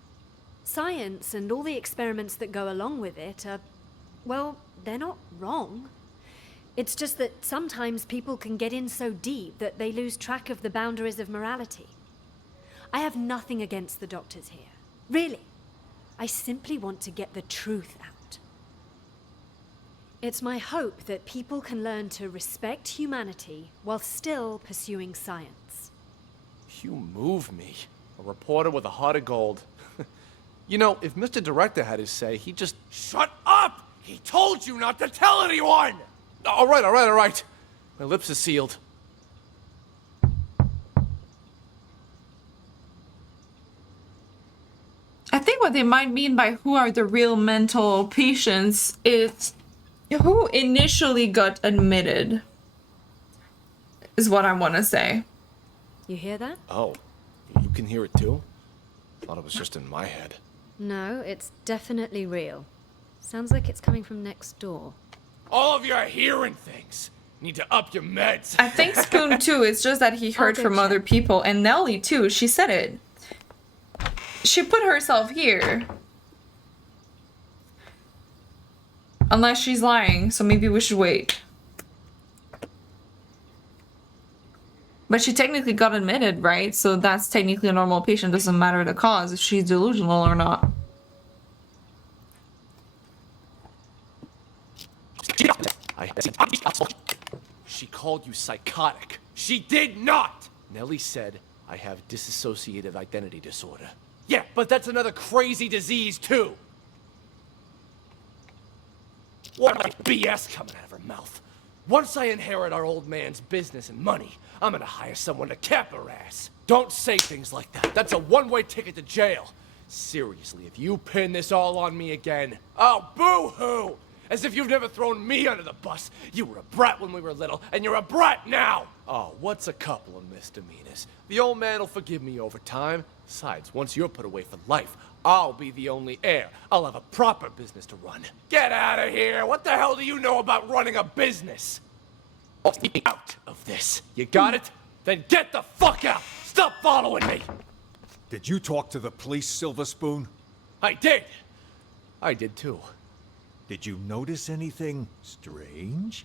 Science and all the experiments that go along with it are, well, they're not wrong. It's just that sometimes people can get in so deep that they lose track of the boundaries of morality. I have nothing against the doctors here. Really. I simply want to get the truth out. It's my hope that people can learn to respect humanity while still pursuing science. You move me. A reporter with a heart of gold. You know, if Mr. Director had his say, he'd just... Shut up! He told you not to tell anyone! All right. My lips are sealed. I think what they might mean by who are the real mental patients is who initially got admitted, is what I want to say. You hear that? Oh, you can hear it too? Thought it was just in my head. No, it's definitely real. Sounds like it's coming from next door. All of you are hearing things. Need to up your meds. I think Spoon too, it's just that he heard from other people. And Nellie too, she said it. she put herself here. Unless she's lying, so maybe we should wait. But she technically got admitted, right? So that's technically a normal patient. Doesn't matter the cause, if she's delusional or not. She called you psychotic. She did not! Nellie said I have dissociative identity disorder. Yeah, but that's another crazy disease, too! What BS coming out of her mouth? Once I inherit our old man's business and money, I'm gonna hire someone to cap her ass. Don't say things like that. That's a one-way ticket to jail. Seriously, if you pin this all on me again, oh, boo-hoo! As if you've never thrown me under the bus. You were a brat when we were little, and you're a brat now! Oh, what's a couple of misdemeanors? The old man will forgive me over time. Besides, once you're put away for life, I'll be the only heir. I'll have a proper business to run. Get out of here! What the hell do you know about running a business? Out of this. You got it? Then get the fuck out! Stop following me! Did you talk to the police, Silver Spoon? I did! I did too. Did you notice anything strange?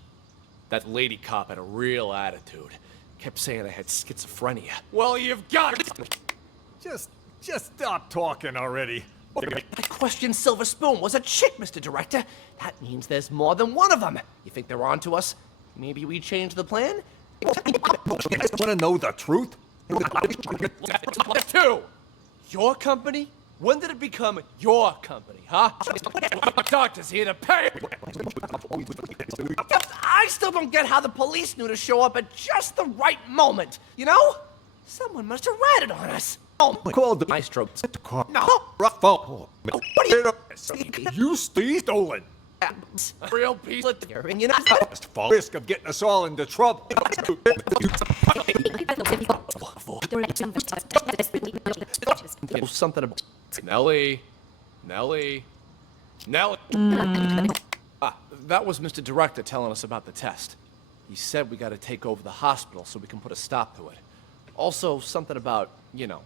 That lady cop had a real attitude. Kept saying I had schizophrenia. Well, you've got it! Just stop talking already. The question Silver Spoon was a chick, Mr. Director. That means there's more than one of them. You think they're on to us? Maybe we change the plan? Want to know the truth? Two! Your company? When did it become your company, huh? Doctor's here to pay. I still don't get how the police knew to show up at just the right moment, you know? Someone must have ratted on us. Called the maestro. No, rough phone. You stolen. Real piece of you know, risk of getting us all into trouble. Something about Nellie. That was Mr. Director telling us about the test. He said we gotta take over the hospital so we can put a stop to it. Also, something about, you know,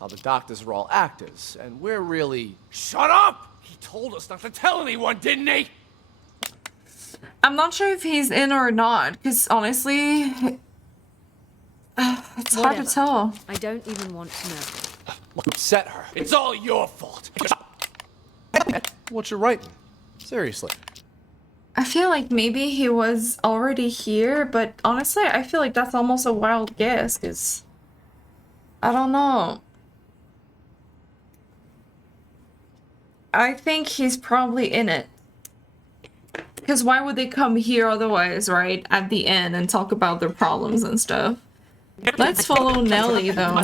how the doctors are all actors, and we're really... Shut up! He told us not to tell anyone, didn't he? I'm not sure if he's in or not, because honestly, it's hard to tell. I don't even want to know. Upset her. It's all your fault. What you writing? Seriously. I feel like maybe he was already here, but honestly, I feel like that's almost a wild guess, because I don't know. I think he's probably in it. Because why would they come here otherwise, right? At the end and talk about their problems and stuff. Let's follow Nellie, though.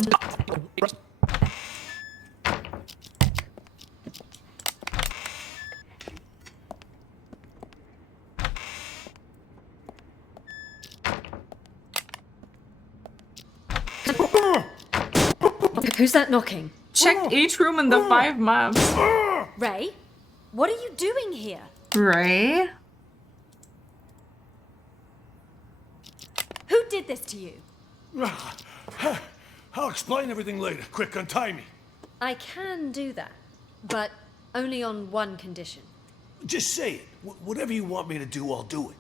Who's that knocking? Check each room in the 5 maps. Ray? What are you doing here? Ray? Who did this to you? I'll explain everything later. Quick, untie me. I can do that, but only on one condition. Just say it. Whatever you want me to do, I'll do it.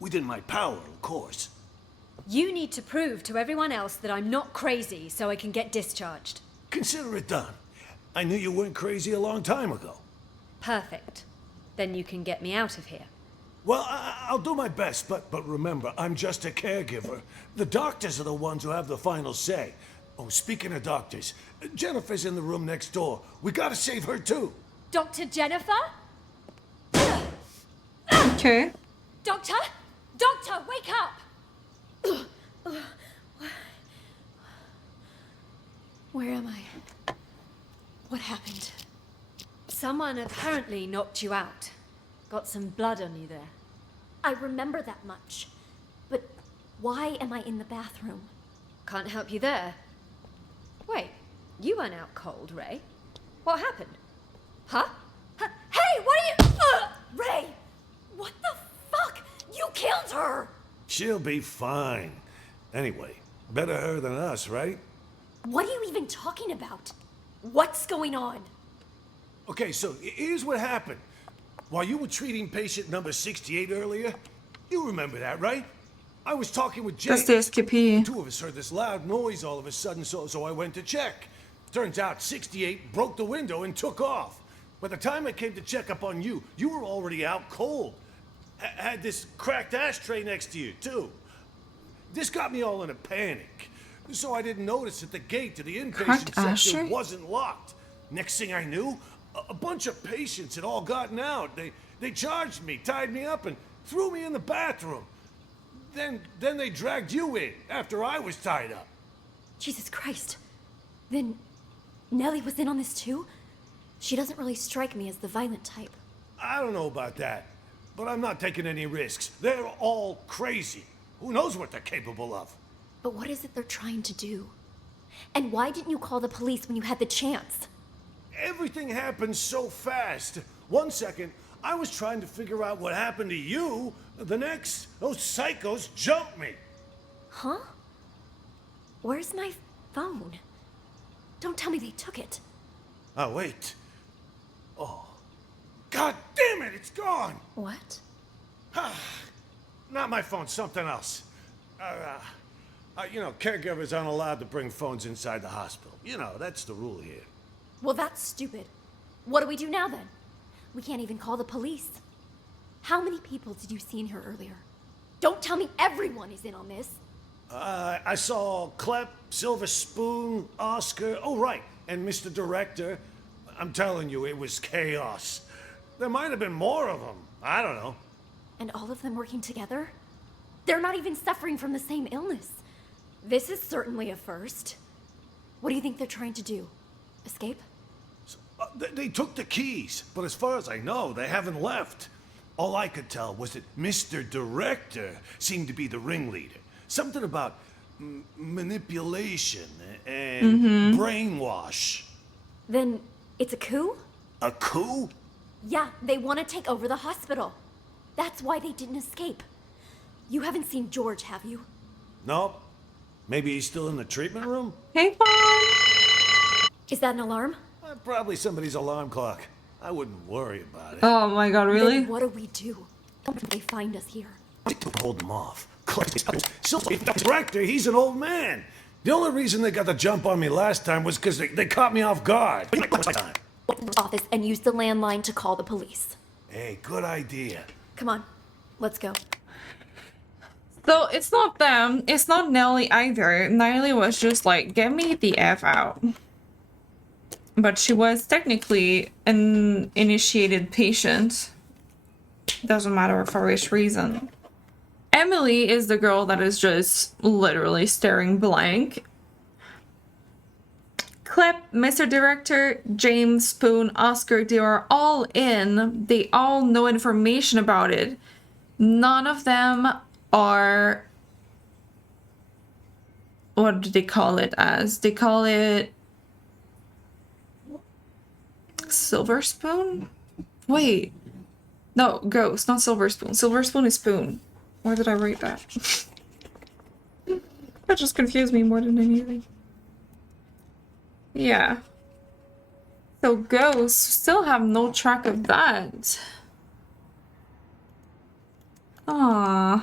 Within my power, of course. You need to prove to everyone else that I'm not crazy so I can get discharged. Consider it done. I knew you weren't crazy a long time ago. Perfect. Then you can get me out of here. Well, I'll do my best, but remember, I'm just a caregiver. The doctors are the ones who have the final say. Oh, speaking of doctors, Jennifer's in the room next door. We gotta save her too. Dr. Jennifer? Okay. Doctor? Doctor, wake up! Where am I? What happened? Someone apparently knocked you out. Got some blood on you there. I remember that much. But why am I in the bathroom? Can't help you there. Wait, you weren't out cold, Ray. What happened? Huh? Hey, what are you... Ray! What the fuck? You killed her! She'll be fine. Anyway, better her than us, right? What are you even talking about? What's going on? Okay, so here's what happened. While you were treating patient number 68 earlier, you remember that, right? I was talking with James. That's the SKP. The two of us heard this loud noise all of a sudden, so I went to check. Turns out 68 broke the window and took off. By the time I came to check up on you, you were already out cold. Had this cracked ashtray next to you, too. This got me all in a panic. So I didn't notice that the gate to the inpatient section wasn't locked. Next thing I knew, a bunch of patients had all gotten out. They charged me, tied me up, and threw me in the bathroom. Then they dragged you in after I was tied up. Jesus Christ. Then Nellie was in on this too? She doesn't really strike me as the violent type. I don't know about that, but I'm not taking any risks. They're all crazy. Who knows what they're capable of? But what is it they're trying to do? And why didn't you call the police when you had the chance? Everything happened so fast. 1 second, I was trying to figure out what happened to you. The next, those psychos jumped me. Huh? Where's my phone? Don't tell me they took it. Oh, wait. Oh. God damn it, it's gone! What? Not my phone, something else. You know, caregivers aren't allowed to bring phones inside the hospital. You know, that's the rule here. Well, that's stupid. What do we do now then? We can't even call the police. How many people did you see in here earlier? Don't tell me everyone is in on this. I saw Clep, Silver Spoon, Oscar, oh right, and Mr. Director. I'm telling you, it was chaos. There might have been more of them. I don't know. And all of them working together? They're not even suffering from the same illness. This is certainly a first. What do you think they're trying to do? Escape? They took the keys, but as far as I know, they haven't left. All I could tell was that Mr. Director seemed to be the ringleader. Something about manipulation and brainwash. Then it's a coup? A coup? Yeah, they want to take over the hospital. That's why they didn't escape. You haven't seen George, have you? Nope. Maybe he's still in the treatment room? Hey, Mom! Is that an alarm? Probably somebody's alarm clock. I wouldn't worry about it. Oh my god, really? Then what do we do? They find us here. Hold them off. Director, he's an old man. The only reason they got the jump on me last time was because they caught me off guard. Office and use the landline to call the police. Hey, good idea. Come on, let's go. So it's not them. It's not Nellie either. Nellie was just like, get me the F out. But she was technically an initiated patient. Doesn't matter for which reason. Emily is the girl that is just literally staring blank. Clep, Mr. Director, James, Spoon, Oscar, they are all in. They all know information about it. None of them are... What do they call it as? They call it... Silver Spoon? Wait. No, Ghost, not Silver Spoon. Silver Spoon is Spoon. Why did I write that? That just confused me more than anything. Yeah. So Ghosts still have no track of that. Aww.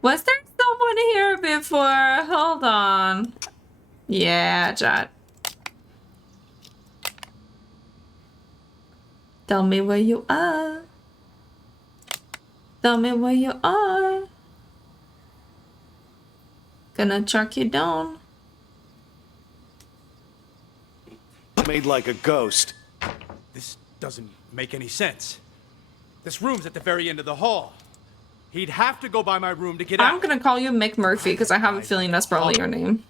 Was there someone here before? Hold on. Yeah, chat. Tell me where you are. Tell me where you are. Gonna track you down. Made like a ghost. This doesn't make any sense. This room's at the very end of the hall. He'd have to go by my room to get out. I'm gonna call you Mick Murphy because I have a feeling that's probably your name.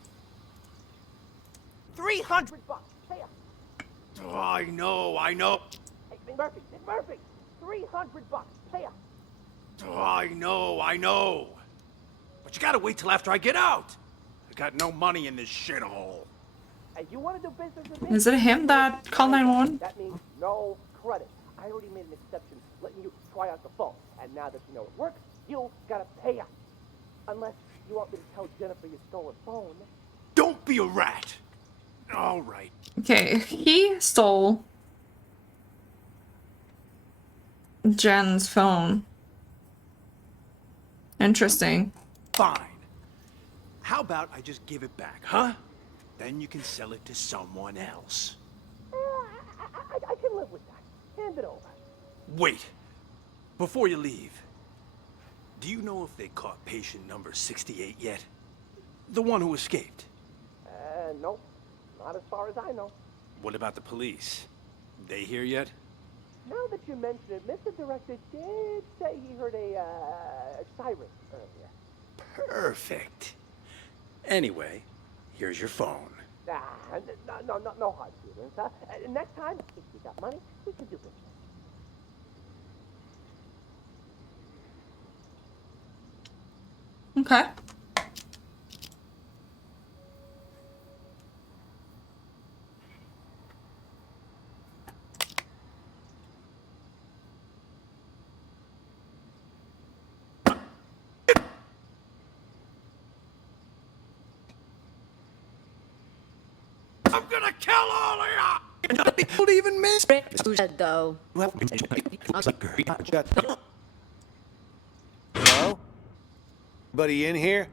$300. Hey, Oh, I know. hey, Murphy, Murphy, $300. Pay up. Oh, I know. But you gotta wait till after I get out. I got no money in this shithole. Hey, you want to do business with me? Is it him that called 911? That means no credit. I already made an exception, letting you try out the phone. And now that you know it works, you gotta pay up. Unless you want me to tell Jennifer you stole a phone. Don't be a rat. All right. Okay, he stole Jen's phone. Interesting. Fine. How about I just give it back, huh? Then you can sell it to someone else. I can live with that. Hand it over. Wait. Before you leave, do you know if they caught patient number 68 yet? The one who escaped? Nope. Not as far as I know. What about the police? They here yet? Now that you mention it, Mr. Director did say he heard a siren earlier. Perfect. Anyway, here's your phone. No hard feelings, huh? Next time, if you got money, we can do business. Okay. I'm gonna kill all of ya! Don't even miss though. Hello? Anybody in here?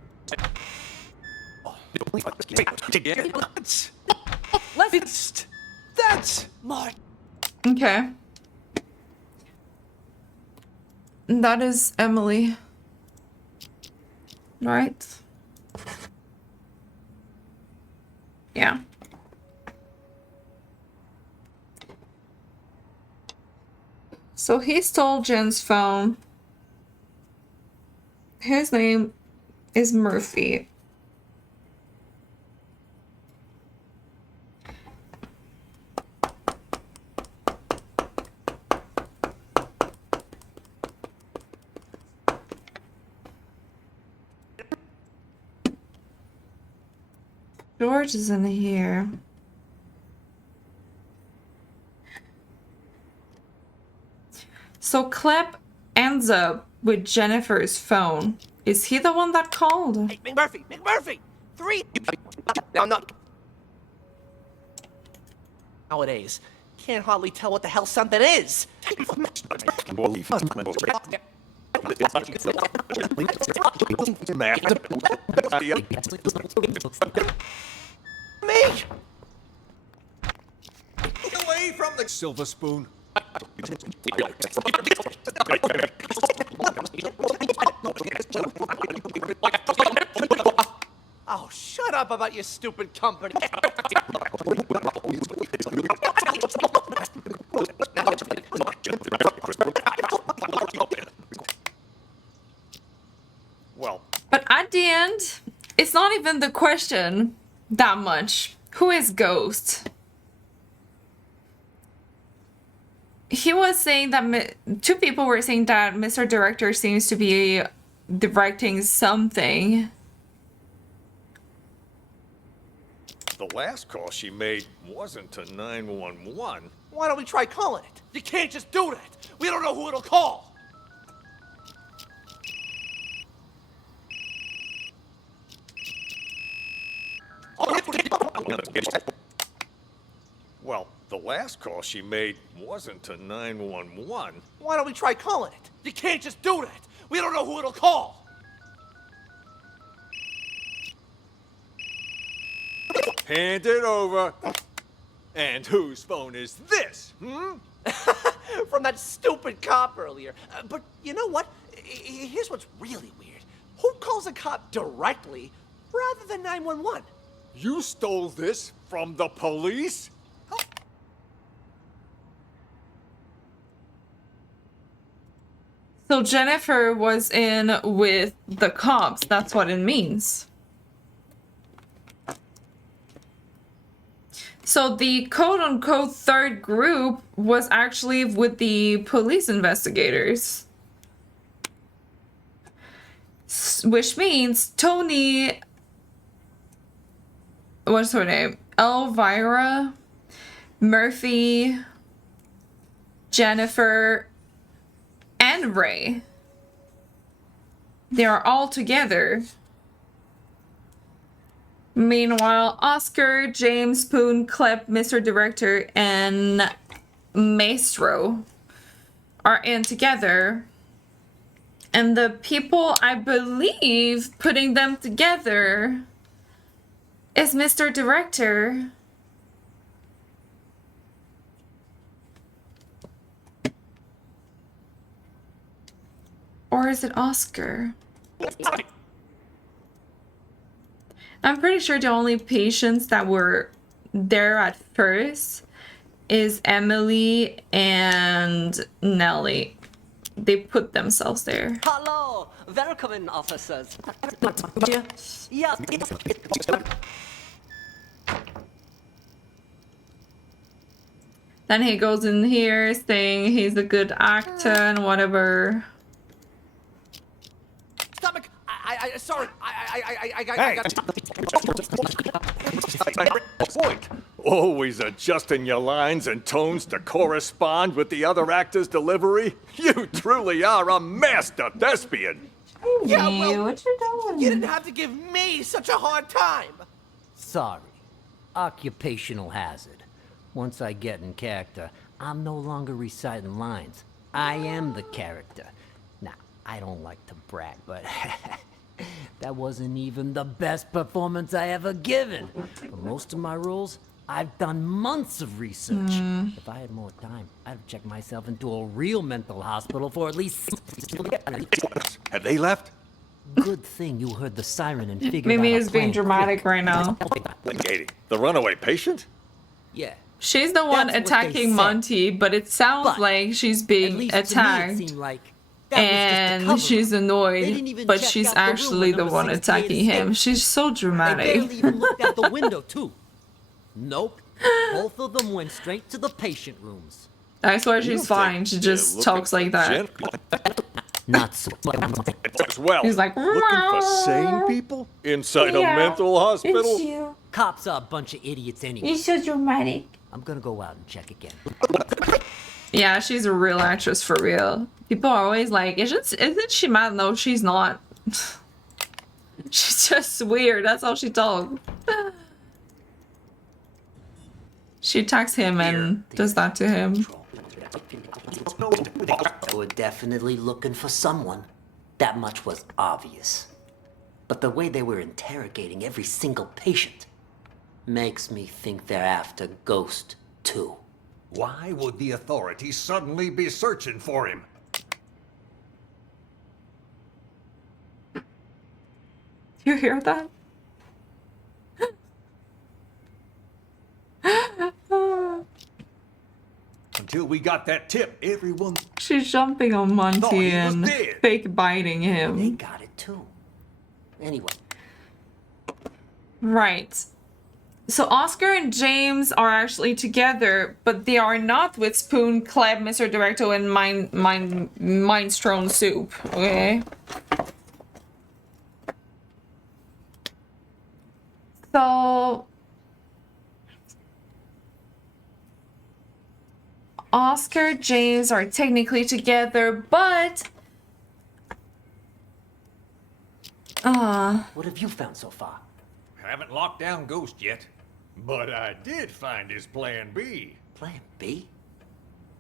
That's my... Okay. That is Emily. Right? Yeah. So he stole Jen's phone. His name is Murphy. George is in here. So Clep ends up with Jennifer's phone. Is he the one that called? Hey, McMurphy! McMurphy! 3! I'm not... Nowadays, can't hardly tell what the hell something is. Me! Away from the silver spoon. Oh, shut up about your stupid company. Well, But at the end, it's not even the question that much. Who is Ghost? He was saying that two people were saying that Mr. Director seems to be directing something. The last call she made wasn't to 911. Why don't we try calling it? You can't just do that. We don't know who it'll call. Well, the last call she made wasn't to 911. Why don't we try calling it? You can't just do that. We don't know who it'll call. Hand it over. And whose phone is this? From that stupid cop earlier. But you know what? Here's what's really weird. Who calls a cop directly rather than 911? You stole this from the police? So Jennifer was in with the cops. That's what it means. So the quote-unquote third group was actually with the police investigators. Which means Tony... What's her name? Elvira, Murphy, Jennifer, and Ray. They are all together. Meanwhile, Oscar, James, Spoon, Clep, Mr. Director, and Maestro are in together. And the people, I believe, putting them together is Mr. Director. Or is it Oscar? I'm pretty sure the only patients that were there at first is Emily and Nellie. They put themselves there. Hello, welcome in, officers. Yeah. Then he goes in here saying he's a good actor and whatever. Stomach. Sorry. I got. Point. Always adjusting your lines and tones to correspond with the other actor's delivery. You truly are a master thespian. Yeah, well, what you doing? You didn't have to give me such a hard time. Sorry. Occupational hazard. Once I get in character, I'm no longer reciting lines. I am the character. Now, I don't like to brag, but that wasn't even the best performance I ever given. For most of my roles, I've done months of research. If I had more time, I'd have checked myself into a real mental hospital for at least 6 months. Have they left? Good thing you heard the siren and figured Mimi out is a being plan dramatic quick. right now. Katie, the runaway patient? Yeah. She's the one That's what they attacking said. Monty, but it sounds But like she's At being least to me, it attacked. seemed like that was just a And cover-up. she's They didn't annoyed, even but check she's out the room actually where the number one 68 attacking him. escaped. She's so They dramatic. barely even looked out the window, too. Nope. Both of them went straight to the patient rooms. I swear she's fine. She just talks like that. Not so. As well. He's like, looking for sane people inside a mental hospital? Cops are a bunch of idiots anyway. You're so dramatic. I'm gonna go out and check again. Yeah, she's a real actress for real. People are always like, isn't she mad? No, she's not. She's just weird. That's how she talks. She attacks him and does that to him. They were definitely looking for someone. That much was obvious. But the way they were interrogating every single patient makes me think they're after Ghost, too. Why would the authorities suddenly be searching for him? You hear that? Until we got that tip, everyone... She's jumping on Monty thought he was and dead. fake biting They him. got it, too. Anyway, Right. So Oscar and James are actually together, but they are not with Spoon, Cleb, Mr. Director, and Minestrone Soup. Okay. So Oscar, James are technically together, but what have you found so far? Haven't locked down Ghost yet. But I did find his plan B. Plan B?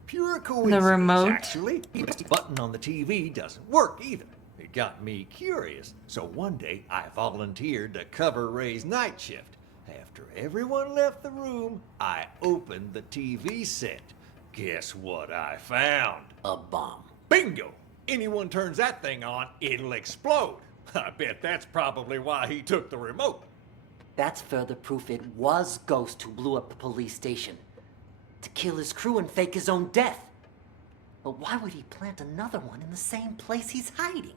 Pure coincidence, remote. actually. The button on the TV doesn't work either. It got me curious, so one day I volunteered to cover Ray's night shift. After everyone left the room, I opened the TV set. Guess what I found? A bomb. Bingo! Anyone turns that thing on, it'll explode. I bet that's probably why he took the remote. That's further proof it was Ghost who blew up the police station. To kill his crew and fake his own death. But why would he plant another one in the same place he's hiding?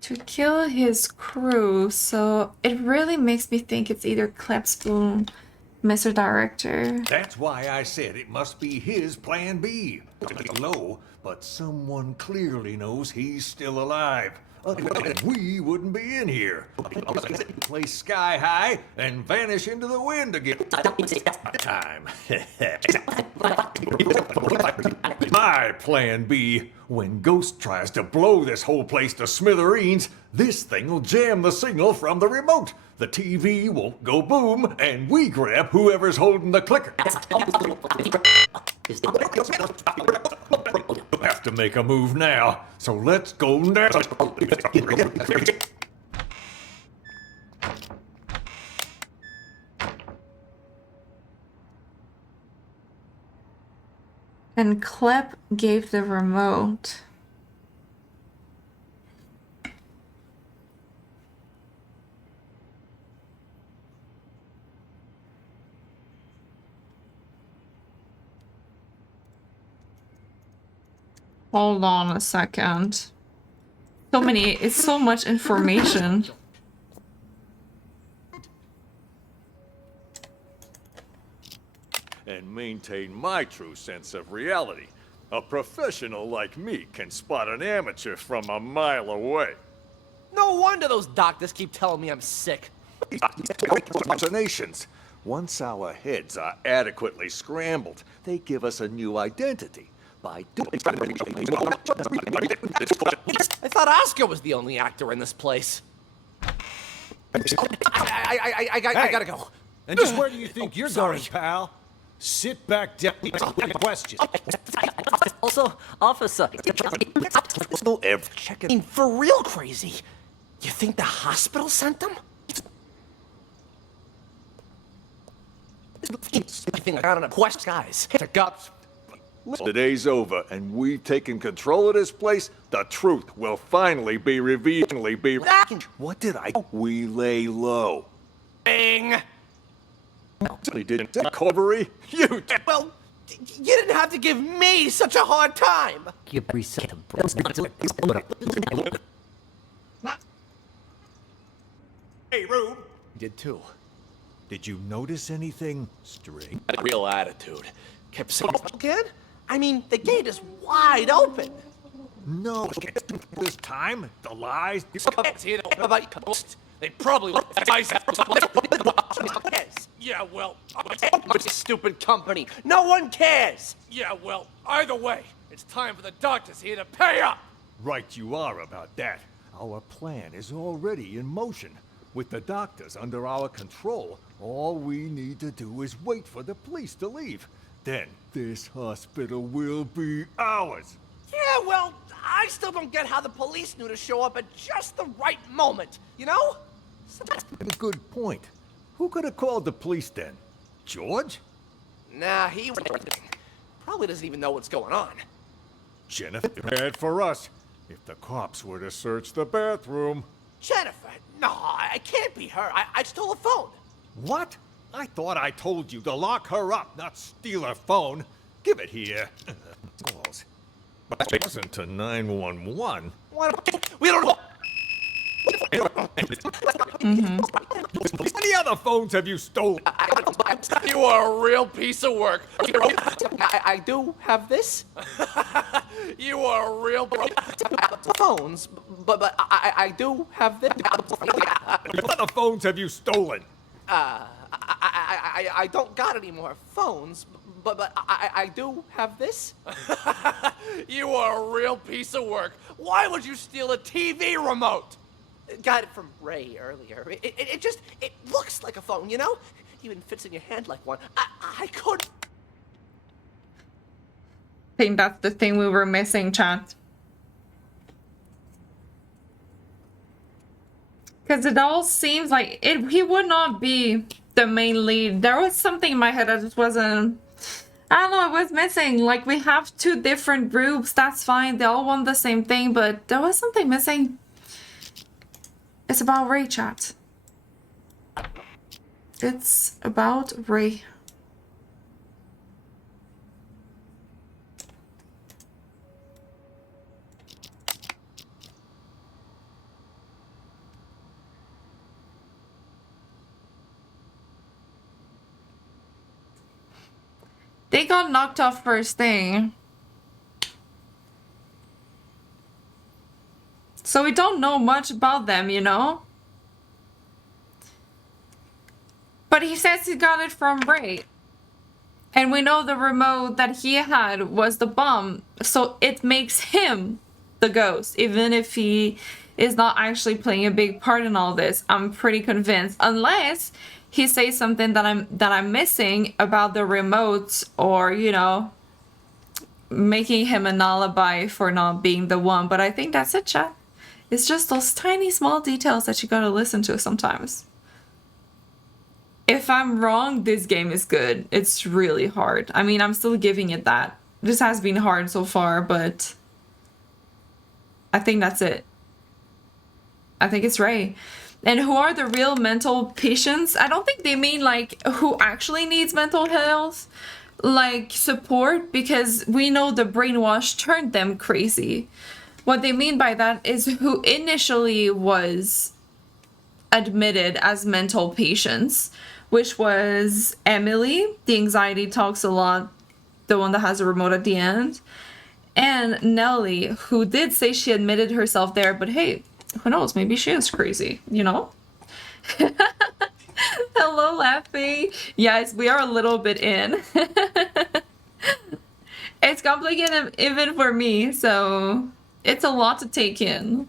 to kill his crew, so it really makes me think it's either Clep, Spoon, Mr. Director. That's why I said it must be his plan B. Low, but someone clearly knows he's still alive. Otherwise, we wouldn't be in here. Play sky high and vanish into the wind again. Time. My plan B. When Ghost tries to blow this whole place to smithereens, this thing will jam the signal from the remote. The TV won't go boom, and we grab whoever's holding the clicker. Have to make a move now, so let's go now. And Clep gave the remote. Hold on a second. It's so much information. And maintain my true sense of reality. A professional like me can spot an amateur from a mile away. No wonder those doctors keep telling me I'm sick. Hallucinations. Once our heads are adequately scrambled, they give us a new identity. By doing... I thought Oscar was the only actor in this place. I gotta go. And just where do you think you're going, pal? Sit back down. Questions. Also, officer. Checking for real crazy. You think the hospital sent them? I think I got on a quest, guys. The cops. The day's over, and we've taken control of this place. The truth will finally be revealed. What did I? We lay low. Bang! We didn't recovery. You. Well, you didn't have to give me such a hard time. Hey, Rube. Did too. Did you notice anything strange? Had a real attitude. Kept saying again. I mean, the gate is wide open. No, this time the lies. They probably Yeah, well, stupid company. No one cares. Yeah, well, either way, it's time for the doctors here to pay up. Right you are about that. Our plan is already in motion. With the doctors under our control, all we need to do is wait for the police to leave. Then this hospital will be ours. Yeah, well, I still don't get how the police knew to show up at just the right moment, you know? A good point. Who could have called the police then? George? Nah, he probably doesn't even know what's going on. Jennifer, bad for us. If the cops were to search the bathroom. Jennifer? No, I can't be her. I stole a phone. What? I thought I told you to lock her up, not steal her phone. Give it here. Calls. But it wasn't to 911. We don't know. How many other phones have you stolen? You are a real piece of work. I do have this. You are a real phones, but I do have this. What other phones have you stolen? I don't got any more phones, but I do have this. You are a real piece of work. Why would you steal a TV remote? Got it from Ray earlier. It looks like a phone, you know? Even fits in your hand like one. I could. I think that's the thing we were missing, chat. Because it all seems like he would not be the main lead. There was something in my head that just wasn't... I don't know, it was missing. Like, we have two different groups, that's fine. They all want the same thing, but there was something missing. It's about Ray, chat. It's about Ray. They got knocked off first thing. So we don't know much about them, you know? But he says he got it from Ray. And we know the remote that he had was the bomb. So it makes him the ghost, even if he is not actually playing a big part in all this. I'm pretty convinced. Unless he says something that I'm missing about the remote, or, you know, making him an alibi for not being the one. But I think that's it, chat. It's just those tiny small details that you gotta listen to sometimes. If I'm wrong, this game is good. It's really hard. I mean, I'm still giving it that. This has been hard so far, but I think that's it. I think it's Ray. And who are the real mental patients? I don't think they mean like who actually needs mental health, like support, because we know the brainwash turned them crazy. What they mean by that is who initially was admitted as mental patients, which was Emily, the anxiety talks a lot, the one that has a remote at the end, and Nellie, who did say she admitted herself there, but hey, who knows, maybe she is crazy, you know? Hello, Laffy. Yes, we are a little bit in. It's complicated even for me, so it's a lot to take in.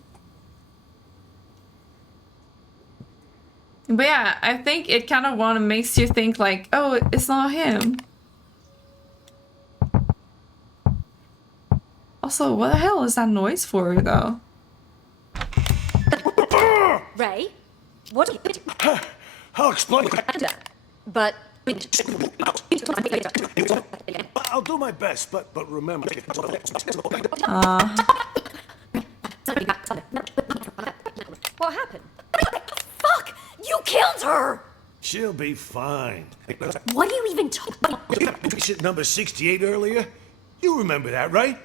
But yeah, I think it kind of makes you think like, oh, it's not him. Also, what the hell is that noise for, though? Ray? What? I'll explain. But... I'll do my best, but remember... What happened? Fuck! You killed her! She'll be fine. What are you even talking about? Patient number 68 earlier? You remember that, right?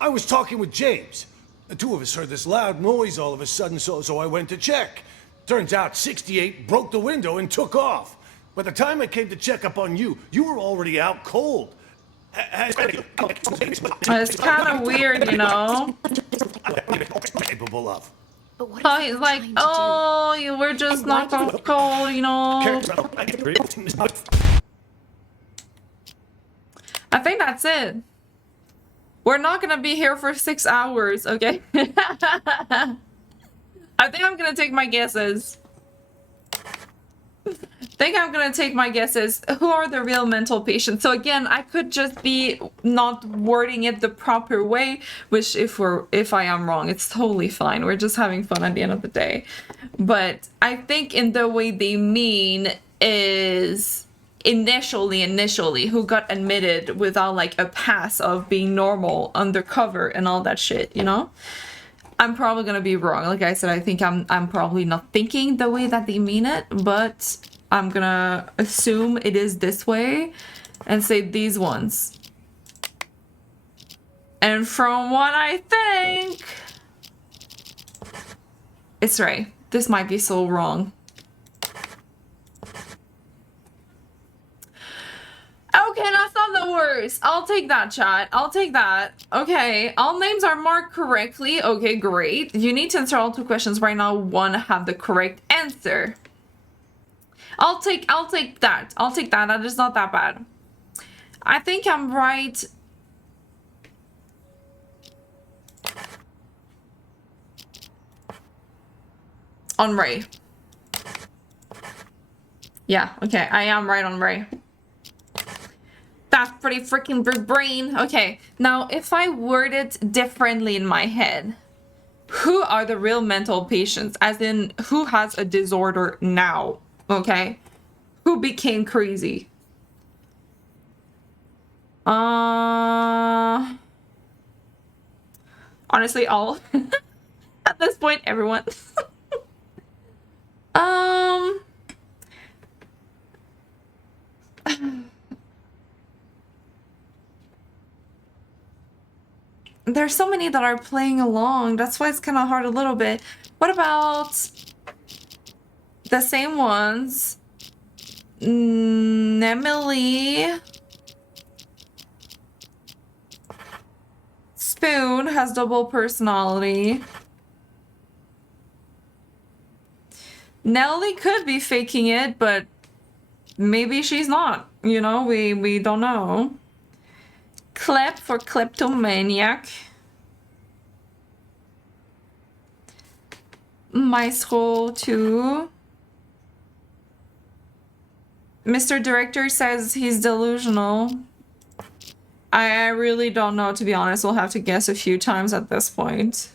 I was talking with James. The two of us heard this loud noise all of a sudden, so I went to check. Turns out 68 broke the window and took off. By the time I came to check up on you, you were already out cold. It's kind of weird, you know? Capable of. Oh, he's like, oh, you were just knocked off cold, you know? I think that's it. We're not gonna be here for 6 hours, okay? I think I'm gonna take my guesses. Who are the real mental patients? So again, I could just be not wording it the proper way, which if I am wrong, it's totally fine. We're just having fun at the end of the day. But I think in the way they mean is initially who got admitted without like a pass of being normal, undercover and all that shit, you know? I'm probably gonna be wrong. Like I said, I think I'm probably not thinking the way that they mean it, but I'm gonna assume it is this way and say these ones. And from what I think, it's Ray. This might be so wrong. Okay, that's not the worst. I'll take that, chat. I'll take that. Okay, all names are marked correctly. Okay, great. You need to answer all 2 questions right now. 1 have the correct answer. I'll take that. I'll take that. That is not that bad. I think I'm right. On Ray. Yeah, okay. I am right on Ray. That's pretty freaking big brain. Okay, now if I word it differently in my head, who are the real mental patients? As in, who has a disorder now? Okay, who became crazy? Honestly, all. At this point, everyone. There's so many that are playing along. That's why it's kind of hard a little bit. What about the same ones? Emily. Spoon has double personality. Nellie could be faking it, but maybe she's not. You know, we don't know. Clap for kleptomaniac. My scroll too. Mr. Director says he's delusional. I really don't know, to be honest. We'll have to guess a few times at this point.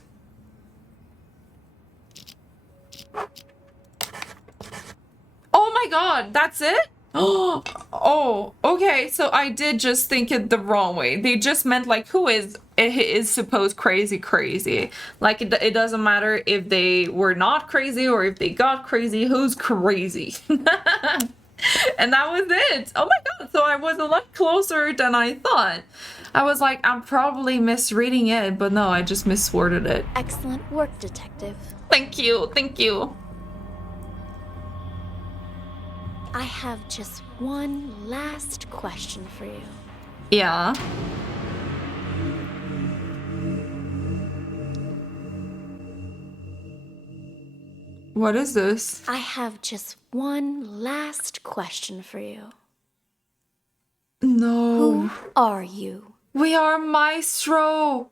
Oh my god, that's it? Oh, okay, so I did just think it the wrong way. They just meant like, who is supposed crazy. Like it doesn't matter if they were not crazy or if they got crazy, who's crazy? And that was it. Oh my god, so I was a lot closer than I thought. I was like, I'm probably misreading it, but no, I just misworded it. Excellent work, Detective. Thank you, thank you. I have just one last question for you. Yeah. What is this? I have just one last question for you. No. Who are you? We are Maestro.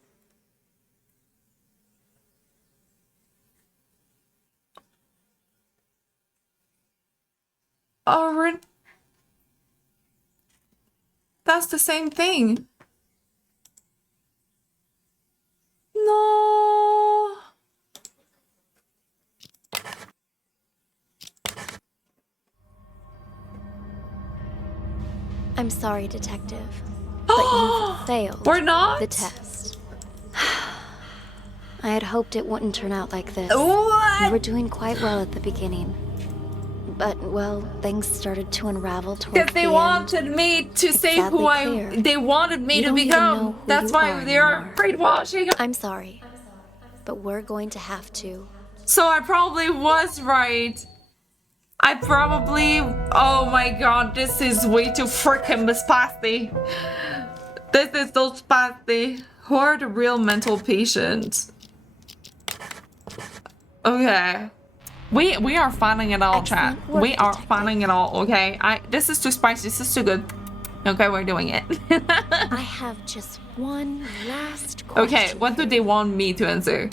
That's the same thing. No. I'm sorry, Detective, but you've failed We're not? the test. I had hoped it wouldn't turn out like this. What? You were doing quite well at the beginning. But, well, things started to unravel towards Because they the wanted end. me to It's say sadly who clear. they wanted me You to don't even become. know who That's you why are they are anymore. brainwashing. I'm sorry, but we're going to have to. So I probably was right. I probably... Oh my god, this is way too freaking spasty. This is so spasty. Who are the real mental patients? Okay. We are finding it all, chat. work, We are finding it all, okay? This is too spicy, this is too good. Okay, we're doing it. I have just one last question. Okay, what do they want me to answer?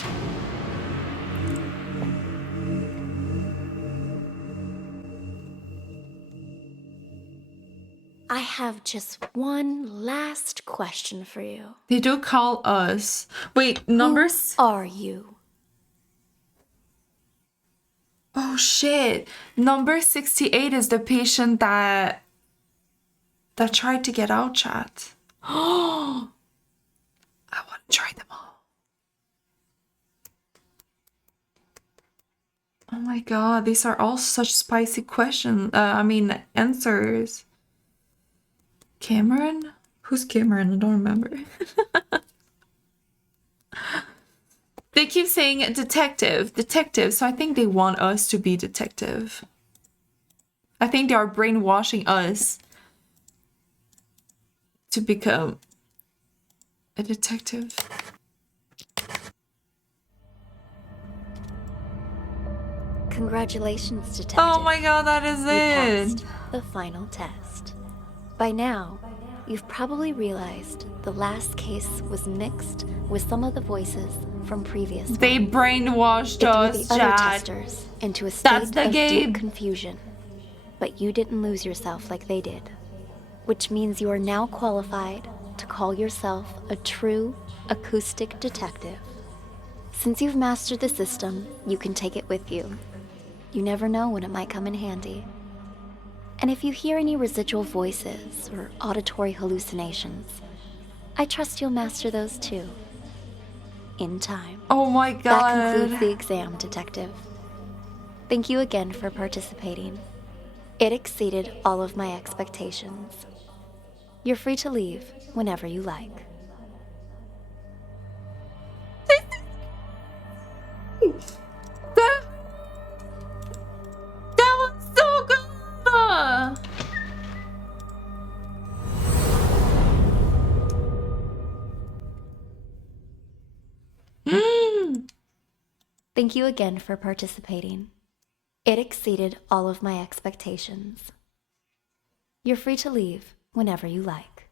I have just one last question for you. They do call us. Wait, numbers? Who are you? Oh shit. Number 68 is the patient that tried to get out, chat. Oh, I want to try them all. Oh my god, these are all such spicy questions. Answers. Cameron? Who's Cameron? I don't remember. They keep saying detective, so I think they want us to be detective. I think they are brainwashing us to become a detective. Congratulations, Detective. Oh my god, that is You it. passed the final test. By now, you've probably realized the last case was mixed with some of the voices from previous They ones. brainwashed It threw us, the other chat. testers into a That's state the of game. deep confusion. But you didn't lose yourself like they did. Which means you are now qualified to call yourself a true acoustic detective. Since you've mastered the system, you can take it with you. You never know when it might come in handy. And if you hear any residual voices or auditory hallucinations, I trust you'll master those too. In time. Oh my god. That concludes the exam, Detective. Thank you again for participating. It exceeded all of my expectations. You're free to leave whenever you like. That was so good! Thank you again for participating. It exceeded all of my expectations. You're free to leave whenever you like.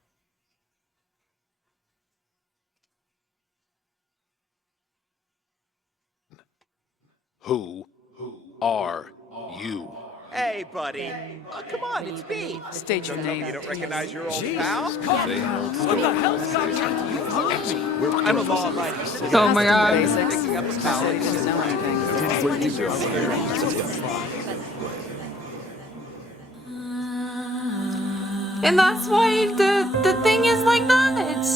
Who are you? Hey, buddy. Come on, it's me. State your name. You don't recognize your old Jeez. pal? What the hell's got you? I'm a law-abiding citizen. Oh my God. Picking up a pal. And that's why the thing is like that.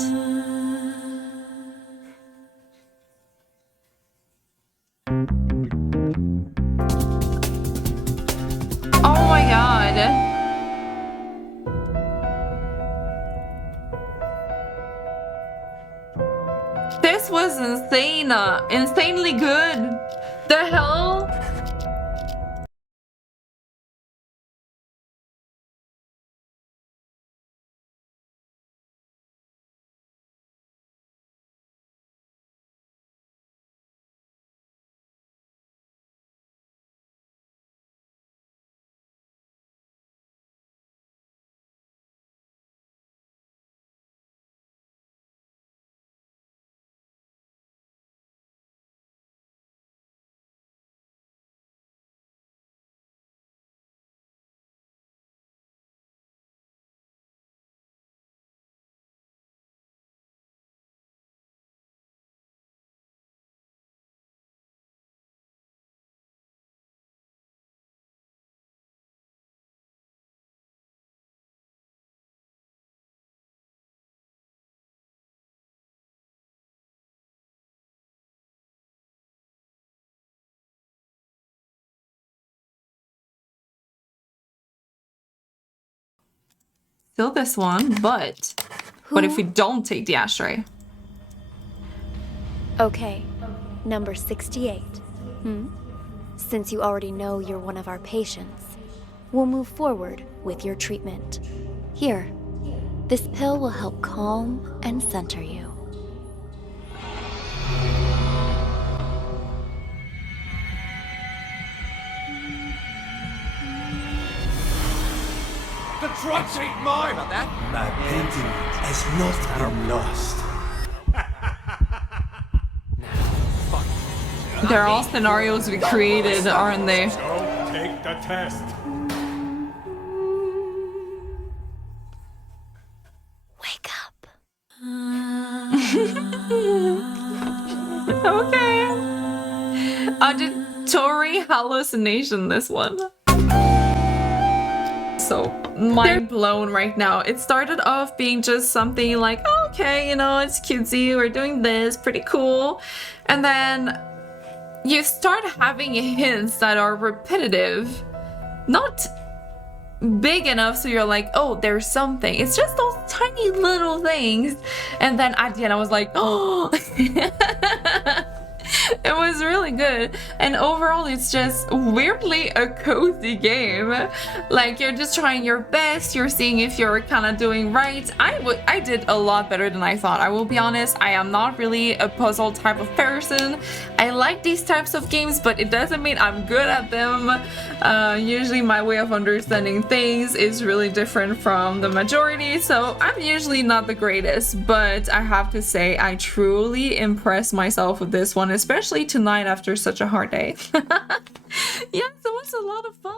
Oh my God. This was insane. Insanely good. The hell? Still this one, but what if we don't take the ashtray? Okay, number 68. Since you already know you're one of our patients, we'll move forward with your treatment. Here, this pill will help calm and center you. The drugs ain't mine! About that? My painting has not been lost. They're all scenarios we created, aren't they? Don't take the test. Wake up. Okay. Auditory hallucination, this one. So mind blown right now. It started off being just something like, oh, okay, you know, it's cutesy, we're doing this, pretty cool. And then you start having hints that are repetitive, not big enough so you're like, oh, there's something. It's just those tiny little things. And then at the end I was like, oh. It was really good, and overall it's just weirdly a cozy game. Like, you're just trying your best, you're seeing if you're kind of doing right. I did a lot better than I thought. I will be honest, I am not really a puzzle type of person. I like these types of games, but it doesn't mean I'm good at them. Usually my way of understanding things is really different from the majority, so I'm usually not the greatest, but I have to say I truly impressed myself with this one, especially tonight after such a hard day. Yes, it was a lot of fun.